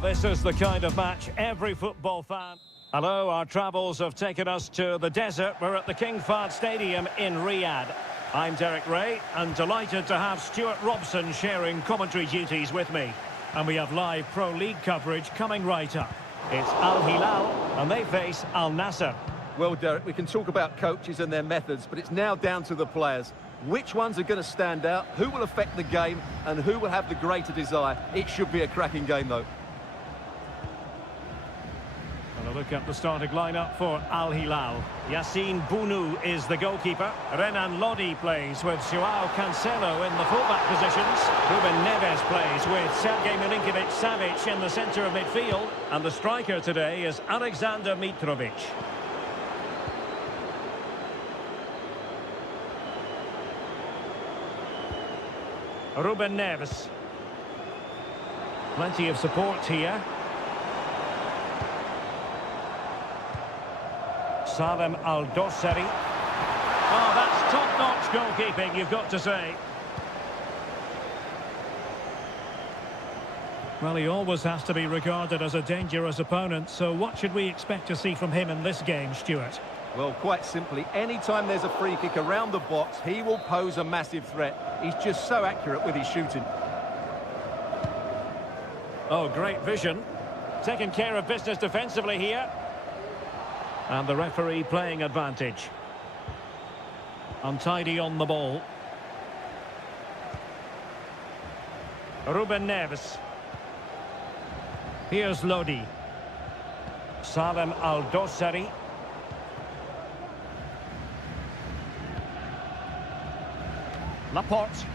This is the kind of match every football fan... Hello, our travels have taken us to the desert. We're at the King Fahd Stadium in Riyadh. I'm Derek Ray, and delighted to have Stuart Robson sharing commentary duties with me. And we have live Pro League coverage coming right up. It's Al Hilal, and they face Al Nassr. Well, Derek, we can talk about coaches and their methods, but it's now down to the players. Which ones are going to stand out, who will affect the game, and who will have the greater desire? It should be a cracking game, though. And a look at the starting lineup for Al Hilal. Yassine Bounou is the goalkeeper. Renan Lodi plays with Joao Cancelo in the fullback positions. Ruben Neves plays with Sergej Milinkovic-Savic in the centre of midfield. And the striker today is Alexander Mitrovic. Ruben Neves. Plenty of support here. Salem Al-Dossari. Oh, that's top-notch goalkeeping, you've got to say. Well, he always has to be regarded as a dangerous opponent, so what should we expect to see from him in this game, Stuart? Well, quite simply, anytime there's a free kick around the box, he will pose a massive threat. He's just so accurate with his shooting. Oh, great vision. Taking care of business defensively here. And the referee playing advantage. Untidy on the ball. Ruben Neves. Here's Lodi. Salem Al-Dossari. Laporte.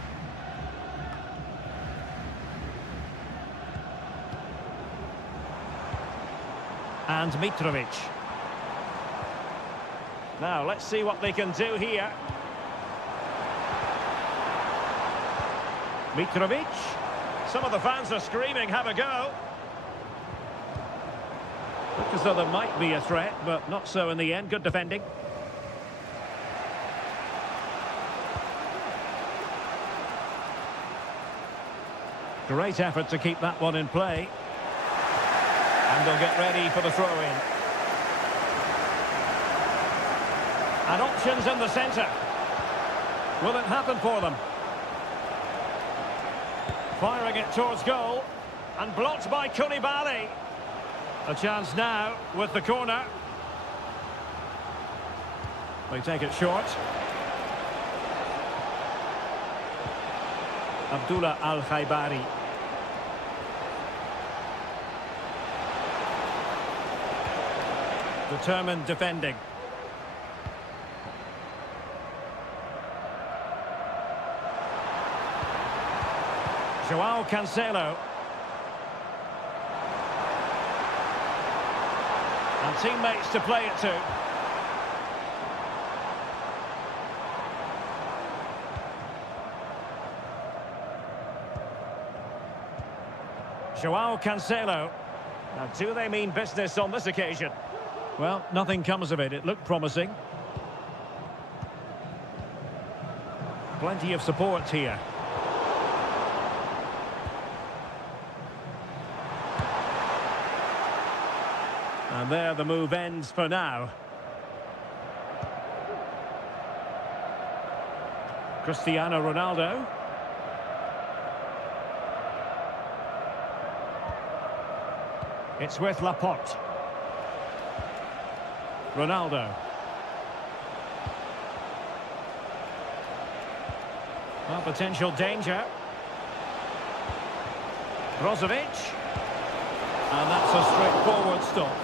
And Mitrovic. Now, let's see what they can do here. Mitrovic. Some of the fans are screaming, have a go. Looks as though there might be a threat, but not so in the end. Good defending. Great effort to keep that one in play. And they'll get ready for the throw-in. And options in the centre. Will it happen for them? Firing it towards goal. And blocked by Koulibaly. A chance now with the corner. They take it short. Abdullah Al-Khaibari. Determined defending. Joao Cancelo. And teammates to play it to. Joao Cancelo. Now, do they mean business on this occasion? Well, nothing comes of it. It looked promising. Plenty of support here. And there the move ends for now. Cristiano Ronaldo. It's with Laporte. Ronaldo. Well, potential danger. Brozovic. And that's a straightforward stop.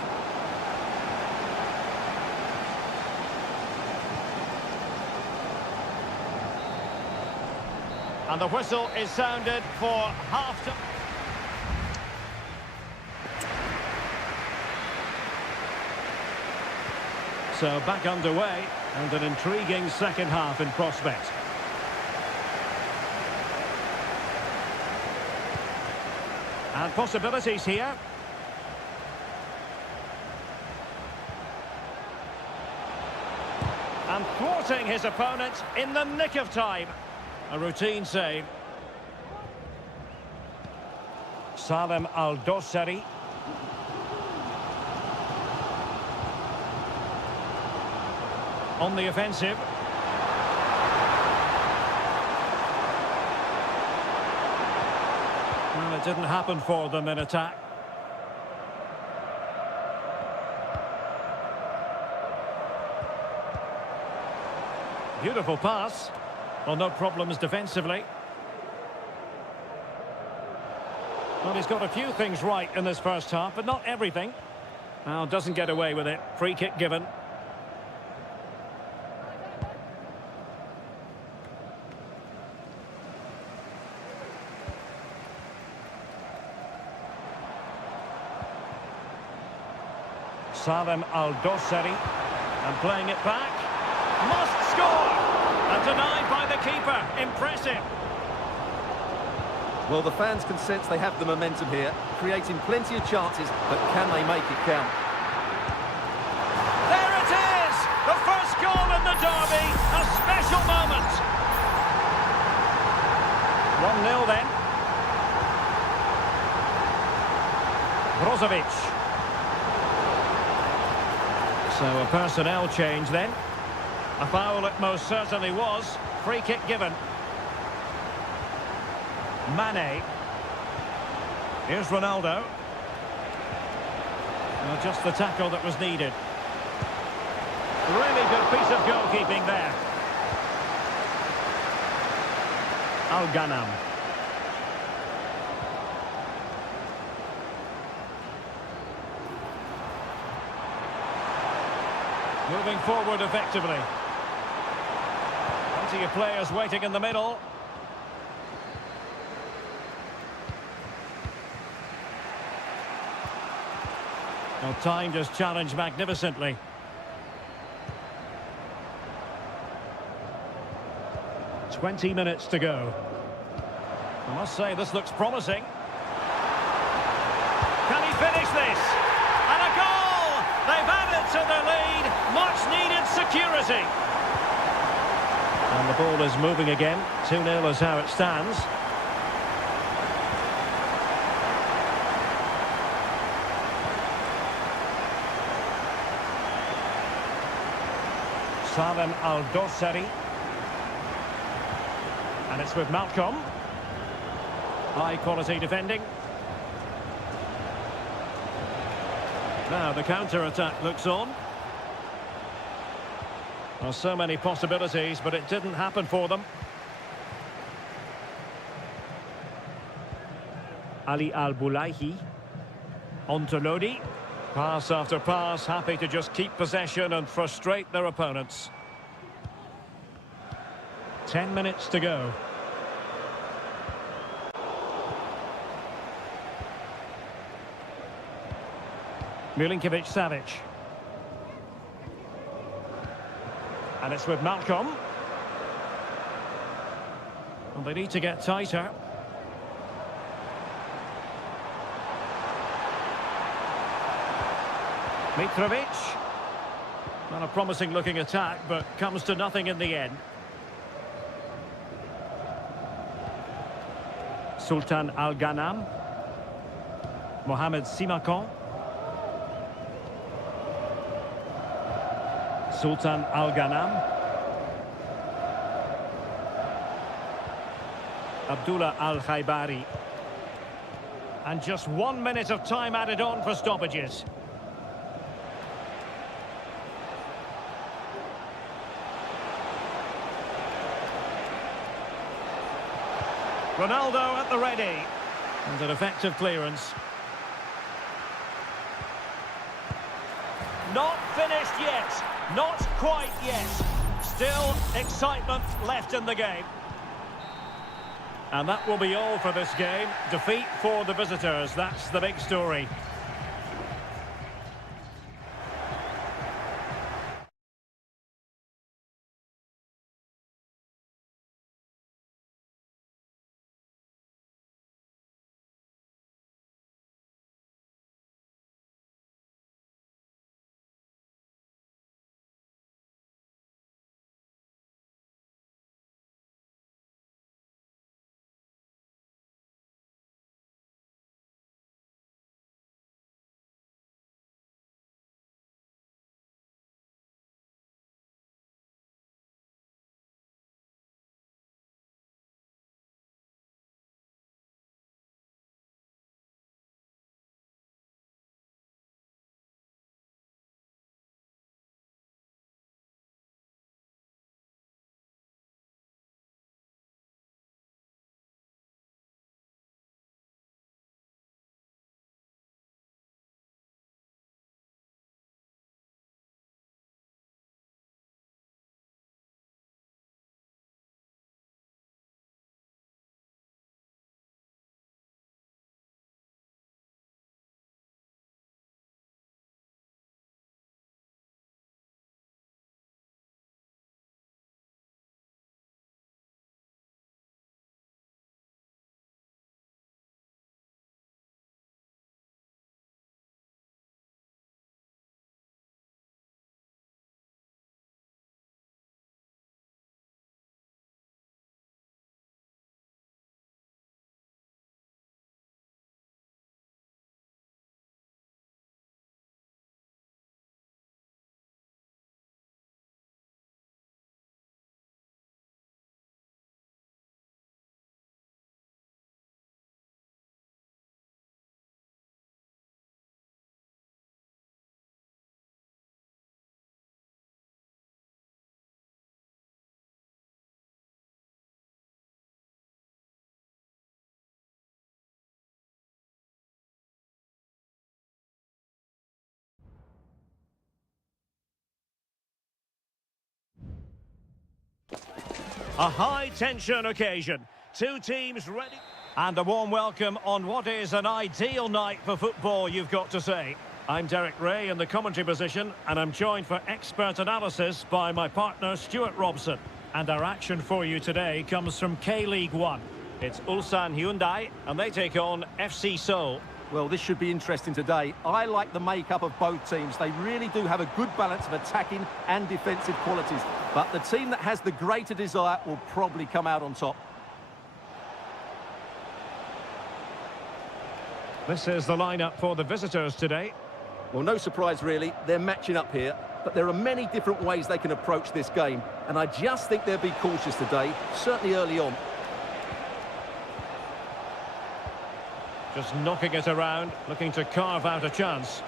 And the whistle is sounded for half-time. So back underway, and an intriguing second half in prospect. And possibilities here. And thwarting his opponent in the nick of time. A routine save. Salem Al-Dossari. On the offensive. Well, it didn't happen for them in attack. Beautiful pass. Well, no problems defensively. Well, he's got a few things right in this first half, but not everything. Well, doesn't get away with it. Free kick given. Salem Al-Dossari. And playing it back. Must score! And denied by the keeper. Impressive. Well, the fans can sense they have the momentum here, creating plenty of chances, but can they make it count? There it is! The first goal in the derby. A special moment. 1-0 then. Brozovic. So a personnel change then. A foul it most certainly was. Free kick given. Mane. Here's Ronaldo. Well, just the tackle that was needed. Really good piece of goalkeeping there. Al-Ghanam. Moving forward effectively. Plenty of players waiting in the middle. Well, timed his challenge magnificently. "20 minutes to go. I must say this looks promising. Can he finish this? And a goal! They've added to their lead. Much needed security. And the ball is moving again. 2-0 is how it stands. Salem Al-Dossari. And it's with Malcolm. High quality defending. Now the counter-attack looks on. Well, so many possibilities, but it didn't happen for them. Ali Al-Bulaihi. On to Lodi. Pass after pass, happy to just keep possession and frustrate their opponents. 10 minutes to go. Milinkovic-Savic. And it's with Malcolm. Well, they need to get tighter. Mitrovic. Not a promising looking attack, but comes to nothing in the end. Sultan Al-Ghanam. Mohamed Simakon. Sultan Al-Ghanam. Abdullah Al-Khaibari. And just 1 minute of time added on for stoppages. Ronaldo at the ready. And an effective clearance. Not finished yet. Not quite yet. Still excitement left in the game. And that will be all for this game. Defeat for the visitors. That's the big story. A high-tension occasion. Two teams ready. And a warm welcome on what is an ideal night for football, you've got to say. I'm Derek Ray in the commentary position, and I'm joined for expert analysis by my partner, Stuart Robson. And our action for you today comes from K-League 1. It's Ulsan Hyundai, and they take on FC Seoul. Well, this should be interesting today. I like the makeup of both teams. They really do have a good balance of attacking and defensive qualities. But the team that has the greater desire will probably come out on top. This is the lineup for the visitors today. Well, no surprise really. They're matching up here. But there are many different ways they can approach this game. And I just think they'll be cautious today, certainly early on. Just knocking it around, looking to carve out a chance.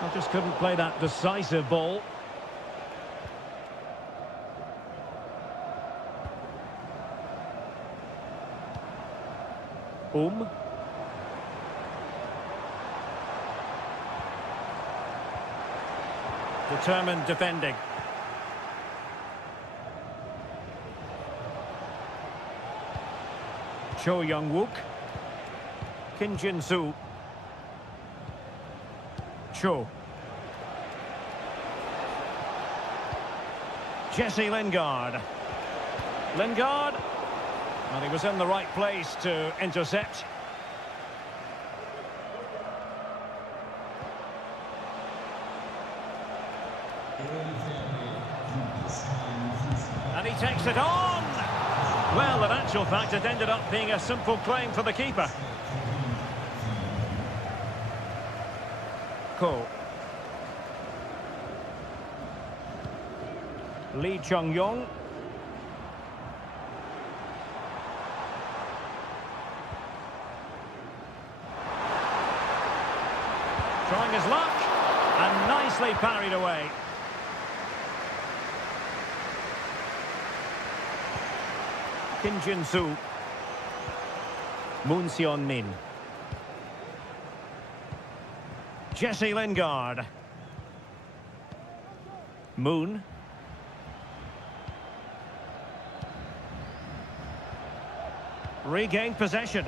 I just couldn't play that decisive ball. Determined defending. Cho Young-wook. Kim Jin-soo. Cho. Jesse Lingard. Lingard. Well, he was in the right place to intercept. And he takes it on! Well, in actual fact, it ended up being a simple claim for the keeper. Ko. Lee Chung-yong. Trying his luck, and nicely parried away. Kim Jin-soo. Moon Seon-min. Jesse Lingard. Moon. Regained possession.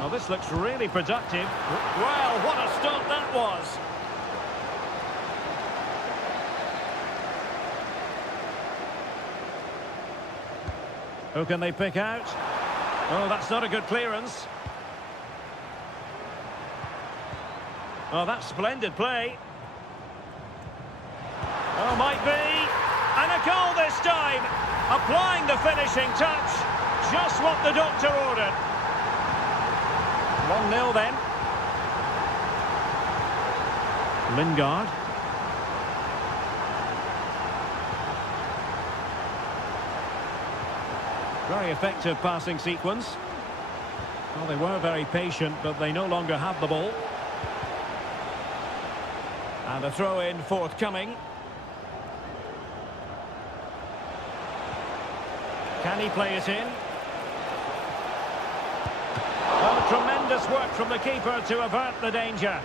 Well, this looks really productive. Well, what a start that was. Who can they pick out? Oh, that's not a good clearance. Oh, that's splendid play. Oh, might be. And a goal this time. Applying the finishing touch. Just what the doctor ordered. 1-0 then. Lingard. Very effective passing sequence. Well, they were very patient, but they no longer have the ball. And a throw-in forthcoming. Can he play it in? Oh, tremendous work from the keeper to avert the danger.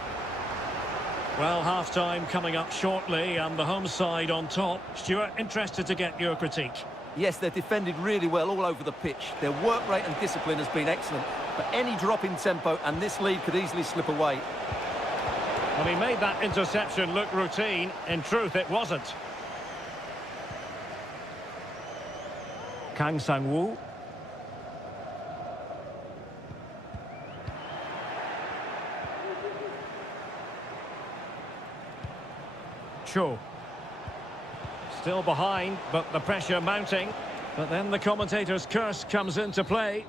Well, half-time coming up shortly, and the home side on top. Stuart, interested to get your critique. Yes, they're defended really well all over the pitch. Their work rate and discipline has been excellent. But any drop in tempo and this lead could easily slip away. Well, he made that interception look routine. In truth, it wasn't. Kang Sang-woo. Cho. Still behind, but the pressure mounting. But then the commentator's curse comes into play.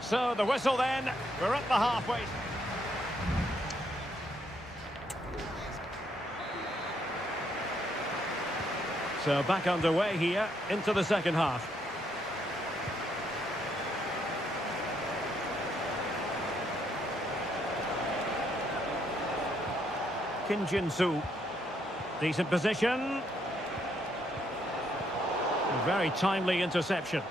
So the whistle then. We're at the halfway. So back underway here into the second half. Kim Jin-soo. Decent position. A very timely interception.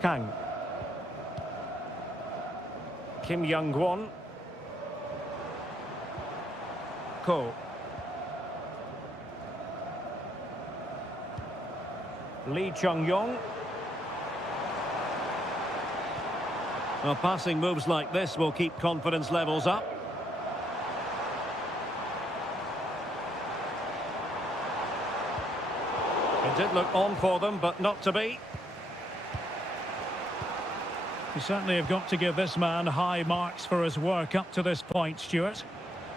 Kang. Kim Young-won. Ko. Lee Chung-yong. Well, passing moves like this will keep confidence levels up. It did look on for them, but not to be. You certainly have got to give this man high marks for his work up to this point, Stuart.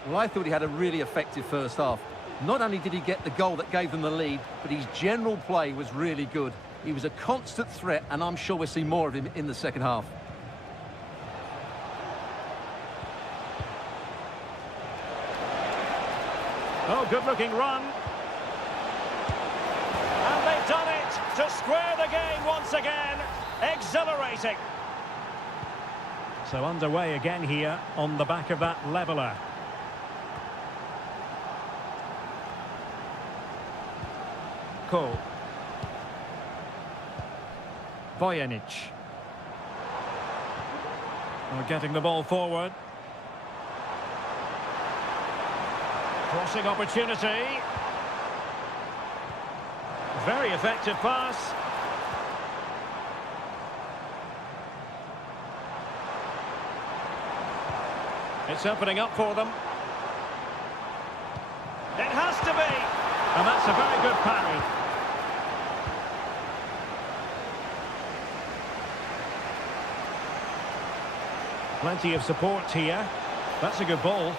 Well, I thought he had a really effective first half. Not only did he get the goal that gave them the lead, but his general play was really good. He was a constant threat, and I'm sure we'll see more of him in the second half. Oh, good-looking run. And they've done it to square the game once again. Exhilarating. So underway again here on the back of that leveller. Ko. Vojanic. We're getting the ball forward. Crossing opportunity. Very effective pass. It's opening up for them. It has to be. And that's a very good parry. Plenty of support here. That's a good ball.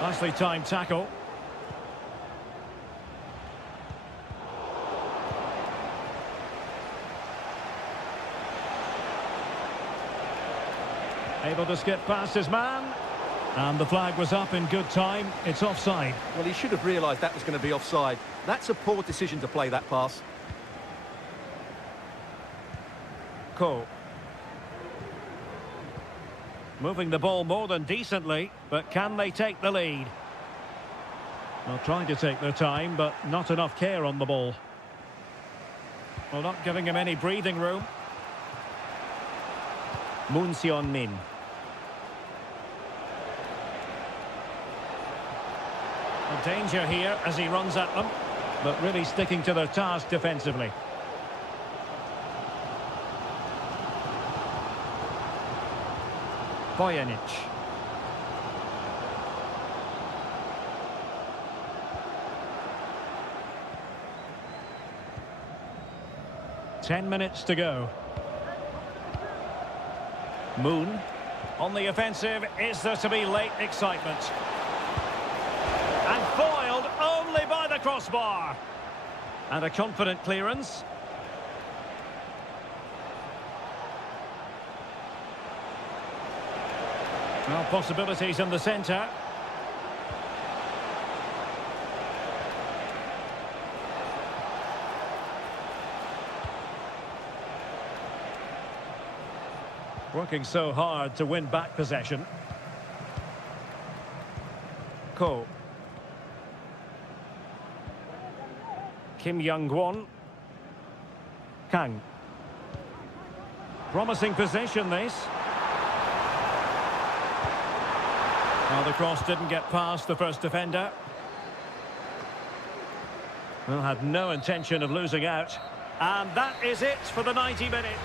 Nicely timed tackle. Able to skip past his man. And the flag was up in good time. It's offside. Well, he should have realised that was going to be offside. That's a poor decision to play that pass. Ko. Moving the ball more than decently, but can they take the lead? Well, trying to take their time, but not enough care on the ball. Well, not giving him any breathing room. Moon Seon-min. A danger here as he runs at them, but really sticking to their task defensively. Vojanic. Ten minutes to go. Moon. On the offensive, is there to be late excitement? And foiled only by the crossbar. And a confident clearance. Well, possibilities in the centre. Working so hard to win back possession. Ko. Kim Young-won. Kang. Promising possession, this. Well, the cross didn't get past the first defender. Well, had no intention of losing out. And that is it for the 90 minutes.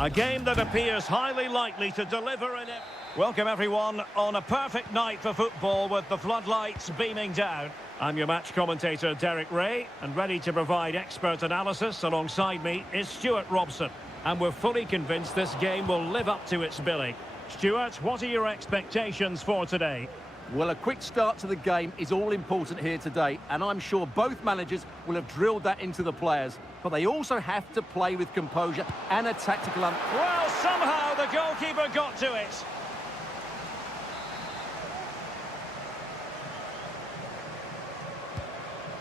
A game that appears highly likely to deliver in it. Welcome everyone on a perfect night for football with the floodlights beaming down. I'm your match commentator Derek Ray, and ready to provide expert analysis alongside me is Stuart Robson. And we're fully convinced this game will live up to its billing. Stuart, what are your expectations for today? Well, a quick start to the game is all important here today, and I'm sure both managers will have drilled that into the players. But they also have to play with composure and a tactical... Well, somehow the goalkeeper got to it.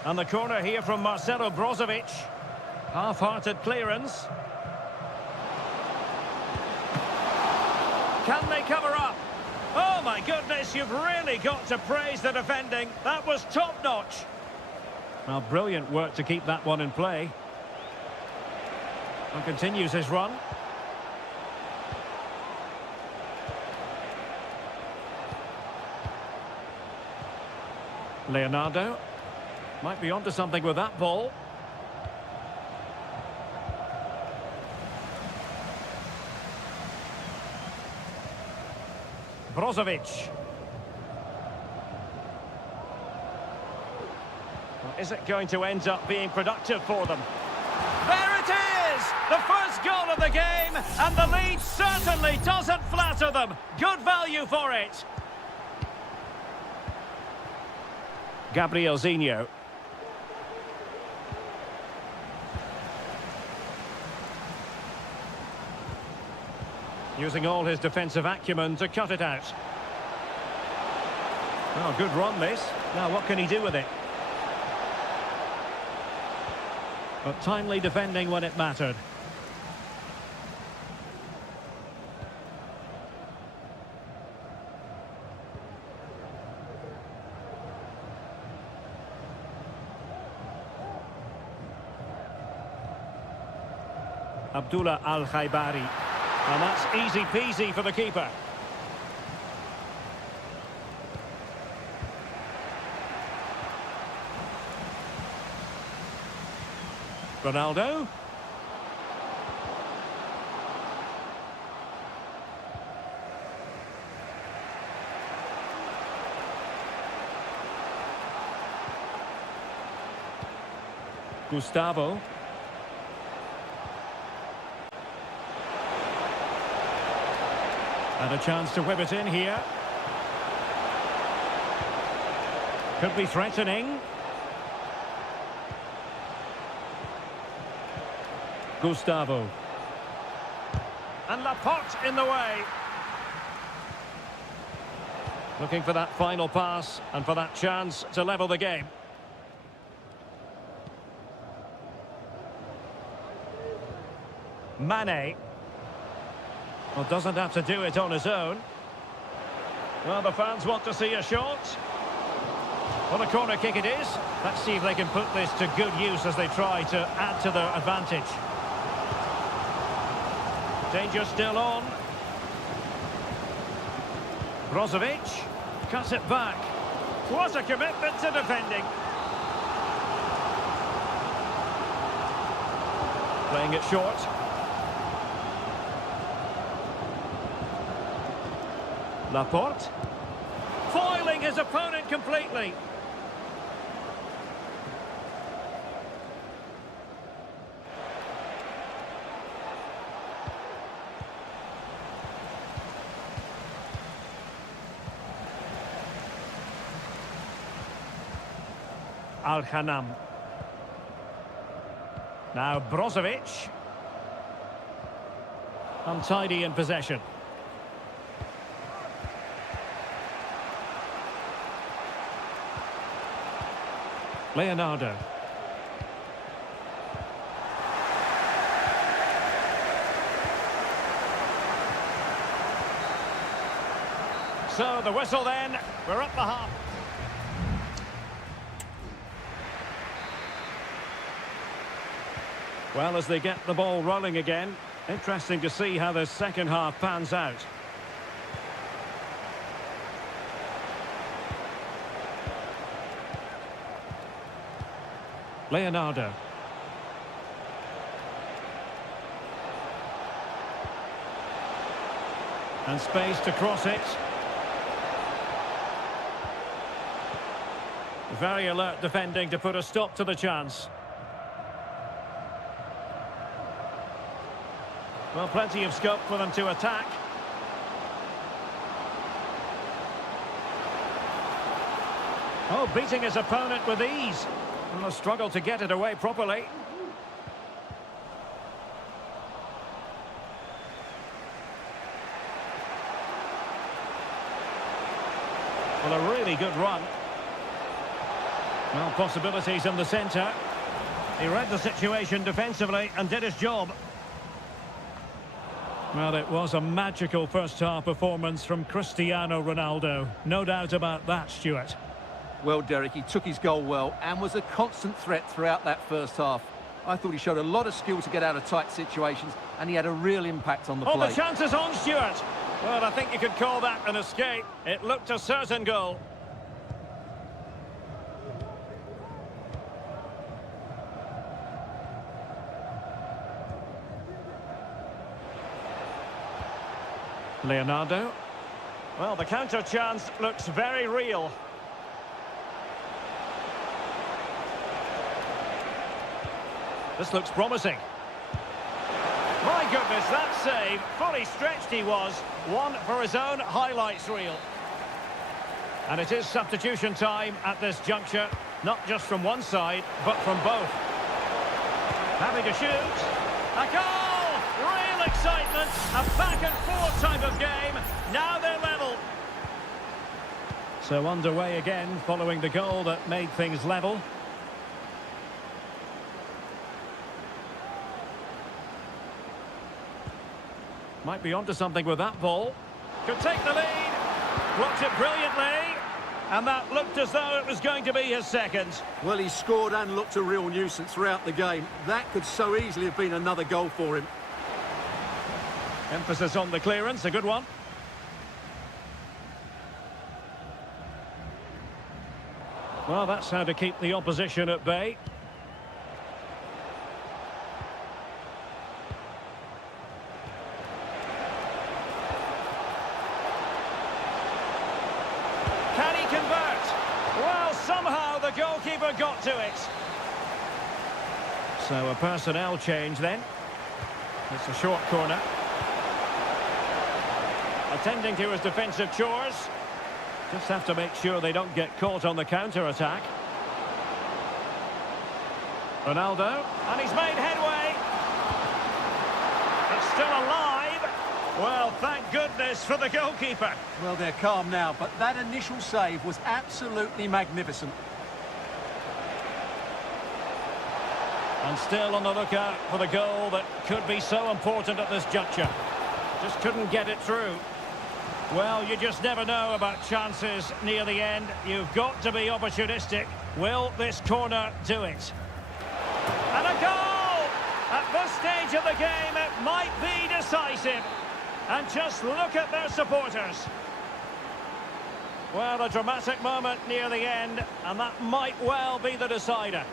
And the corner here from Marcelo Brozovic. Half-hearted clearance. Can they cover up? Oh my goodness, you've really got to praise the defending. That was top-notch. Well, brilliant work to keep that one in play. And continues his run. Leonardo might be onto something with that ball. Brozovic. Well, is it going to end up being productive for them? There it is! The first goal of the game, and the lead certainly doesn't flatter them. Good value for it. Gabriel Zinho. Using all his defensive acumen to cut it out. Oh, good run this. Now what can he do with it? But timely defending when it mattered. Abdullah Al-Khaibari. And that's easy peasy for the keeper. Ronaldo. Gustavo. And a chance to whip it in here. Could be threatening. Gustavo. And Laporte in the way. Looking for that final pass and for that chance to level the game. Mane. Well, doesn't have to do it on his own. Well, the fans want to see a shot. Well, a corner kick it is. Let's see if they can put this to good use as they try to add to their advantage. Danger still on. Brozovic cuts it back. What a commitment to defending. Playing it short. Laporte. Foiling his opponent completely. Al-Khanam. Now Brozovic. Untidy in possession. Leonardo. So the whistle then, we're up the half. Well, as they get the ball rolling again, interesting to see how the second half pans out. Leonardo. And space to cross it. Very alert defending to put a stop to the chance. Well, plenty of scope for them to attack. Oh, beating his opponent with ease. And a struggle to get it away properly. Well, a really good run. Well, possibilities in the centre. He read the situation defensively and did his job. Well, it was a magical first-half performance from Cristiano Ronaldo. No doubt about that, Stuart. Well, Derek, he took his goal well and was a constant threat throughout that first half. I thought he showed a lot of skill to get out of tight situations, and he had a real impact on the play. Oh, the chance is on, Stuart. Well, I think you could call that an escape. It looked a certain goal. Leonardo. Well, the counter chance looks very real. This looks promising. My goodness, that save. Fully stretched he was. One for his own highlights reel. And it is substitution time at this juncture. Not just from one side, but from both. Having to shoot. A goal! Real excitement. A back-and-forth type of game. Now they're level. So underway again following the goal that made things level. Might be onto something with that ball. Could take the lead. Blocked it brilliantly. And that looked as though it was going to be his second. Well, he scored and looked a real nuisance throughout the game. That could so easily have been another goal for him. Emphasis on the clearance, a good one. Well, that's how to keep the opposition at bay. Can he convert? Well, somehow the goalkeeper got to it. So a personnel change then. It's a short corner. Attending to his defensive chores. Just have to make sure they don't get caught on the counter-attack. Ronaldo, and he's made headway. It's still alive. Well, thank goodness for the goalkeeper. Well, they're calm now, but that initial save was absolutely magnificent. And still on the lookout for the goal that could be so important at this juncture. Just couldn't get it through. Well, you just never know about chances near the end. You've got to be opportunistic. Will this corner do it? And a goal! At this stage of the game, it might be decisive. And just look at their supporters. Well, a dramatic moment near the end, and that might well be the decider.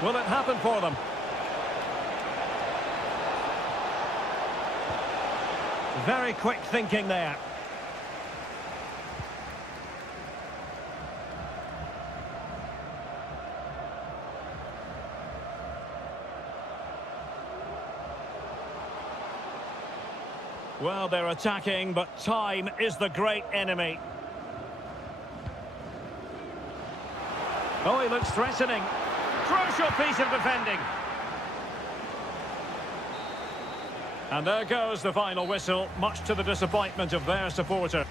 Will it happen for them? Very quick thinking there. Well, they're attacking, but time is the great enemy. Oh, he looks threatening. Crucial piece of defending. And there goes the final whistle, much to the disappointment of their supporter.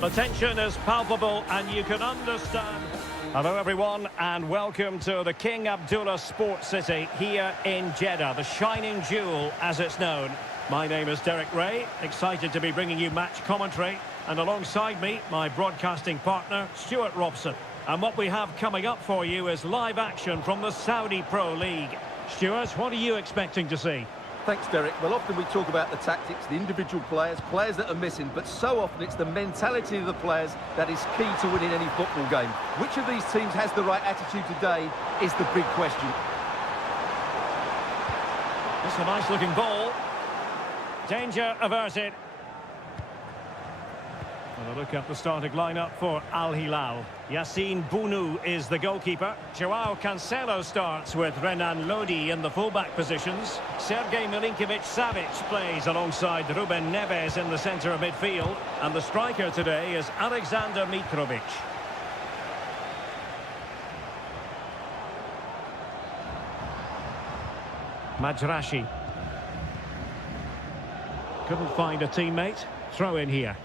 The tension is palpable and you can understand. Hello everyone and welcome to the King Abdullah Sports City here in Jeddah, the shining jewel as it's known. My name is Derek Ray, excited to be bringing you match commentary, and alongside me, my broadcasting partner, Stuart Robson. And what we have coming up for you is live action from the Saudi Pro League. Stuart, what are you expecting to see? Thanks, Derek. Well, often we talk about the tactics, the individual players that are missing, but so often it's the mentality of the players that is key to winning any football game. Which of these teams has the right attitude today is the big question. It's a nice-looking ball. Danger averted. And a look at the starting lineup for Al Hilal. Yassine Bounou is the goalkeeper. Joao Cancelo starts with Renan Lodi in the fullback positions. Sergej Milinkovic-Savic plays alongside Ruben Neves in the centre of midfield. And the striker today is Alexander Mitrovic. Majrashi. Couldn't find a teammate. Throw in here.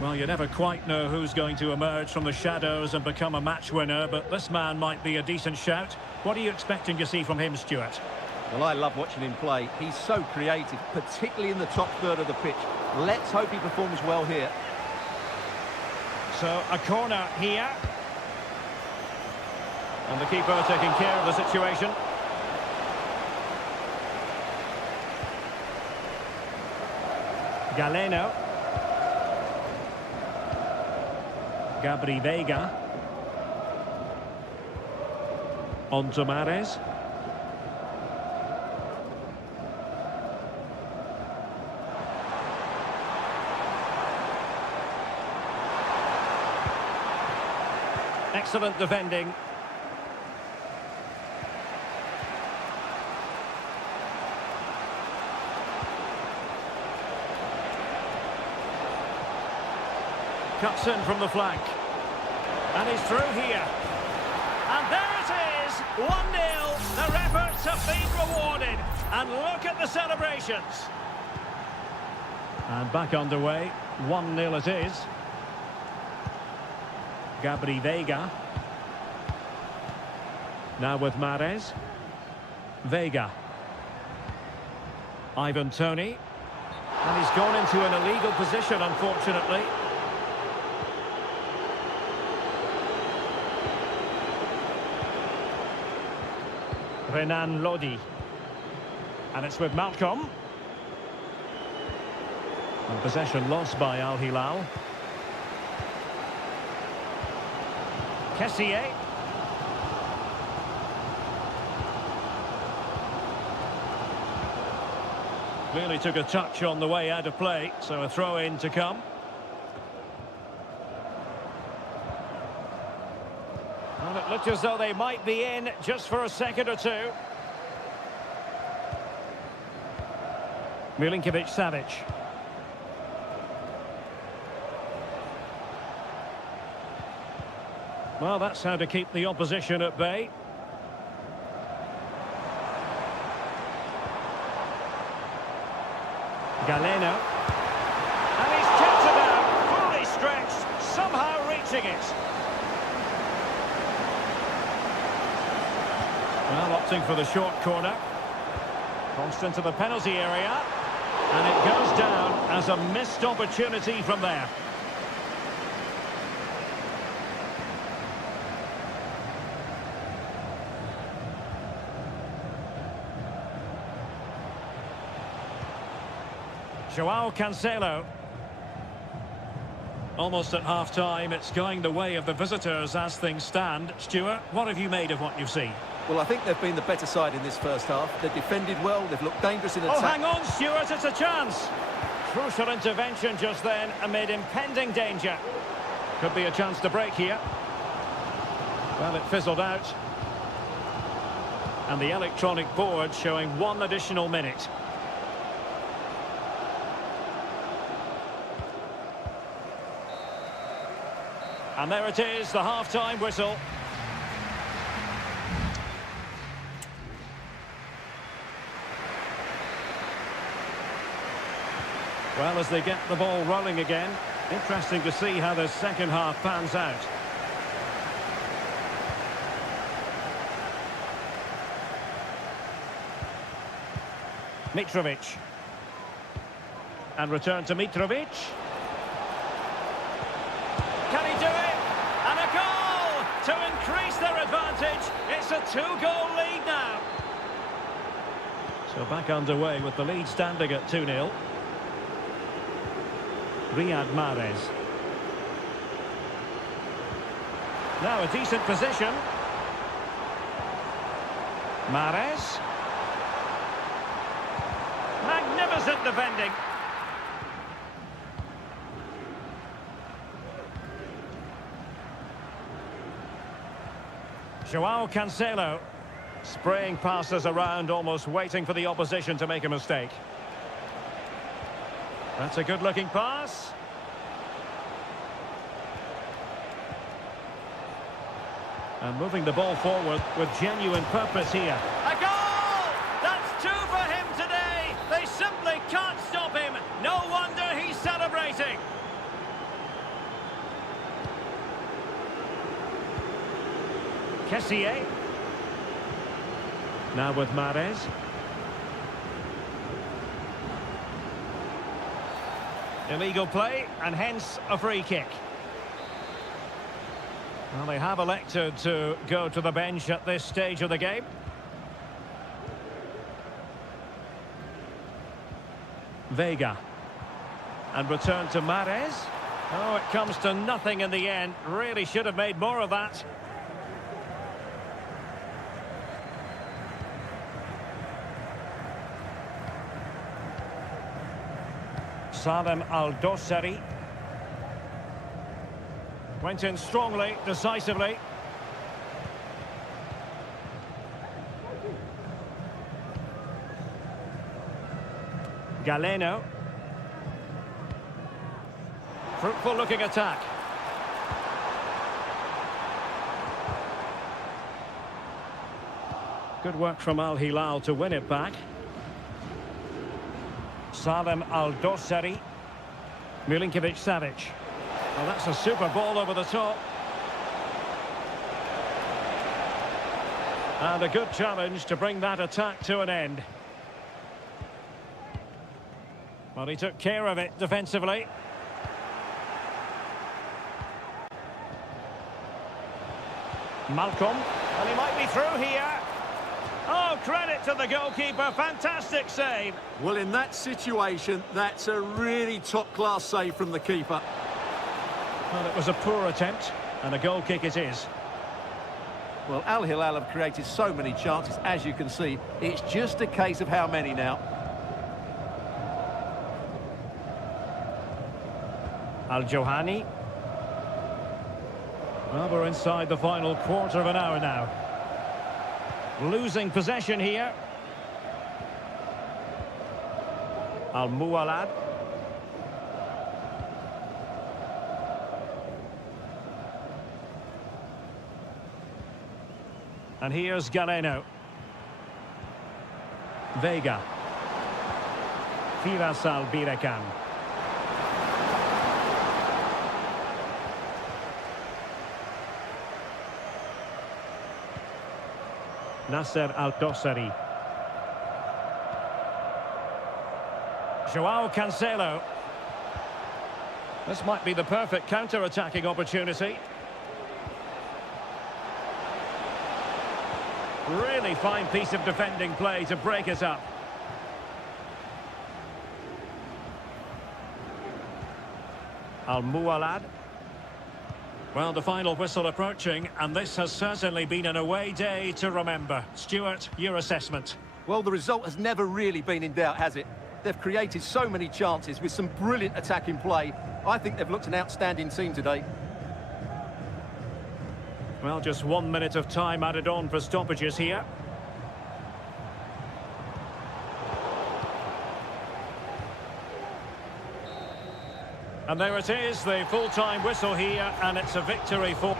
Well, you never quite know who's going to emerge from the shadows and become a match winner, but this man might be a decent shout. What are you expecting to see from him, Stuart? Well, I love watching him play. He's so creative, particularly in the top third of the pitch. Let's hope he performs well here. So, a corner here. And the keeper taking care of the situation. Galeno. Gabri Veiga. On to Mahrez. Excellent defending. Cuts in from the flank. And he's through here. And there it is! 1-0. Their efforts have been rewarded. And look at the celebrations. And back underway. 1-0 it is. Gabri Veiga. Now with Mahrez. Veiga. Ivan Toney. And he's gone into an illegal position, unfortunately. Renan Lodi. And it's with Malcolm. And possession lost by Al Hilal. Kessié. Really took a touch on the way out of play, so a throw-in to come. And it looked as though they might be in just for a second or two. Milinkovic-Savic. Well, that's how to keep the opposition at bay. Galeno. And he's kept it out, fully stretched, somehow reaching it. Well, opting for the short corner. Crossed into the penalty area. And it goes down as a missed opportunity from there. Joao Cancelo. Almost at half-time, it's going the way of the visitors as things stand. Stuart, what have you made of what you've seen? Well, I think they've been the better side in this first half. They've defended well, they've looked dangerous in attack. Oh, hang on, Stuart, it's a chance! Crucial intervention just then amid impending danger. Could be a chance to break here. Well, it fizzled out. And the electronic board showing 1 additional minute. And there it is, the half-time whistle. Well, as they get the ball rolling again, interesting to see how the second half pans out. Mitrovic. And return to Mitrovic. Can he do it? And a goal to increase their advantage. It's a two-goal lead now. So back underway with the lead standing at 2-0. Riyad Mahrez. Now a decent position. Mahrez. Magnificent defending. Joao Cancelo. Spraying passes around, almost waiting for the opposition to make a mistake. That's a good-looking pass. And moving the ball forward with genuine purpose here. A goal! That's two for him today. They simply can't stop him. No wonder he's celebrating. Kessié. Now with Mahrez. Illegal play, and hence a free kick. Well, they have elected to go to the bench at this stage of the game. Vega. And return to Mahrez. Oh, it comes to nothing in the end. Really should have made more of that. Salem Al-Dossari. Went in strongly, decisively. Galeno. Fruitful looking attack. Good work from Al Hilal to win it back. Salem Al-Dossari. Milinkovic-Savic. Well, that's a super ball over the top. And a good challenge to bring that attack to an end. Well, he took care of it defensively. Malcolm. And he might be through here. Oh, credit to the goalkeeper. Fantastic save. Well, in that situation, that's a really top-class save from the keeper. Well, it was a poor attempt, and a goal kick it is. Well, Al Hilal have created so many chances, as you can see. It's just a case of how many now. Al-Johani. Well, we're inside the final quarter of an hour now. Losing possession here. Al-Muwalad. And here's Galeno. Vega. Firas Al-Birekan. Nasser Al-Dossari. Joao Cancelo. This might be the perfect counter-attacking opportunity. Really fine piece of defending play to break it up. Al-Muwalad. Well, the final whistle approaching, and this has certainly been an away day to remember. Stuart, your assessment? Well, the result has never really been in doubt, has it? They've created so many chances with some brilliant attacking play. I think they've looked an outstanding team today. Well, just 1 minute of time added on for stoppages here. And there it is, the full-time whistle here, and it's a victory for...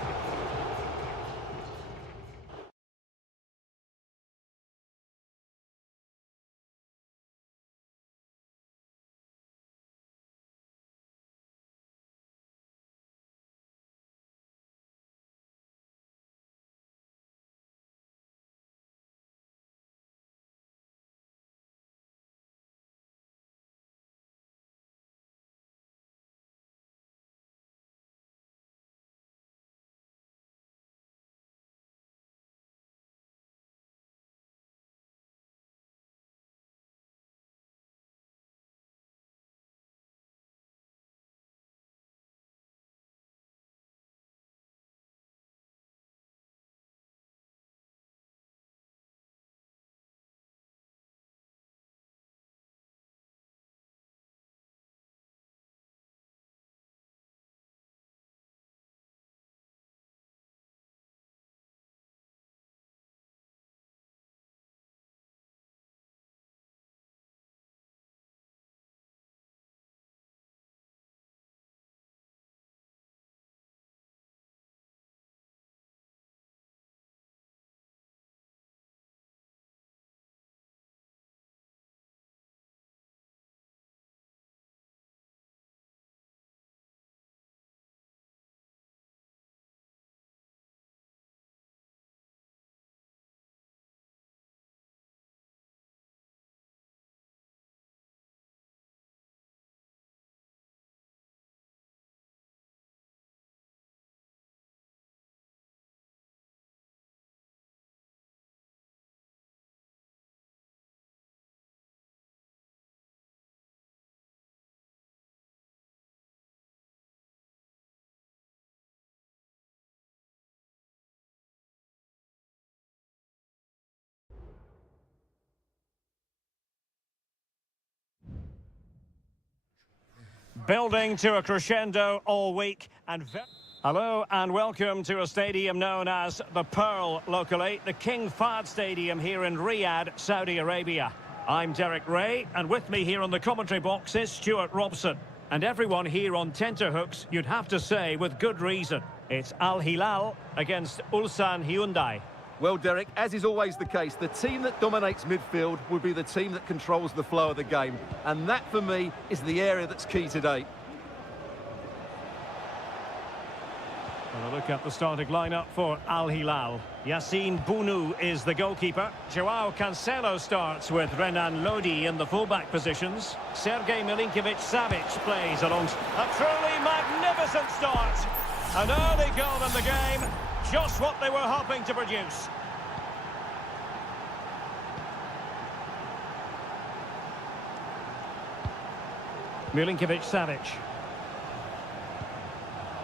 Building to a crescendo all week and hello and welcome to a stadium known as the Pearl locally, the King Fahd Stadium here in Riyadh, Saudi Arabia. I'm Derek Ray, and with me here on the commentary box is Stuart Robson. And everyone here on tenterhooks, you'd have to say with good reason. It's Al Hilal against Ulsan Hyundai. Well, Derek, as is always the case, the team that dominates midfield will be the team that controls the flow of the game. And that, for me, is the area that's key today. Well, a look at the starting lineup for Al Hilal. Yassine Bounou is the goalkeeper. Joao Cancelo starts with Renan Lodi in the fullback positions. Sergej Milinkovic-Savic plays along. A truly magnificent start. An early goal in the game. Just what they were hoping to produce. Milinkovic-Savic.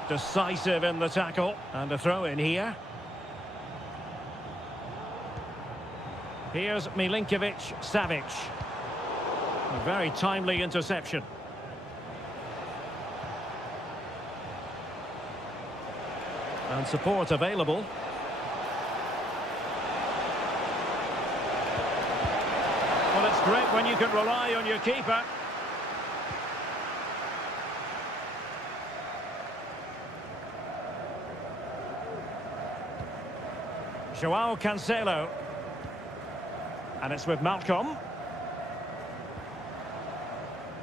Decisive in the tackle. And a throw in here. Here's Milinkovic-Savic. A very timely interception. And support available. Well, it's great when you can rely on your keeper. Joao Cancelo. And it's with Malcolm.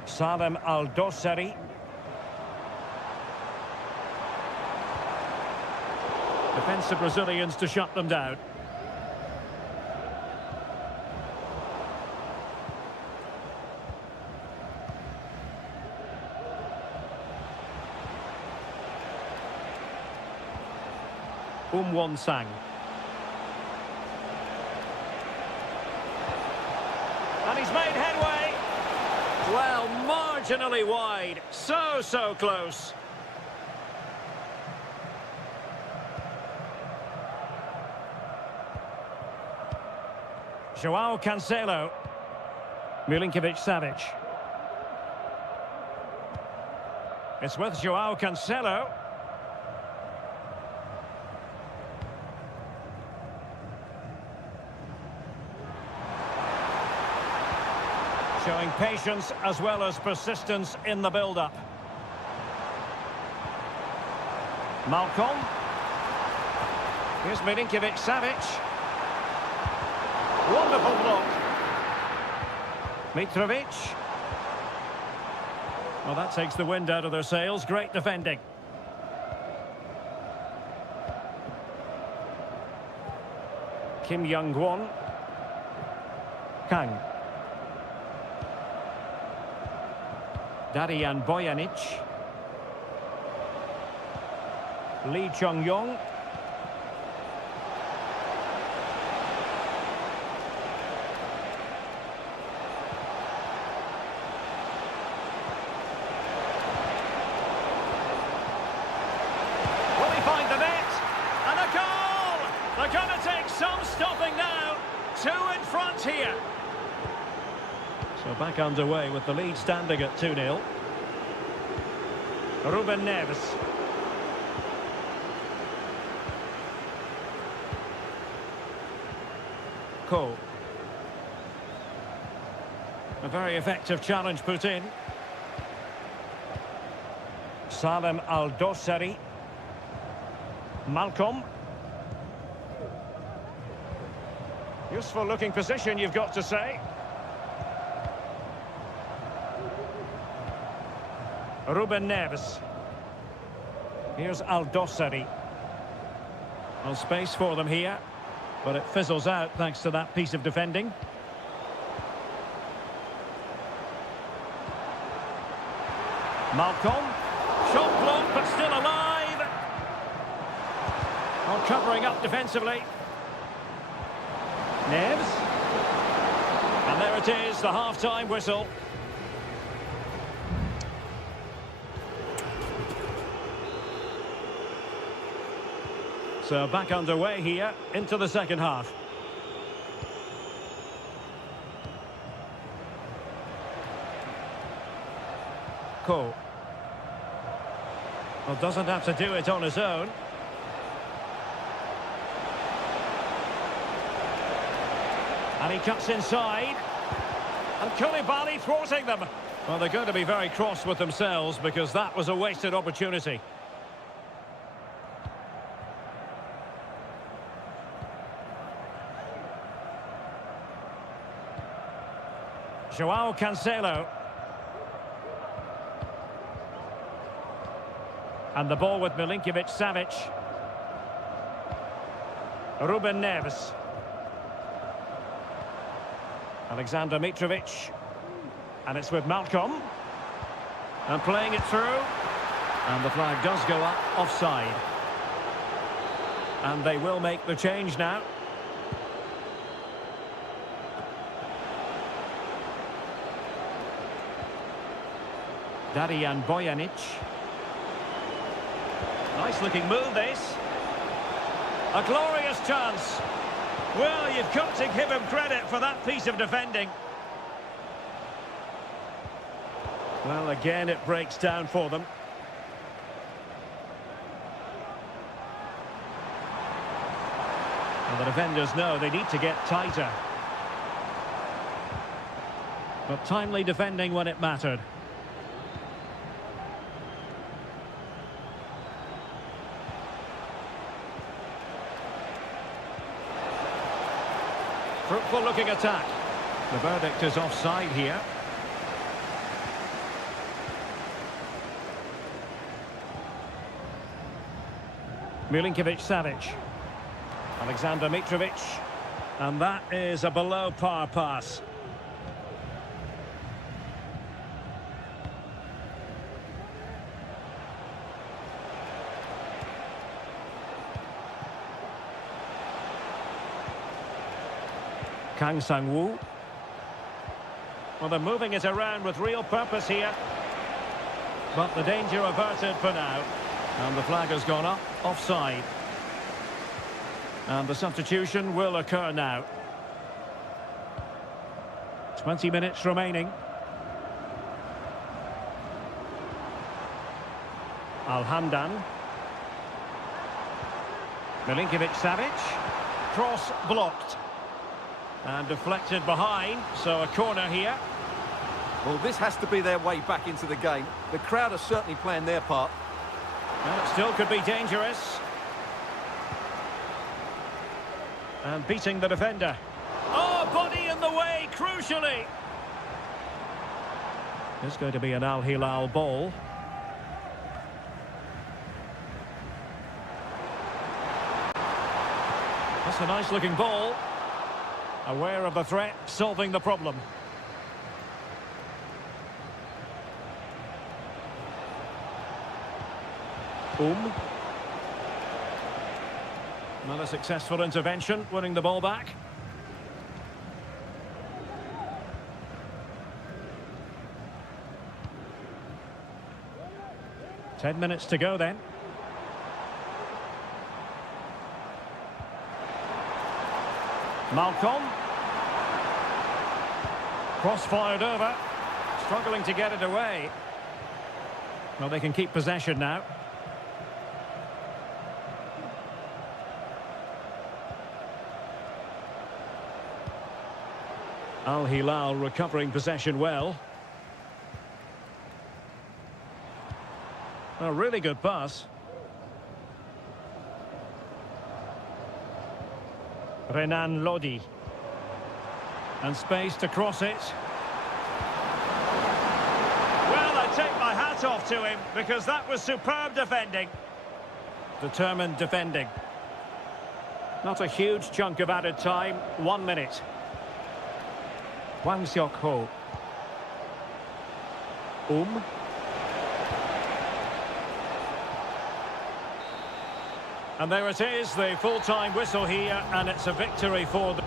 Salem Al-Dossari. Defensive Brazilians to shut them down. Won-sang. And he's made headway. Well, marginally wide. So close. Joao Cancelo. Milinkovic-Savic. It's with Joao Cancelo. Showing patience as well as persistence in the build-up. Malcolm. Here's Milinkovic-Savic. Wonderful block. Mitrovic. Well, that takes the wind out of their sails. Great defending. Kim Young-won. Kang. Darian Bojanic. Lee Chung-yong. Will he find the net? And a goal! They're going to take some stopping now. 2 in front here. So back underway with the lead standing at 2-0. Ruben Neves. Cole. A very effective challenge put in. Salem Al-Dossari. Malcolm. Useful looking position, you've got to say. Ruben Neves. Here's Al-Dossari. No space for them here, but it fizzles out thanks to that piece of defending. Malcolm. Shot blocked, but still alive. Oh, covering up defensively. Neves. And there it is, the half-time whistle. So back underway here into the second half. Cole. Well, doesn't have to do it on his own. And he cuts inside. And Koulibaly thwarting them. Well, they're going to be very cross with themselves because that was a wasted opportunity. Joao Cancelo. And the ball with Milinkovic-Savic. Ruben Neves. Alexander Mitrovic. And it's with Malcolm. And playing it through. And the flag does go up, offside. And they will make the change now. Darijan Bojanic. Nice looking move this. A glorious chance. Well, you've got to give him credit for that piece of defending. Well, again, it breaks down for them. And the defenders know they need to get tighter. But timely defending when it mattered. Fruitful looking attack. The verdict is offside here. Milinkovic-Savic. Alexander Mitrovic. And that is a below par pass. Kang Sang-woo. Well, they're moving it around with real purpose here. But the danger averted for now. And the flag has gone up, offside. And the substitution will occur now. 20 minutes remaining. Al-Hamdan. Milinkovic-Savic. Cross blocked. And deflected behind, so a corner here. Well, this has to be their way back into the game. The crowd are certainly playing their part. And it still could be dangerous. And beating the defender. Oh, body in the way, crucially. It's going to be an Al Hilal ball. That's a nice looking ball. Aware of the threat, solving the problem. Another successful intervention, winning the ball back. Ten minutes to go then. Malcolm. Cross fired over. Struggling to get it away. Well, they can keep possession now. Al Hilal recovering possession well. A really good pass. Renan Lodi. And space to cross it. Well, I take my hat off to him because that was superb defending. Determined defending. Not a huge chunk of added time. 1 minute. Hwang Seok-ho. And there it is, the full-time whistle here, and it's a victory for the...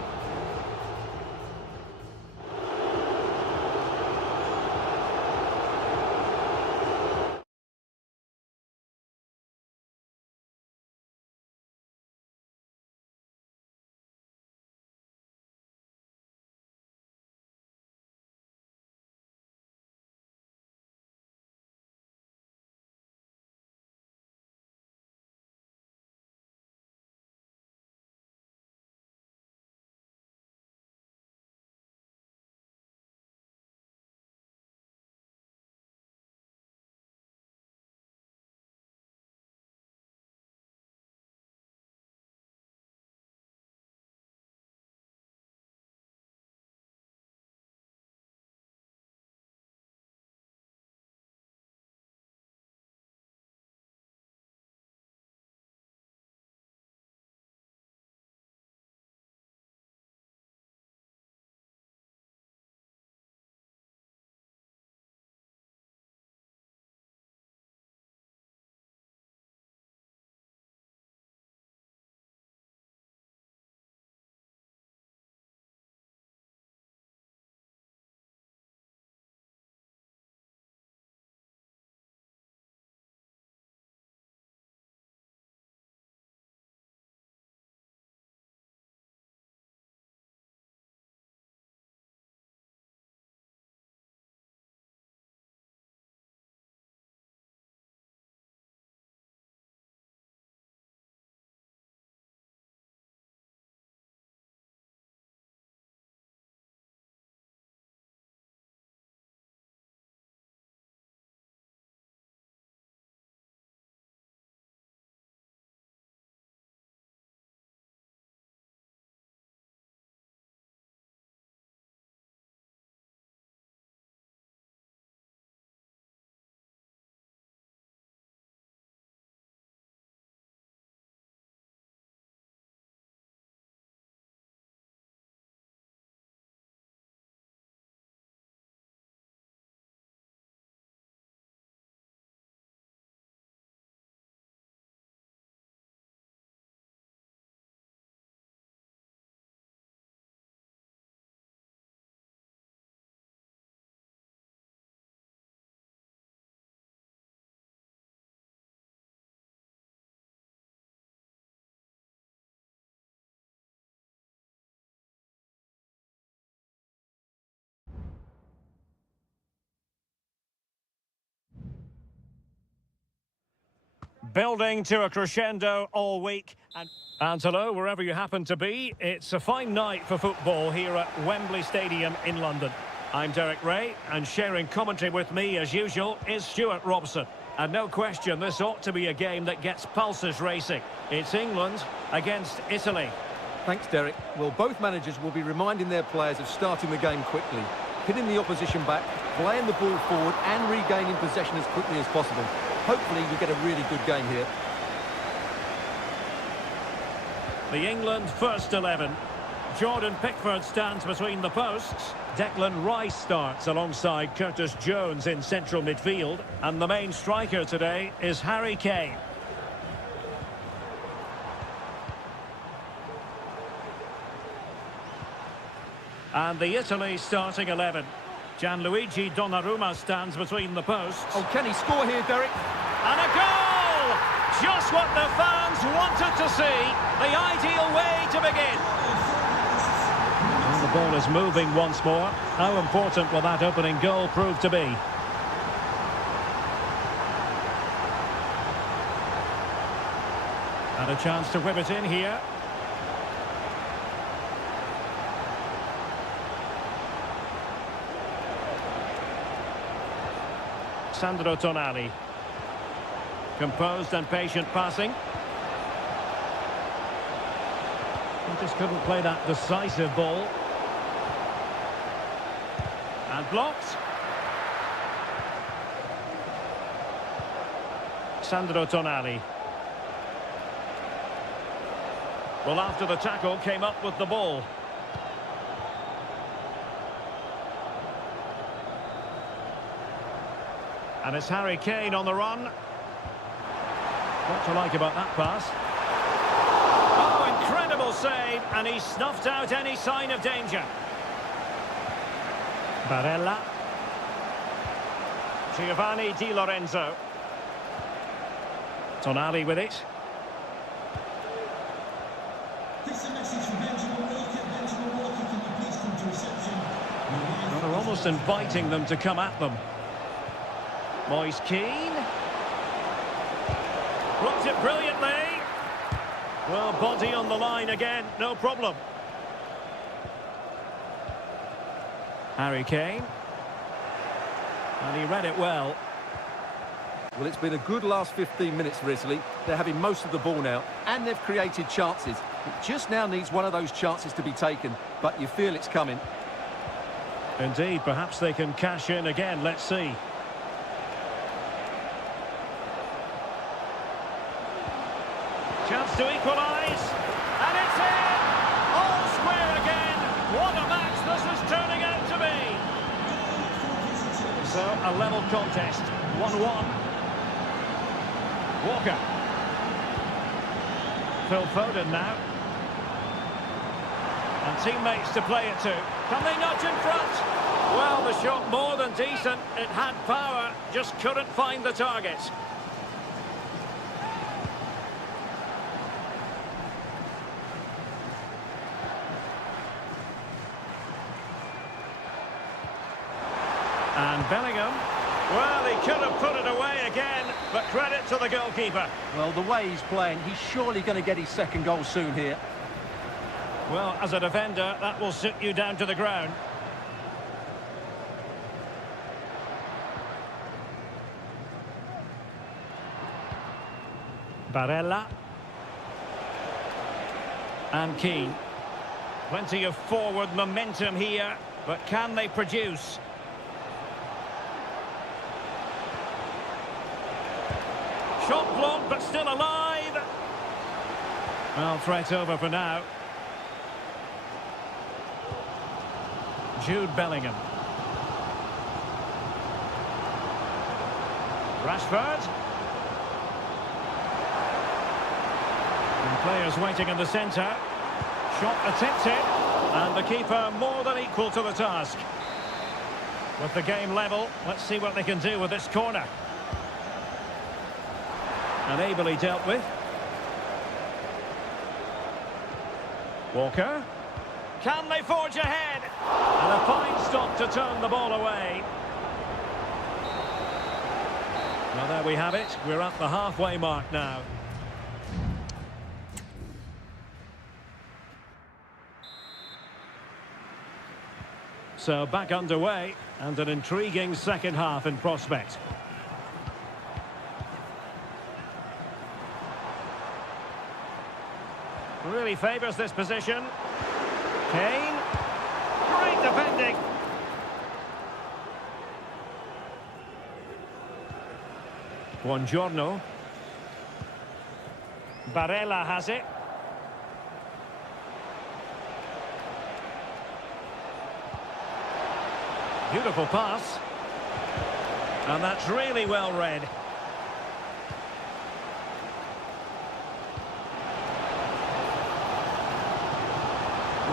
Building to a crescendo all week. And hello, wherever you happen to be. It's a fine night for football here at Wembley Stadium in London. I'm Derek Ray, and sharing commentary with me, as usual, is Stuart Robson. And no question, this ought to be a game that gets pulses racing. It's England against Italy. Thanks, Derek. Well, both managers will be reminding their players of starting the game quickly, hitting the opposition back, playing the ball forward and regaining possession as quickly as possible. Hopefully we get a really good game here. The England first 11. Jordan Pickford stands between the posts. Declan Rice starts alongside Curtis Jones in central midfield. And the main striker today is Harry Kane. And the Italy starting 11. Gianluigi Donnarumma stands between the posts. Oh, can he score here, Derek? And a goal! Just what the fans wanted to see. The ideal way to begin. And the ball is moving once more. How important will that opening goal prove to be? And a chance to whip it in here. Sandro Tonali. Composed and patient passing. He just couldn't play that decisive ball. And blocked. Sandro Tonali. Well, after the tackle, came up with the ball. And it's Harry Kane on the run. What to like about that pass? Oh, incredible save, and he snuffed out any sign of danger. Barella. Giovanni Di Lorenzo. Tonali with it. Well, they're almost inviting them to come at them. Moise Keane. Blocked it brilliantly. Well, body on the line again, no problem. Harry Kane. And he read it well. Well, it's been a good last 15 minutes for Italy. They're having most of the ball now, and they've created chances. It just now needs one of those chances to be taken, but you feel it's coming. Indeed, perhaps they can cash in again, let's see. Chance to equalise, and it's in! All square again! What a match this is turning out to be! So, a level contest, 1-1. Walker. Phil Foden now. And teammates to play it to. Can they nudge in front? Well, the shot more than decent. It had power, just couldn't find the target. And Bellingham, well, he could have put it away again, but credit to the goalkeeper. Well, the way he's playing, he's surely going to get his second goal soon here. Well, as a defender, that will sit you down to the ground. Barella. And Keane. Plenty of forward momentum here, but can they produce? Shot blocked, but still alive. Well, threat over for now. Jude Bellingham. Rashford. And players waiting in the centre. Shot attempted. And the keeper more than equal to the task. With the game level, let's see what they can do with this corner. And ably dealt with. Walker. Can they forge ahead? And a fine stop to turn the ball away. Well, there we have it. We're at the halfway mark now. So back underway, and an intriguing second half in prospect. Really favours this position. Kane. Great defending. Buongiorno. Barella has it. Beautiful pass. And that's really well read.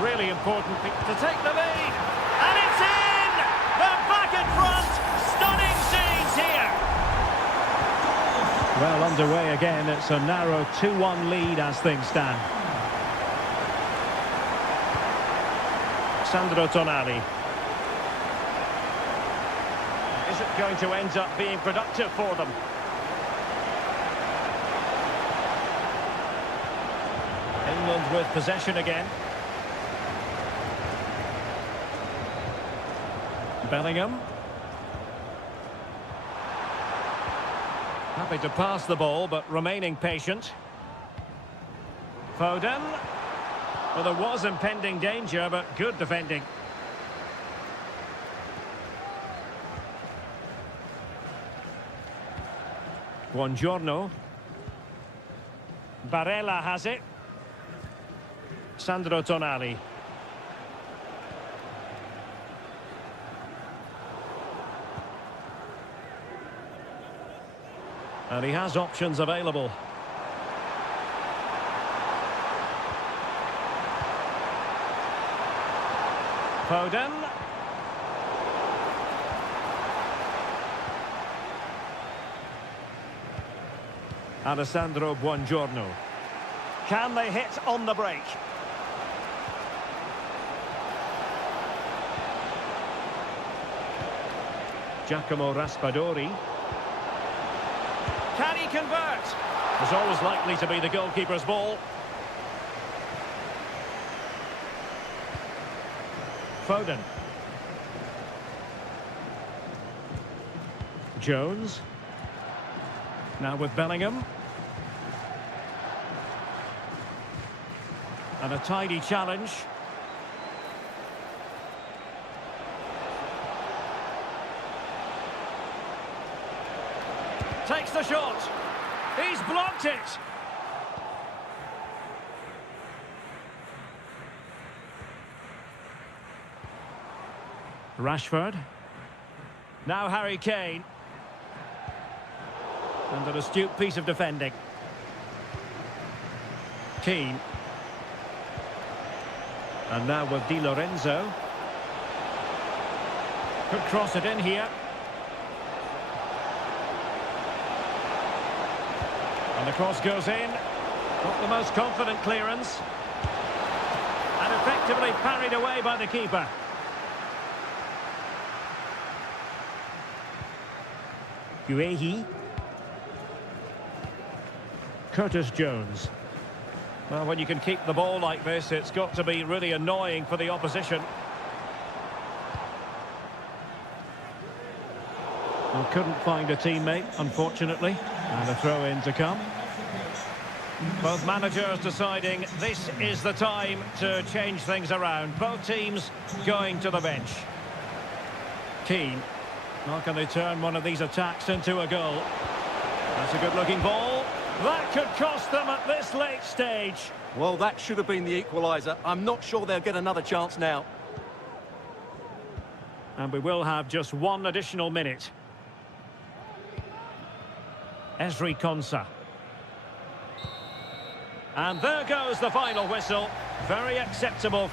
Really important to take the lead. And it's in! They're back in front. Stunning scenes here. Well, underway again. It's a narrow 2-1 lead as things stand. Sandro Tonali. Is it going to end up being productive for them? England with possession again. Bellingham. Happy to pass the ball, but remaining patient. Foden. Well, there was impending danger, but good defending. Buongiorno. Barella has it. Sandro Tonali. And he has options available. Foden. Alessandro Buongiorno. Can they hit on the break? Giacomo Raspadori. Can he convert? It's always likely to be the goalkeeper's ball. Foden. Jones. Now with Bellingham. And a tidy challenge. Takes the shot. He's blocked it. Rashford. Now Harry Kane. And an astute piece of defending. Keane. And now with Di Lorenzo. Could cross it in here. And the cross goes in. Not the most confident clearance. And effectively parried away by the keeper. Guehi. Curtis Jones. Well, when you can keep the ball like this, it's got to be really annoying for the opposition. Well, couldn't find a teammate, unfortunately. And a throw-in to come. Both managers deciding this is the time to change things around. Both teams going to the bench. Keane. How can they turn one of these attacks into a goal? That's a good-looking ball. That could cost them at this late stage. Well, that should have been the equaliser. I'm not sure they'll get another chance now. And we will have just one additional minute. Ezri Konsa. And there goes the final whistle. Very acceptable.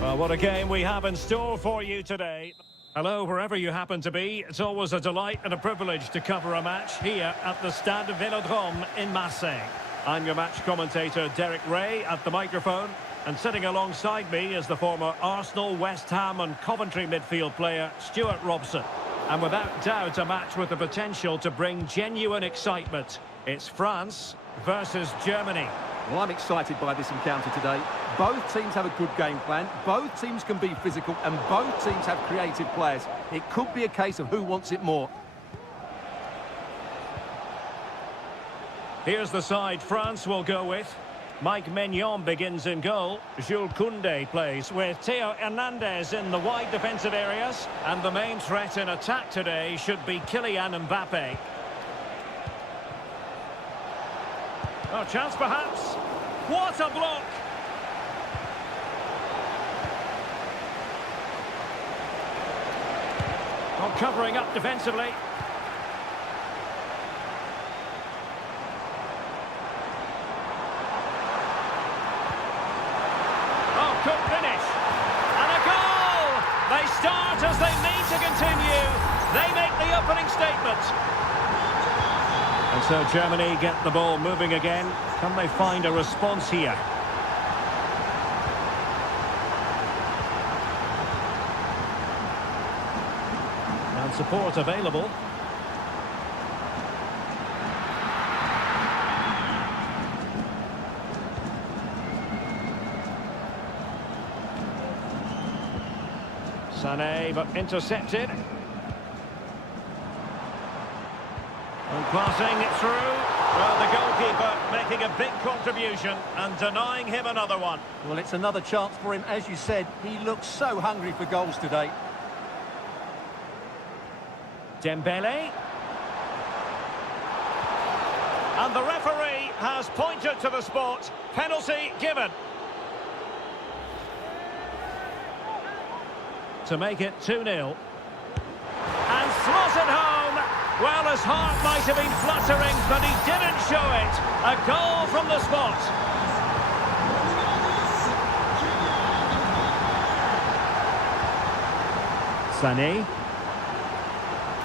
Well, what a game we have in store for you today. Hello, wherever you happen to be. It's always a delight and a privilege to cover a match here at the Stade Vélodrome in Marseille. I'm your match commentator, Derek Ray, at the microphone. And sitting alongside me is the former Arsenal, West Ham and Coventry midfield player, Stuart Robson. And without doubt, a match with the potential to bring genuine excitement. It's France versus Germany. Well, I'm excited by this encounter today. Both teams have a good game plan, both teams can be physical, and both teams have creative players. It could be a case of who wants it more. Here's the side France will go with. Mike Maignan begins in goal. Jules Koundé plays with Theo Hernandez in the wide defensive areas. And the main threat in attack today should be Kylian Mbappe. Oh, chance perhaps. What a block! Oh, covering up defensively. Oh, good finish. And a goal! They start as they need to continue. They make the opening statement. And so Germany get the ball moving again. Can they find a response here? And support available. Sané, but intercepted. And passing it through. Well, the goalkeeper making a big contribution and denying him another one. Well, it's another chance for him. As you said, he looks so hungry for goals today. Dembele. And the referee has pointed to the spot. Penalty given. To make it 2-0. And slotted home. Well, his heart might have been fluttering, but he didn't show it. A goal from the spot. Sané.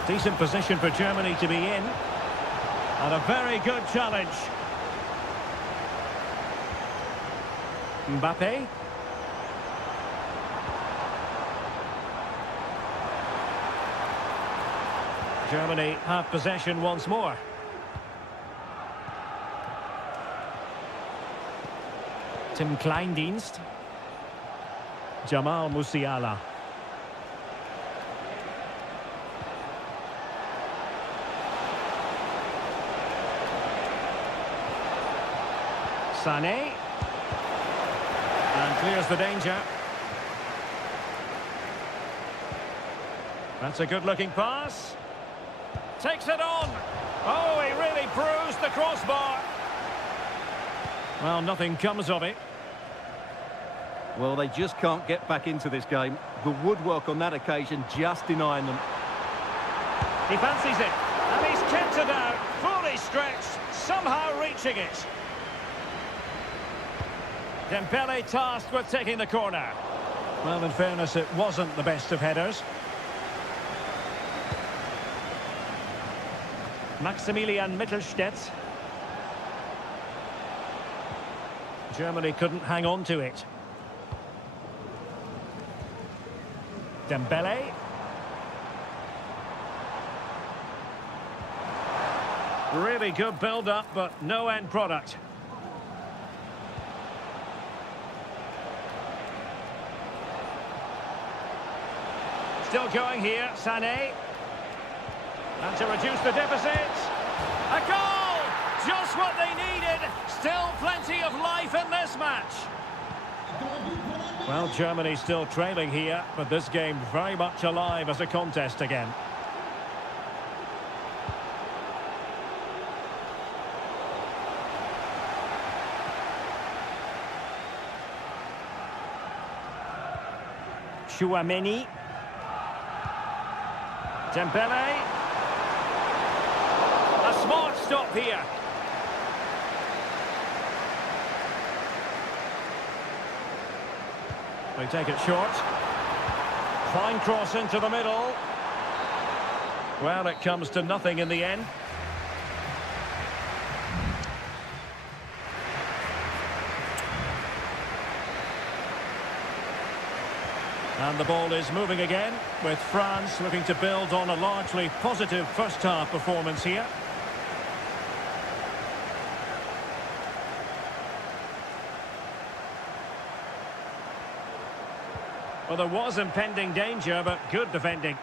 Decent position for Germany to be in. And a very good challenge. Mbappe. Germany have possession once more. Tim Kleindienst. Jamal Musiala. Sané. And clears the danger. That's a good-looking pass. Takes it on. Oh, he really bruised the crossbar. Well, nothing comes of it. Well, they just can't get back into this game. The woodwork on that occasion just denying them. He fancies it. And he's kept it out. Fully stretched. Somehow reaching it. Dembele tasked with taking the corner. Well, in fairness, it wasn't the best of headers. Maximilian Mittelstädt. Germany couldn't hang on to it. Dembele. Really good build-up, but no end product. Still going here, Sané. And to reduce the deficit. A goal! Just what they needed. Still plenty of life in this match. Well, Germany still trailing here, but this game very much alive as a contest again. Chouameni. Dembele. A smart stop here. They take it short. Fine cross into the middle. Well, it comes to nothing in the end. And the ball is moving again, with France looking to build on a largely positive first-half performance here. Well, there was impending danger, but good defending.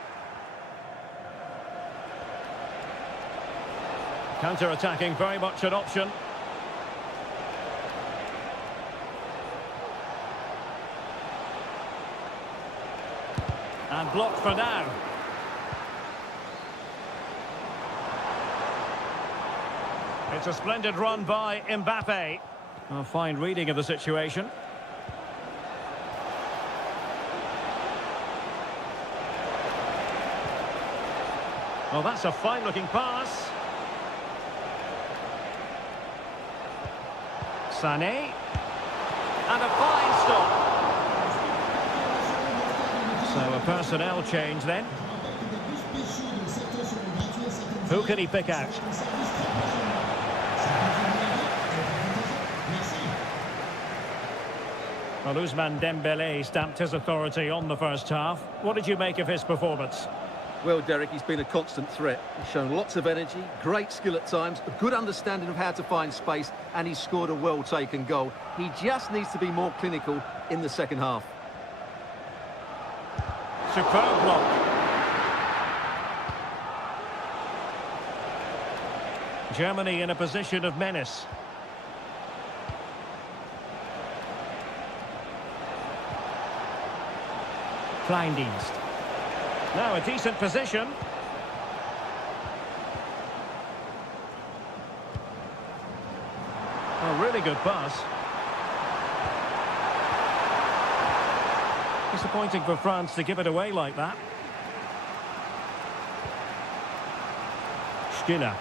Counter-attacking, very much an option. And blocked for now. It's a splendid run by Mbappe. A fine reading of the situation. Well, that's a fine-looking pass. Sané. And a fine stop. So a personnel change then. Who can he pick out? Well, Ousmane Dembélé stamped his authority on the first half. What did you make of his performance? Well, Derek, he's been a constant threat. He's shown lots of energy, great skill at times, a good understanding of how to find space, and he's scored a well-taken goal. He just needs to be more clinical in the second half. Superb block. Germany in a position of menace. Kleindienst. Now a decent position. A really good pass. Disappointing for France to give it away like that. Stiller.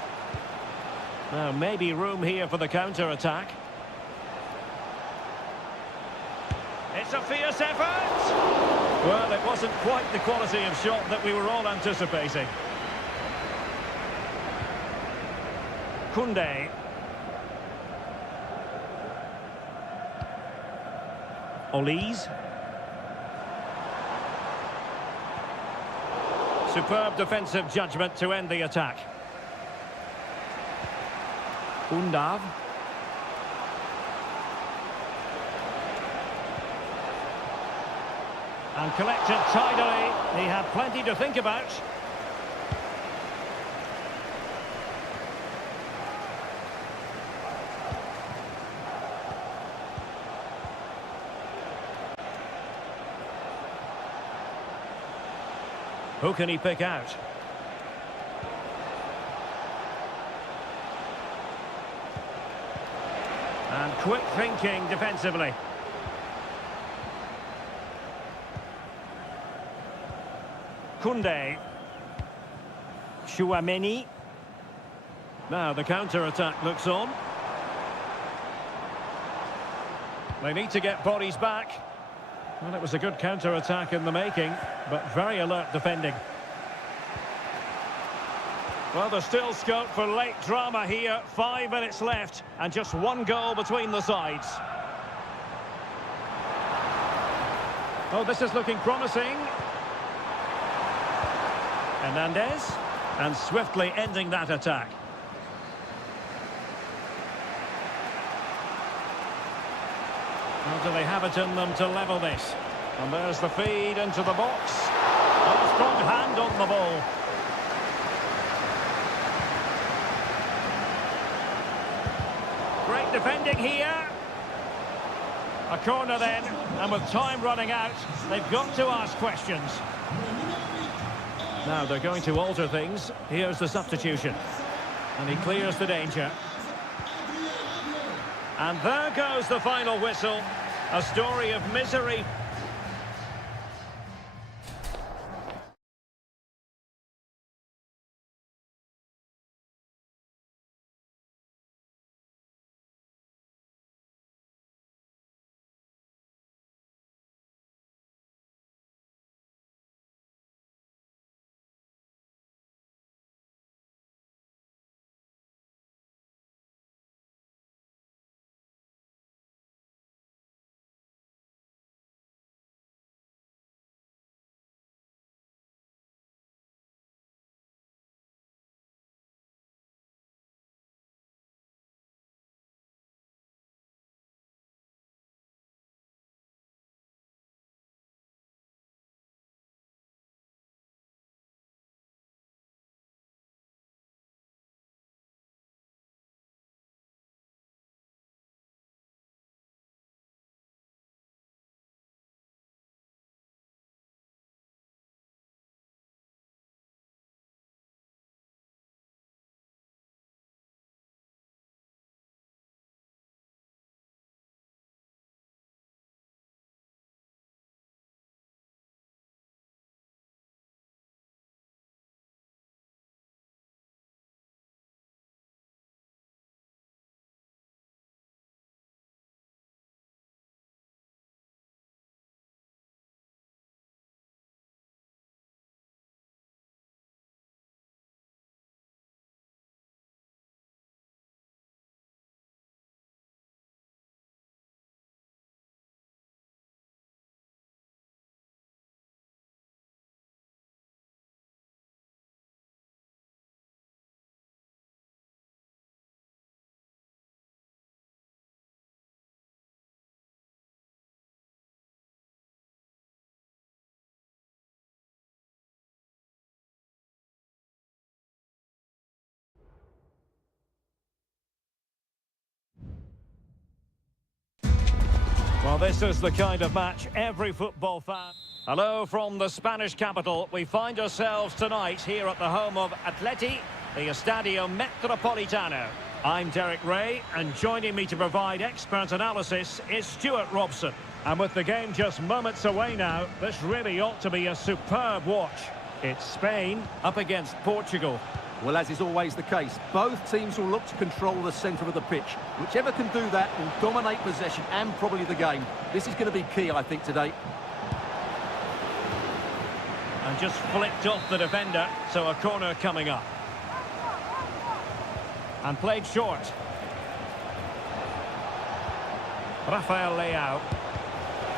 Now maybe room here for the counter-attack. It's a fierce effort! Well, it wasn't quite the quality of shot that we were all anticipating. Koundé. Olise. Superb defensive judgment to end the attack. Undav. And collected tidily. He had plenty to think about. Who can he pick out? And quick thinking defensively. Koundé. Chouameni. Now the counter-attack looks on. They need to get bodies back. Well, it was a good counter-attack in the making, but very alert defending. Well, there's still scope for late drama here. 5 minutes left, and just one goal between the sides. Oh, this is looking promising. Hernandez, and swiftly ending that attack. Well, do they have it in them to level this? And there's the feed into the box. A strong hand on the ball. Great defending here. A corner then, and with time running out, they've got to ask questions. Now they're going to alter things. Here's the substitution. And he clears the danger. And there goes the final whistle. A story of misery. Well, this is the kind of match every football fan... Hello from the Spanish capital. We find ourselves tonight here at the home of Atleti, the Estadio Metropolitano. I'm Derek Ray, and joining me to provide expert analysis is Stuart Robson. And with the game just moments away now, this really ought to be a superb watch. It's Spain up against Portugal. Well, as is always the case, both teams will look to control the centre of the pitch. Whichever can do that will dominate possession and probably the game. This is going to be key, I think, today. And just flicked off the defender, so a corner coming up. And played short. Rafael Leao.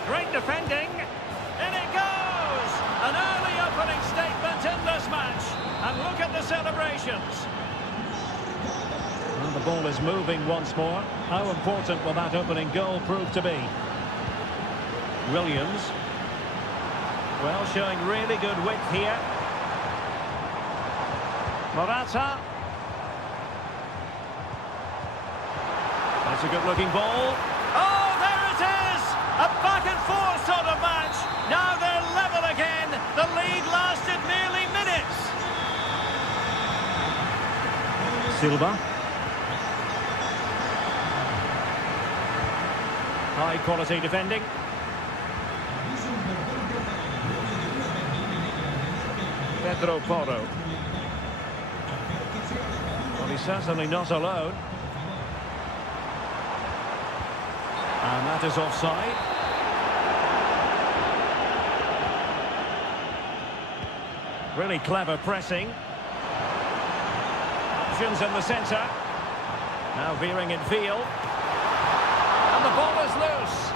Great defending. In it goes! An early opening statement in this match. And look at the celebrations. Well, the ball is moving once more. How important will that opening goal prove to be? Williams. Well, showing really good width here. Morata. That's a good-looking ball. Oh, there it is! A back-and-forth sort of match. Now they're level again. The lead lasted merely minutes. Silva. High-quality defending. Pedro Porro. Well, he's certainly not alone. And that is offside. Really clever pressing. Options in the centre. Now veering in field. And the ball is loose.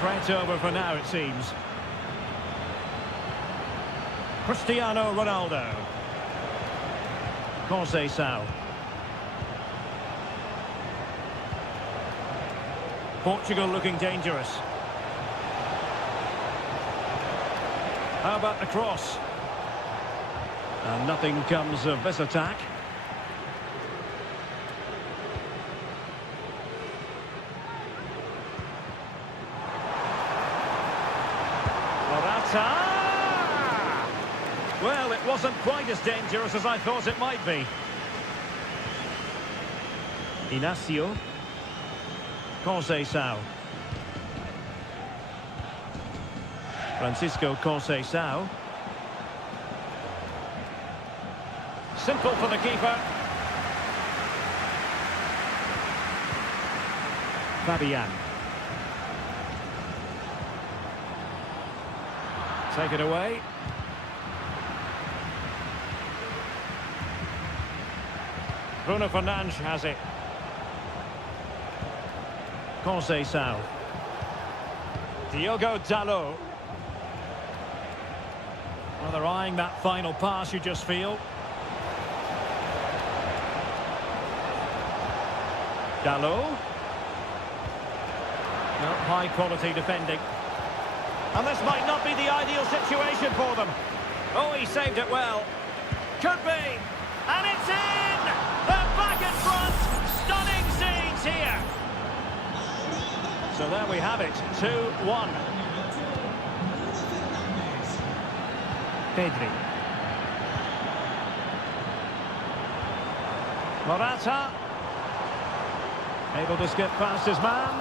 Threat over for now, it seems. Cristiano Ronaldo. Conceição. Portugal looking dangerous. How about the cross? And nothing comes of this attack. Morata! Well, it wasn't quite as dangerous as I thought it might be. Inacio. Conceição. Francisco Conceição. Simple for the keeper. Fabian. Take it away. Bruno Fernandes has it. Conceição. Diogo Dalot. Well, they're eyeing that final pass, you just feel. Dalot. No, high quality defending. And this might not be the ideal situation for them. Oh, he saved it well. Could be. And it's in! They're back in front. Stunning scenes here. So there we have it, 2-1. Pedri. Morata. Able to skip past his man.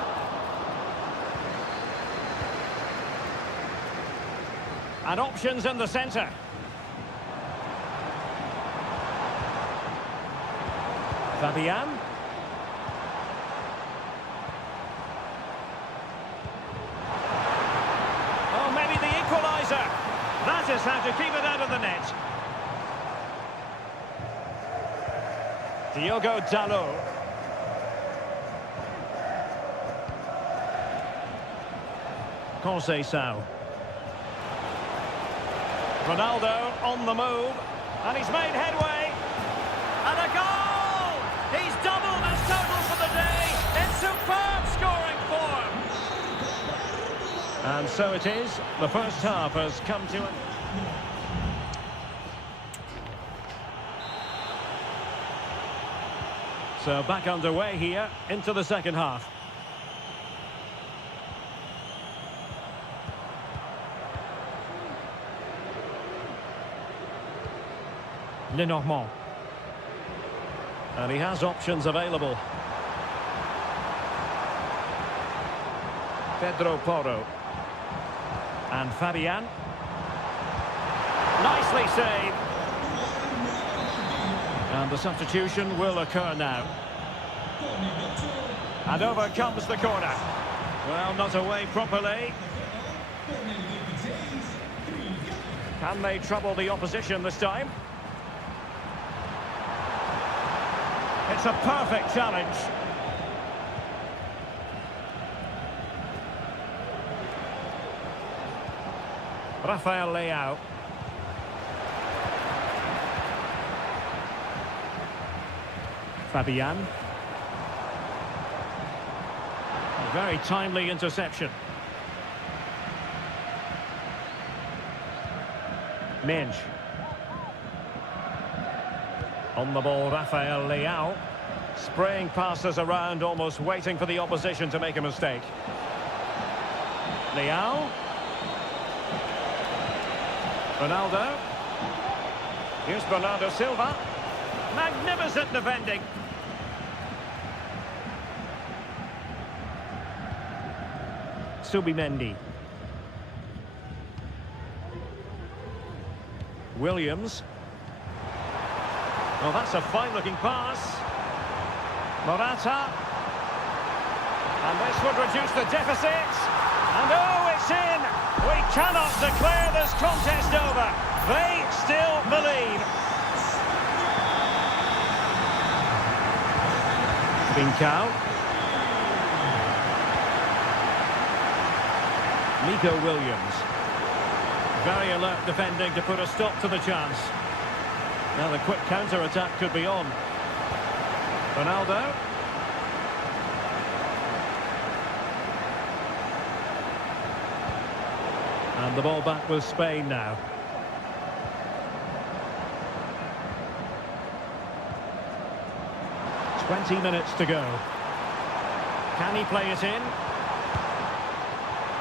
And options in the centre. Fabian. Oh, maybe the equaliser. That is how to keep it out of the net. Diogo Dalot. Conceição. Ronaldo on the move. And he's made headway. And a goal! He's doubled his total for the day in superb scoring form. And so it is. The first half has come to an... So back underway here into the second half. Lenormand. And he has options available. Pedro Porro. And Fabian. Nicely saved. And the substitution will occur now. And over comes the corner. Well, not away properly. Can they trouble the opposition this time? It's a perfect challenge. Rafael Leao. Fabian. A very timely interception. Minge. On the ball, Rafael Leao. Spraying passes around, almost waiting for the opposition to make a mistake. Leao. Ronaldo. Here's Bernardo Silva. Magnificent defending. Subimendi. Williams. Well, that's a fine-looking pass. Morata. And this would reduce the deficit. And oh, it's in! We cannot declare this contest over. They still believe. Bincao. Nico Williams. Very alert defending to put a stop to the chance. Now the quick counter-attack could be on. Ronaldo. And the ball back with Spain now. "20 minutes to go. Can he play it in?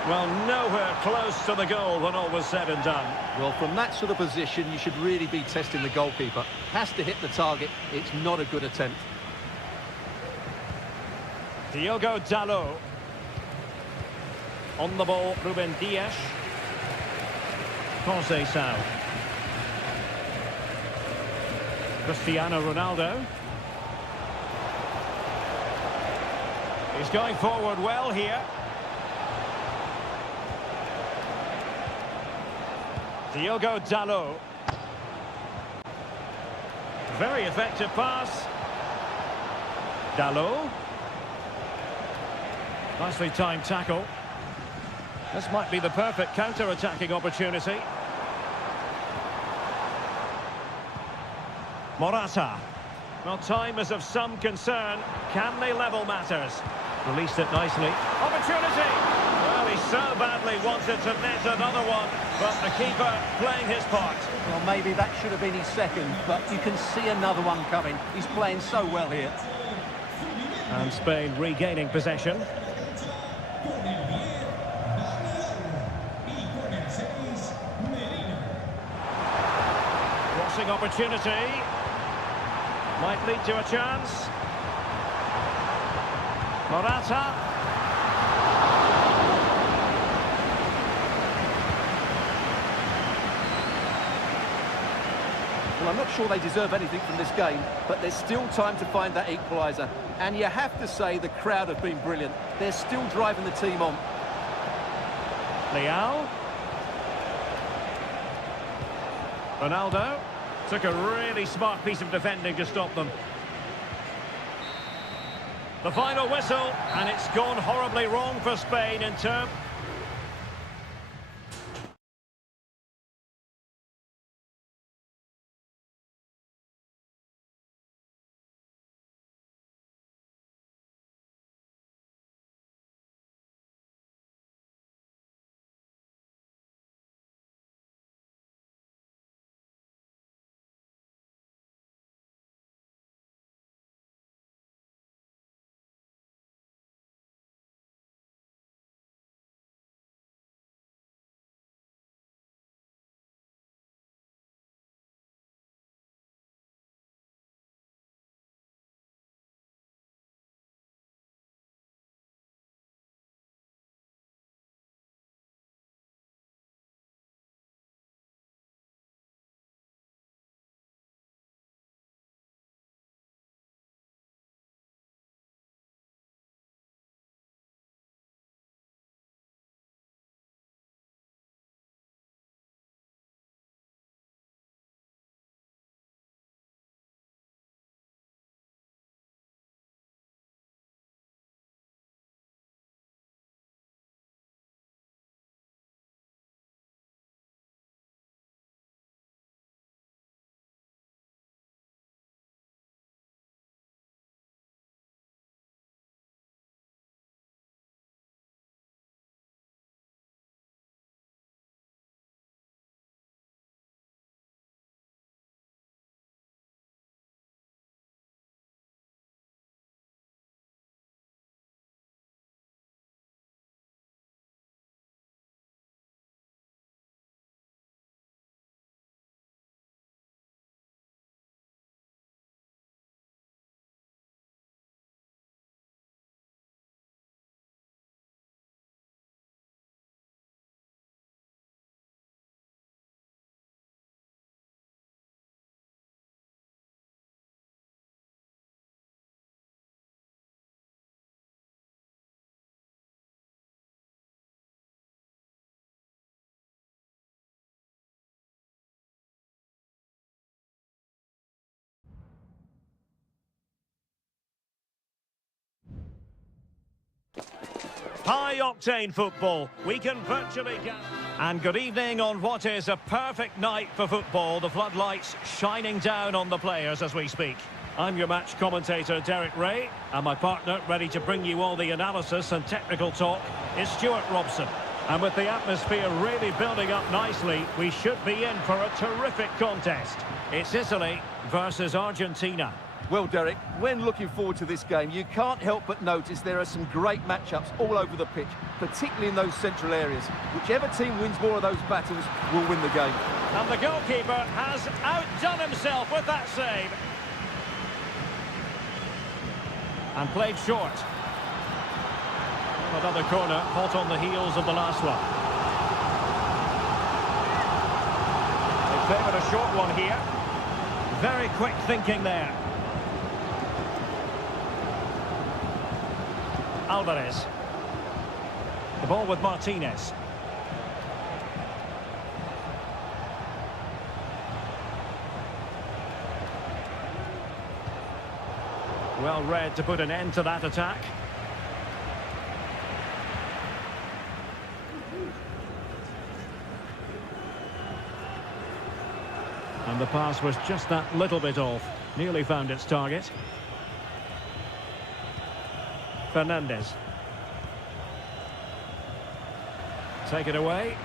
Well, nowhere close to the goal when all was said and done. Well, from that sort of position, you should really be testing the goalkeeper. Has to hit the target. It's not a good attempt. Diogo Dalot. On the ball, Ruben Dias. Conceição. Cristiano Ronaldo. He's going forward well here. Diogo Dalot. Very effective pass. Dalot. Nicely timed tackle. This might be the perfect counter-attacking opportunity. Morata. Well, time is of some concern. Can they level matters? Released it nicely. Opportunity! Well, he so badly wanted to net another one, but the keeper playing his part. Well, maybe that should have been his second, but you can see another one coming. He's playing so well here. And Spain regaining possession. Crossing opportunity. Might lead to a chance. Morata. Well, I'm not sure they deserve anything from this game, but there's still time to find that equaliser. And you have to say the crowd have been brilliant. They're still driving the team on. Leao. Ronaldo. Took a really smart piece of defending to stop them. The final whistle, and it's gone horribly wrong for Spain in terms... High-octane football. We can virtually get... And good evening on what is a perfect night for football. The floodlights shining down on the players as we speak. I'm your match commentator, Derek Ray, and my partner, ready to bring you all the analysis and technical talk, is Stuart Robson. And with the atmosphere really building up nicely, we should be in for a terrific contest. It's Italy versus Argentina. Well, Derek, when looking forward to this game, you can't help but notice there are some great matchups all over the pitch, particularly in those central areas. Whichever team wins more of those battles will win the game. And the goalkeeper has outdone himself with that save. And played short. Another corner, hot on the heels of the last one. They favoured a short one here. Very quick thinking there. Alvarez. The ball with Martinez. Well read to put an end to that attack. And the pass was just that little bit off. Nearly found its target. Fernandez. Take it away.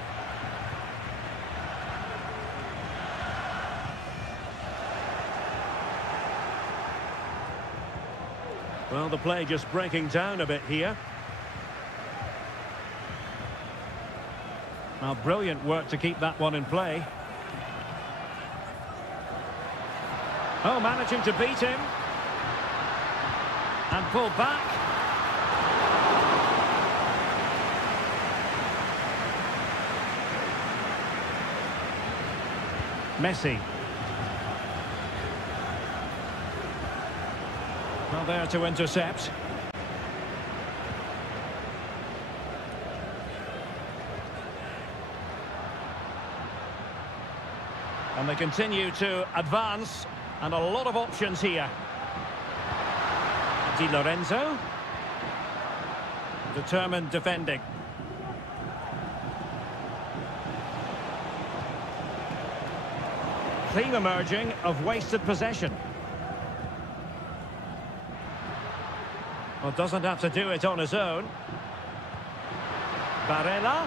Well, the play just breaking down a bit here. Now, brilliant work to keep that one in play. Oh, managing to beat him. And pull back. Messi. Well, there to intercept. And they continue to advance, and a lot of options here. Di Lorenzo. Determined defending. Theme emerging of wasted possession. Well, doesn't have to do it on his own. Barella.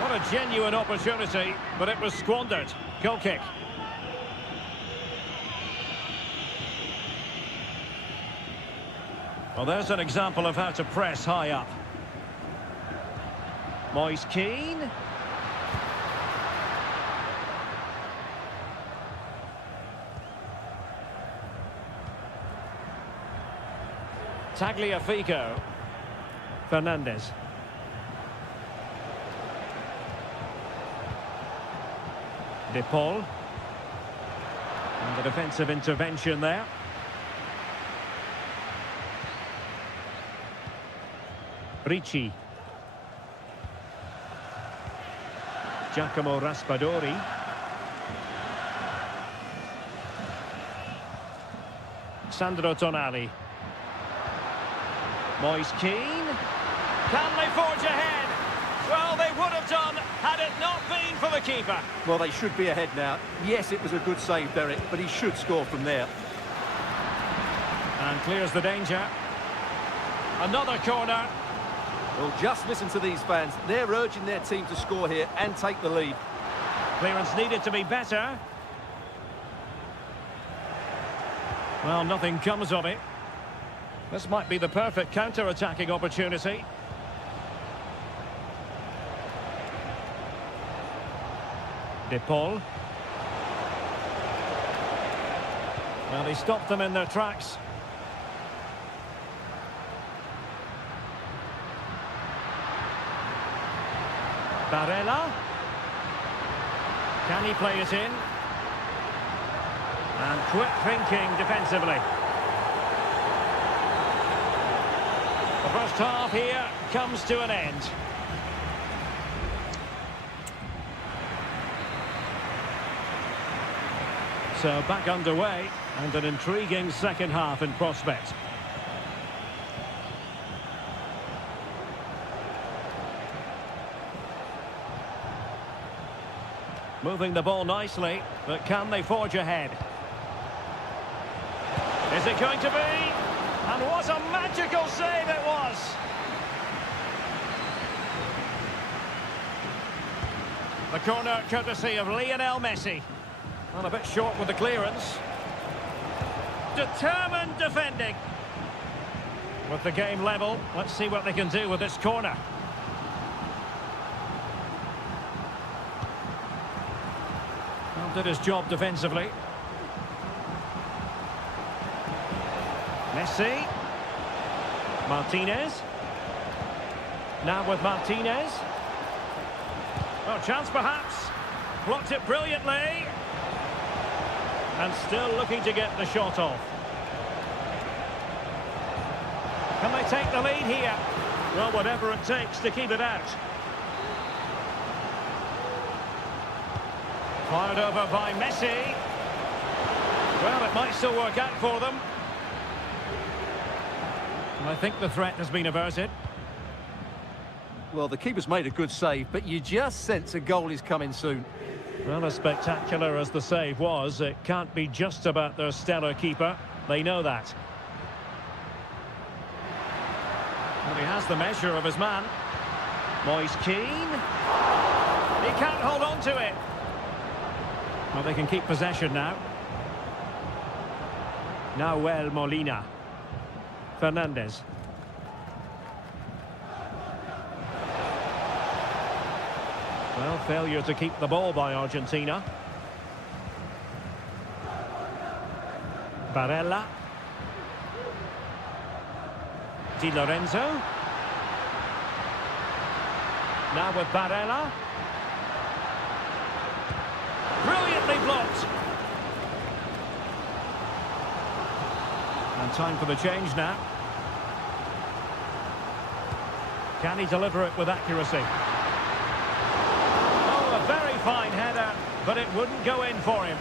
What a genuine opportunity, but it was squandered. Goal kick. Well, there's an example of how to press high up. Moise Keane. Tagliafico. Fernandez. De Paul. And the defensive intervention there. Ricci. Giacomo Raspadori. Sandro Tonali. Moise Keane. Can they forge ahead? Well, they would have done had it not been for the keeper. Well, they should be ahead now. Yes, it was a good save, Derek, but he should score from there. And clears the danger. Another corner. Well, just listen to these fans. They're urging their team to score here and take the lead. Clearance needed to be better. Well, nothing comes of it. This might be the perfect counter-attacking opportunity. De Paul. Well, he stopped them in their tracks. Barella. Can he play it in? And quick thinking defensively. The first half here comes to an end. So back underway, and an intriguing second half in prospect. Moving the ball nicely, but can they forge ahead? Is it going to be? And what a magical save it was! The corner courtesy of Lionel Messi. And a bit short with the clearance. Determined defending. With the game level, let's see what they can do with this corner. Well, did his job defensively. Messi. Martinez. Now with Martinez. Oh, chance perhaps. Blocked it brilliantly. And still looking to get the shot off. Can they take the lead here? Well, whatever it takes to keep it out. Fired over by Messi. Well, it might still work out for them. And I think the threat has been averted. Well, the keeper's made a good save, but you just sense a goal is coming soon. Well, as spectacular as the save was, it can't be just about their stellar keeper. They know that. Well, he has the measure of his man. Moise Keane. He can't hold on to it. Well, they can keep possession now. Nahuel Molina. Fernandez. Well, failure to keep the ball by Argentina. Barella. Di Lorenzo. Now with Barella. Brilliantly blocked. And time for the change now. Can he deliver it with accuracy? Oh, a very fine header, but it wouldn't go in for him.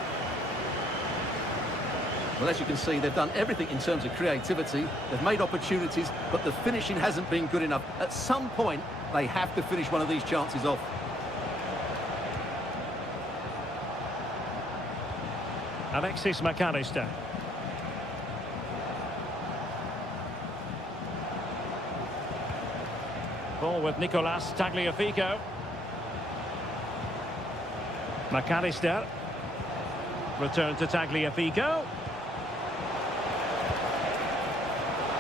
Well, as you can see, they've done everything in terms of creativity. They've made opportunities, but the finishing hasn't been good enough. At some point, they have to finish one of these chances off. Alexis McAllister. Ball with Nicolas Tagliafico. McAllister. Return to Tagliafico.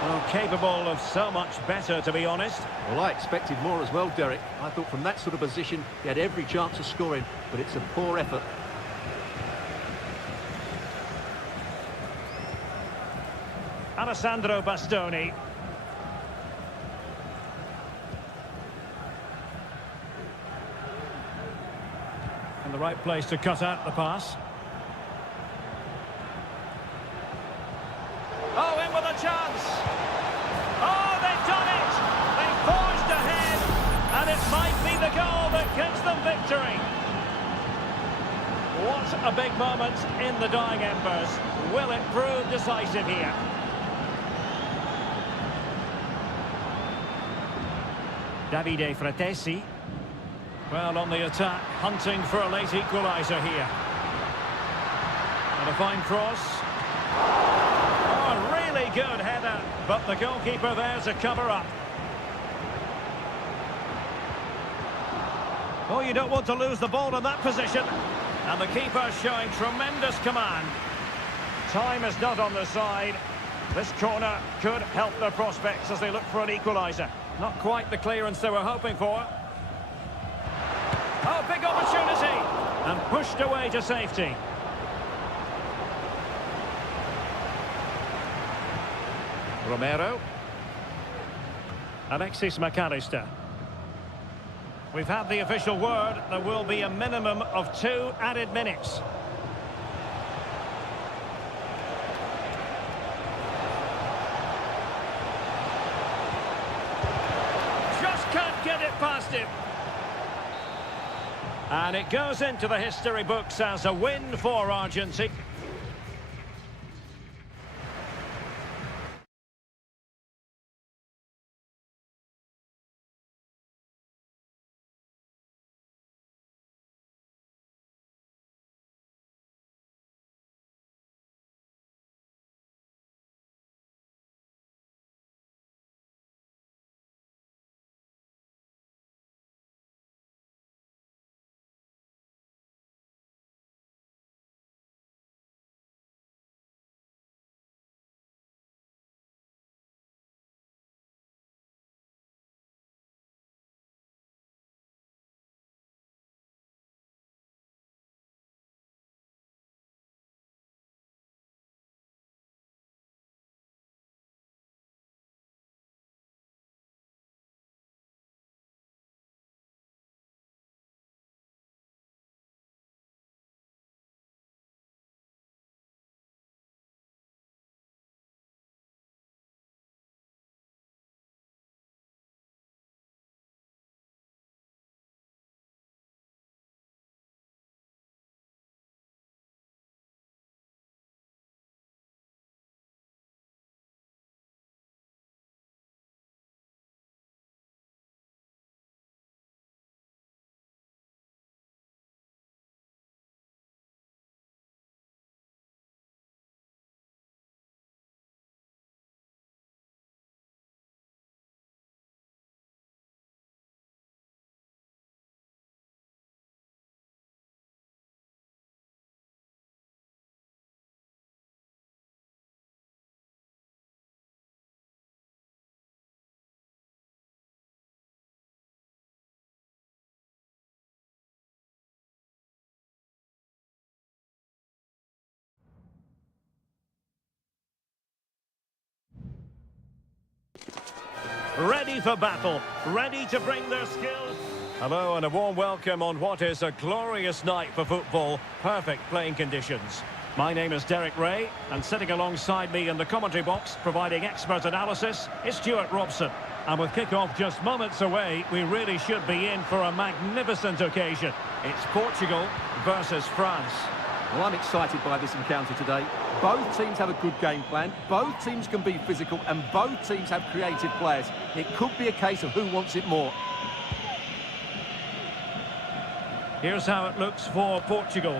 Well, capable of so much better, to be honest. Well, I expected more as well, Derek. I thought from that sort of position, he had every chance of scoring, but it's a poor effort. Alessandro Bastoni. In the right place to cut out the pass. Oh, in with a chance. Oh, they've done it. They've forged ahead. And it might be the goal that gives them victory. What a big moment in the dying embers. Will it prove decisive here? Davide Fratesi. Well, on the attack, hunting for a late equaliser here. And a fine cross. Oh, a really good header, but the goalkeeper there to cover up. Oh, you don't want to lose the ball in that position. And the keeper showing tremendous command. Time is not on their side. This corner could help their prospects as they look for an equaliser. Not quite the clearance they were hoping for. Oh, big opportunity! And pushed away to safety. Romero. Alexis McAllister. We've had the official word. There will be a minimum of 2 added minutes. Can't get it past him. And it goes into the history books as a win for Argentina. ready for battle, ready to bring their skills. Hello and a warm welcome on what is a glorious night for football. Perfect playing conditions. My name is Derek Ray, and sitting alongside me in the commentary box, providing expert analysis, is Stuart Robson. And with kick-off just moments away, we really should be in for a magnificent occasion. It's Portugal versus France. Well, I'm excited by this encounter today. Both teams have a good game plan, both teams can be physical, and both teams have creative players. It could be a case of who wants it more. Here's how it looks for Portugal.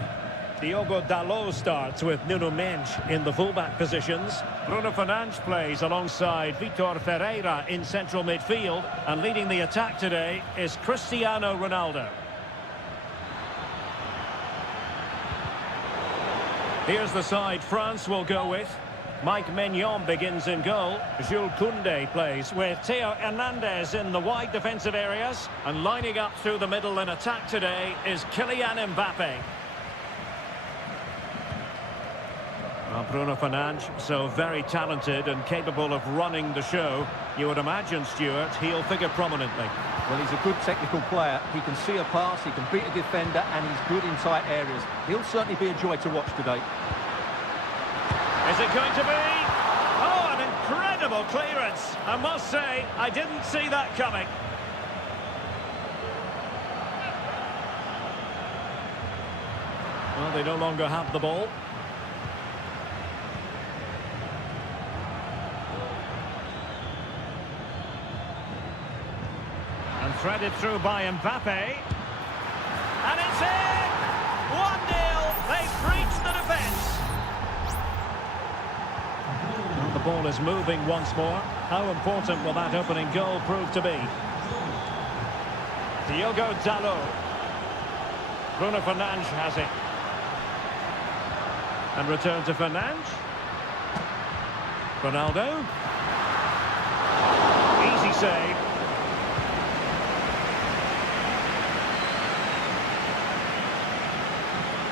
Diogo Dalot starts with Nuno Mendes in the fullback positions. Bruno Fernandes plays alongside Vitor Ferreira in central midfield. And leading the attack today is Cristiano Ronaldo. Here's the side France will go with. Mike Maignan begins in goal. Jules Koundé plays with Theo Hernandez in the wide defensive areas. And lining up through the middle in attack today is Kylian Mbappe. Well, Bruno Fernandes, so very talented and capable of running the show. You would imagine, Stuart, he'll figure prominently. Well, he's a good technical player. He can see a pass, he can beat a defender, and he's good in tight areas. He'll certainly be a joy to watch today. Is it going to be? Oh, an incredible clearance. I must say, I didn't see that coming. Well, they no longer have the ball. And threaded through by Mbappe. And it's in! 1-0. They've breached the defence. Well, the ball is moving once more. How important will that opening goal prove to be? Diogo Dalot. Bruno Fernandes has it. And return to Fernandes. Ronaldo. Easy save.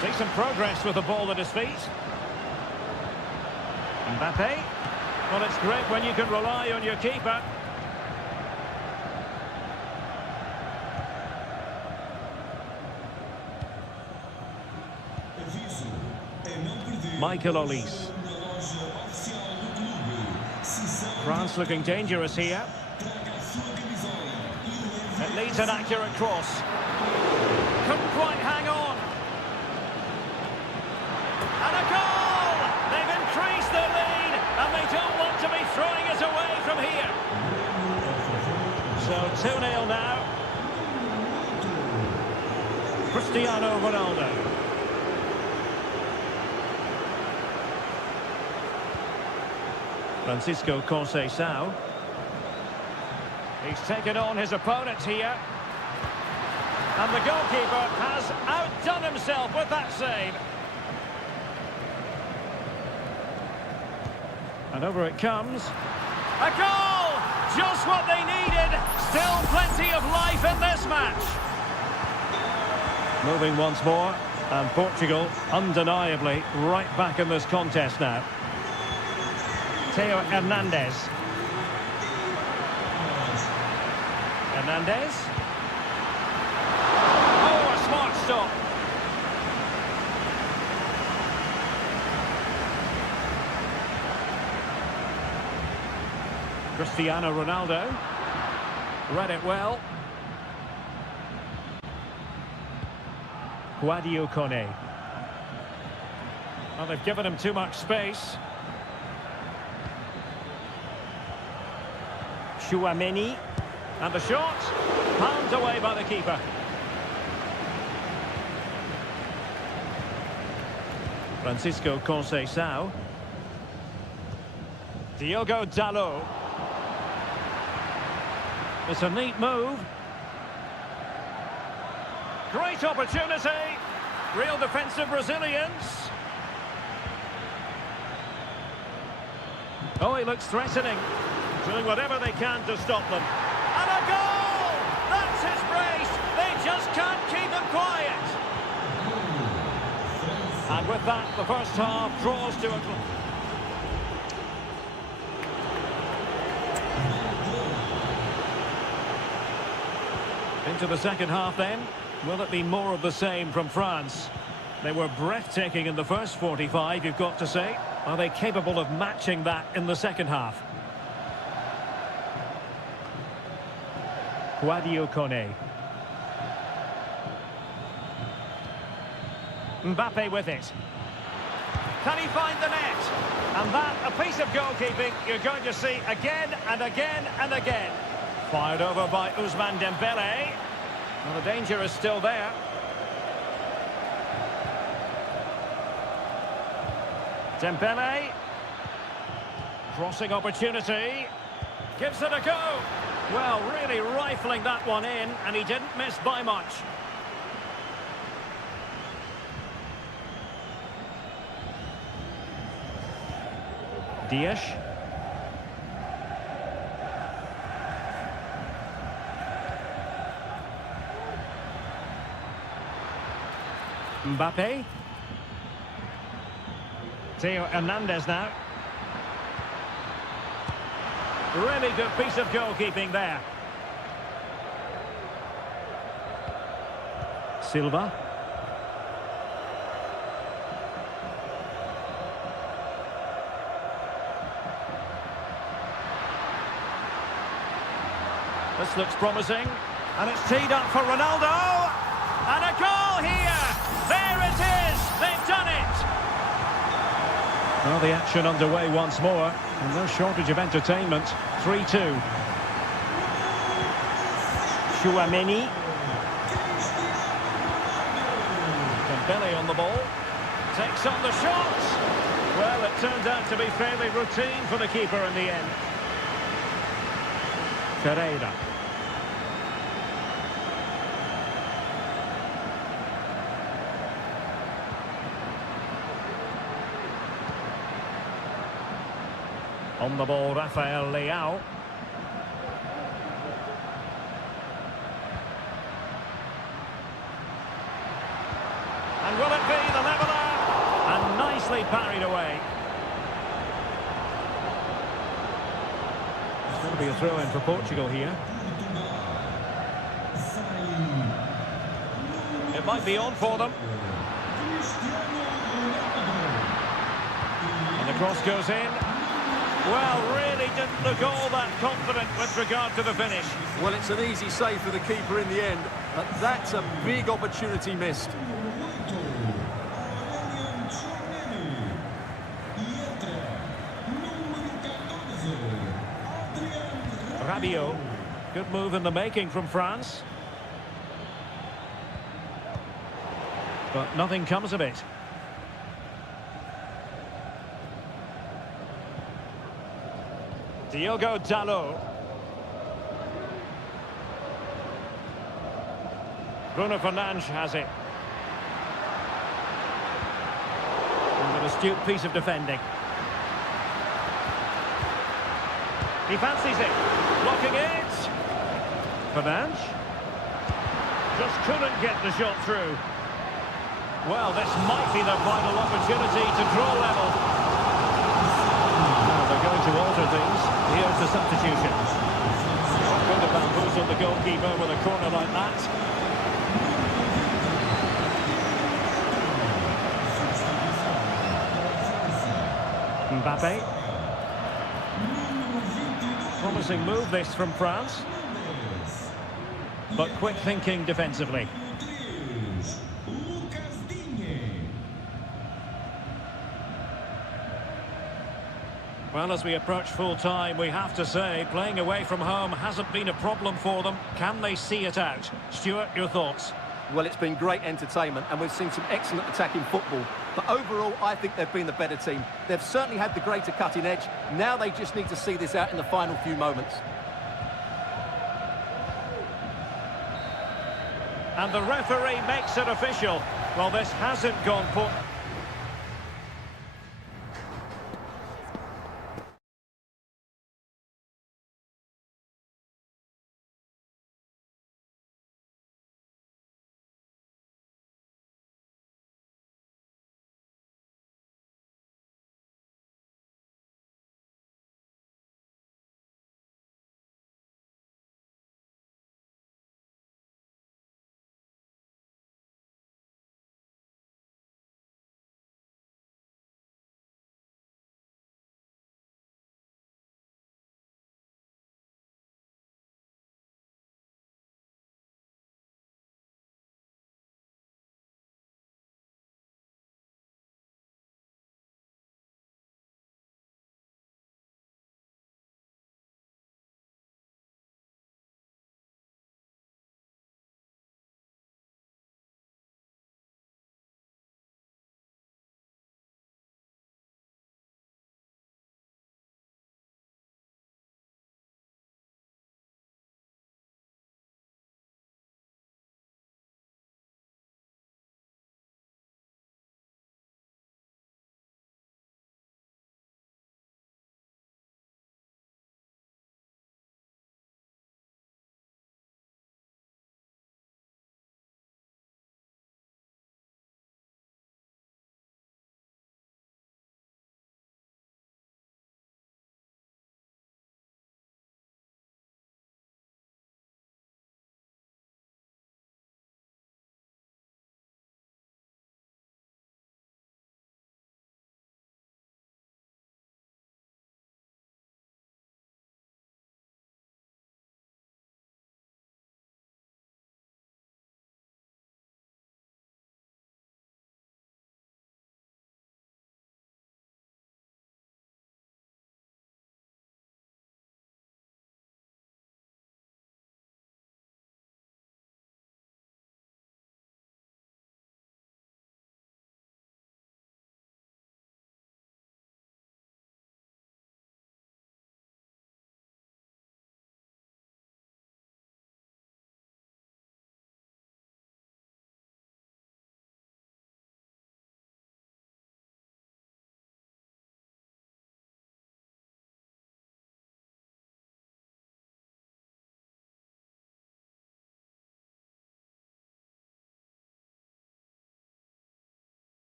Takes some progress with the ball at his feet. Mbappe. Well, it's great when you can rely on your keeper. Michael Olise. France looking dangerous here. It needs an accurate cross. Couldn't quite hang on. And a goal! They've increased their lead, and they don't want to be throwing it away from here. So 2-0 now. Cristiano Ronaldo. Francisco Conceição. He's taken on his opponent here. And the goalkeeper has outdone himself with that save. And over it comes. A goal! Just what they needed. Still plenty of life in this match. Moving once more. And Portugal, undeniably, right back in this contest now. Theo Hernandez. Hernandez. Oh, a smart stop. Cristiano Ronaldo. Read it well. Guadio Kone. Well, they've given him too much space. Chouameni. And the shot. Palmed away by the keeper. Francisco Conceição. Diogo Dalot. It's a neat move. Great opportunity. Real defensive resilience. Oh, he looks threatening. Doing whatever they can to stop them. And a goal! That's his brace. They just can't keep him quiet. And with that, the first half draws to a close. Into the second half then. Will it be more of the same from France? They were breathtaking in the first 45, you've got to say. Are they capable of matching that in the second half? Kone. Mbappe with it. Can he find the net? And that, a piece of goalkeeping you're going to see again and again and again. Fired over by Ousmane Dembele. Well, the danger is still there. Dembele. Crossing opportunity. Gives it a go. Well, really rifling that one in, and he didn't miss by much. Dias. Mbappe. Theo Hernandez now. Really good piece of goalkeeping there. Silva. This looks promising. And it's teed up for Ronaldo. And a goal here. There it is. They've done it. Well, the action underway once more. And no shortage of entertainment. 3-2. Chouameni. Dembele on the ball. Takes on the shot. Well, it turned out to be fairly routine for the keeper in the end. Ferreira. On the ball, Rafael Leao. And will it be the leveller? And nicely parried away. It's going to be a throw-in for Portugal here. It might be on for them. And the cross goes in. Well, really didn't look all that confident with regard to the finish. Well, it's an easy save for the keeper in the end, but that's a big opportunity missed. Rabiot. Good move in the making from France. But nothing comes of it. Diogo Dalot. Bruno Fernandes has it. And an astute piece of defending. He fancies it. Blocking it. Fernandes. Just couldn't get the shot through. Well, this might be the final opportunity to draw level. Now they're going to alter things. Here's the substitution. Good to bamboozle the goalkeeper with a corner like that. Mbappe. Promising move this from France. But quick thinking defensively. Well, as we approach full time, we have to say, playing away from home hasn't been a problem for them. Can they see it out? Stuart, your thoughts? Well, it's been great entertainment, and we've seen some excellent attacking football. But overall, I think they've been the better team. They've certainly had the greater cutting edge. Now they just need to see this out in the final few moments. And the referee makes it official. Well, this hasn't gone...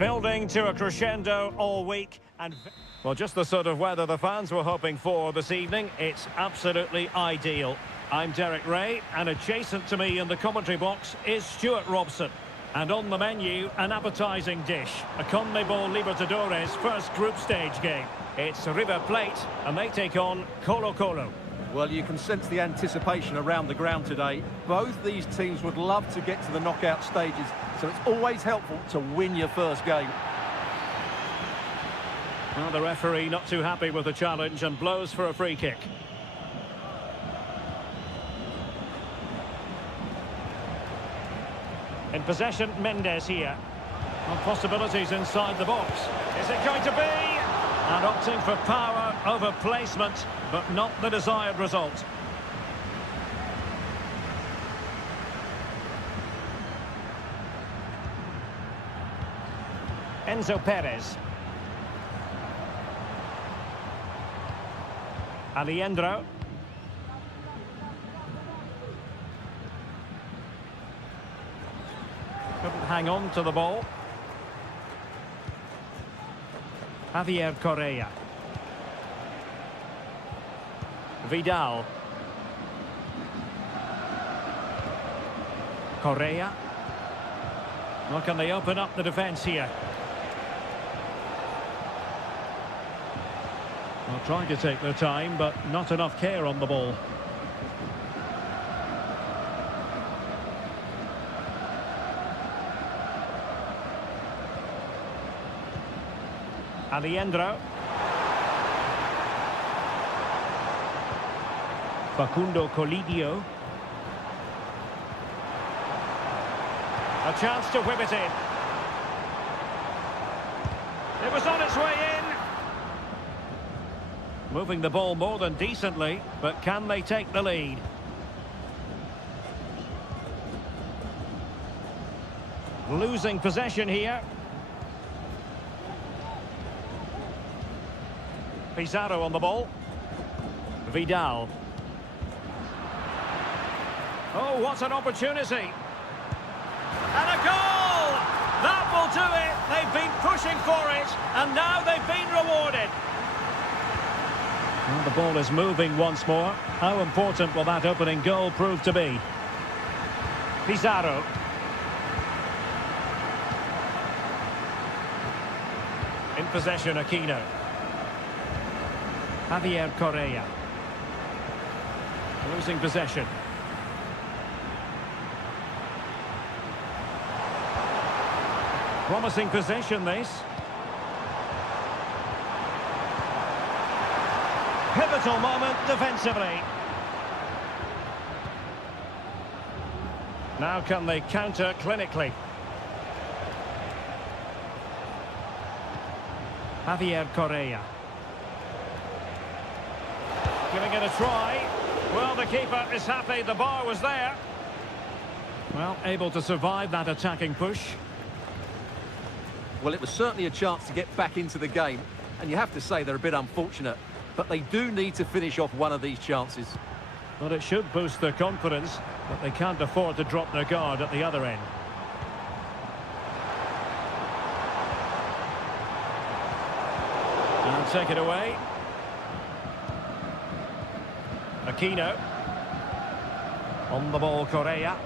Building to a crescendo all week and... Well, just the sort of weather the fans were hoping for this evening. It's absolutely ideal. I'm Derek Ray, and adjacent to me in the commentary box is Stuart Robson. And on the menu, an appetising dish, a CONMEBOL Libertadores first group stage game. It's River Plate, and they take on Colo-Colo. Well, you can sense the anticipation around the ground today. Both these teams would love to get to the knockout stages, so it's always helpful to win your first game. Well, the referee not too happy with the challenge and blows for a free kick. In possession, Mendes here. Well, possibilities inside the box. Is it going to be? And opting for power over placement, but not the desired result. Enzo Perez. Alejandro. Couldn't hang on to the ball. Javier Correa. Vidal. Correa. Well, can they open up the defence here? Well, trying to take their time, but not enough care on the ball. Alejandro. Facundo Colidio. A chance to whip it in. It was on its way in. Moving the ball more than decently, but can they take the lead? Losing possession here. Pizarro on the ball. Vidal. Oh, what an opportunity. And a goal! That will do it. They've been pushing for it, and now they've been rewarded. Well, the ball is moving once more. How important will that opening goal prove to be? Pizarro. In possession, Aquino. Javier Correa. Losing possession. Promising possession, this. Pivotal moment defensively. Now can they counter clinically? Javier Correa. Giving it a try. Well, the keeper is happy. The bar was there. Well, able to survive that attacking push. Well, it was certainly a chance to get back into the game, and you have to say they're a bit unfortunate, but they do need to finish off one of these chances. But it should boost their confidence, but they can't afford to drop their guard at the other end. And take it away. Aquino. On the ball, Correa.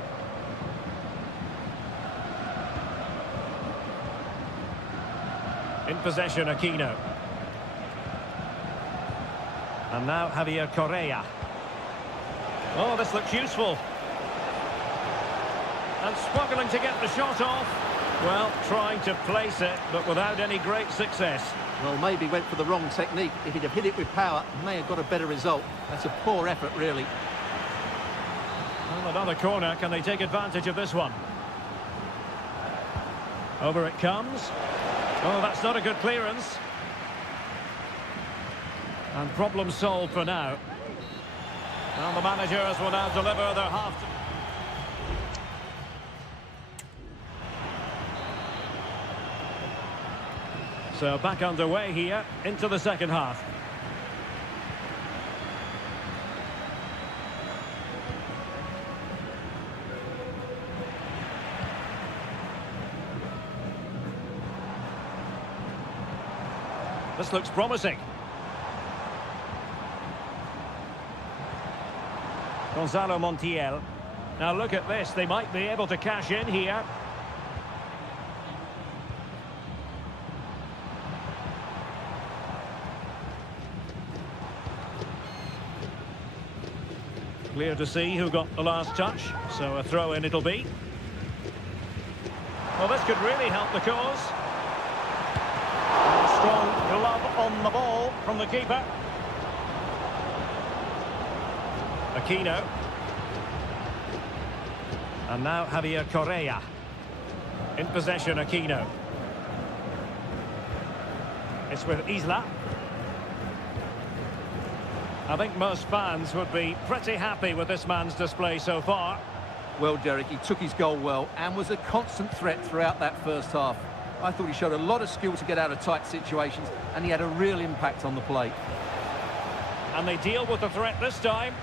In possession, Aquino. And now Javier Correa. Oh, this looks useful. And struggling to get the shot off. Well, trying to place it, but without any great success. Well, maybe went for the wrong technique. If he'd have hit it with power, he may have got a better result. That's a poor effort, really. Well, another corner. Can they take advantage of this one? Over it comes. Oh, that's not a good clearance. And problem solved for now. And the managers will now deliver their half. So back underway here into the second half. This looks promising. Gonzalo Montiel. Now look at this, they might be able to cash in here. Clear to see who got the last touch, so a throw-in it'll be. Well, this could really help the cause. A strong glove on the ball from the keeper. Aquino. And now Javier Correa. In possession, Aquino. It's with Isla. I think most fans would be pretty happy with this man's display so far. Well, Derek, he took his goal well and was a constant threat throughout that first half. I thought he showed a lot of skill to get out of tight situations, and he had a real impact on the play. And they deal with the threat this time.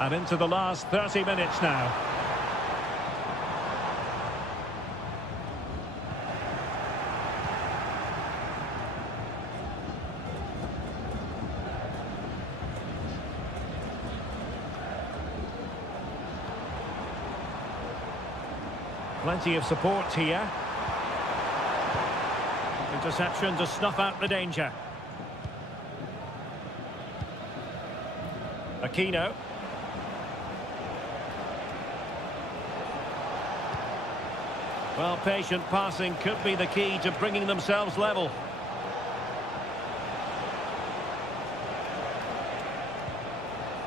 And into the last 30 minutes now. Plenty of support here. Interception to snuff out the danger. Aquino. Well, patient passing could be the key to bringing themselves level.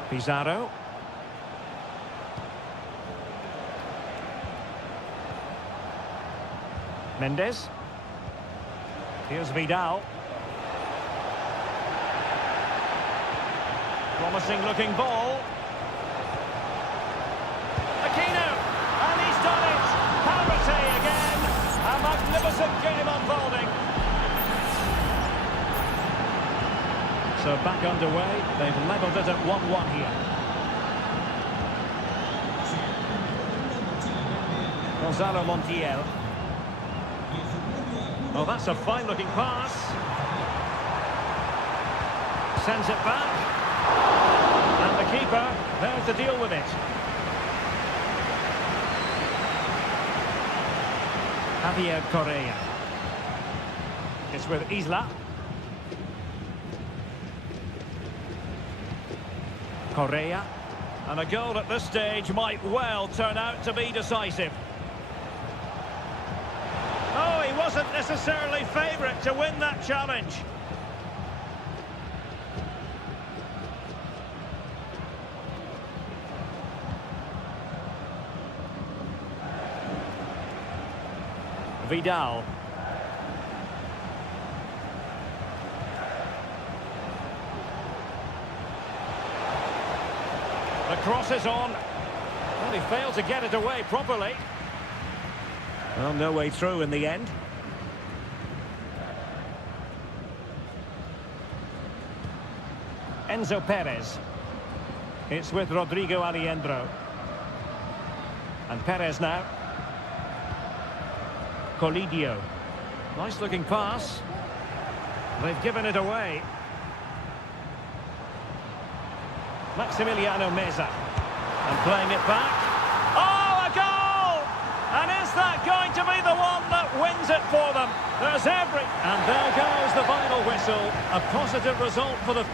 Pizarro. Mendes. Here's Vidal. Promising looking ball. Aquino. And he's done it. Parity again. A magnificent game unfolding. So back underway. They've levelled it at 1-1 here. Gonzalo Montiel. Oh, that's a fine-looking pass. Sends it back. And the keeper, there to deal with it. Javier Correa. It's with Isla. Correa. And a goal at this stage might well turn out to be decisive. Oh, he wasn't necessarily favourite to win that challenge. Vidal. The cross is on. Well, he failed to get it away properly. Well, no way through in the end. Enzo Perez. It's with Rodrigo Aliendro. And Perez now. Colidio. Nice looking pass. They've given it away. Maximiliano Meza. And playing it back. Oh, a goal! And is that going to be the one that wins it for them? There's every... And there goes the final whistle. A positive result for the...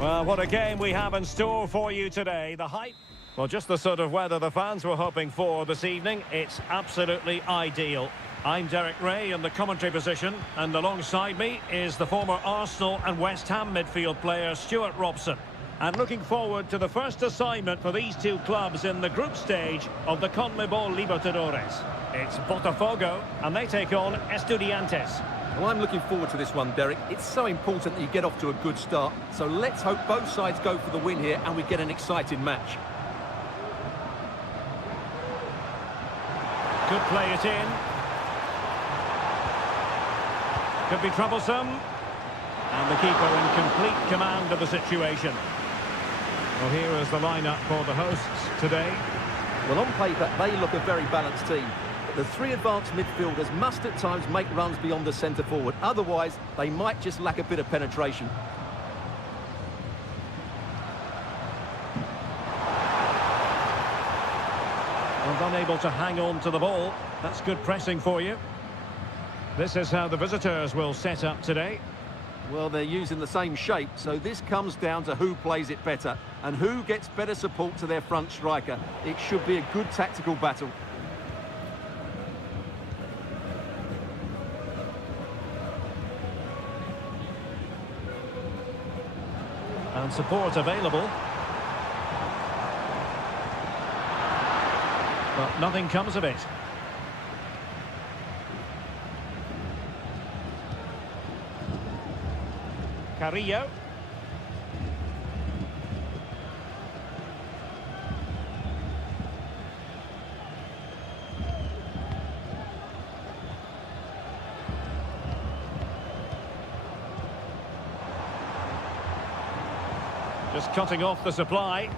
Well, what a game we have in store for you today. The hype, well, just the sort of weather the fans were hoping for this evening. It's absolutely ideal. I'm Derek Ray in the commentary position, and alongside me is the former Arsenal and West Ham midfield player Stuart Robson. And looking forward to the first assignment for these two clubs in the group stage of the CONMEBOL Libertadores. It's Botafogo, and they take on Estudiantes. Well, I'm looking forward to this one, Derek. It's so important that you get off to a good start. So let's hope both sides go for the win here and we get an exciting match. Could play it in. Could be troublesome. And the keeper in complete command of the situation. Well, here is the lineup for the hosts today. Well, on paper, they look a very balanced team. But the three advanced midfielders must at times make runs beyond the centre forward. Otherwise, they might just lack a bit of penetration. And unable to hang on to the ball. That's good pressing for you. This is how the visitors will set up today. Well, they're using the same shape, so this comes down to who plays it better and who gets better support to their front striker. It should be a good tactical battle. And support available. But nothing comes of it. Carrillo. Just cutting off the supply.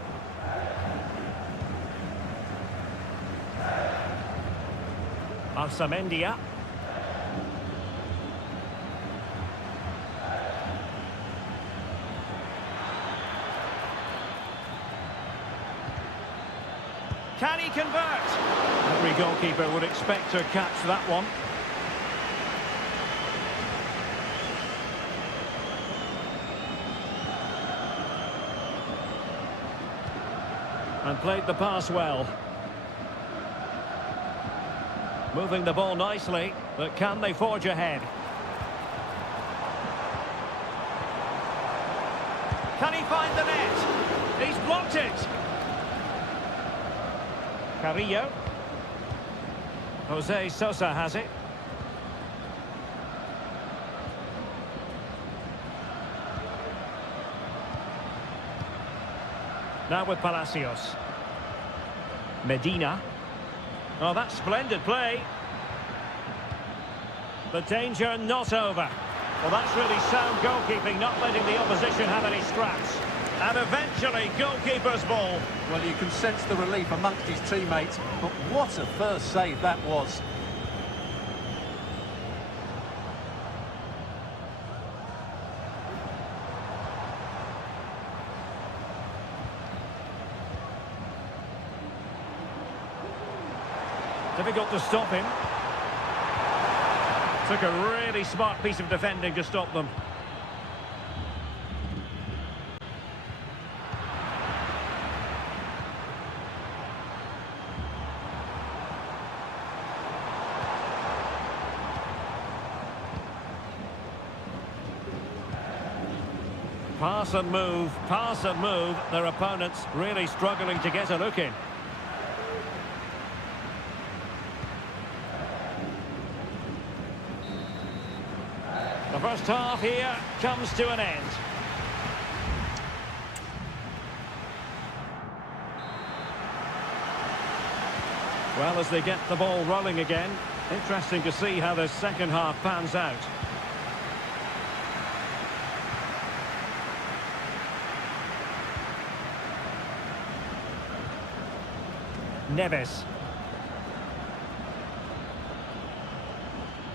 Arsamendia. Can he convert? Every goalkeeper would expect to catch that one. And played the pass well. Moving the ball nicely, but can they forge ahead? Can he find the net? He's blocked it! Carrillo. Jose Sosa has it. Now with Palacios. Medina. Oh, that's splendid play. The danger not over. Well, that's really sound goalkeeping, not letting the opposition have any scraps. And eventually, goalkeeper's ball. Well, you can sense the relief amongst his teammates, but what a first save that was. Difficult to stop him. Took a really smart piece of defending to stop them. Pass and move. Their opponents really struggling to get a look in. The first half here comes to an end. Well, as they get the ball rolling again, interesting to see how the second half pans out. Neves.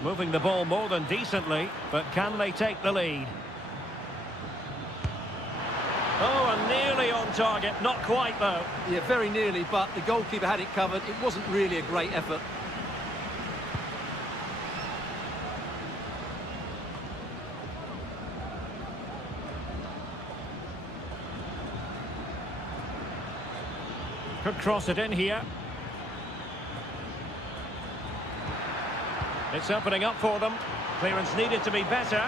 Moving the ball more than decently, but can they take the lead? Oh, and nearly on target, not quite though. Yeah, very nearly, but the goalkeeper had it covered. It wasn't really a great effort. Could cross it in here. It's opening up for them. Clearance needed to be better.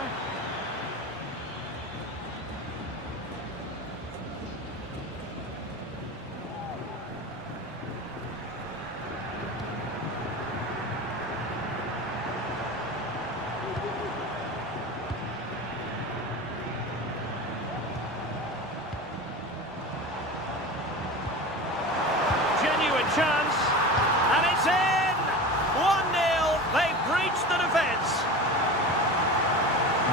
Chance, and it's in! 1-0, they've breached the defence.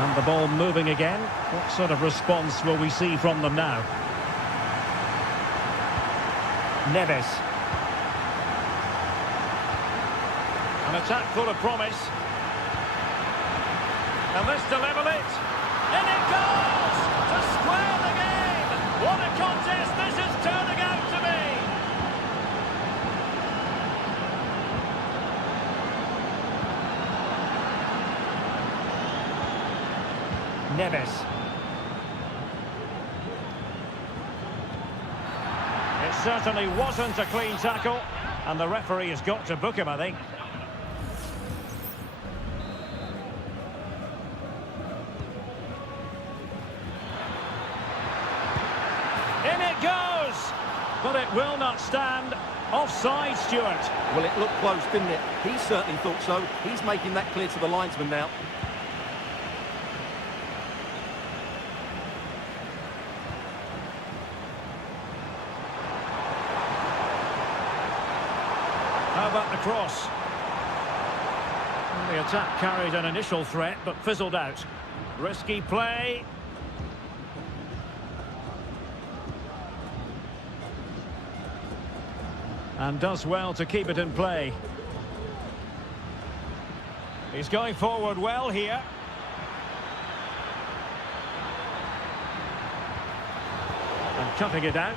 And the ball moving again. What sort of response will we see from them now? Neves. An attack full of promise. And this to level it. In it goes! To square the game! What a contest this is turning out to be! Neves. It certainly wasn't a clean tackle, and the referee has got to book him, I think. In it goes! But it will not stand. Offside, Stuart. Well, it looked close, didn't it? He certainly thought so. He's making that clear to the linesman now. How about the cross? The attack carried an initial threat, but fizzled out. Risky play. And does well to keep it in play. He's going forward well here. And cutting it out.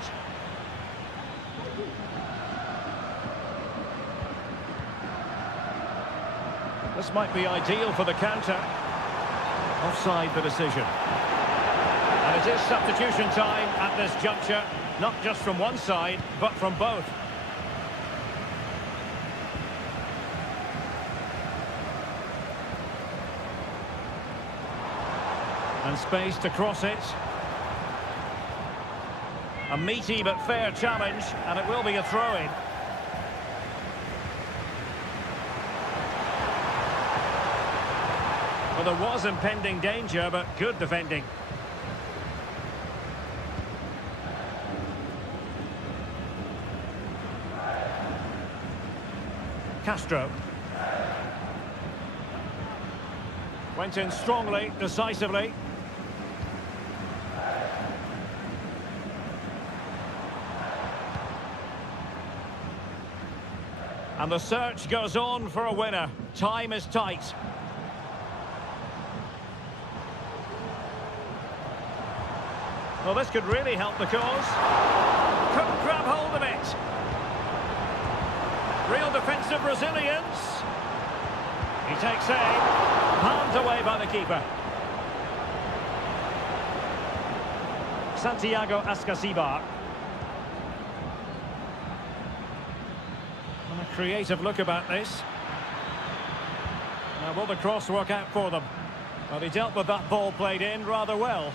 This might be ideal for the counter. Offside the decision. And it is substitution time at this juncture, not just from one side, but from both. And space to cross it. A meaty but fair challenge, and it will be a throw-in. Well, there was impending danger, but good defending. Castro. Went in strongly, decisively. And the search goes on for a winner. Time is tight. Well, this could really help the cause. Couldn't grab hold of it. Real defensive resilience. He takes aim. Palmed away by the keeper. Santiago Ascasibar. And a creative look about this. Now, will the cross work out for them? Well, he dealt with that ball played in rather well.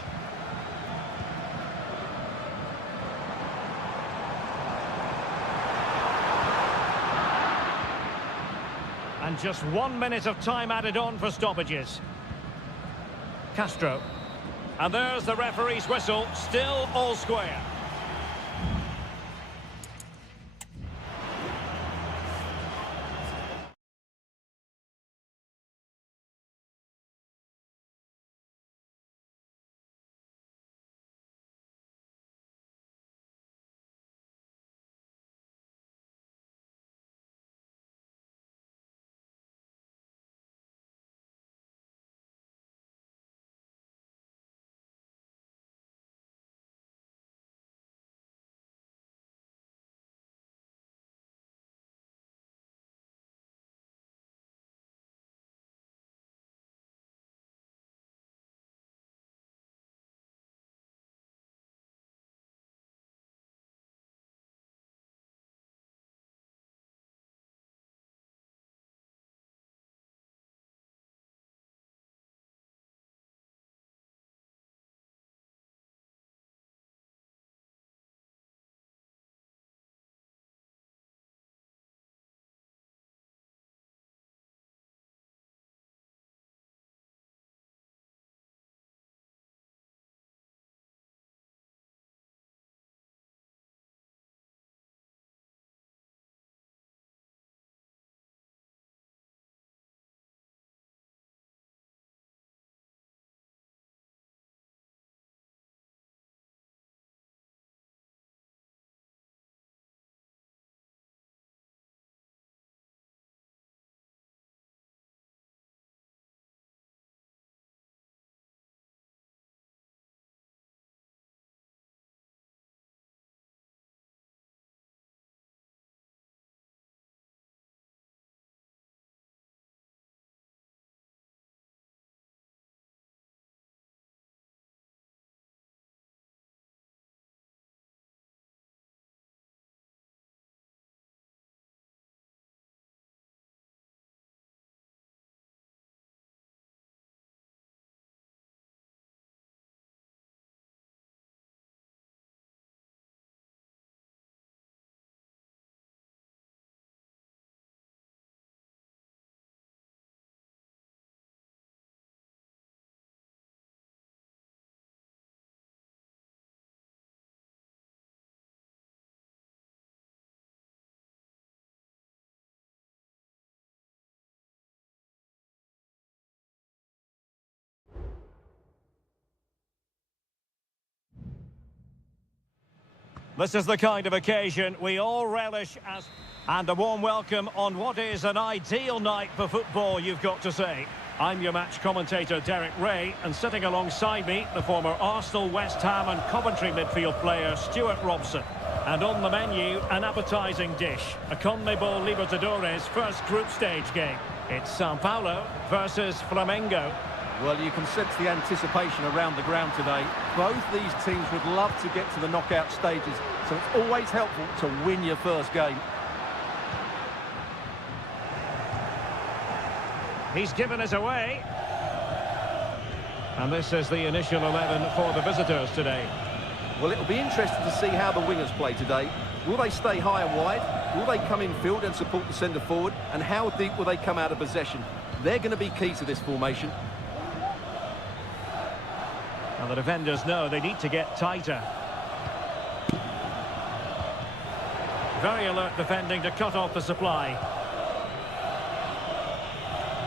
And just 1 minute of time added on for stoppages. Castro. And there's the referee's whistle, still all square. This is the kind of occasion we all relish as... And a warm welcome on what is an ideal night for football, you've got to say. I'm your match commentator, Derek Ray, and sitting alongside me, the former Arsenal, West Ham and Coventry midfield player, Stuart Robson. And on the menu, an appetising dish, a CONMEBOL Libertadores first group stage game. It's Sao Paulo versus Flamengo. Well, you can sense the anticipation around the ground today. Both these teams would love to get to the knockout stages, so it's always helpful to win your first game. He's given us away. And this is the initial 11 for the visitors today. Well, it'll be interesting to see how the wingers play today. Will they stay high and wide? Will they come in field and support the centre forward? And how deep will they come out of possession? They're going to be key to this formation. And the defenders know they need to get tighter. Very alert defending to cut off the supply.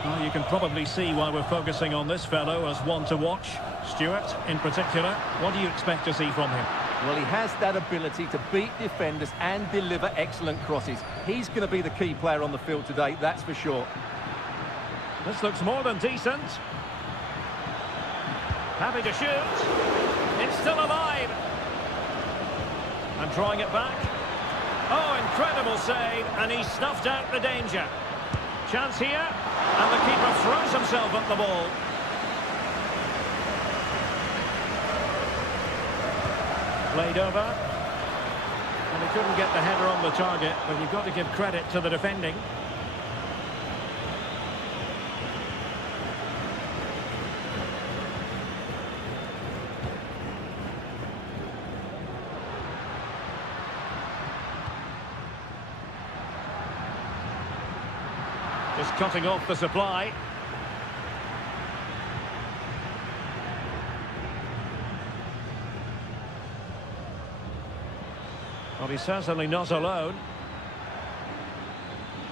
Well, you can probably see why we're focusing on this fellow as one to watch. Stuart, in particular, what do you expect to see from him? Well, he has that ability to beat defenders and deliver excellent crosses. He's going to be the key player on the field today, that's for sure. This looks more than decent. Happy to shoot. It's still alive. And drawing it back. Oh, incredible save, and he snuffed out the danger. Chance here, and the keeper throws himself at the ball. Played over. And he couldn't get the header on the target, but you've got to give credit to the defending. Just cutting off the supply. Well, he's certainly not alone.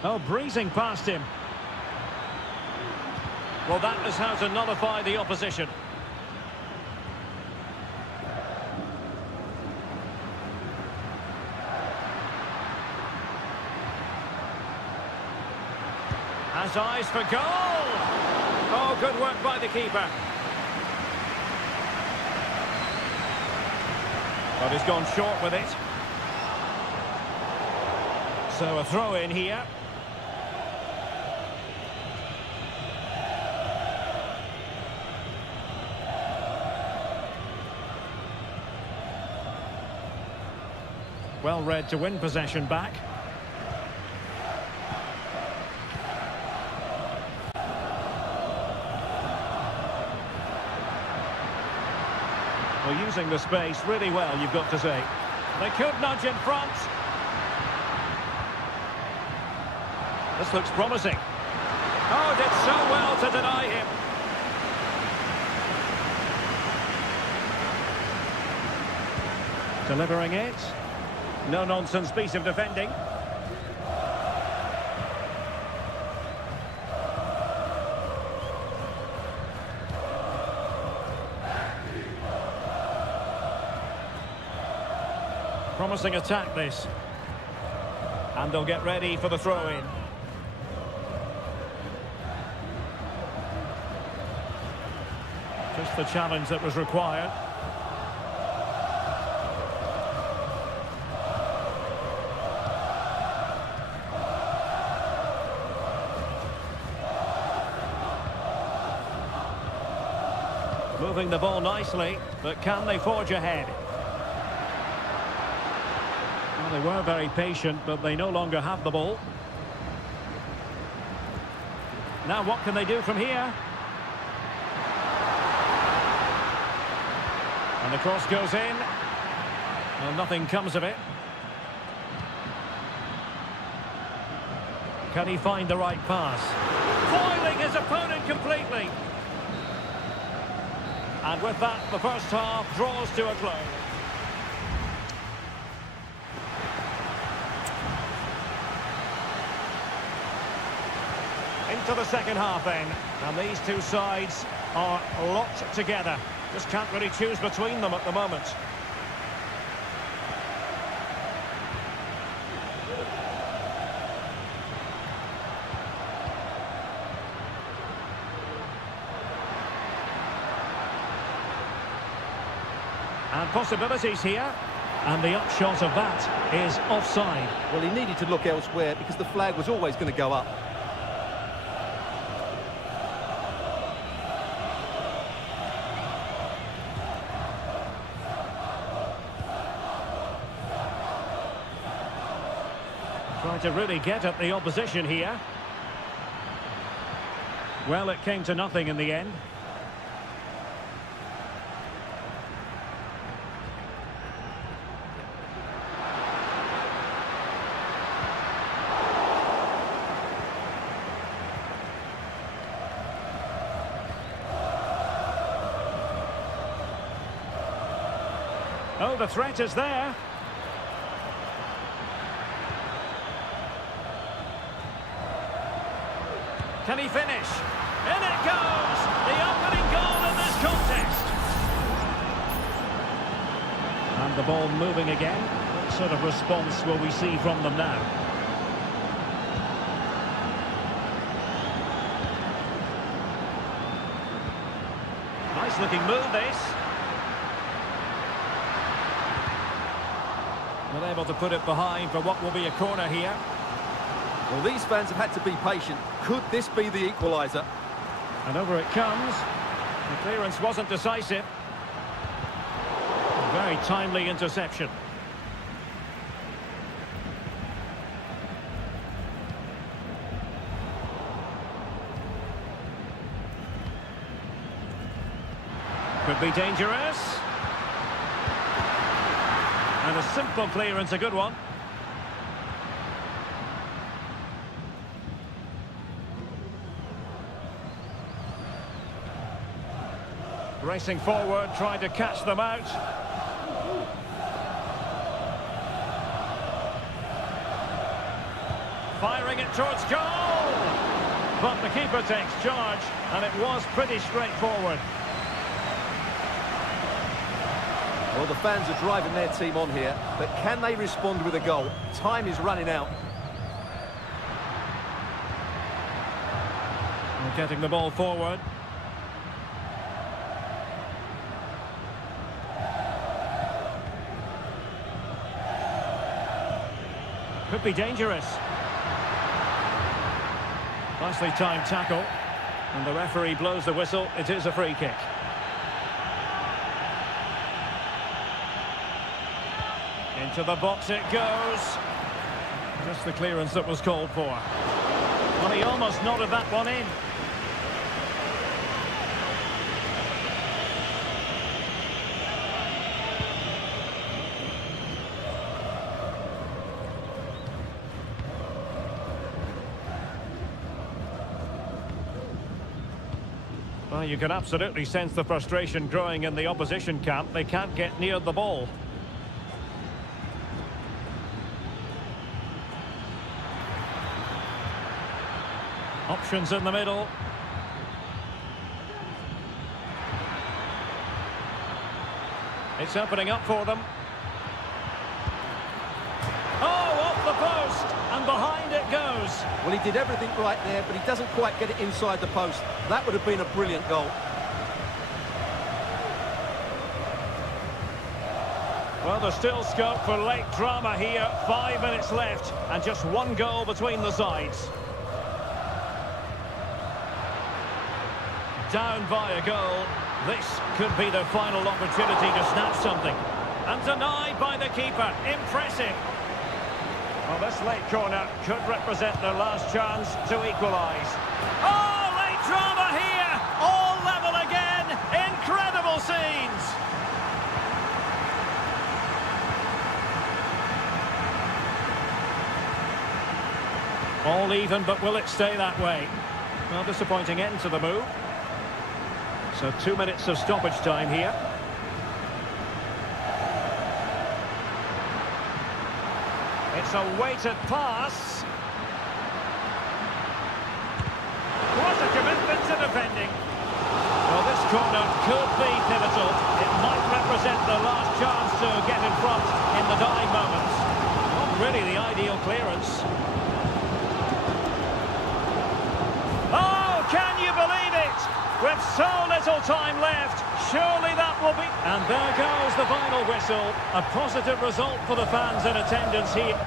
Oh, breezing past him. Well, that is how to nullify the opposition. Has eyes for goal! Oh, good work by the keeper. But he's gone short with it. So a throw in here. Well read to win possession back. Well, using the space really well, you've got to say. They could nudge in front. This looks promising. Oh, did so well to deny him. Delivering it. No-nonsense piece of defending. Promising attack, this. And they'll get ready for the throw-in. Just the challenge that was required. Moving the ball nicely, but can they forge ahead? Well, they were very patient, but they no longer have the ball. Now what can they do from here? And the cross goes in. Well, nothing comes of it. Can he find the right pass? Foiling his opponent completely. And with that, the first half draws to a close. Into the second half then. And these two sides are locked together. Just can't really choose between them at the moment. And possibilities here. And the upshot of that is offside. Well, he needed to look elsewhere because the flag was always going to go up. Trying to really get at the opposition here. Well, it came to nothing in the end. Oh, the threat is there. Can he finish? In it goes! The opening goal in this contest. And the ball moving again. What sort of response will we see from them now? Nice looking move, this. Not able to put it behind for what will be a corner here. Well, these fans have had to be patient. Could this be the equaliser? And over it comes. The clearance wasn't decisive. A very timely interception. Could be dangerous. And a simple clearance, a good one. Racing forward, trying to catch them out. Firing it towards goal! But the keeper takes charge, and it was pretty straightforward. Well, the fans are driving their team on here, but can they respond with a goal? Time is running out. And getting the ball forward. Could be dangerous. Nicely timed tackle. And the referee blows the whistle. It is a free kick. Into the box it goes. Just the clearance that was called for. Well, he almost nodded that one in. Well, you can absolutely sense the frustration growing in the opposition camp. They can't get near the ball. Options in the middle. It's opening up for them. Oh, off the post! And behind it goes. Well, he did everything right there, but he doesn't quite get it inside the post. That would have been a brilliant goal. Well, there's still scope for late drama here. 5 minutes left, and just one goal between the sides. Down by a goal. This could be the final opportunity to snatch something. And denied by the keeper. Impressive. Well, this late corner could represent their last chance to equalise. Oh, late drama here! All level again! Incredible scenes! All even, but will it stay that way? Well, disappointing end to the move. So 2 minutes of stoppage time here. It's a weighted pass. What a commitment to defending. Well, this corner could be pivotal. It might represent the last chance to get in front in the dying moments. Not really the ideal clearance. Oh, can you believe it? With So little time left. Surely that will be... And there goes the final whistle. A positive result for the fans in attendance here.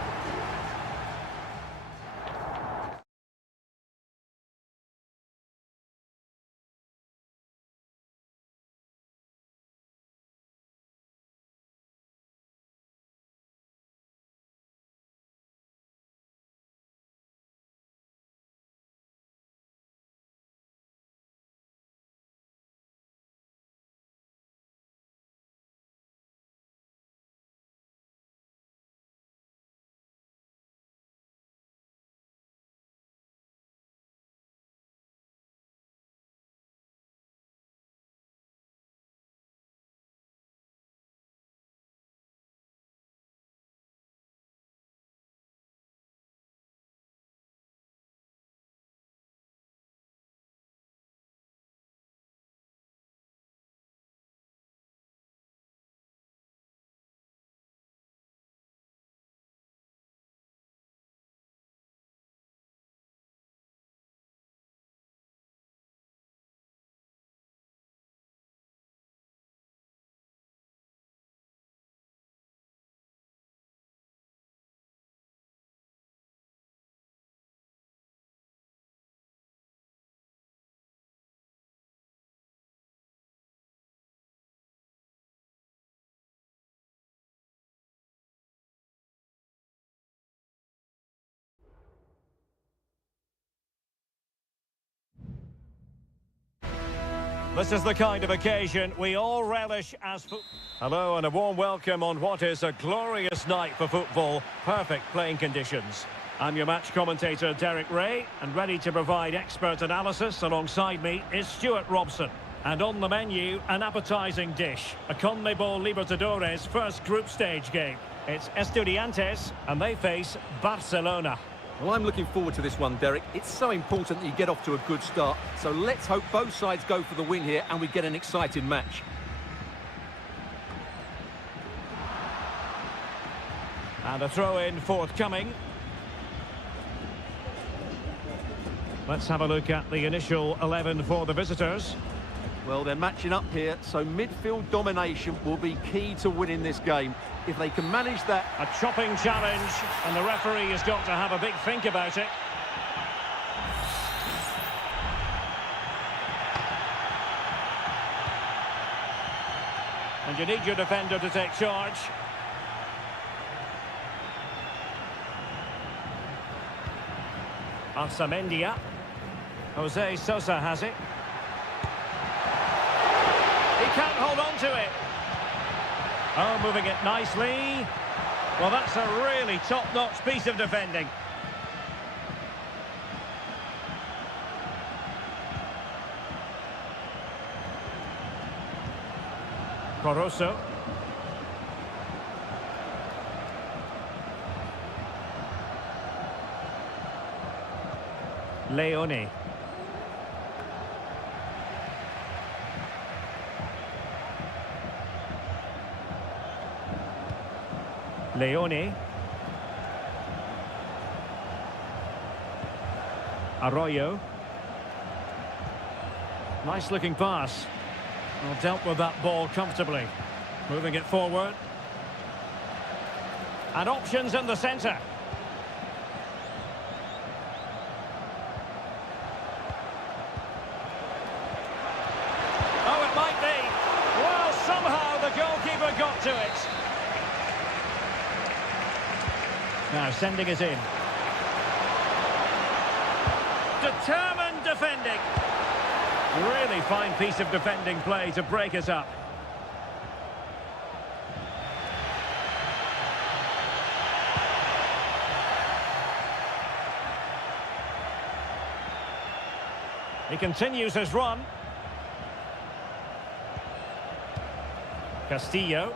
This is the kind of occasion we all relish as Hello and a warm welcome on what is a glorious night for football. Perfect playing conditions. I'm your match commentator, Derek Ray, and ready to provide expert analysis alongside me is Stuart Robson. And on the menu, an appetising dish. A CONMEBOL Libertadores first group stage game. It's Estudiantes, and they face Barcelona. Well, I'm looking forward to this one, Derek. It's so important that you get off to a good start. So let's hope both sides go for the win here and we get an exciting match. And a throw-in forthcoming. Let's have a look at the initial 11 for the visitors. Well, they're matching up here, so midfield domination will be key to winning this game. If they can manage that... A chopping challenge, and the referee has got to have a big think about it. And you need your defender to take charge. Arsamendia. Jose Sosa has it. He can't hold on to it. Oh, moving it nicely. Well, that's a really top-notch piece of defending. Coroso. Leone. Leone. Arroyo. Nice looking pass. Well, dealt with that ball comfortably. Moving it forward. And options in the centre. Oh, it might be. Well, somehow the goalkeeper got to it. Now sending it in. Determined defending. Really fine piece of defending play to break it up. He continues his run. Castillo.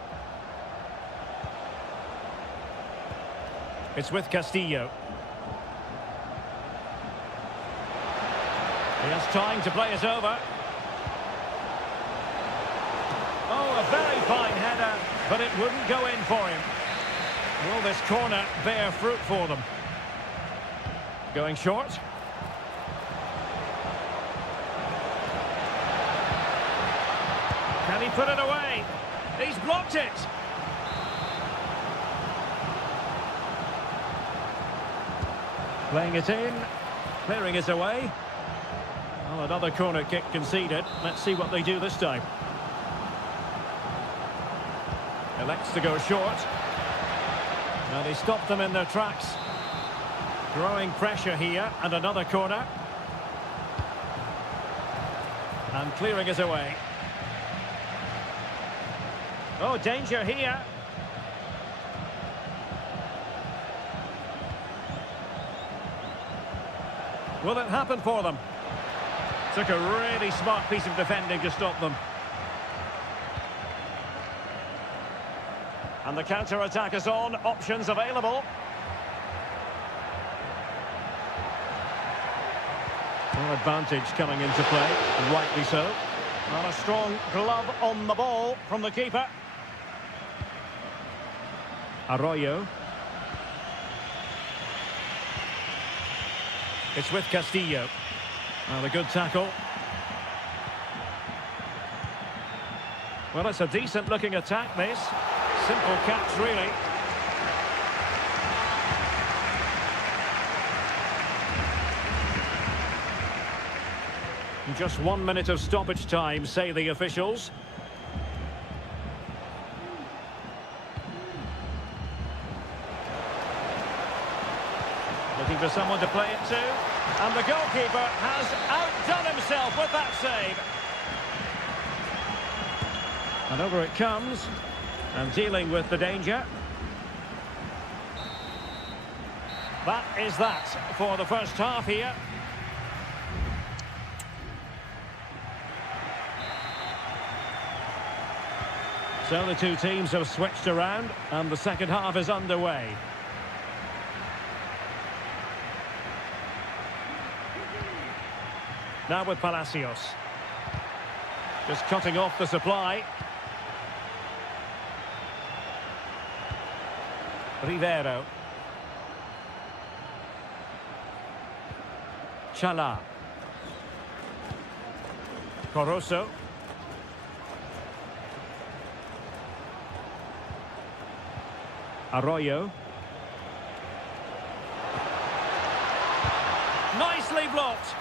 It's with Castillo. He has time to play it over. Oh, a very fine header, but it wouldn't go in for him. Will this corner bear fruit for them? Going short. Can he put it away? He's blocked it. Playing it in, clearing it away. Well, another corner kick conceded. Let's see what they do this time. Elects to go short. And he stopped them in their tracks. Growing pressure here, and another corner. And clearing it away. Oh, danger here. Will it happen for them? Took a really smart piece of defending to stop them. And the counter-attack is on. Options available. An advantage coming into play, and rightly so. And a strong glove on the ball from the keeper. Arroyo. It's with Castillo. Well, a good tackle. Well, it's a decent-looking attack, this. Simple catch, really. Just 1 minute of stoppage time, say the officials. Looking for someone to play it to. And the goalkeeper has outdone himself with that save. And over it comes. And dealing with the danger. That is that for the first half here. So the two teams have switched around and the second half is underway. Now with Palacios. Just cutting off the supply. Rivero. Chala. Coroso. Arroyo. Nicely blocked.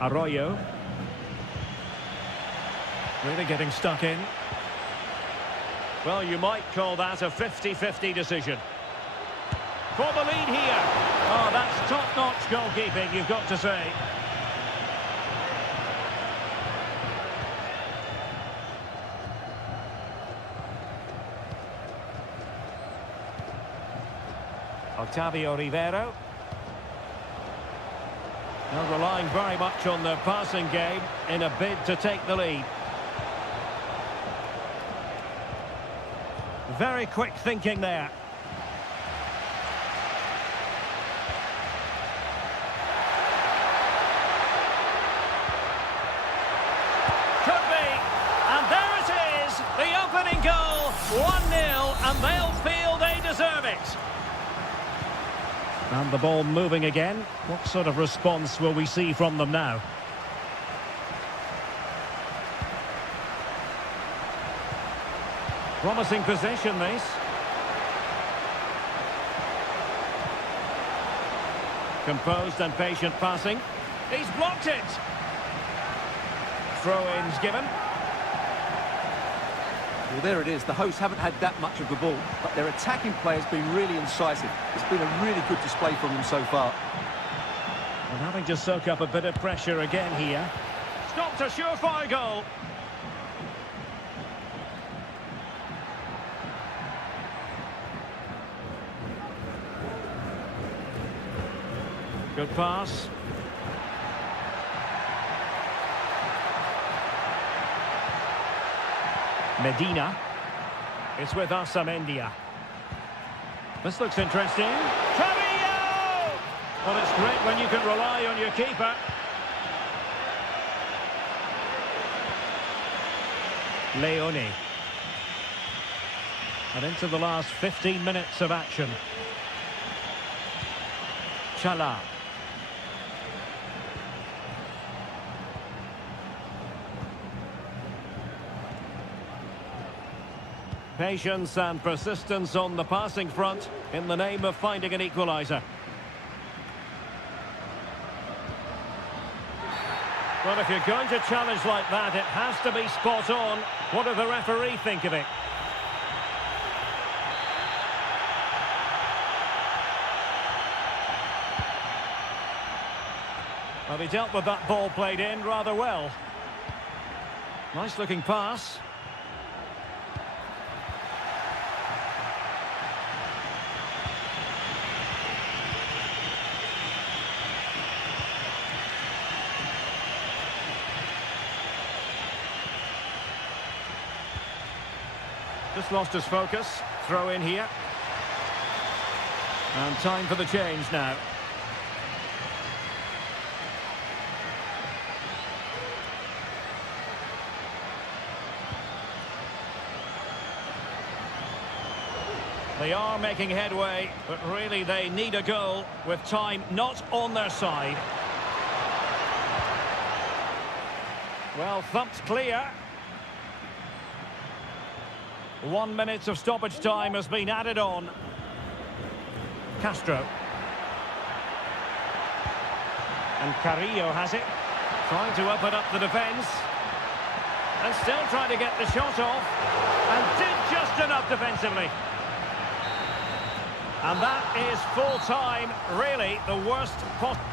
Arroyo. Really getting stuck in. Well, you might call that a 50-50 decision. For the lead here. Oh, that's top-notch goalkeeping, you've got to say. Octavio Rivero. Now relying very much on their passing game in a bid to take the lead. Very quick thinking there. Could be. And there it is. The opening goal. 1-0. And they'll feel they deserve it. And the ball moving again. What sort of response will we see from them now? Promising possession, this. Composed and patient passing. He's blocked it. Throw-ins given. Well, there it is. The hosts haven't had that much of the ball, but their attacking play has been really incisive. It's been a really good display from them so far. And having to soak up a bit of pressure again here. Stopped a surefire goal. Good pass. Medina. It's with Asamendia. This looks interesting. Trevillo! Well, it's great when you can rely on your keeper. Leone. And into the last 15 minutes of action. Chala. Patience and persistence on the passing front in the name of finding an equaliser. Well, if you're going to challenge like that, it has to be spot on. What does the referee think of it? Well, he dealt with that ball played in rather well. Nice looking pass. Just lost his focus. Throw in here. And time for the change now. They are making headway, but really they need a goal with time not on their side. Well, thumped clear. 1 minute of stoppage time has been added on. Castro. And Carrillo has it. Trying to open up the defence. And still trying to get the shot off. And did just enough defensively. And that is full time, really the worst possible.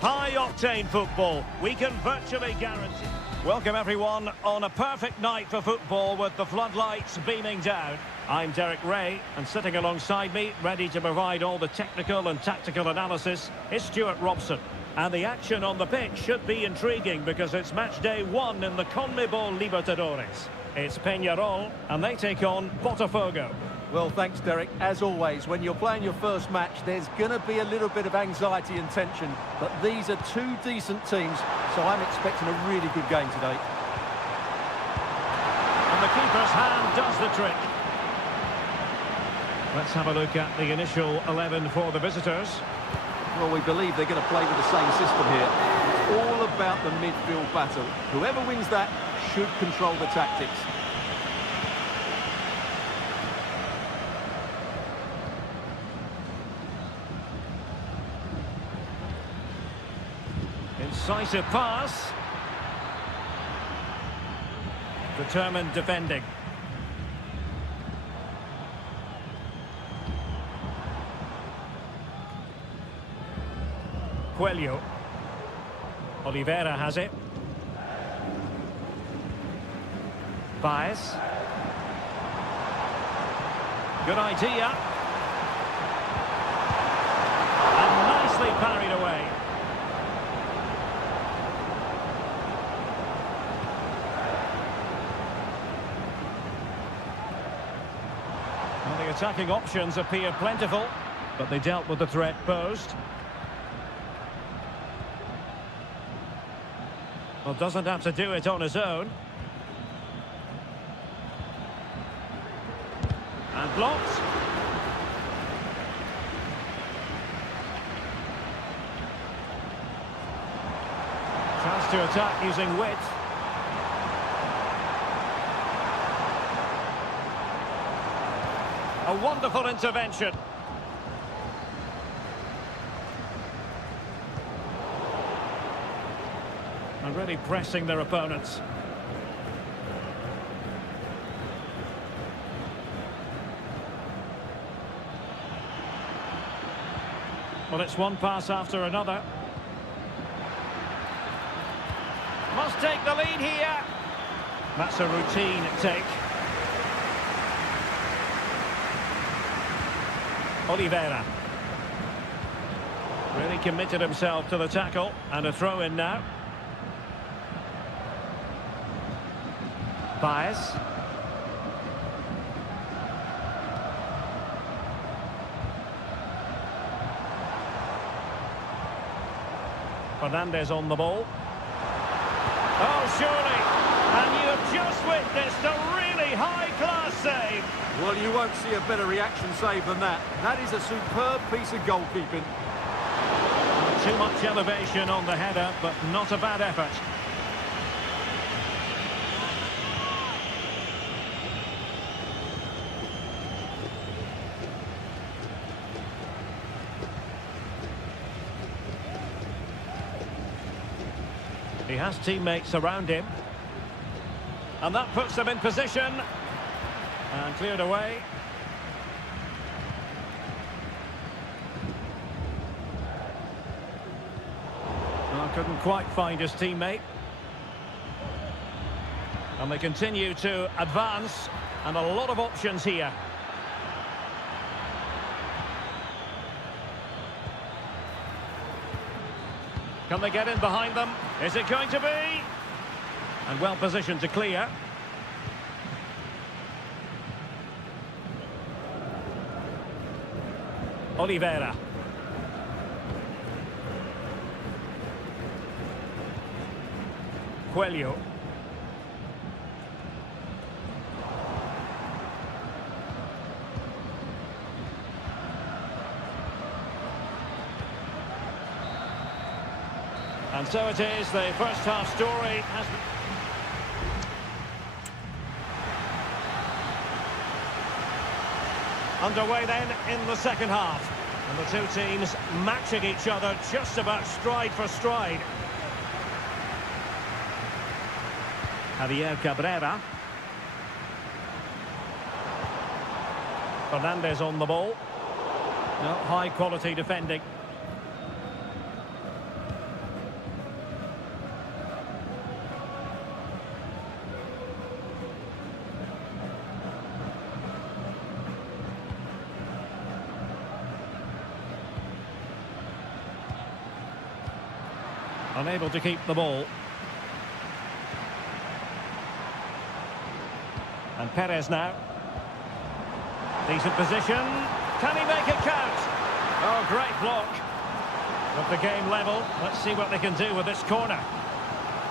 High-octane football, we can virtually guarantee. Welcome everyone on a perfect night for football with the floodlights beaming down. I'm Derek Ray, and sitting alongside me, ready to provide all the technical and tactical analysis, is Stuart Robson. And the action on the pitch should be intriguing because it's match day 1 in the CONMEBOL Libertadores. It's Peñarol, and they take on Botafogo. Well, thanks, Derek. As always, when you're playing your first match, there's going to be a little bit of anxiety and tension. But these are two decent teams, so I'm expecting a really good game today. And the keeper's hand does the trick. Let's have a look at the initial 11 for the visitors. Well, we believe they're going to play with the same system here. It's all about the midfield battle. Whoever wins that should control the tactics. Incisive pass. Determined defending. Coelho. Oliveira has it. Baez. Good idea. And nicely parried away. Well, the attacking options appear plentiful, but they dealt with the threat posed. Well, doesn't have to do it on his own. And blocked. Chance to attack using width. A wonderful intervention. And really pressing their opponents. Well, it's one pass after another. Must take the lead here. That's a routine take. Oliveira. Really committed himself to the tackle. And a throw in now. Baez. Fernandez on the ball. Oh, surely. And you have just witnessed a really high-class save. Well, you won't see a better reaction save than that. That is a superb piece of goalkeeping. Too much elevation on the header, but not a bad effort. He has teammates around him. And that puts them in position. And cleared away. Well, couldn't quite find his teammate. And they continue to advance. And a lot of options here. Can they get in behind them? Is it going to be? And well positioned to clear. Oliveira. Coelho. And so it is, the first half story has... Underway then in the second half. And the two teams matching each other just about stride for stride. Javier Cabrera. Fernandez on the ball. No, high quality defending. Unable to keep the ball. And Perez now. Decent position. Can he make it count? Oh, great block. With the game level, let's see what they can do with this corner.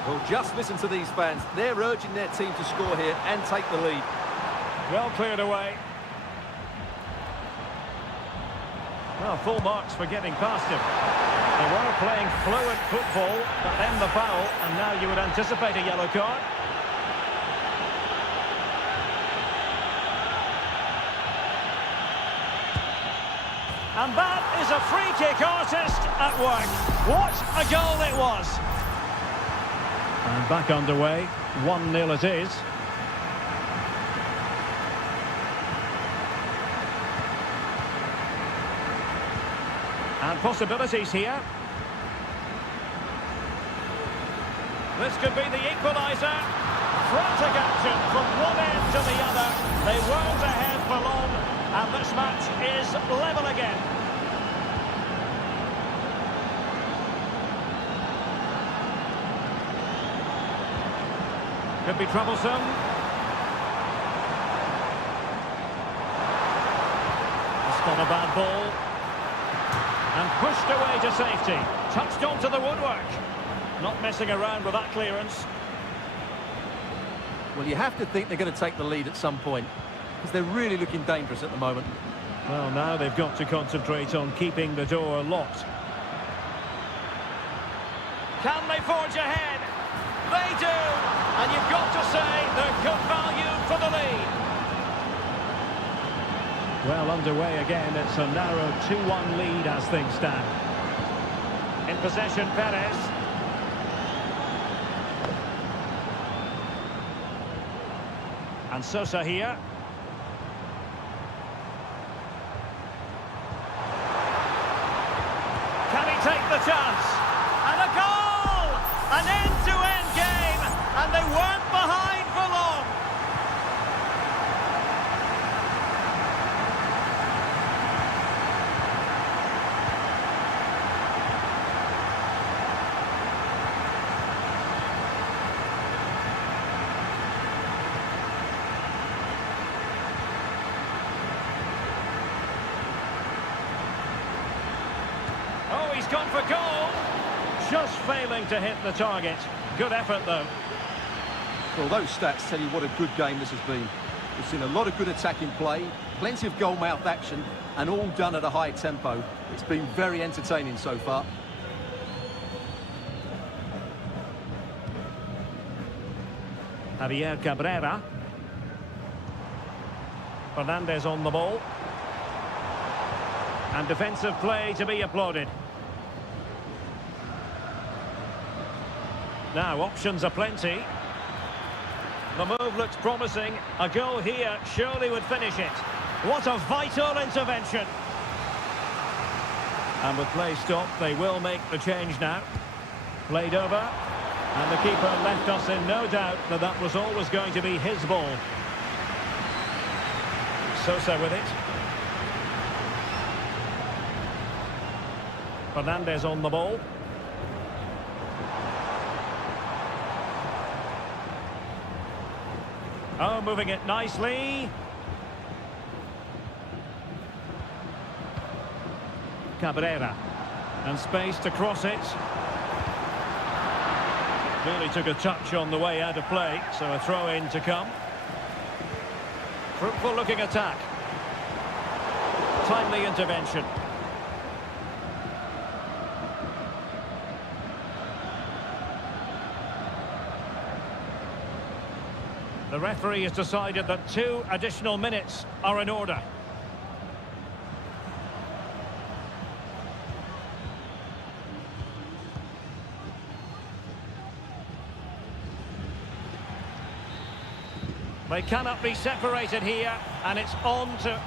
Well, just listen to these fans. They're urging their team to score here and take the lead. Well cleared away. Well, full marks for getting past him. They were playing fluent football, but then the foul, and now you would anticipate a yellow card. And that is a free kick artist at work. What a goal it was. And back underway, 1-0 it is. And possibilities here. This could be the equaliser. Frantic action from one end to the other. They weren't ahead for long, and And this match is level again. Could be troublesome. It's not a bad ball. And pushed away to safety. Touched onto the woodwork. Not messing around with that clearance. Well, you have to think they're going to take the lead at some point, because they're really looking dangerous at the moment. Well, now they've got to concentrate on keeping the door locked. Can they forge ahead? They do! And you've got to say they're good value for the lead. Well, underway again. It's a narrow 2-1 lead as things stand. In possession, Perez. And Sosa here. Can he take the chance? And a goal! An end-to-end game, and they weren't behind for long. Oh, he's gone for goal. Just failing to hit the target. Good effort, though. Well, those stats tell you what a good game this has been. We've seen a lot of good attacking play, plenty of goal-mouth action, and all done at a high tempo. It's been very entertaining so far. Javier Cabrera. Fernandez on the ball. And defensive play to be applauded. Now, options are plenty. The move looks promising. A goal here surely would finish it. What a vital intervention. And with play stopped, they will make the change now. Played over. And the keeper left us in no doubt that that was always going to be his ball. Sosa with it. Fernandez on the ball. Oh, moving it nicely. Cabrera. And space to cross it. Really took a touch on the way out of play, so a throw-in to come. Fruitful looking attack. Timely intervention. The referee has decided that 2 additional minutes are in order. They cannot be separated here, and it's on to...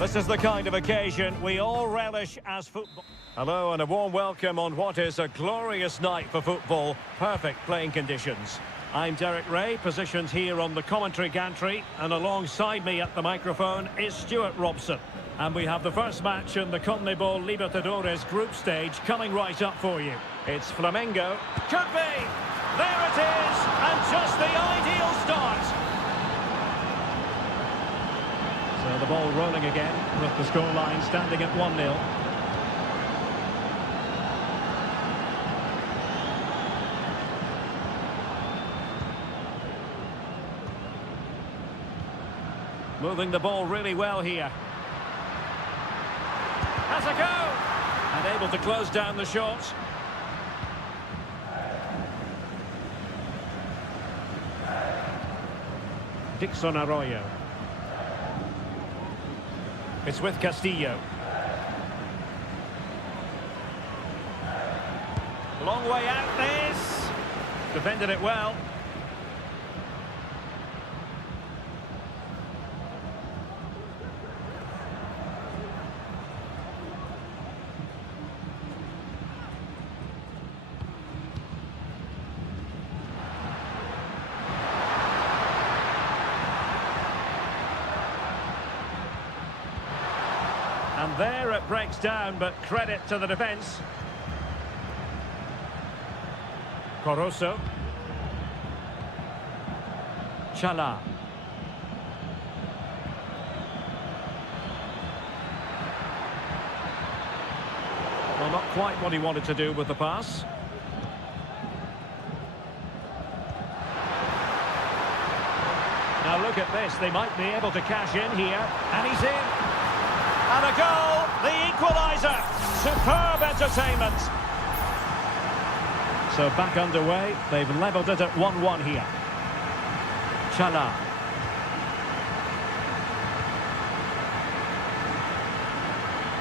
This is the kind of occasion we all relish as football. Hello and a warm welcome on what is a glorious night for football. Perfect playing conditions. I'm Derek Ray, positioned here on the commentary gantry, and alongside me at the microphone is Stuart Robson. And we have the first match in the CONMEBOL Libertadores group stage coming right up for you. It's Flamengo. Could be! There it is! And just the ideal start! So the ball rolling again, with the scoreline standing at 1-0. Moving the ball really well here. Has a go! And able to close down the shot. Dixon Arroyo. It's with Castillo. Long way out this. Defended it well. And there it breaks down, but credit to the defence. Coroso. Chala. Well, not quite what he wanted to do with the pass. Now look at this, they might be able to cash in here, and he's in. And a goal, the equaliser. Superb entertainment. So back underway, they've levelled it at 1-1 here. Chala.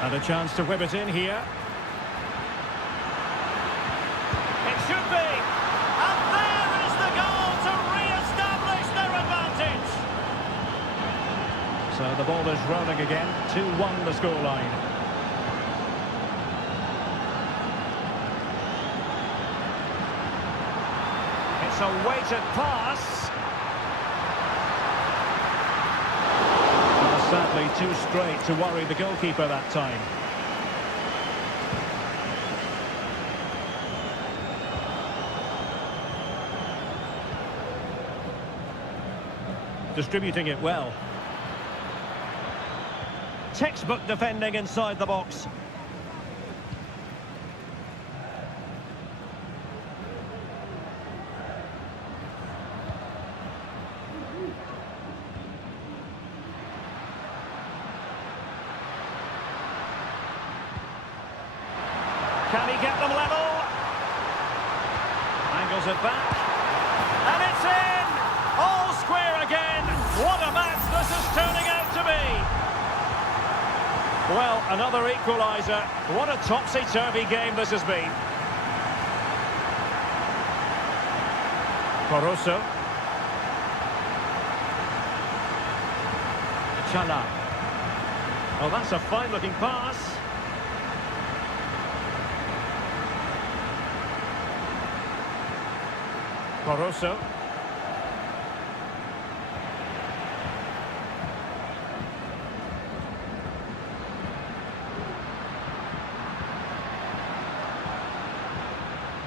And a chance to whip it in here. It should be. And there is the goal to re-establish their advantage. So the ball is rolling again. 2-1 the scoreline. It's a weighted pass. Well, sadly, too straight to worry the goalkeeper that time. Distributing it well. Textbook defending inside the box. Can he get them level? Angles it back. And it's in! All square again. What a match this is turning out to be. Well, another equaliser. What a topsy-turvy game this has been. Coroso. Chala. Oh, that's a fine-looking pass. Coroso.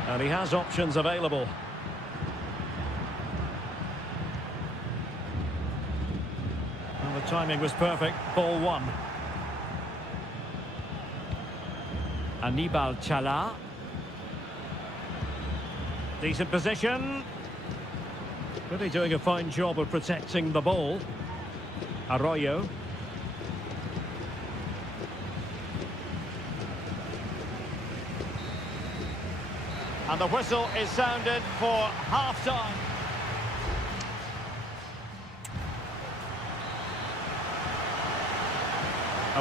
And he has options available. Well, the timing was perfect. Ball one. Anibal Chala. Decent position. Really doing a fine job of protecting the ball. Arroyo. And the whistle is sounded for half-time.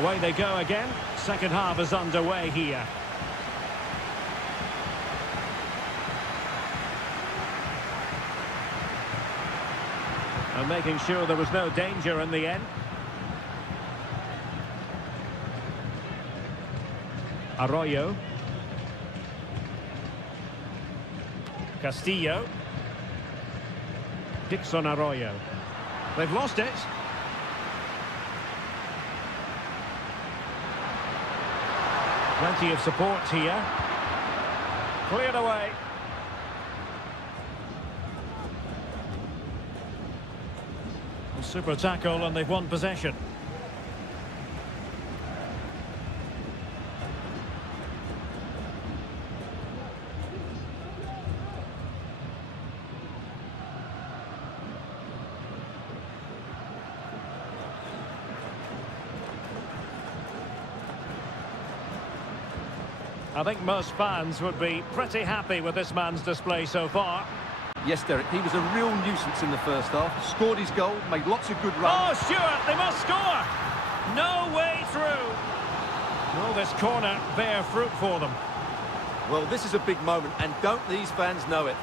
Away they go again. Second half is underway here. And making sure there was no danger in the end. Arroyo. Castillo. Dixon Arroyo. They've lost it. Plenty of support here. Cleared away. A super tackle and they've won possession. I think most fans would be pretty happy with this man's display so far. Yes, Derek, he was a real nuisance in the first half. Scored his goal, made lots of good runs. Oh, Stuart, they must score! No way through. Will this corner bear fruit for them? Well, this is a big moment, and don't these fans know it?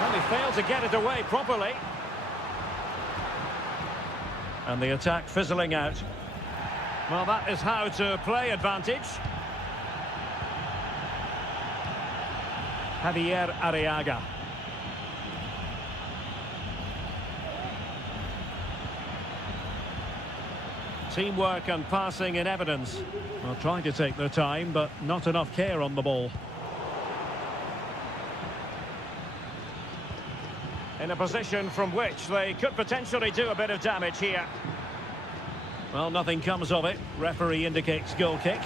Well, they failed to get it away properly. And the attack fizzling out. Well, that is how to play advantage. Javier Arriaga. Teamwork and passing in evidence. Well, trying to take their time, but not enough care on the ball. In a position from which they could potentially do a bit of damage here. Well, nothing comes of it. Referee indicates goal kick.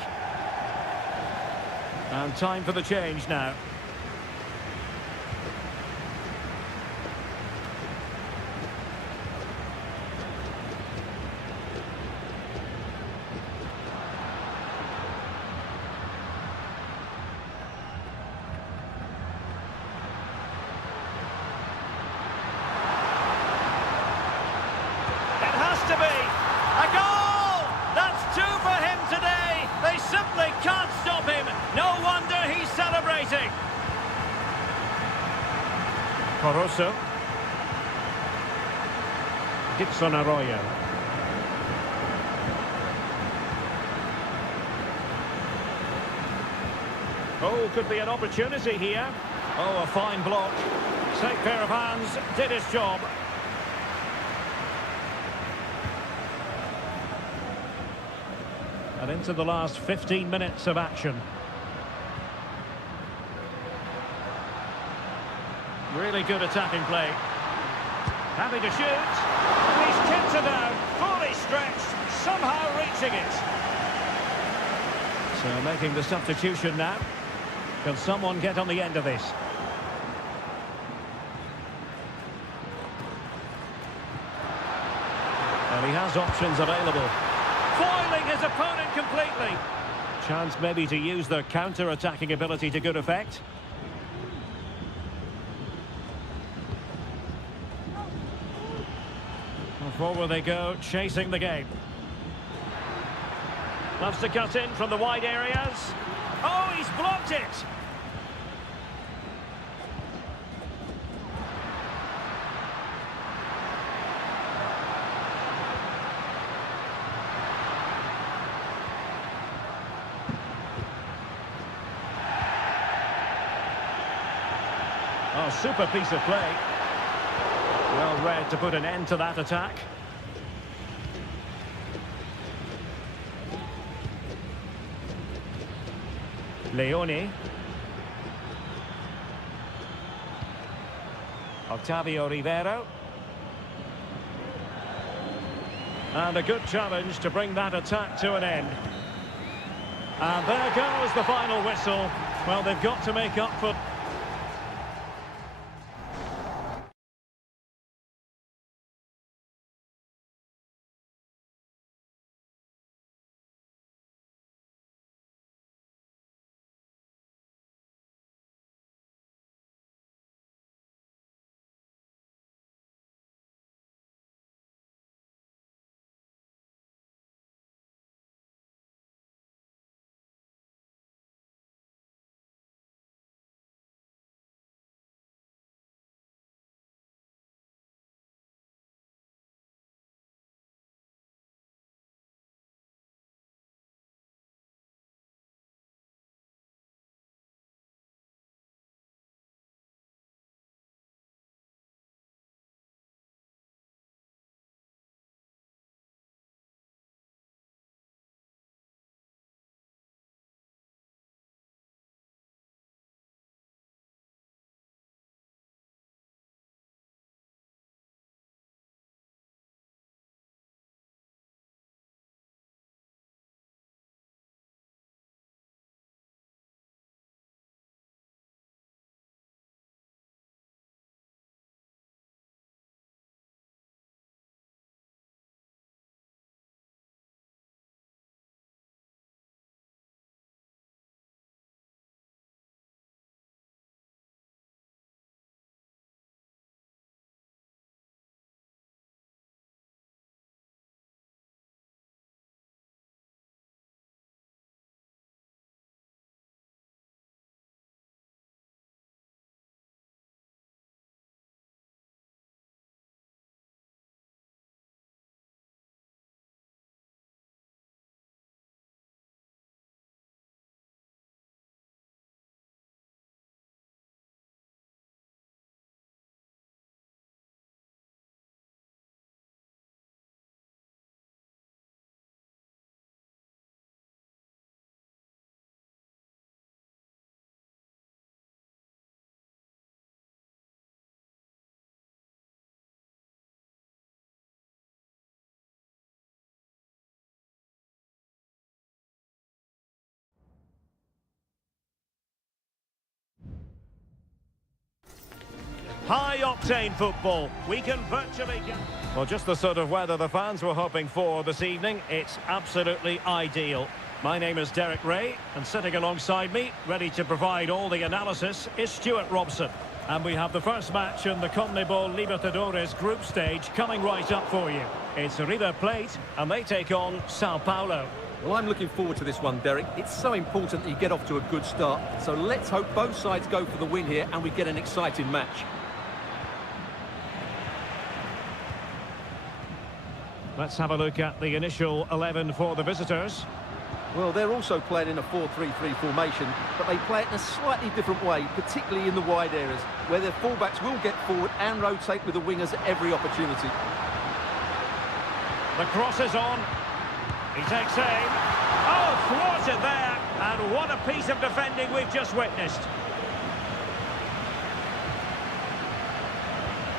And time for the change now. To be a goal! That's 2 for him today. They simply can't stop him. No wonder he's celebrating. Coroso. Dixon Arroyo. Oh, could be an opportunity here. Oh, a fine block. Safe pair of hands, did his job. And into the last 15 minutes of action. Really good attacking play. Happy to shoot. And he's kept it down, fully stretched, somehow reaching it. So making the substitution now. Can someone get on the end of this? And he has options available. Foiling his opponent completely. Chance maybe to use their counter-attacking ability to good effect. Well, forward they go, chasing the game. Loves to cut in from the wide areas. Oh, he's blocked it! Oh, super piece of play. Well read to put an end to that attack. Leone. Octavio Rivero. And a good challenge to bring that attack to an end. And there goes the final whistle. Well, they've got to make up for... High-octane football. We can virtually get... Well, just the sort of weather the fans were hoping for this evening. It's absolutely ideal. My name is Derek Ray, and sitting alongside me, ready to provide all the analysis, is Stuart Robson. And we have the first match in the CONMEBOL Libertadores group stage coming right up for you. It's River Plate, and they take on Sao Paulo. Well, I'm looking forward to this one, Derek. It's so important that you get off to a good start. So let's hope both sides go for the win here and we get an exciting match. Let's have a look at the initial 11 for the visitors. Well, they're also playing in a 4-3-3 formation, but they play it in a slightly different way, particularly in the wide areas, where their fullbacks will get forward and rotate with the wingers at every opportunity. The cross is on. He takes aim. Oh, thwarted there. And what a piece of defending we've just witnessed.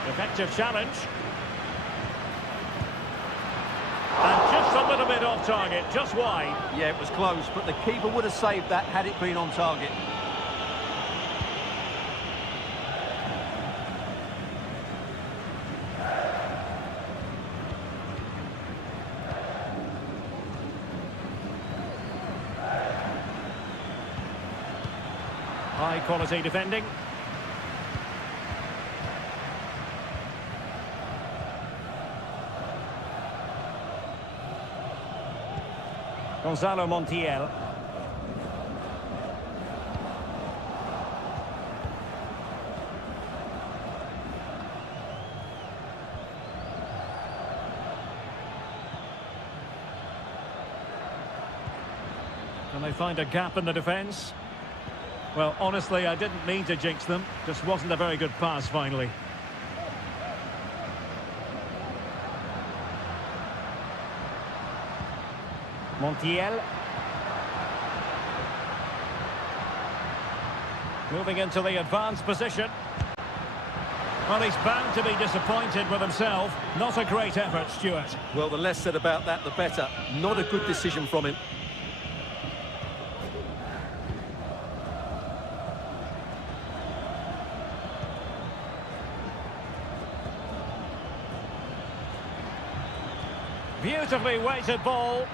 Effective challenge. And just a little bit off target, just wide. Yeah, it was close, but the keeper would have saved that had it been on target. High quality defending. Gonzalo Montiel. Can they find a gap in the defence? Well, honestly, I didn't mean to jinx them. Just wasn't a very good pass, finally. Montiel. Moving into the advanced position. Well, he's bound to be disappointed with himself. Not a great effort, Stuart. Well, the less said about that, the better. Not a good decision from him. Beautifully weighted ball.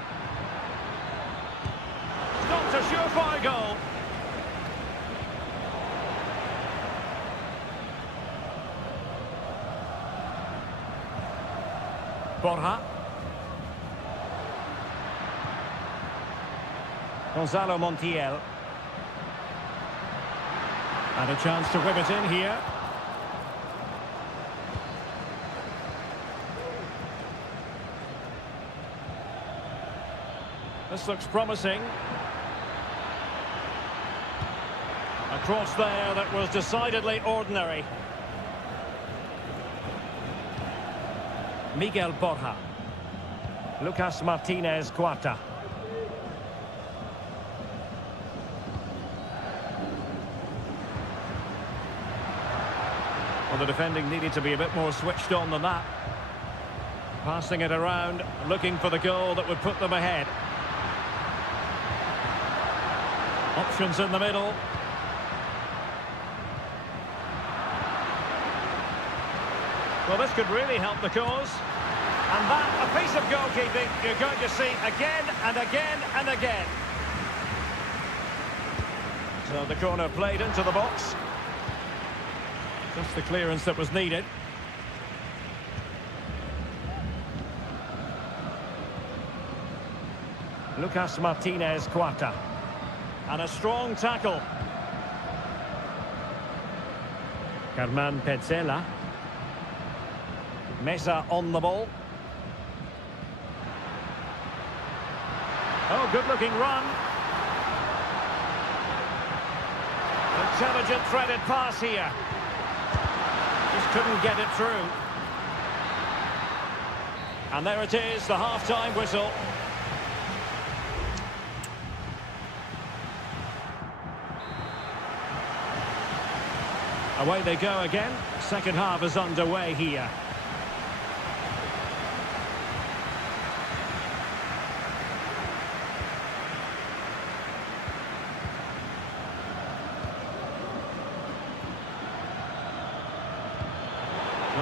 Not a surefire goal. Borja. Gonzalo Montiel. And a chance to whip it in here. This looks promising. A cross there that was decidedly ordinary. Miguel Borja. Lucas Martinez Cuarta. Well, the defending needed to be a bit more switched on than that. Passing it around, looking for the goal that would put them ahead. Options in the middle. Well, this could really help the cause. And that, a piece of goalkeeping you're going to see again and again and again. So the corner played into the box. Just the clearance that was needed. Lucas Martinez Cuarta. And a strong tackle. Carman Petzela. Mesa on the ball. Oh, good-looking run. Intelligent threaded pass here. Just couldn't get it through. And there it is, the half-time whistle. Away they go again. Second half is underway here.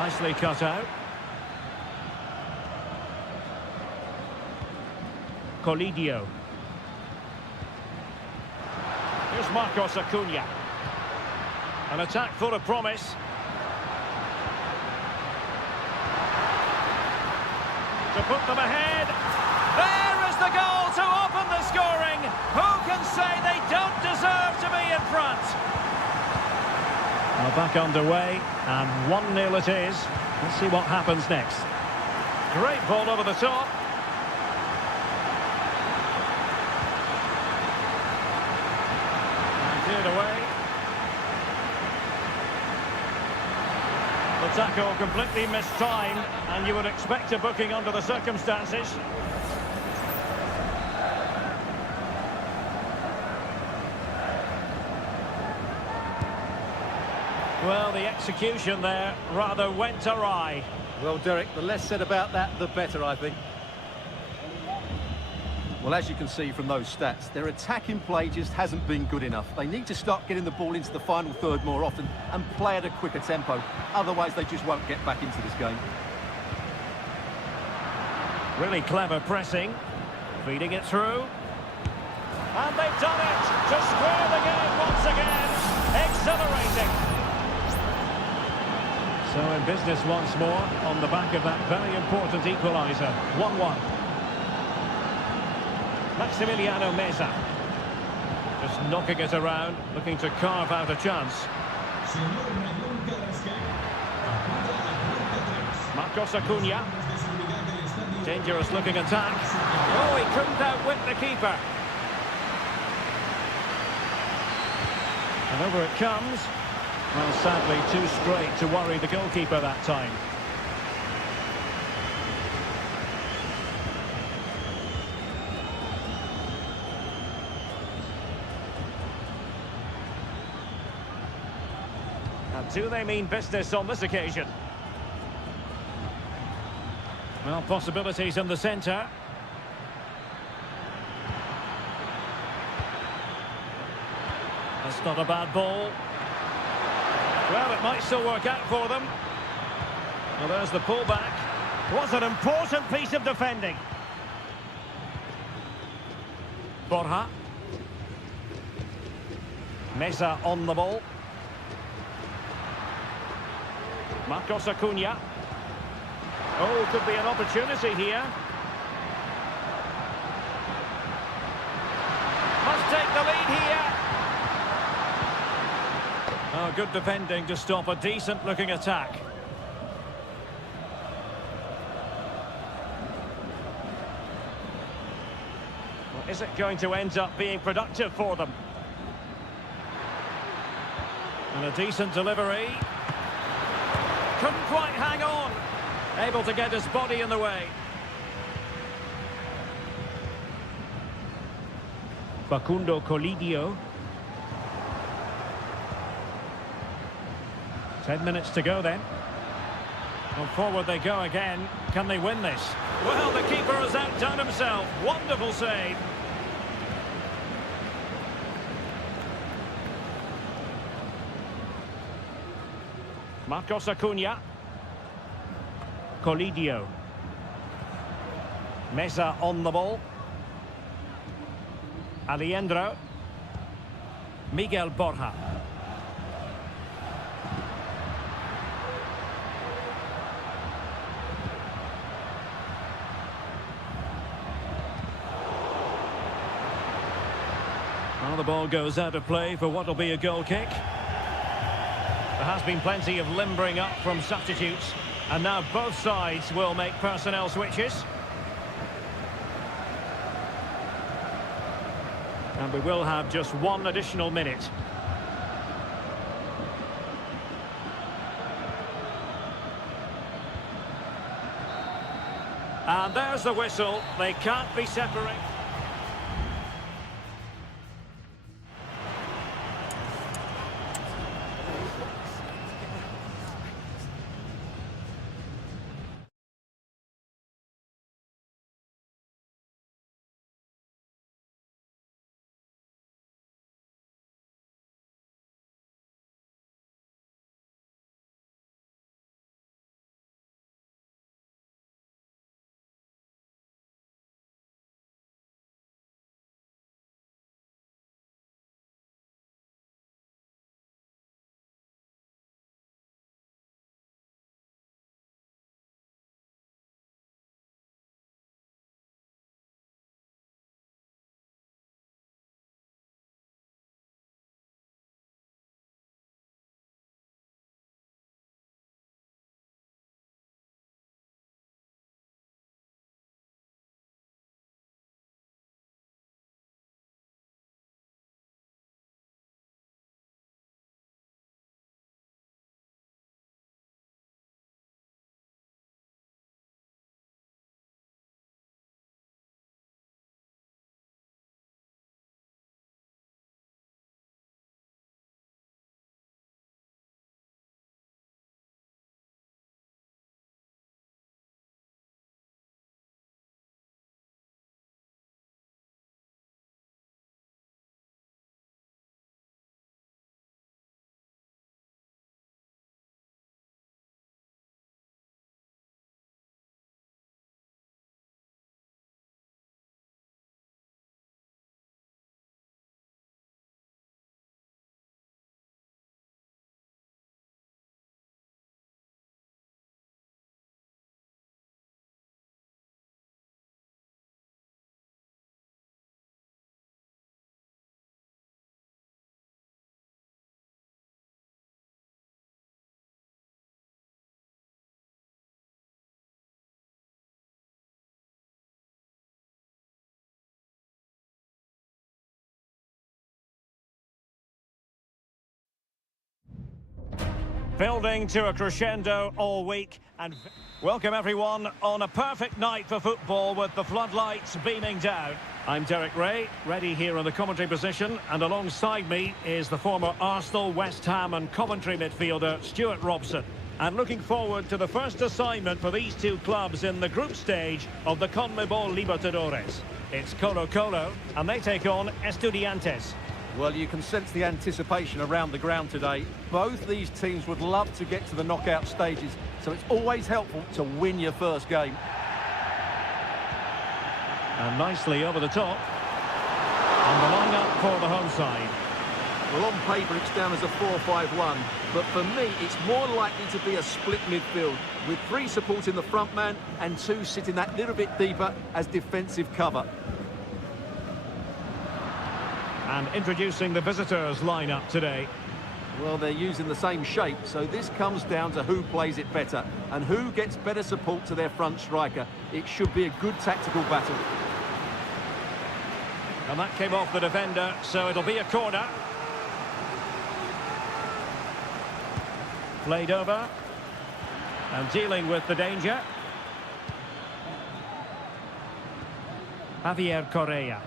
Nicely cut out. Colidio. Here's Marcos Acuna. An attack full of promise. To put them ahead. There is the goal to open the scoring. Who can say they don't deserve to be in front? Well, back underway, and 1-0 it is. Let's see what happens next. Great ball over the top. And cleared away. The tackle completely mistimed, and you would expect a booking under the circumstances. Well, the execution there rather went awry. Well, Derek, the less said about that, the better, I think. Well, as you can see from those stats, their attacking play just hasn't been good enough. They need to start getting the ball into the final third more often and play at a quicker tempo. Otherwise, they just won't get back into this game. Really clever pressing. Feeding it through. And they've done it to square the game once again. Exhilarating. So in business once more on the back of that very important equaliser. 1-1. Maximiliano Meza. Just knocking it around, looking to carve out a chance. Marcos Acuna. Dangerous looking attack. Oh, he couldn't outwit the keeper. And over it comes. Well, sadly, too straight to worry the goalkeeper that time. And do they mean business on this occasion? Well, possibilities in the centre. That's not a bad ball. Well, it might still work out for them. Well, there's the pullback. What an important piece of defending. Borja. Meza on the ball. Marcos Acuna. Oh, could be an opportunity here. Must take the lead here. Oh, good defending to stop a decent-looking attack. Well, is it going to end up being productive for them? And a decent delivery. Couldn't quite hang on. Able to get his body in the way. Facundo Colidio. 10 minutes to go then. Well, forward they go again. Can they win this? Well, the keeper has outdone himself. Wonderful save. Marcos Acuna. Colidio. Meza on the ball. Alejandro. Miguel Borja. Well, the ball goes out of play for what will be a goal kick. There has been plenty of limbering up from substitutes, and now both sides will make personnel switches. And we will have just one additional minute. And there's the whistle. They can't be separated. Building to a crescendo all week. And welcome everyone on a perfect night for football with the floodlights beaming down. I'm Derek Ray, ready here in the commentary position, and alongside me is the former Arsenal, West Ham and Coventry midfielder Stuart Robson. And looking forward to the first assignment for these two clubs in the group stage of the CONMEBOL Libertadores. It's Colo-Colo, and they take on Estudiantes. Well, you can sense the anticipation around the ground today. Both these teams would love to get to the knockout stages, so it's always helpful to win your first game. And nicely over the top. And the line-up for the home side. Well, on paper, it's down as a 4-5-1, but for me, it's more likely to be a split midfield, with 3 supporting the front man and 2 sitting that little bit deeper as defensive cover. And introducing the visitors' lineup today. Well, they're using the same shape, so this comes down to who plays it better and who gets better support to their front striker. It should be a good tactical battle. And that came off the defender, so it'll be a corner. Played over. And dealing with the danger. Javier Correa.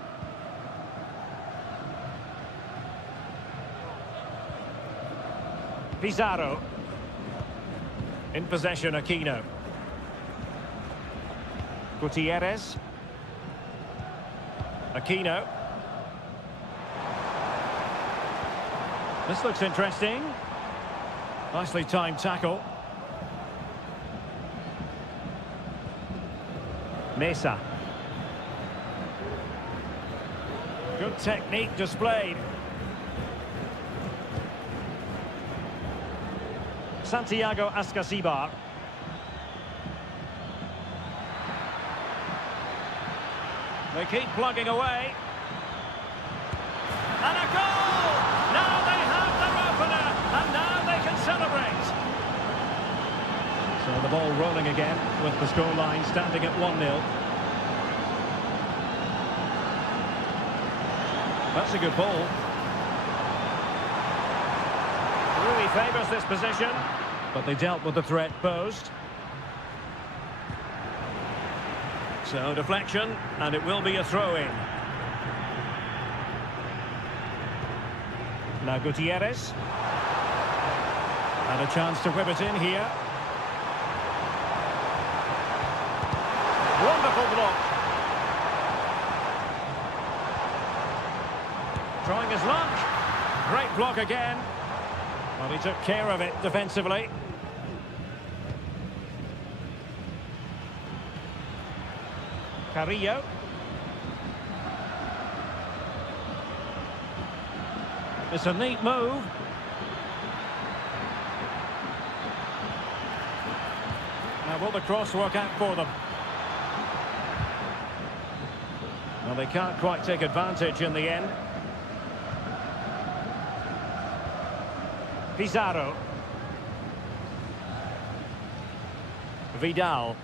Pizarro. In possession, Aquino. Gutierrez. Aquino. This looks interesting. Nicely timed tackle. Mesa. Good technique displayed. Santiago Ascasibar. They keep plugging away. And a goal! Now they have their opener, and now they can celebrate. So the ball rolling again, with the scoreline standing at 1-0. That's a good ball. Really favours this position, but they dealt with the threat posed. So deflection, and it will be a throw-in. Now Gutierrez. And a chance to whip it in here. Wonderful block. Trying his luck. Great block again. Well, he took care of it defensively. Carrillo. It's a neat move. Now will the cross work out for them? Well, they can't quite take advantage in the end. Pizarro. Vidal.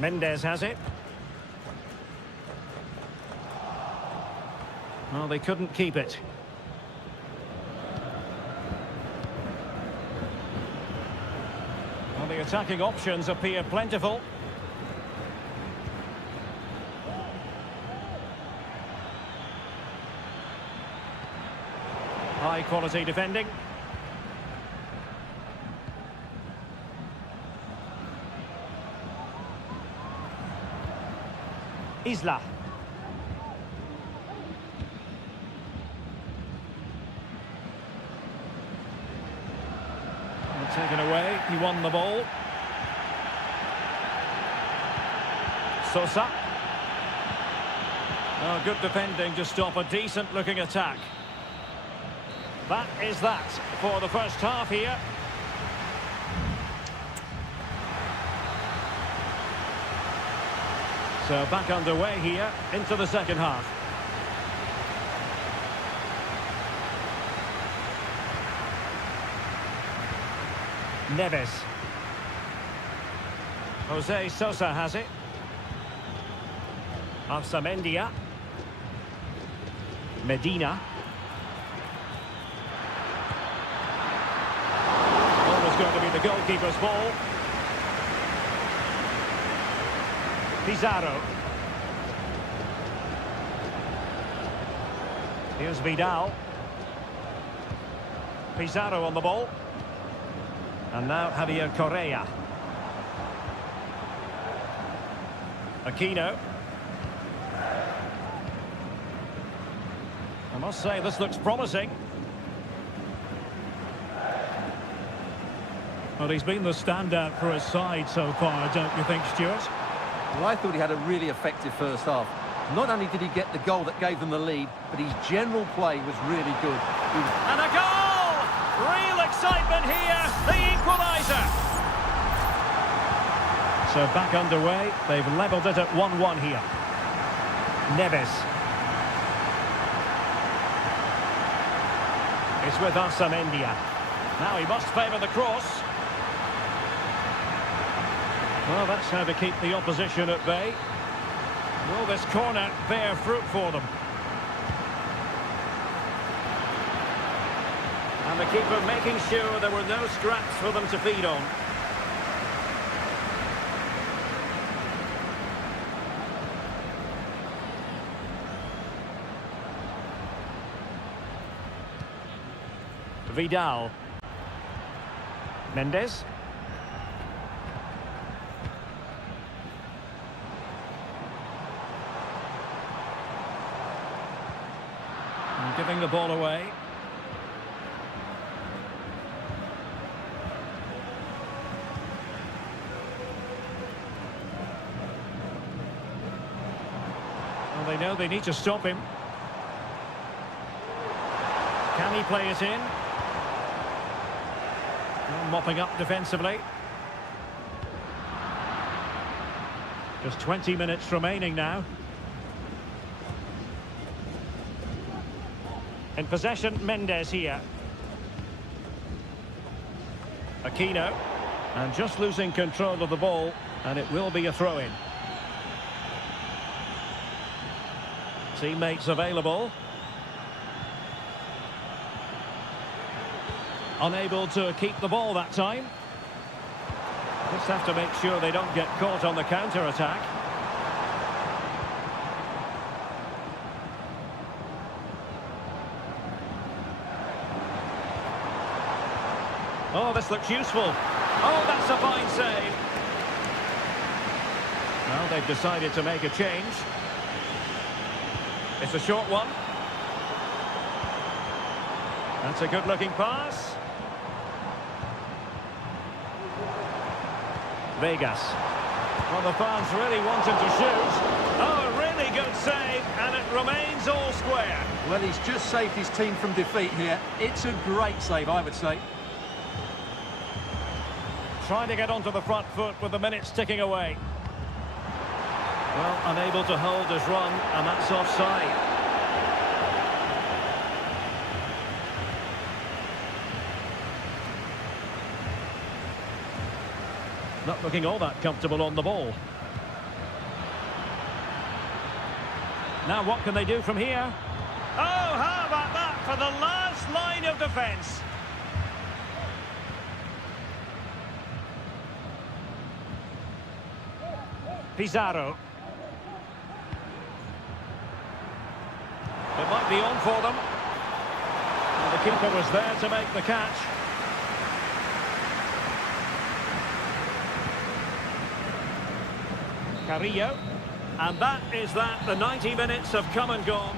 Mendes has it. Well, they couldn't keep it. Well, the attacking options appear plentiful. High quality defending. Isla. Taken away, he won the ball. Sosa. Oh, good defending to stop a decent looking attack. That is that for the first half here. So back underway here into the second half. Neves. Jose Sosa has it. Arsamendia. Medina. going to be the goalkeeper's ball. Pizarro. Here's Vidal. Pizarro on the ball. And now Javier Correa. Aquino. I must say, this looks promising. Well, he's been the standout for his side so far, don't you think, Stuart? Well, I thought he had a really effective first half. Not only did he get the goal that gave them the lead, but his general play was really good. And a goal! Real excitement here, the equaliser. So back underway, they've levelled it at 1-1 here. Neves. It's with Arsamendia. Now he must favour the cross. Well, that's how to keep the opposition at bay. Will this corner bear fruit for them? And the keeper making sure there were no scraps for them to feed on. Vidal. Mendes. And giving the ball away. Well, they know they need to stop him. Can he play it in? Mopping up defensively. Just 20 minutes remaining now. In possession, Mendes here. Aquino. And just losing control of the ball, and it will be a throw-in. Teammates available. Unable to keep the ball that time. Just have to make sure they don't get caught on the counter-attack. Oh, this looks useful. Oh, that's a fine save. Well, they've decided to make a change. It's a short one. That's a good-looking pass. Vegas. Well, the fans really wanted to shoot. Oh, a really good save, and it remains all square. Well, he's just saved his team from defeat here. It's a great save, I would say. Trying to get onto the front foot with the minutes ticking away. Well, unable to hold his run, and that's offside. Not looking all that comfortable on the ball. Now what can they do from here? Oh, how about that for the last line of defence? Pizarro. It might be on for them. And the keeper was there to make the catch. Carrillo. And that is that. The 90 minutes have come and gone.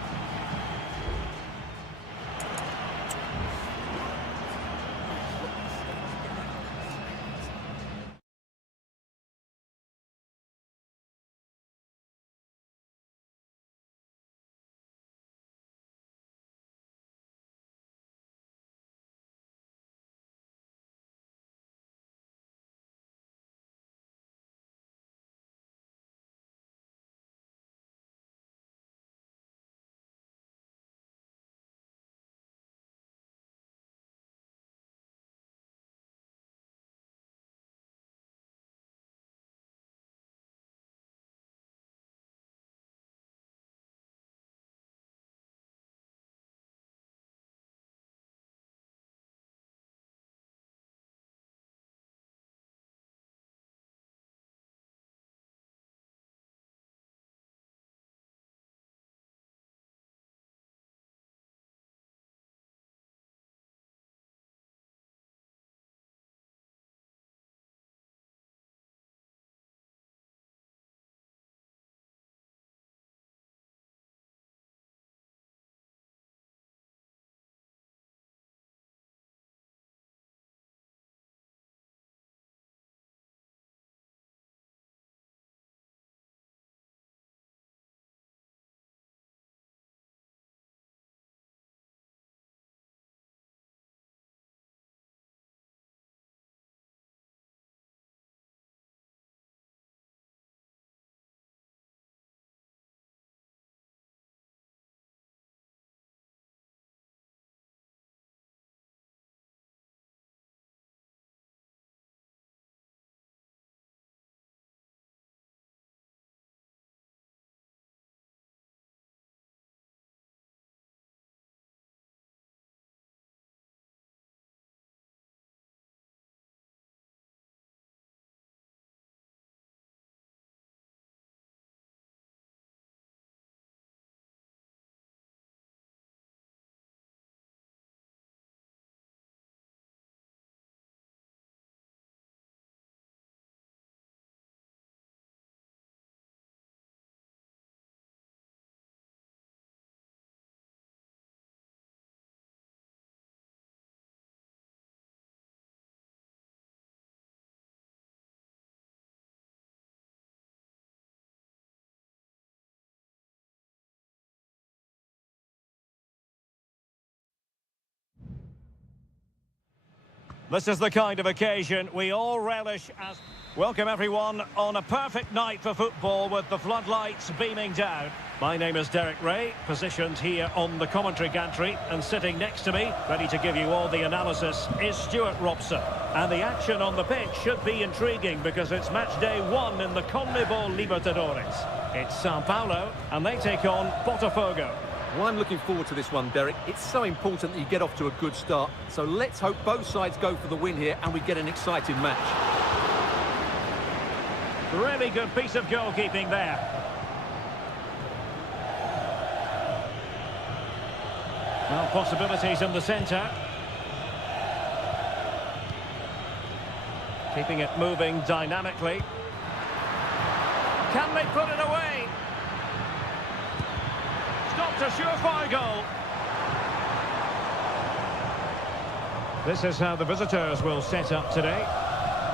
This is the kind of occasion we all relish as... Welcome everyone on a perfect night for football with the floodlights beaming down. My name is Derek Ray, positioned here on the commentary gantry, and sitting next to me, ready to give you all the analysis, is Stuart Robson. And the action on the pitch should be intriguing because it's match day 1 in the CONMEBOL Libertadores. It's Sao Paulo, and they take on Botafogo. Well, I'm looking forward to this one, Derek. It's so important that you get off to a good start. So let's hope both sides go for the win here and we get an exciting match. Really good piece of goalkeeping there. Well, possibilities in the centre. Keeping it moving dynamically. Can they put it away? Stopped a surefire goal. This is how the visitors will set up today.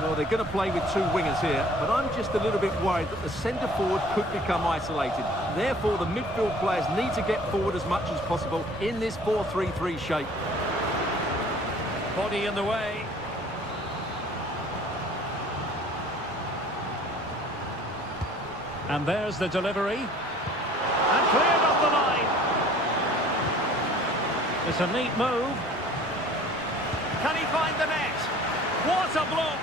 Well, they're going to play with two wingers here, but I'm just a little bit worried that the centre forward could become isolated. Therefore, the midfield players need to get forward as much as possible in this 4-3-3 shape. Body in the way. And there's the delivery. And cleared off the line. It's a neat move. Can he find the net? What a block!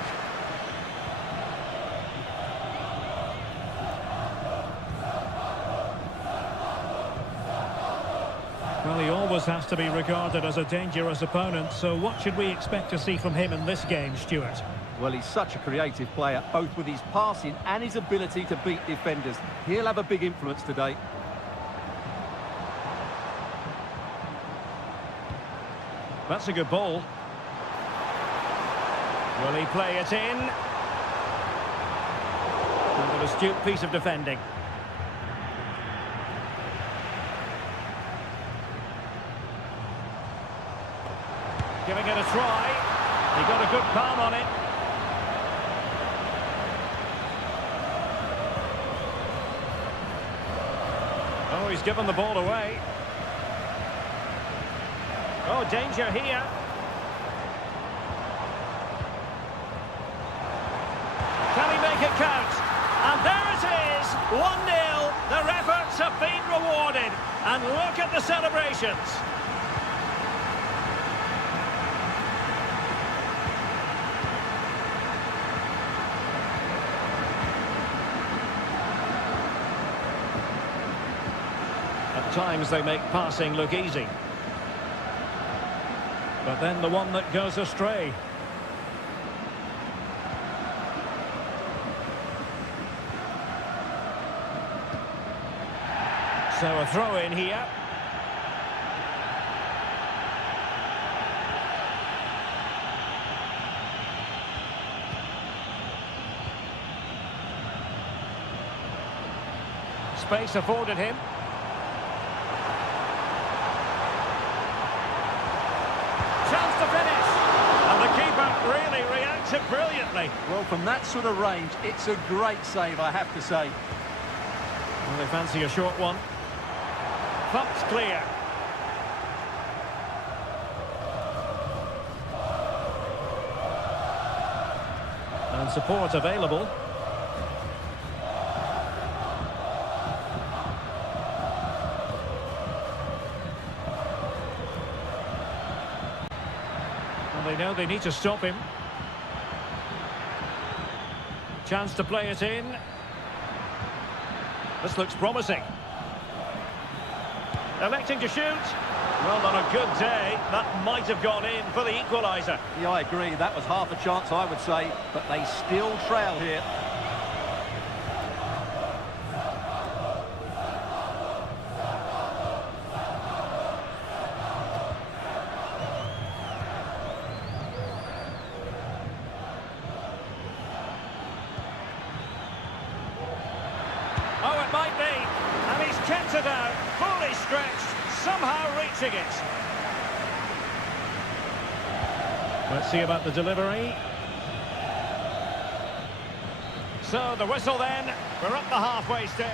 Well, he always has to be regarded as a dangerous opponent, so what should we expect to see from him in this game, Stuart? Well, he's such a creative player, both with his passing and his ability to beat defenders. He'll have a big influence today. That's a good ball. Will he play it in? And an astute piece of defending. Giving it a try. He got a good palm on it. Oh, he's given the ball away. Oh, danger here. Can he make it count? And there it is, 1-0. Their efforts have been rewarded. And look at the celebrations. At times they make passing look easy. But then the one that goes astray. So a throw in here. Space afforded him. Chance to finish. And the keeper really reacted brilliantly. Well, from that sort of range, it's a great save, I have to say. Well, they fancy a short one. Thumped clear. And support available. And they know they need to stop him. Chance to play it in. This looks promising. Electing to shoot. Well, on a good day, that might have gone in for the equaliser. Yeah, I agree. That was half a chance, I would say. But they still trail here. Oh, it might be. And he's kept it out. Fully stretched. Somehow reaching it. Let's see about the delivery. So the whistle then. We're up the halfway stage.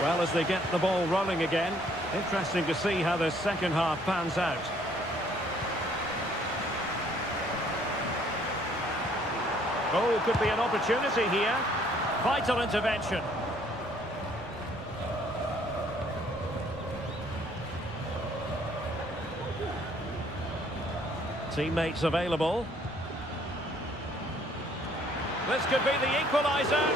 Well, as they get the ball rolling again, interesting to see how the second half pans out. Oh, could be an opportunity here. Vital intervention. Teammates available. This could be the equaliser.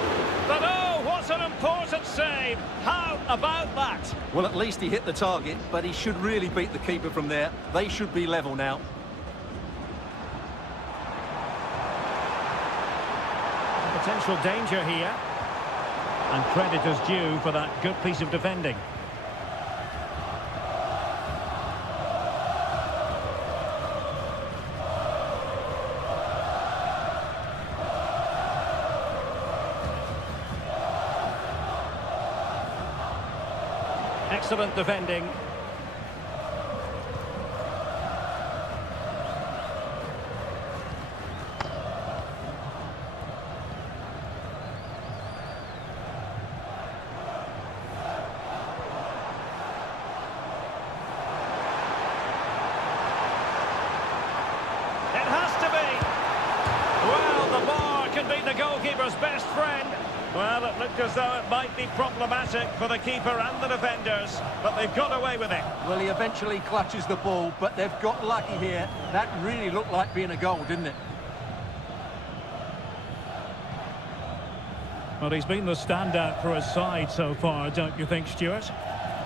But oh, what an important save. How about that? Well, at least he hit the target, but he should really beat the keeper from there. They should be level now. Potential danger here. And credit is due for that good piece of defending. Excellent defending. It has to be. Well, the bar can be the goalkeeper's best friend. Well, it looked as though it might be problematic for the keeper and the defenders, but they've got away with it. Well, he eventually clutches the ball, but they've got lucky here. That really looked like being a goal, didn't it? Well, he's been the standout for his side so far, don't you think, Stuart?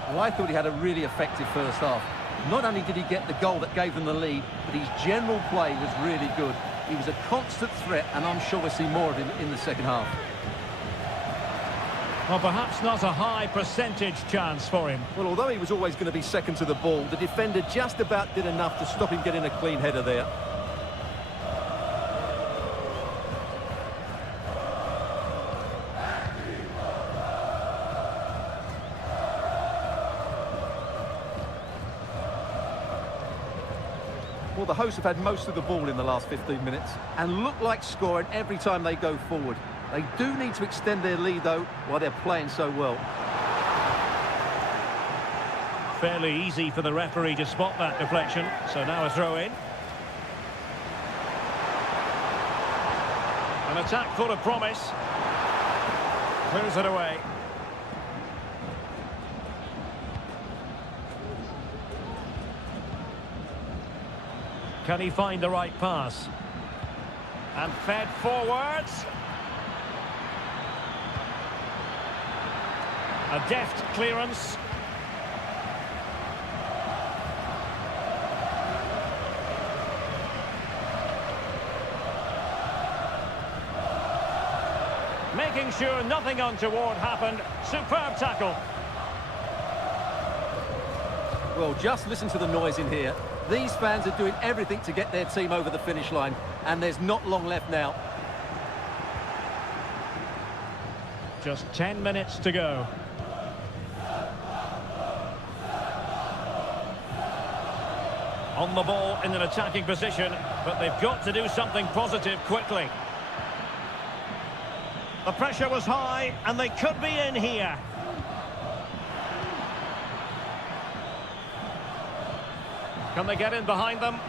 Well, I thought he had a really effective first half. Not only did he get the goal that gave them the lead, but his general play was really good. He was a constant threat, and I'm sure we'll see more of him in the second half. Well, perhaps not a high percentage chance for him. Well, although he was always going to be second to the ball, the defender just about did enough to stop him getting a clean header there. Well, the hosts have had most of the ball in the last 15 minutes and look like scoring every time they go forward. They do need to extend their lead, though, while they're playing so well. Fairly easy for the referee to spot that deflection, so now a throw-in. An attack full of promise. Clears it away. Can he find the right pass? And fed forwards. A deft clearance. Making sure nothing untoward happened. Superb tackle. Well, just listen to the noise in here. These fans are doing everything to get their team over the finish line, and there's not long left now. Just 10 minutes to go. On the ball in an attacking position, but they've got to do something positive quickly. The pressure was high, and they could be in here. Can they get in behind them?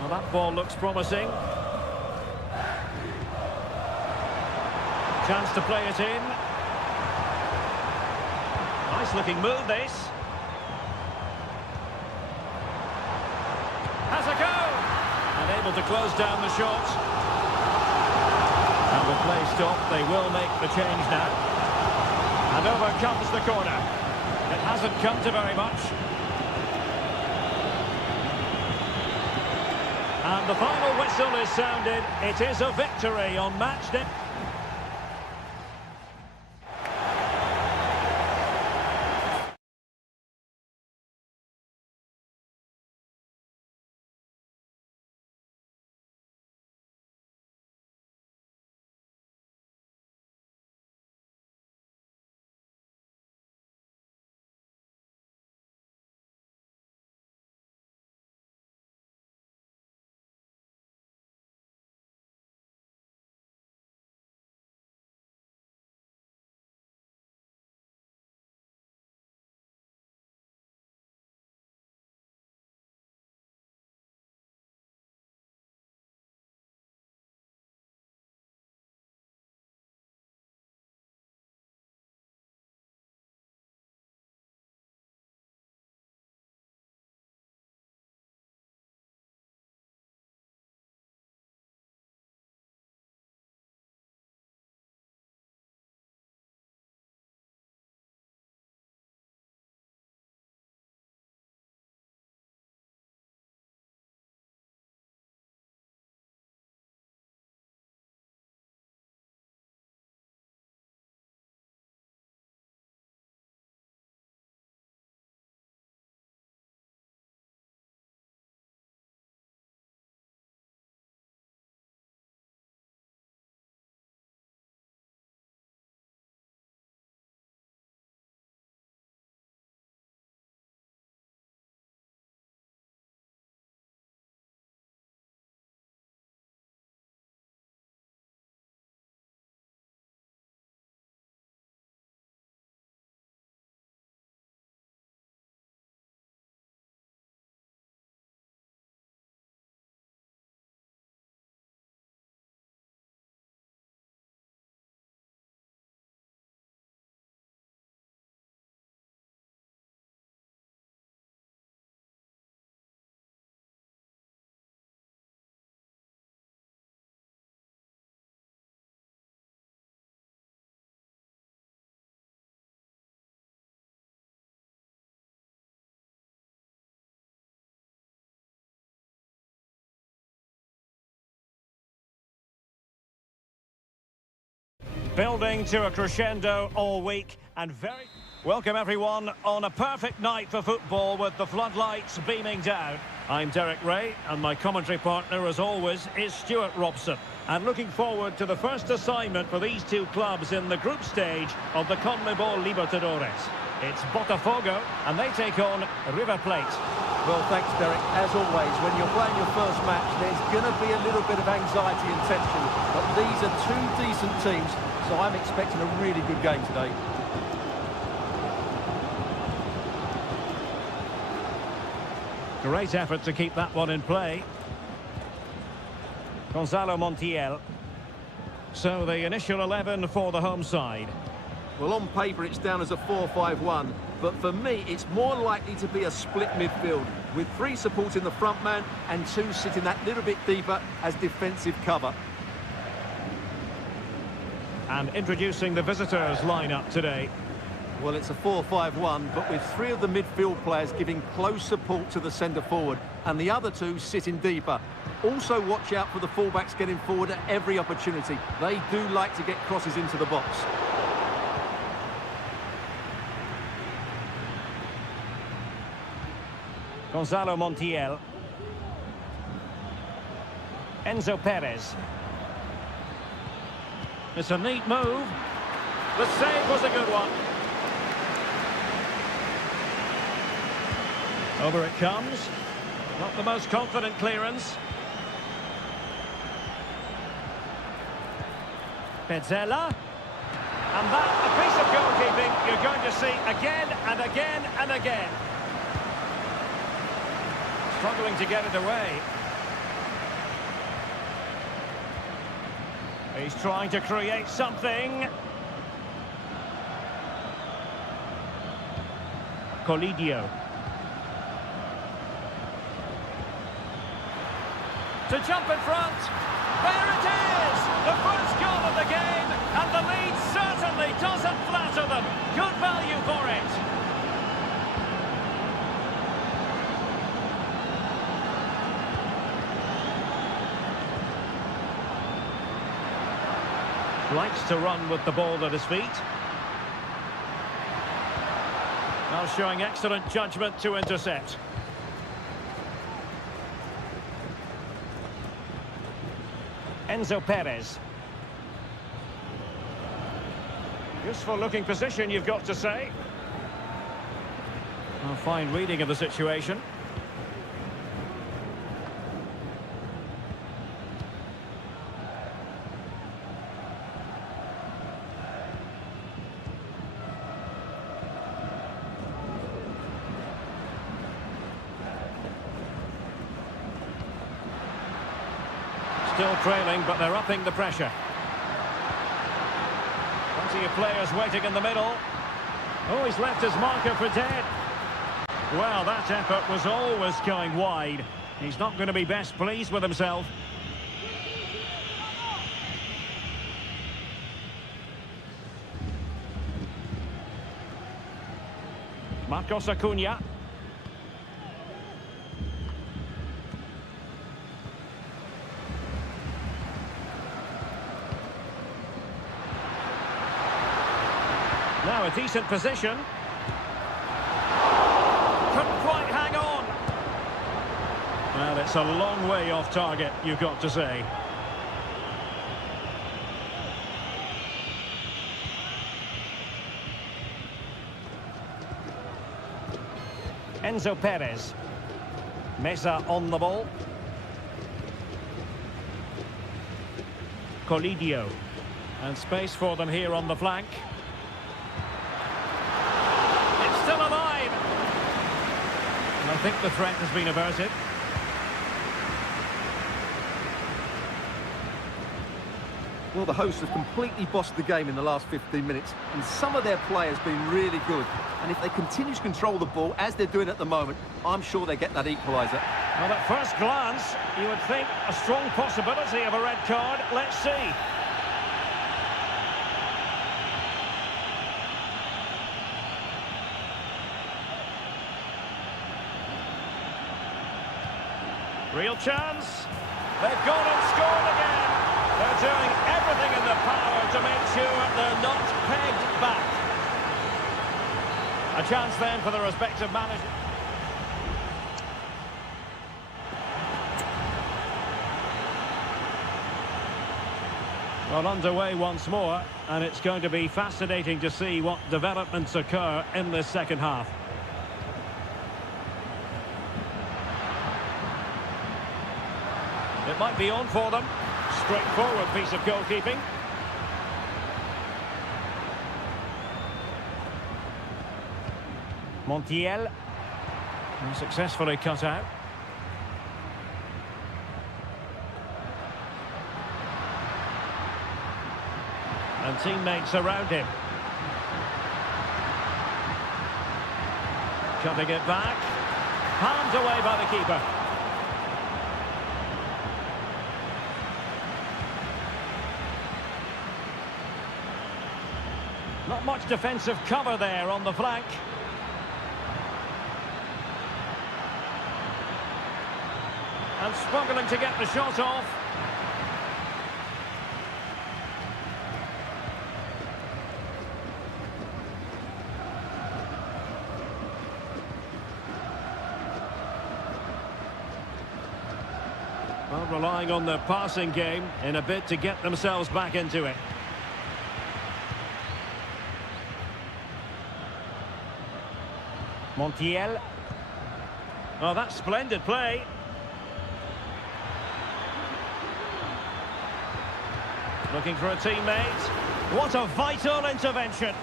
Well, that ball looks promising. Chance to play it in. Nice looking move, this. Has a go! And able to close down the shot. And with play stopped, they will make the change now. And over comes the corner. It hasn't come to very much. And the final whistle is sounded. It is a victory on match day. Building to a crescendo all week and very... Welcome everyone on a perfect night for football with the floodlights beaming down. I'm Derek Ray and my commentary partner as always is Stuart Robson. And looking forward to the first assignment for these two clubs in the group stage of the CONMEBOL Libertadores. It's Botafogo and they take on River Plate. Well, thanks, Derek. As always, when you're playing your first match, there's going to be a little bit of anxiety and tension. But these are two decent teams, so I'm expecting a really good game today. Great effort to keep that one in play. Gonzalo Montiel. So the initial 11 for the home side. Well, on paper, it's down as a 4-5-1. But for me, it's more likely to be a split midfield, with three supporting the front man and two sitting that little bit deeper as defensive cover. And introducing the visitors lineup today. Well, it's a 4-5-1, but with three of the midfield players giving close support to the centre-forward, and the other two sitting deeper. Also watch out for the fullbacks getting forward at every opportunity. They do like to get crosses into the box. Gonzalo Montiel. Enzo Perez. It's a neat move. The save was a good one. Over it comes. Not the most confident clearance. Pezzella. And that, a piece of goalkeeping you're going to see again and again and again. Struggling to get it away. He's trying to create something. Colidio. To jump in front. There it is! The first goal of the game, and the lead certainly doesn't flatter them. Good value for it. Likes to run with the ball at his feet. Now showing excellent judgment to intercept. Enzo Perez. Useful looking position, you've got to say. A fine reading of the situation. Still trailing, but they're upping the pressure. Plenty of players waiting in the middle. Oh, he's left his marker for dead. Well, that effort was always going wide. He's not going to be best pleased with himself. Marcos Acuna. Now a decent position. Couldn't quite hang on. Well, it's a long way off target, you've got to say. Enzo Perez. Mesa on the ball. Colidio. And space for them here on the flank. Still alive. And I think the threat has been averted. Well, the hosts have completely bossed the game in the last 15 minutes, and some of their players have been really good. And if they continue to control the ball, as they're doing at the moment, I'm sure they get that equaliser. Well, at first glance, you would think a strong possibility of a red card. Let's see. Real chance. They've gone and scored again. They're doing everything in their power to make sure they're not pegged back. A chance then for the respective managers. Well, underway once more, and it's going to be fascinating to see what developments occur in this second half. It might be on for them. Straightforward piece of goalkeeping. Montiel. Successfully cut out. And teammates around him. Cutting it back. Palmed away by the keeper. Not much defensive cover there on the flank. And struggling to get the shot off. Well, relying on the passing game in a bid to get themselves back into it. Montiel. Oh, that's splendid play. Looking for a teammate. What a vital intervention.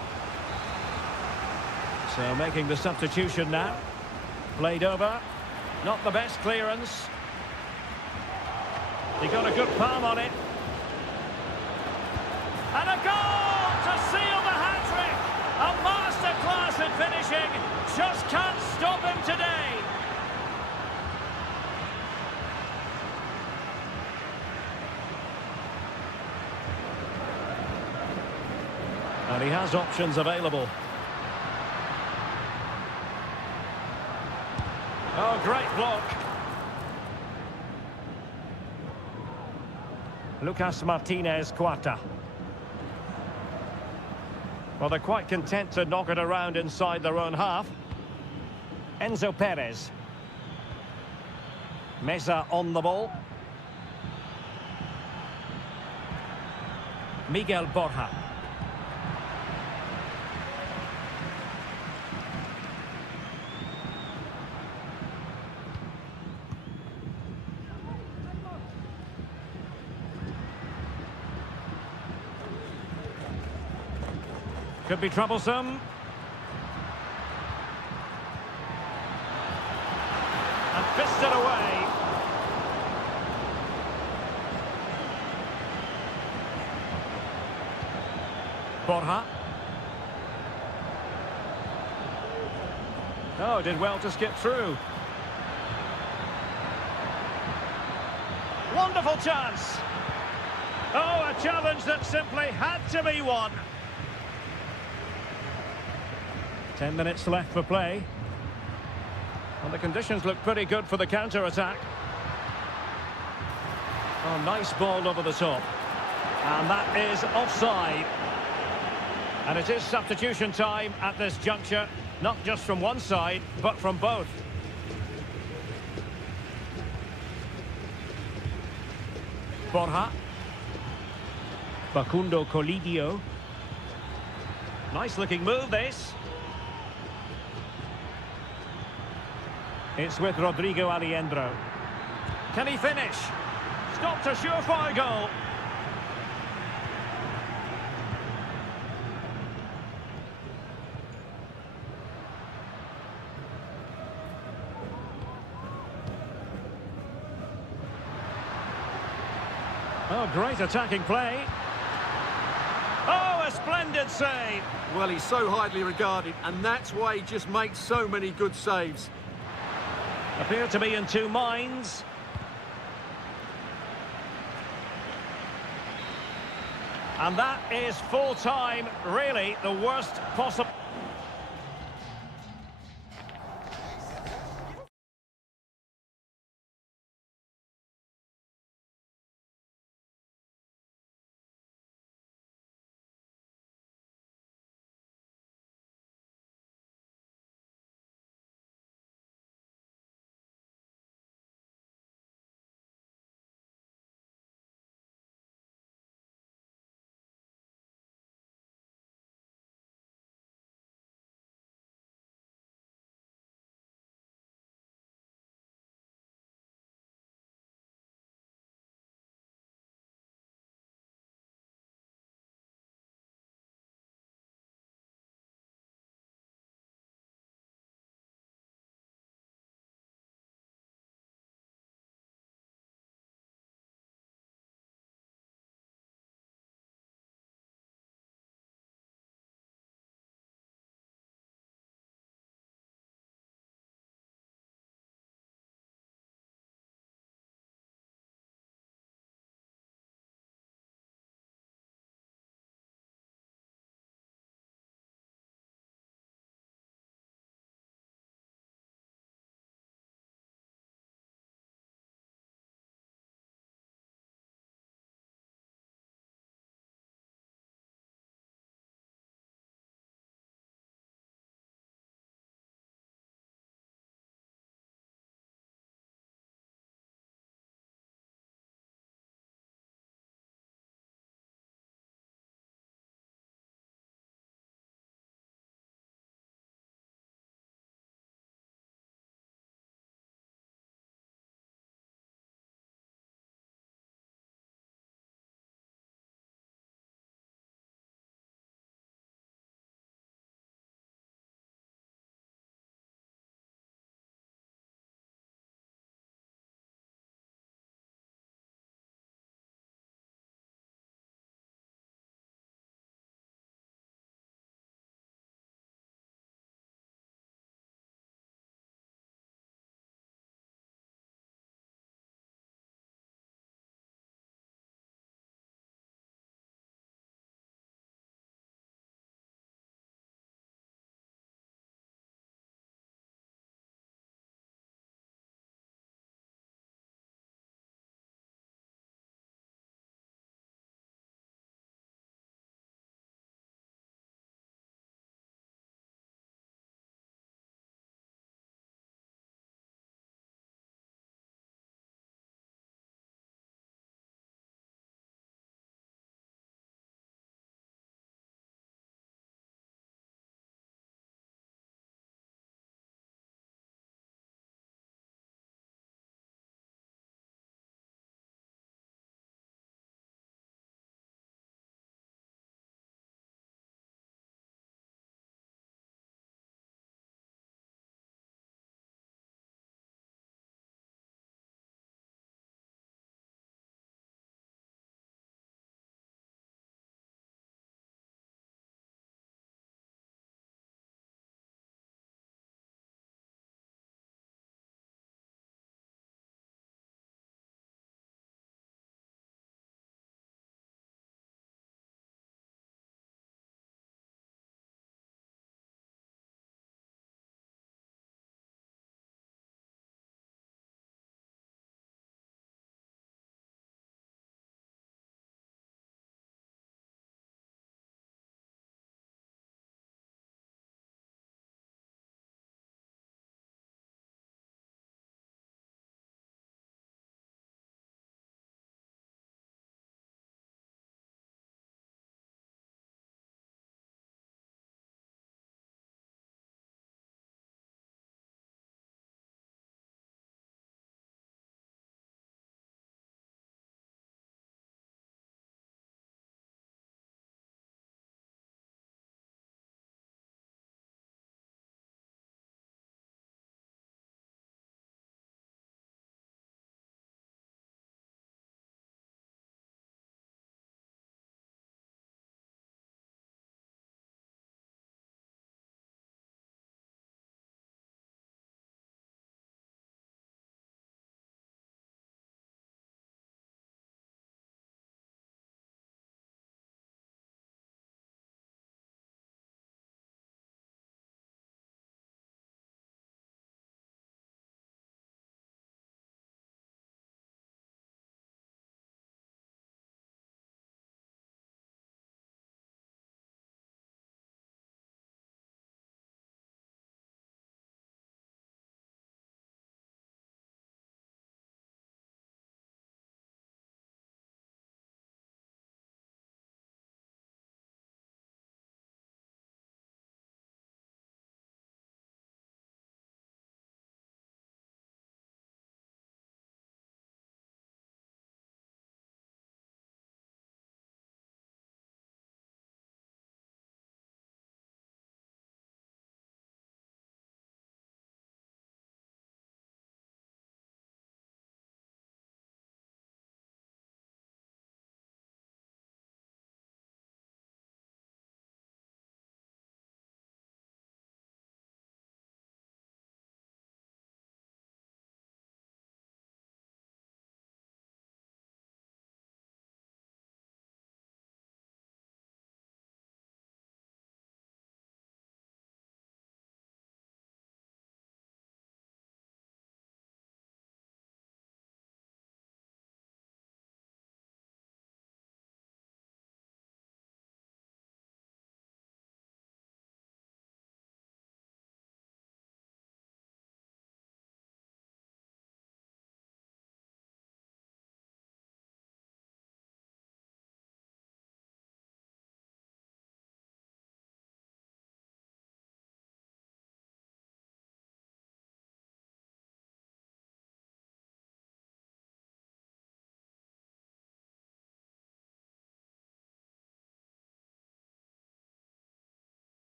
So making the substitution now. Played over. Not the best clearance. He got a good palm on it. And a goal to seal the hat-trick. A masterclass in finishing. Just can't stop him today. And he has options available. Oh, great block. Lucas Martinez Cuarta. Well, they're quite content to knock it around inside their own half. Enzo Perez. Meza on the ball. Miguel Borja. Could be troublesome. And fisted away. Borja. Oh, did well to skip through. Wonderful chance. Oh, a challenge that simply had to be won. 10 minutes left for play. Well, the conditions look pretty good for the counter-attack. Oh, nice ball over the top. And that is offside. And it is substitution time at this juncture. Not just from one side, but from both. Borja. Facundo Colidio. Nice looking move, this. It's with Rodrigo Aliendro. Can he finish? Stopped a surefire goal. Oh, great attacking play. Oh, a splendid save. Well, he's so highly regarded, and that's why he just makes so many good saves. Appear to be in two minds. And that is full time, really the worst possible.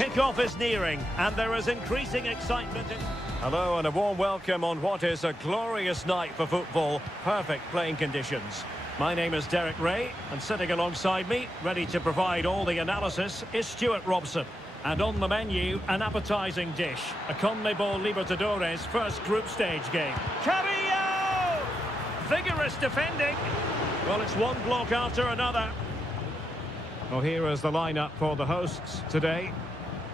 Kick-off is nearing, and there is increasing excitement. Hello and a warm welcome on what is a glorious night for football. Perfect playing conditions. My name is Derek Ray, and sitting alongside me, ready to provide all the analysis, is Stuart Robson. And on the menu, an appetising dish, a CONMEBOL Libertadores first group stage game. Carrillo! Vigorous defending. Well, it's one block after another. Well, here is the lineup for the hosts today.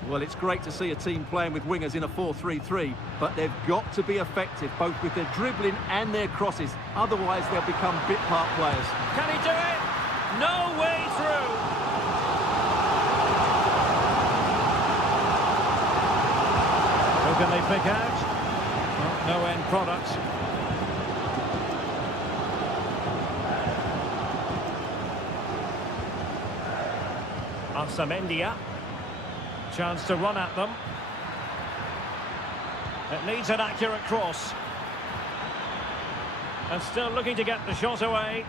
Well, it's great to see a team playing with wingers in a 4-3-3, but they've got to be effective, both with their dribbling and their crosses. Otherwise, they'll become bit-part players. Can he do it? No way through. Who can they pick out? Well, no end product. Ansamendia. Chance to run at them. It needs an accurate cross. And still looking to get the shot away.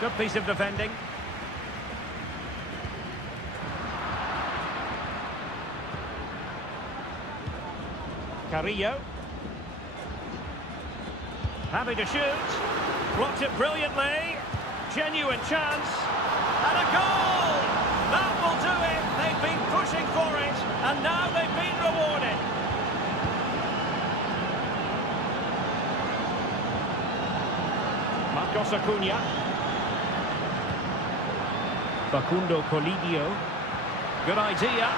Good piece of defending. Carrillo. Happy to shoot. Blocked it brilliantly. Genuine chance. And a goal! That will do it. They've been pushing for it, and now they've been rewarded. Marcos Acuna. Facundo Colidio. Good idea.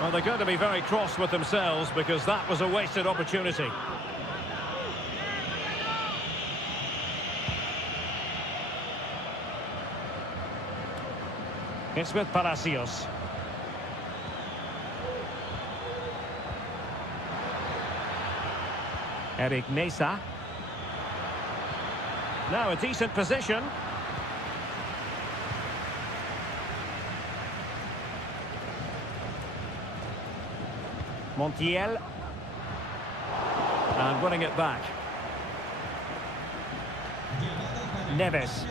Well, they're going to be very cross with themselves because that was a wasted opportunity. It's with Palacios. Eric Mesa. Now a decent position. Montiel. And winning it back. Neves.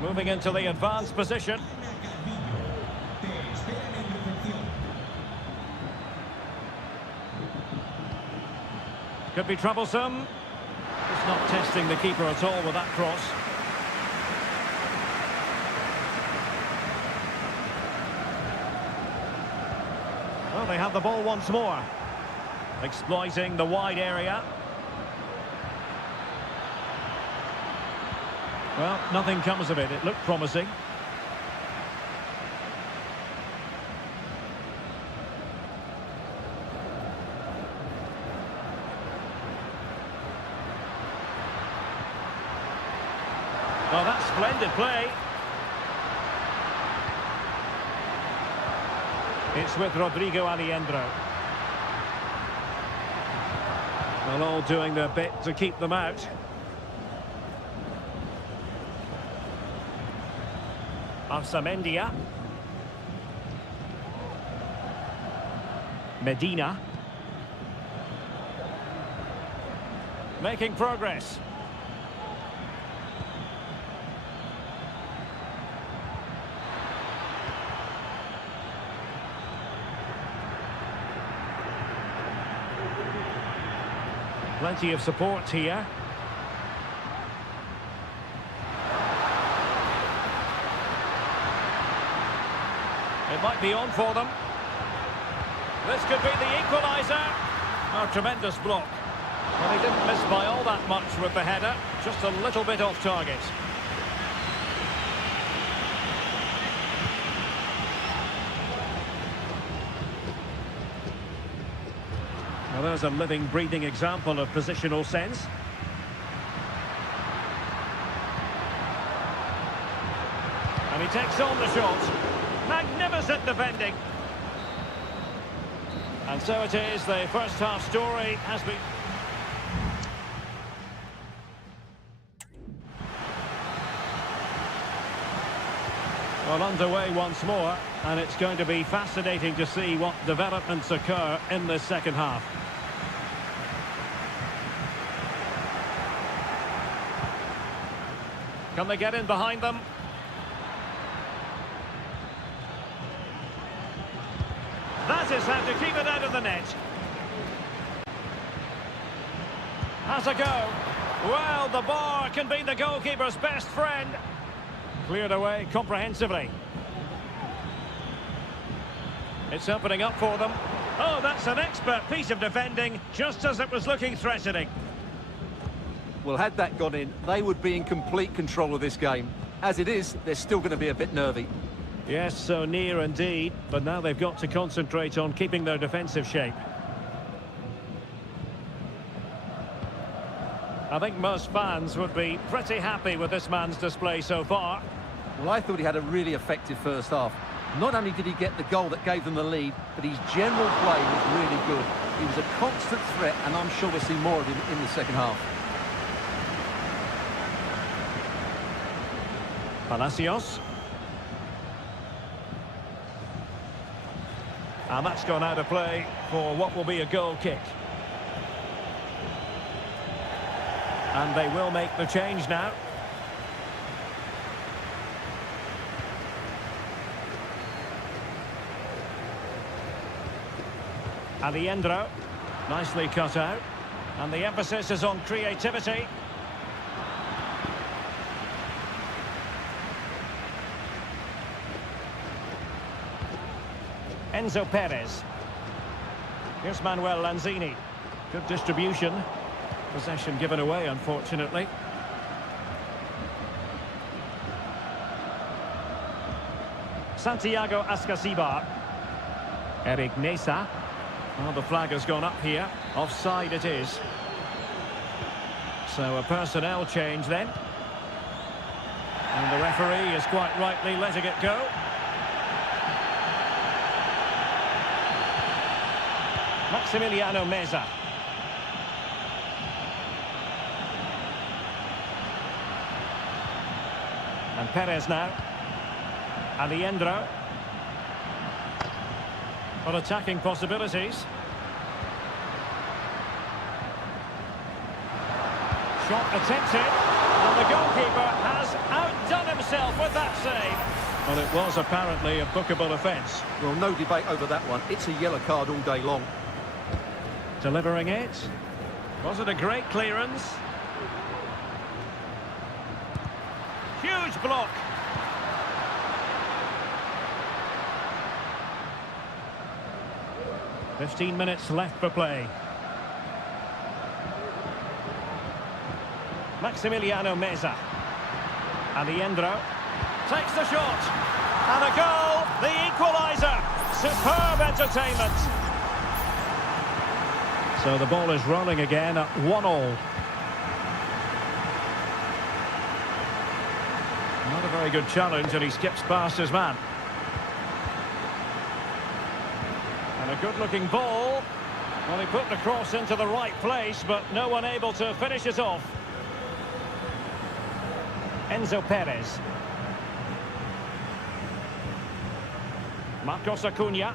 Moving into the advanced position. Could be troublesome. It's not testing the keeper at all with that cross. Well, they have the ball once more. Exploiting the wide area. Well, nothing comes of it. It looked promising. Well, that's splendid play. It's with Rodrigo Aliendro. Well, all doing their bit to keep them out. Ansamendia. Medina. Making progress. Plenty of support here. It might be on for them. This could be the equaliser. Oh, tremendous block. Well, he didn't miss by all that much with the header. Just a little bit off target. Well, there's a living, breathing example of positional sense. And he takes on the shot. Magnificent defending. And so it is, the first half story has been... Well, underway once more, and it's going to be fascinating to see what developments occur in this second half. Can they get in behind them? That is how to keep it out of the net. Has a go. Well, the bar can be the goalkeeper's best friend. Cleared away comprehensively. It's opening up for them. Oh, that's an expert piece of defending, just as it was looking threatening. Well, had that gone in, they would be in complete control of this game. As it is, they're still going to be a bit nervy. Yes, so near indeed, but now they've got to concentrate on keeping their defensive shape. I think most fans would be pretty happy with this man's display so far. Well, I thought he had a really effective first half. Not only did he get the goal that gave them the lead, but his general play was really good. He was a constant threat, and I'm sure we'll see more of him in the second half. Palacios. And that's gone out of play for what will be a goal kick. And they will make the change now. Aliendro, nicely cut out. And the emphasis is on creativity. Enzo Perez. Here's Manuel Lanzini. Good distribution. Possession given away, unfortunately. Santiago Ascasibar. Eric Nesa. Well, the flag has gone up here. Offside it is. So a personnel change then. And the referee is quite rightly letting it go. Maximiliano Meza. And Perez now. Aliendro. For attacking possibilities. Shot attempted. And the goalkeeper has outdone himself with that save. Well, it was apparently a bookable offence. Well, no debate over that one. It's a yellow card all day long. Delivering it. Was it a great clearance? Huge block. "15 minutes left for play. Maximiliano Meza. Aliendro takes the shot. And a goal, the equaliser. Superb entertainment. So the ball is rolling again at 1-1. Not a very good challenge, and he skips past his man. And a good-looking ball. Well, he put the cross into the right place, but no one able to finish it off. Enzo Perez. Marcos Acuna.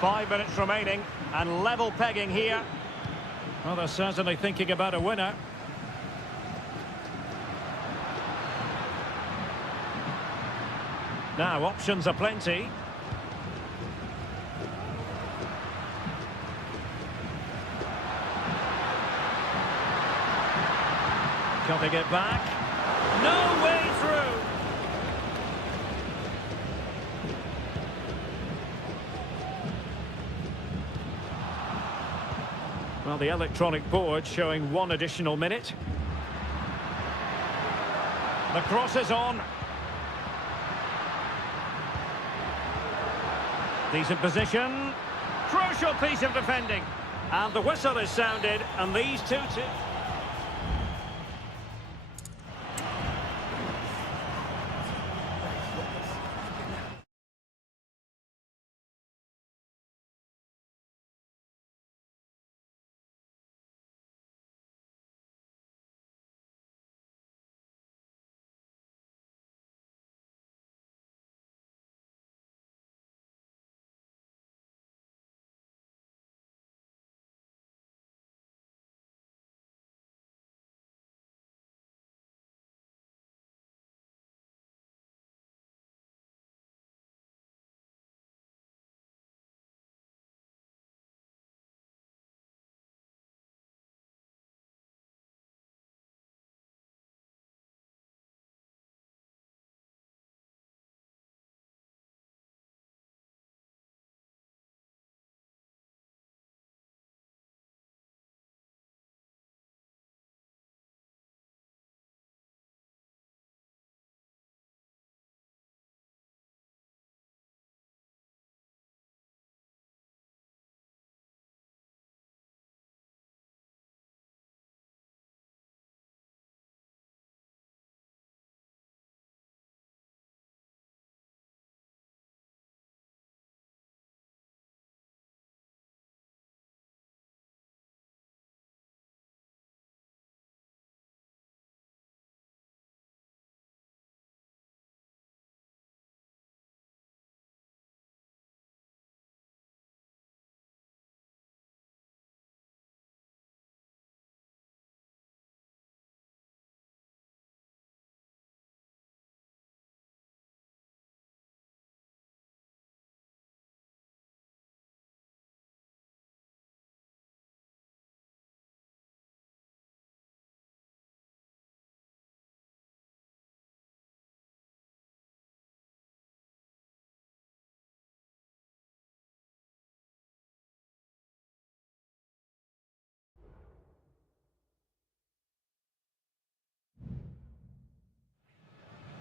Five minutes remaining, and level pegging here. Well, they're certainly thinking about a winner. Now, options are plenty. Cutting it back. No way through. Well, the electronic board showing 1 additional minute. The cross is on. Decent position. Crucial piece of defending. And the whistle is sounded, and these two...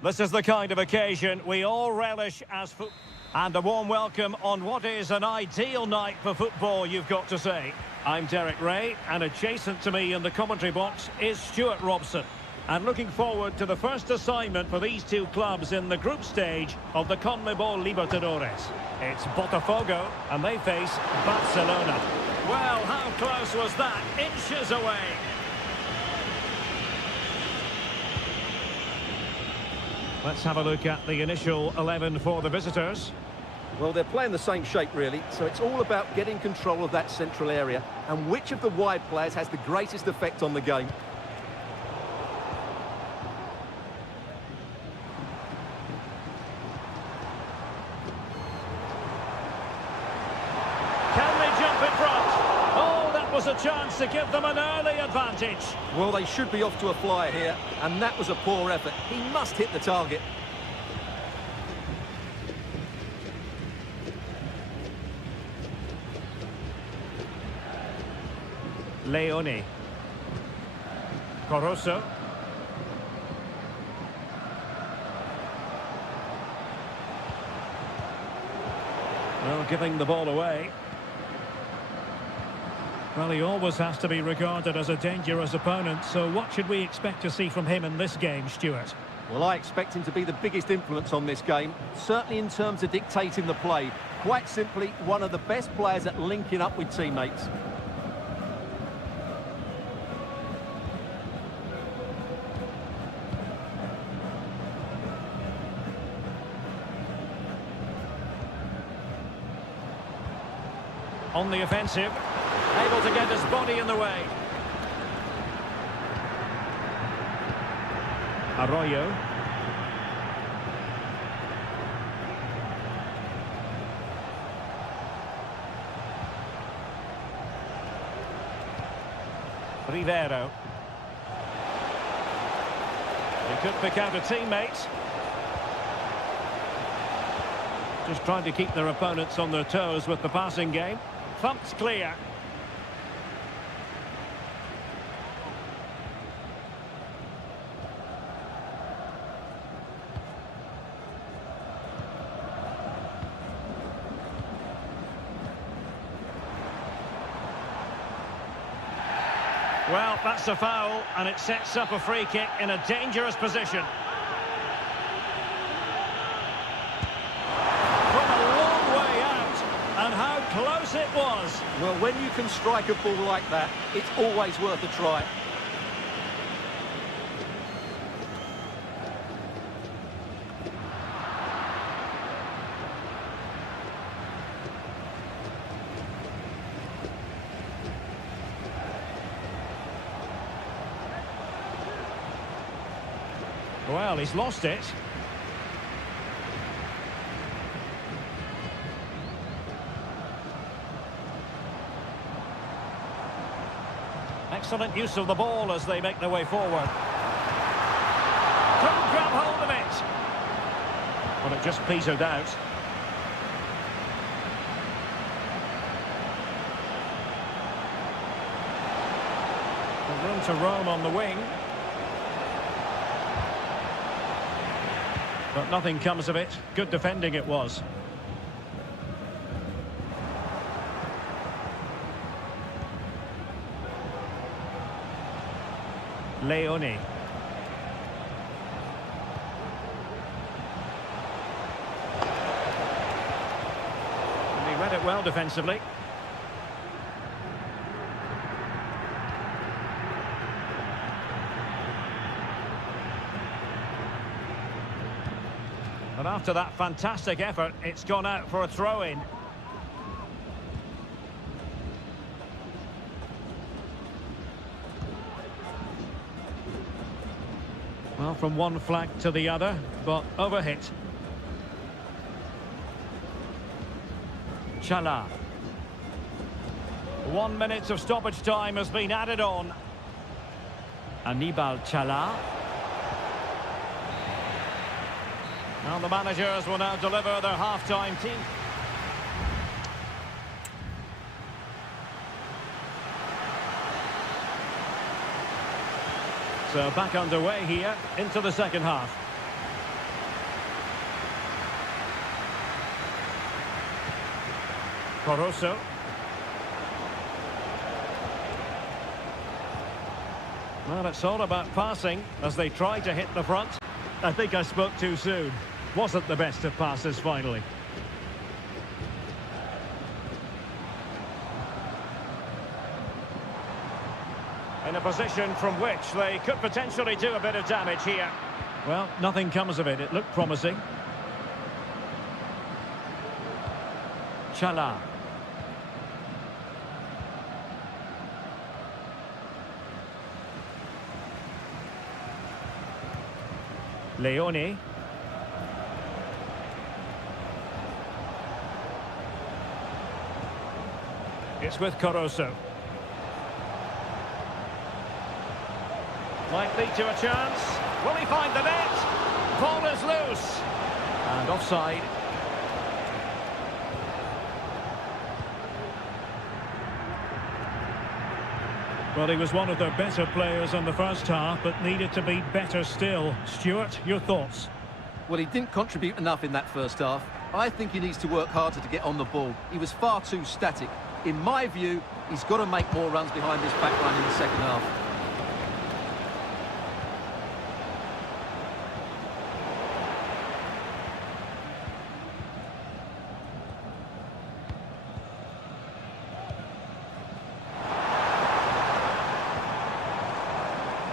This is the kind of occasion we all relish as football. And a warm welcome on what is an ideal night for football, you've got to say. I'm Derek Ray, and adjacent to me in the commentary box is Stuart Robson. And looking forward to the first assignment for these two clubs in the group stage of the CONMEBOL Libertadores. It's Botafogo, and they face Barcelona. Well, how close was that? Inches away. Let's have a look at the initial 11 for the visitors. Well, they're playing the same shape, really, so it's all about getting control of that central area and which of the wide players has the greatest effect on the game. Can they jump in front? Oh, that was a chance to give them an early advantage. Well, they should be off to a flyer here, and that was a poor effort. He must hit the target. Leone. Corosso. Well, giving the ball away. Well, he always has to be regarded as a dangerous opponent, so what should we expect to see from him in this game, Stuart? Well, I expect him to be the biggest influence on this game, certainly in terms of dictating the play. Quite simply, one of the best players at linking up with teammates. On the offensive, able to get his body in the way. Arroyo. Rivero. He could pick out a teammate. Just trying to keep their opponents on their toes with the passing game. Thumped clear. Well, that's a foul, and it sets up a free kick in a dangerous position. From a long way out, and how close it was. Well, when you can strike a ball like that, it's always worth a try. Well, he's lost it. Excellent use of the ball as they make their way forward. Couldn't grab hold of it. Well, it just petered out. Room to roam on the wing. But nothing comes of it. Good defending it was. Leone. And he read it well defensively. And after that fantastic effort, it's gone out for a throw-in. Well, from one flag to the other, but overhit. Chala. 1 minute of stoppage time has been added on. Aníbal Chala. Now the managers will now deliver their half-time team. So back underway here into the second half. Caruso. Well, it's all about passing as they try to hit the front. I think I spoke too soon. Wasn't the best of passes finally. In a position from which they could potentially do a bit of damage here. Well, nothing comes of it. It looked promising. Chala. Leone. It's with Caruso. Might lead to a chance. Will he find the net? Ball is loose. And offside. Well, he was one of their better players in the first half, but needed to be better still. Stuart, your thoughts? Well, he didn't contribute enough in that first half. I think he needs to work harder to get on the ball. He was far too static. In my view, he's got to make more runs behind this back line in the second half.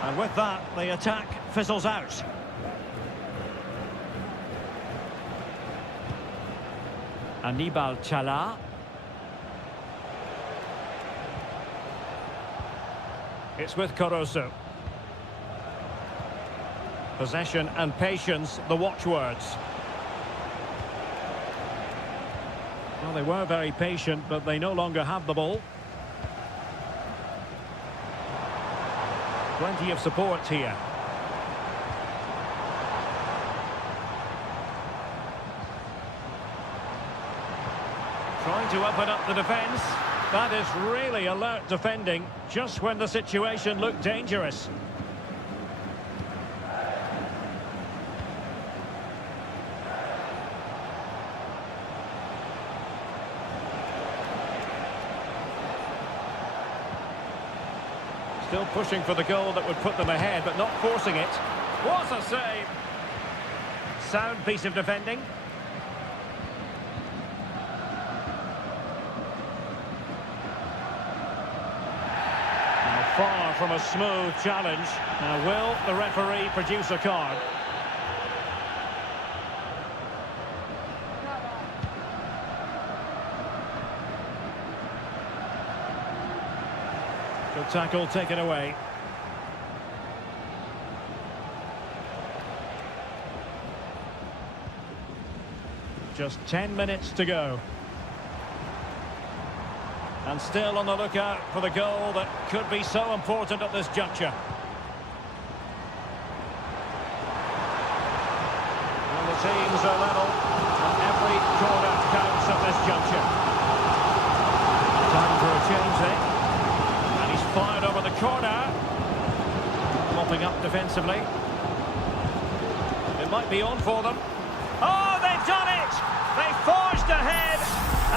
And with that, the attack fizzles out. Anibal Chala. It's with Caruso. Possession and patience, the watchwords. Well, they were very patient, but they no longer have the ball. Plenty of support here. Trying to open up the defence. That is really alert defending, just when the situation looked dangerous. Still pushing for the goal that would put them ahead, but not forcing it. What a save! Sound piece of defending. Now, far from a smooth challenge. Now, will the referee produce a card? Good tackle taken away. Just 10 minutes to go. And still on the lookout for the goal that could be so important at this juncture. And the teams are level, and every corner counts at this juncture. Time for a change then. Fired over the corner. Mopping up defensively. It might be on for them. Oh, they've done it! They forged ahead,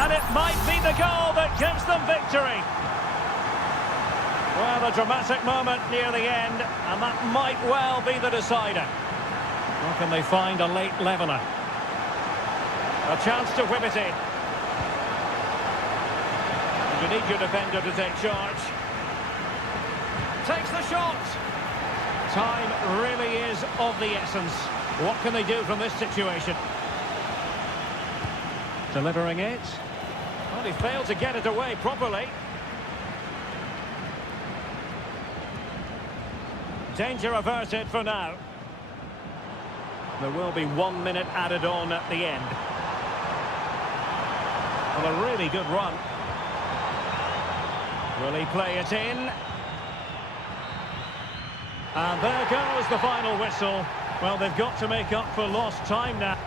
and it might be the goal that gives them victory. Well, a dramatic moment near the end, and that might well be the decider. Or can they find a late leveller? A chance to whip it in. You need your defender to take charge. Takes the shot. Time really is of the essence. What can they do from this situation? Delivering it. Well, he failed to get it away properly. Danger averted for now. There will be 1 minute added on at the end. Well, a really good run. Will he play it in? And there goes the final whistle. Well, they've got to make up for lost time now.